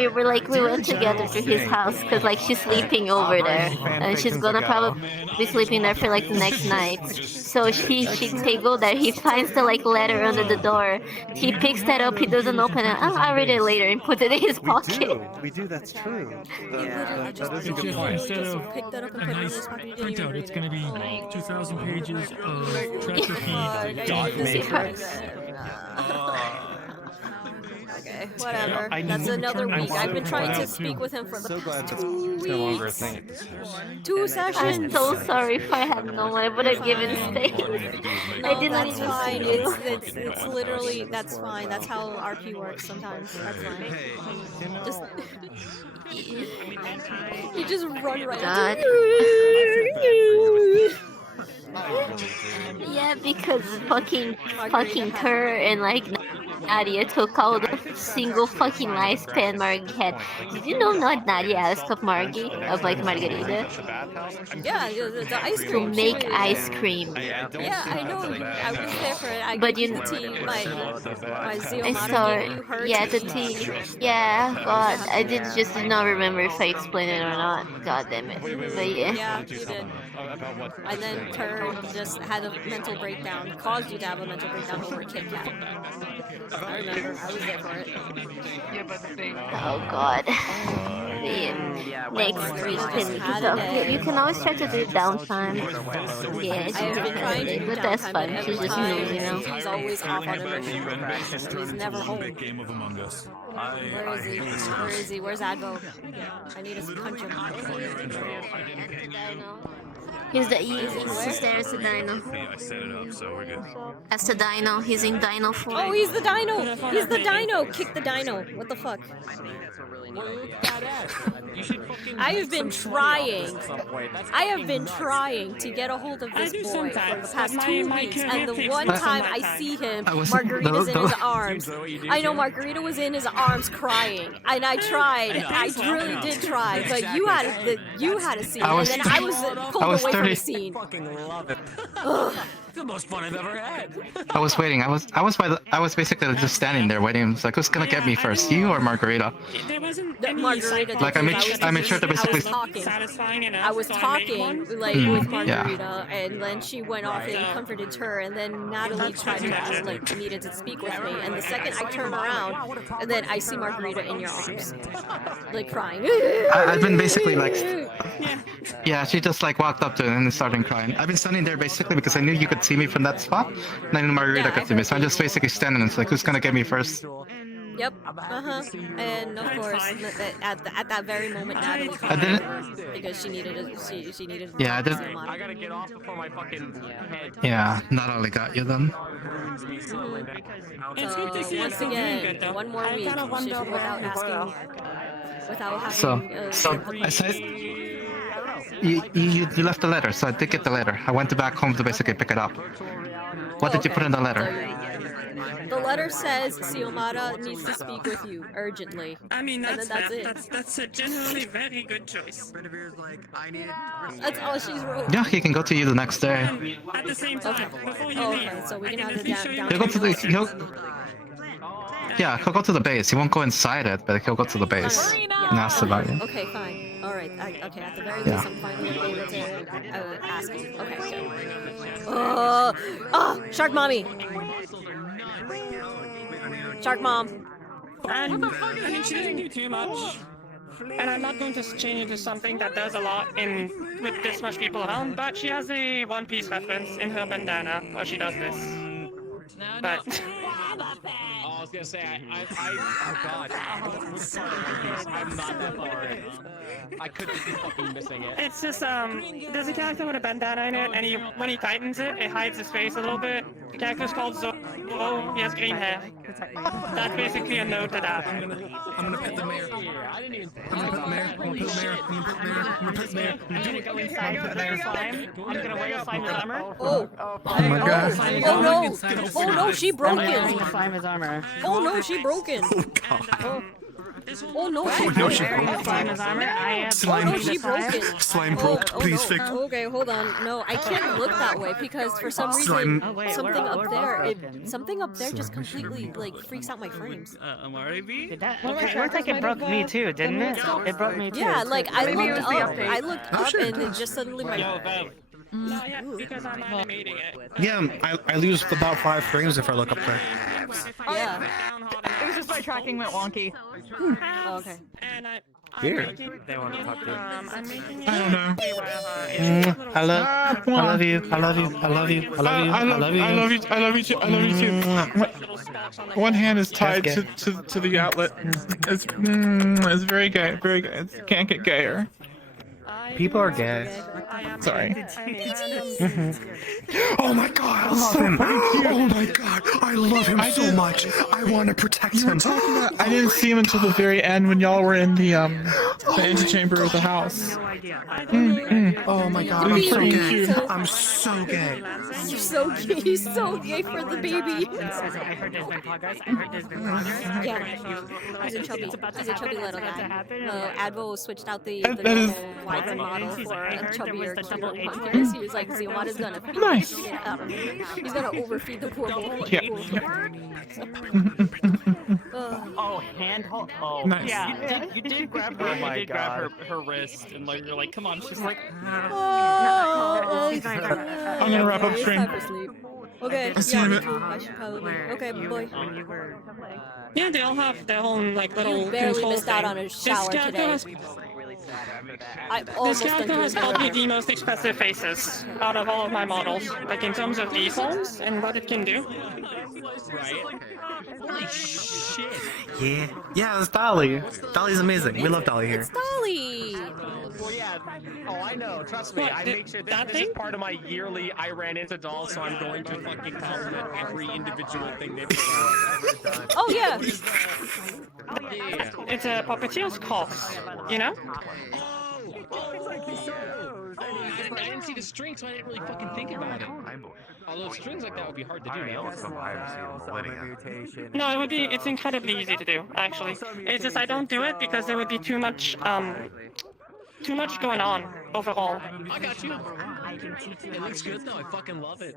went together to his house because she's sleeping over there and she's gonna probably be sleeping there for the next night. So they go there. He finds the letter under the door. He picks that up. He doesn't open it. Oh, I'll read it later and put it in his pocket. We do. That's true. That is a good point. Instead of a nice printout, it's going to be 2,000 pages of tracker feed. Okay, whatever. That's another week. I've been trying to speak with him for the past 2 weeks. 2 sessions. I'm so sorry if I had known. I would have given space. No, I didn't that's even fine. see you. It's literally, that's fine. That's how RP works sometimes. That's fine. Just... you just run right God. into Yeah, because fucking her and Nadia took all the single fucking lifespan Margie had. Did you know not Nadia asked of Margie of Margarita? Yeah, the ice cream. To make ice cream. Yeah, I know. I was there for it. But the tea, my I Xiomara saw gave you her yeah, the tea. tea. Yeah, God, I did not remember if I explained it or not. God damn it. But yeah. Yeah, you did. And then Tur just had a mental breakdown, caused you to have a mental breakdown over Kit Kat. I remember. I was there for it. Oh God. Next week you can always try to do downtime. Yeah, I've been trying to do but that's downtime, fun. but She's every just time new, you know. he's always off on a mission. He's never home. Game of Among Us. Where is he? Where is he? Where's Advo? I need to punch him. He's there's the dino. I set it up, so we're good. That's the dino. He's in dino form. Oh, he's the dino! He's the dino! Kick the dino! What the fuck? I have been trying. I have been trying to get a hold of this boy for the past 2 weeks, and the one time I see him, Margarita's in his arms. I know Margarita was in his arms crying, and I tried. I really did try, but you had a scene, and then I was pulled away from the scene. The most fun I've ever had. I was waiting. I was basically just standing there waiting. It's like, who's gonna get me first, you or Margarita? There wasn't Margarita. Like I made sure to basically. I was talking with Margarita, and then she went off and comforted her, and then Natalie tried to needed to speak with me, and the second I turn around, and then I see Margarita in your arms, crying. I've been basically yeah, she just walked up to it and started crying. I've been standing there basically because I knew you could see me from that spot, and then Margarita could see me, so I'm just basically standing and it's like, who's gonna get me first? Yep. And of course, at that very moment, Natalie cried because she needed she needed. Yeah, I did. I gotta get off before my fucking head. Yeah, not only got you then. Once again, one more week without asking. without having. So I said you left the letter, so I did get the letter. I went back home to basically pick it up. What did you put in the letter? The letter says Xiomara needs to speak with you urgently. I mean, that's that's fair. it. That's a generally very good choice. That's all she's wrote. Yeah, he can go to you the next day. At the same time, before you leave, Okay, so we can have the He'll go to the he'll go to the base. He won't go inside it, but he'll go to the base and ask about you. Okay, fine. All right. Okay, at the very Yeah. least, I'm finally able to ask you. Okay, good. Shark mommy. Shark mom. And I mean, she doesn't do too much. And I'm not going to change into something that does a lot with this much people around, but she has a One Piece reference in her bandana while she does this. But I was gonna say, oh god, which part of One Piece? I'm not that far in. I could be fucking missing it. it's just there's a character with a bandana in it, and when he tightens it, it hides his face a little bit. The character's called Zoro. He has green hair. That's basically a note to that. I'm gonna pet the mayor. I didn't even. I'm gonna pet the mayor. I'm gonna pet the mayor. I'm gonna pet the mayor. I'm gonna pet the mayor. I'm gonna go inside the slime. I'm gonna wear slime's armor. Oh my god. Oh no! Oh no, she broken! I'm slime's armor. Oh no, she broken! Oh no, she Oh, no, she broke. Slime's armor. I have Oh no, she broken! Slime broke. Please fix. Okay, hold on. No, I can't look that way because for some reason Slime. something up there just completely like freaks out my frames. It looked like it broke me too, didn't it? It broke me too. Yeah, like I looked up and then just suddenly my Because I'm animating it. Yeah, I lose about 5 frames if I look up there. Yeah. It was just my tracking went wonky. Oh, okay. And Here. They want to talk to you. I'm making I don't know. I love you. I love you. I love you. I love you. I love you. I love you. I love you too. I love you too. One hand is tied to the outlet. It's very gay. Very gay. It can't get gayer. People are gay. Sorry. Oh my god, I love him. Oh my god, I love him so much. I want to protect him. I didn't see him until the very end when y'all were in the antechamber of the house. Oh my god, I'm so gay. I'm so gay. You're so gay. He's so gay for the baby. I heard there's been progress. I heard there's been progress. Yeah. He's a chubby little guy. Advo switched out the That normal is- wyvern model for a chubbier, cuter one. He was like, Xiomara's gonna feed Nice. the shit out of me. He's gonna overfeed the poor boy. Yeah. Oh, handhold. Oh, Nice. yeah. You did grab her. Oh my you did grab God. her wrist, and like you're like, come on. She's like, I'm gonna wrap up stream. Okay, I'll see you in a me bit. too. I should probably. Okay, boy. Yeah, they all have their own like little. You barely control missed out thing. on a This shower character today. has- I This almost character has went probably through the most expressive faces out of all of my models, like in terms of deforms and what it can do. holy shit. Yeah. Yeah, it's Dolly. Dolly's amazing. We love Dolly here. It's Dolly. Well, yeah. Oh, I know. Trust me. What, I make sure this is part of my yearly I ran into dolls, so I'm going to fucking compliment every individual thing they've ever done. Oh yeah. Yeah. It's a puppeteer's course, you know? I didn't see the string, so I didn't really fucking think about it. Although strings like that would be hard to do now. No, it would be. It's incredibly easy to do, actually. It's just I don't do it because there would be too much going on overall. I got you. It looks good though. I fucking love it.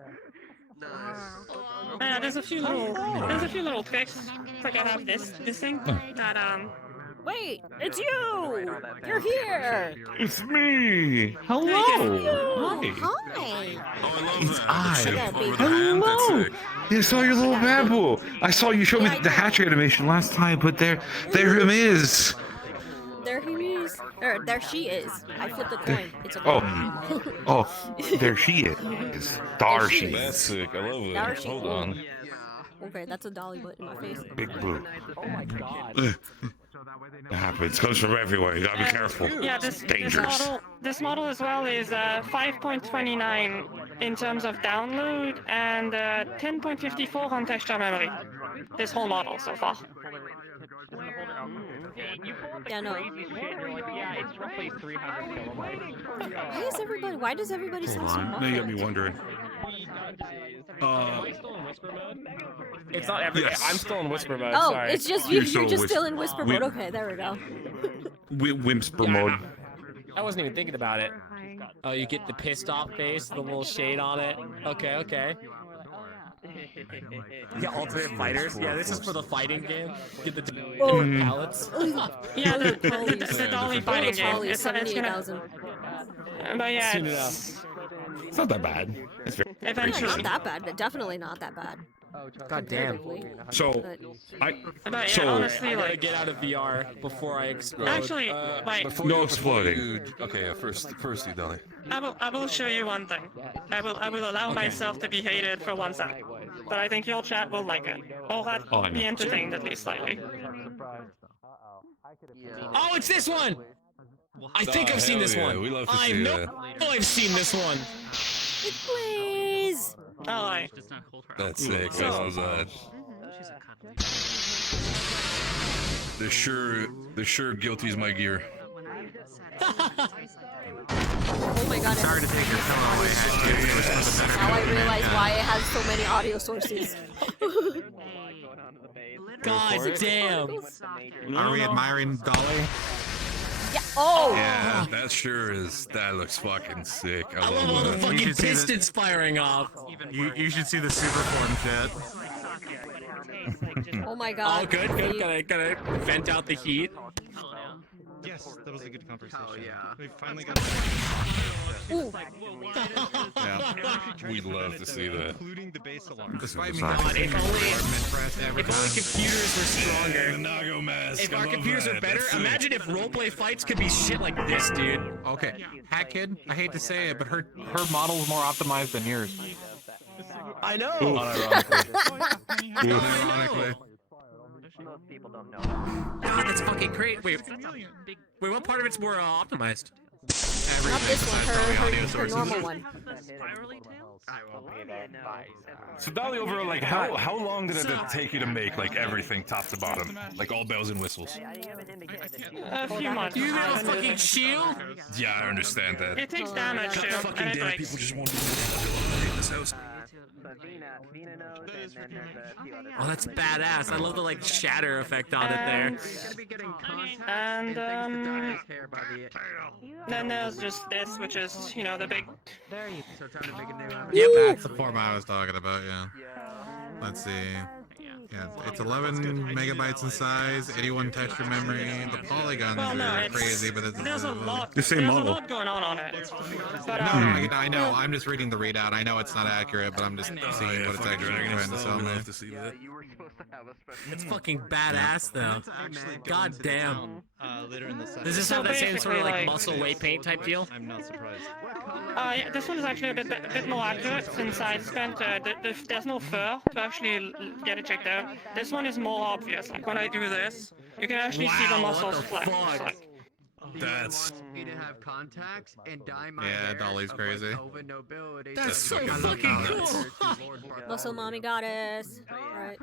Yeah, there's a few little tricks. Like I have this thing that Wait, it's you. You're here. It's me. Hello. Hi. It's I. Yeah, Hello. Yeah, I saw your little babble. I saw you show me the hatch animation last time, but there him is. There he is. There she is. I flipped a coin. It's a Oh. coin. Oh, there she is. There she is. That's sick. I love it. There she Hold is. on. Okay, that's a dolly butt in my face. Big blue. Oh my god. It happens. Comes from everywhere. You gotta be careful. yeah, It's dangerous. this model as well is 5.29 in terms of download and 10.54 on texture memory. This whole model so far. Yeah, no. Yeah, it's roughly 300 kilobytes. Why does everybody Hold sound so on. Now you got me wondering. It's not every. Yes. I'm still in whisper mode. Oh, sorry. it's just you're still just whis- still in whisper wi- mode. Okay, there we go. Wimsper mode. I wasn't even thinking about it. Oh, you get the pissed off face, the little shade on it. Okay, okay. Yeah, Ultimate Fighters. Yeah, this is for the fighting game. Get the different palettes. Yeah, the Dolly fighting game. It's gonna. 78,000. But yeah, Soon It's not that bad. It's very Yeah, eventually. not that bad, but definitely not that bad. God damn. So, But yeah, so honestly, I gotta like, get out of VR before I explode. actually, like, no exploding. Okay, first you, Dolly. I will show you one thing. I will allow myself to be hated for one second, but I think your chat will like it, or at Oh, I know. be entertained at least slightly. Oh, it's this one! I think I've seen this yeah, one. we love to I see know that. I've seen this one. Please. Oh, I. That's sick. I love that. The sure guilty is my gear. Oh my god. Sorry to take your pillow away. Now I realize why it has so many audio sources. God damn. Are we admiring Dolly? Yeah. Oh. Yeah, that looks fucking sick. I love all the that. fucking pistons firing off. You should see the superform chat. Oh my god. Oh, good. Can I vent out the heat? Yes, that was a good conversation. Oh, yeah. We finally got. Ooh. Yeah. We'd love to see that. Including the base alarm. Despite me God, having if only computers were stronger. Nago mask. If our computers are better, imagine if roleplay fights could be shit like this, dude. Okay, Hat Kid, I hate to say it, but her model is more optimized than yours. I know. Unironically. Most people don't know. God, that's fucking great. Wait, what part of it's more optimized? Not this one, her normal one. So Dolly, over like how long did it take you to make like everything top to bottom, like all bells and whistles? A few months. You have a fucking shield? Yeah, I understand that. It takes damage too, and it breaks. People just want to in this house. Oh, that's badass. I love the like shatter effect on it there. And then there's just this, which is, you know, the big. Yep, that's the form I was talking about, yeah. Let's see. Yeah, it's 11 megabytes in size, 81 texture memory. The polygons are crazy, but it's there's a lot. The same there's model. a lot going on it. But, No, I know. I'm just reading the readout. I know it's not accurate, but I'm just seeing what it's actually trying to sell me. To see that. It's fucking badass though. God damn. Later in the session. Does this So have that same sort of like basically, muscle weight paint type deal? I'm not surprised. yeah, this one is actually a bit more accurate since I spent. There's no fur to actually get it checked out. This one is more obvious. Like when I do this, you can actually see the muscles flex. Like, That's me to have contacts and dye my Yeah, hair Dolly's crazy. over nobility. That's so fucking cool. Muscle mommy goddess. Right.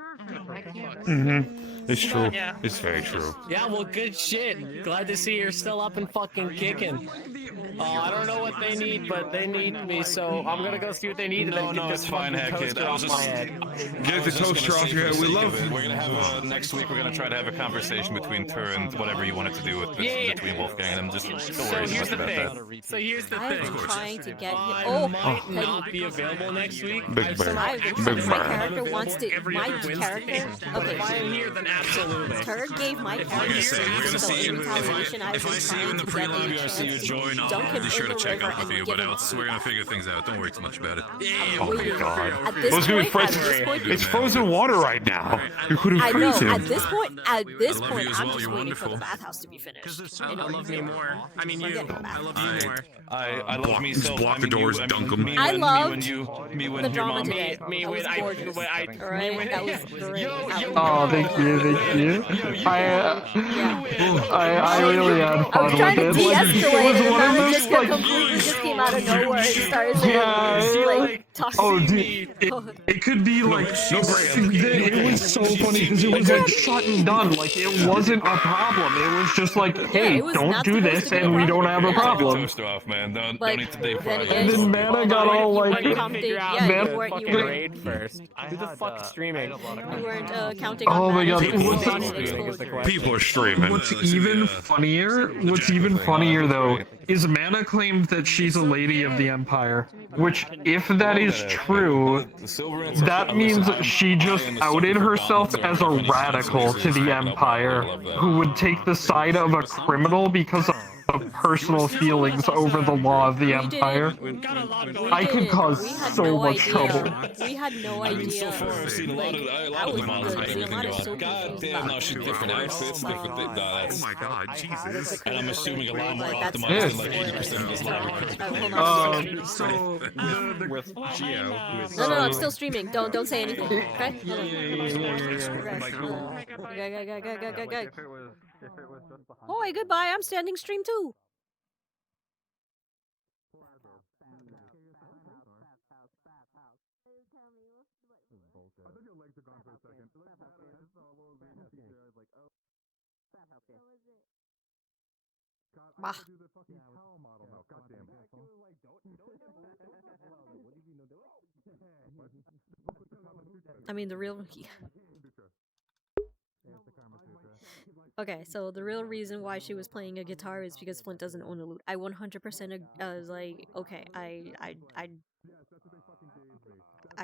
It's true. Yeah. It's very true. Yeah, well, good shit. Glad to see you're still up and fucking kicking. I don't know what they need, but they need me, so I'm gonna go see what they need and then get this fine, fucking Hat Kid. toaster I was off my just- head. Get the toaster off your head. We love. We're gonna have next week. We're gonna try to have a conversation between her and whatever you wanted to do with between Wolfgang and them. Just don't So worry here's so the much about that. thing. So here's the I've thing. been trying to get him. I Oh, might not be available next week. Big I've bear. somehow Big accidentally bear. My been character unavailable wants to. every My other Wednesday. character. But Okay. if I am here, then absolutely. Turd gave my If I character. can say, we're gonna so see you in if retaliation, I've if been I see you trying in the to get him prelogue a or I see you chance to join, dunk I'll him be sure in to the check river up with and you. give But him else, we're gonna figure things out. Don't worry too much about it. Oh my god. At this It's gonna be point, at frozen. this point, It's frozen water right now. You couldn't I know. freeze him. At this point, I love you as I'm well, just you're waiting for wonderful. the bathhouse to be finished. I love me more. I mean, you. I love you more. I love me Just so. block the doors, dunk 'em. I loved me when the your drama mom. today. Me That when was I. gorgeous. Alright, that was great. Oh, thank you. I really had I fun was with trying to it. de-escalate it, and one then of it those, just completely just came out of nowhere and started saying, Yeah, like, Oh, dude, it could be like it was so funny because it was like shut and done. Like it wasn't a problem. It was just like, hey, don't do this, and we don't have a problem. Toast off, man. Don't But eat the day then Friday. again, And then Mana got all like, you weren't Raid first. Who the fuck streaming? You weren't counting on Oh my god, People are streaming. What's even funnier though is Mana claimed that she's a lady of the Empire, which if that is true, that means she just outed herself as a radical to the Empire who would take the side of a criminal because of personal feelings over the law of the Empire. I could cause so much trouble. We had no idea. I've seen a lot of the models and everything go on. God damn, no, she's different outfits, different thing. No, that's... Oh my god, Jesus. And I'm assuming a lot more optimized than like 80% of this level. With Geo, who is No, I'm still streaming. Don't say anything. Okay? Okay. Oh, goodbye. I'm standing stream too. Bah. I mean, the real... Okay, so the real reason why she was playing a guitar is because Flint doesn't own a lute. I 100% was like, okay, I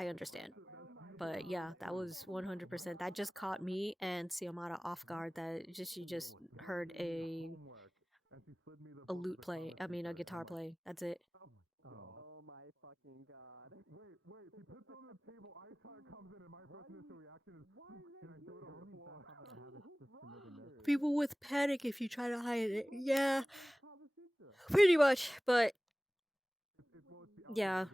understand. But yeah, that was 100%. That just caught me and Xiomara off guard that she just heard a lute play. I mean, a guitar play. That's it. Oh my fucking god. Wait, he puts it on the table, ice comes in, and my first initial reaction is, can I throw it on the floor? People with panic if you try to hide it. Yeah. Pretty much, but yeah,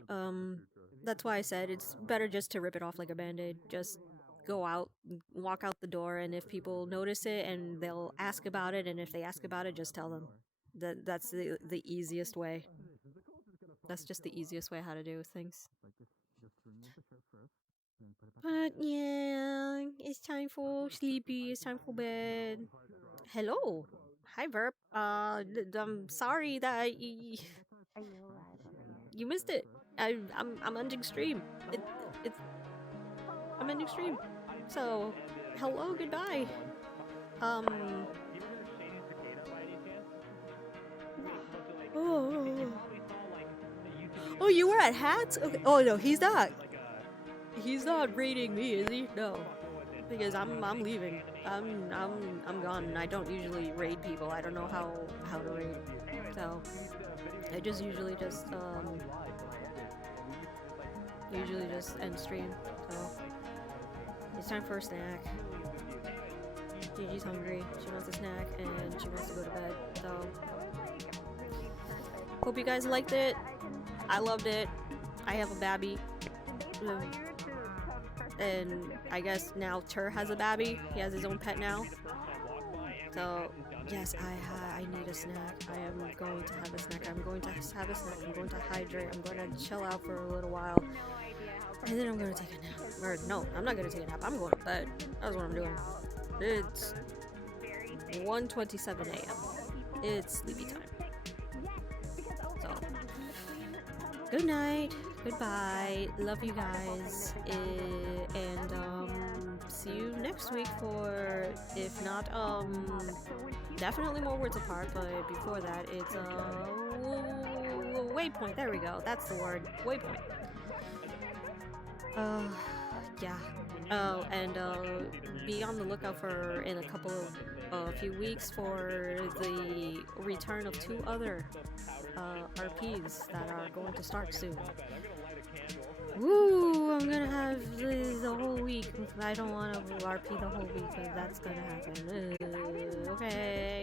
that's why I said it's better just to rip it off like a band-aid. Just go out, walk out the door, and if people notice it and they'll ask about it, and if they ask about it, just tell them. That's the easiest way. That's just the easiest way how to do things. But yeah, it's time for sleepy, it's time for bed. Hello. Hi, Verb. I'm sorry that you missed it. I'm ending stream. I'm ending stream. So, hello, goodbye. Oh, you were at Hats? Okay. Oh no, he's not. He's not raiding me, is he? No, because I'm leaving. I'm gone. I don't usually raid people. I don't know how to raid. So I just usually just end stream. So it's time for a snack. Gigi's hungry. She wants a snack and she wants to go to bed. So hope you guys liked it. I loved it. I have a babby. And I guess now Tur has a babby. He has his own pet now. So yes, I need a snack. I am going to have a snack. I'm going to have a snack. I'm going to hydrate. I'm going to chill out for a little while. And then I'm going to take a nap. Or no, I'm not going to take a nap. I'm going to bed. That's what I'm doing. It's 1:27 a.m. It's sleepy time. So good night. Goodbye. Love you guys. And see you next week for, if not definitely more Words Apart, but before that it's Waypoint. There we go. That's the word. Waypoint. Yeah. Oh, and be on the lookout for in a few weeks for the return of 2 other RPs that are going to start soon. Woo! I'm gonna have the whole week. I don't want to RP the whole week, but that's gonna happen. Okay.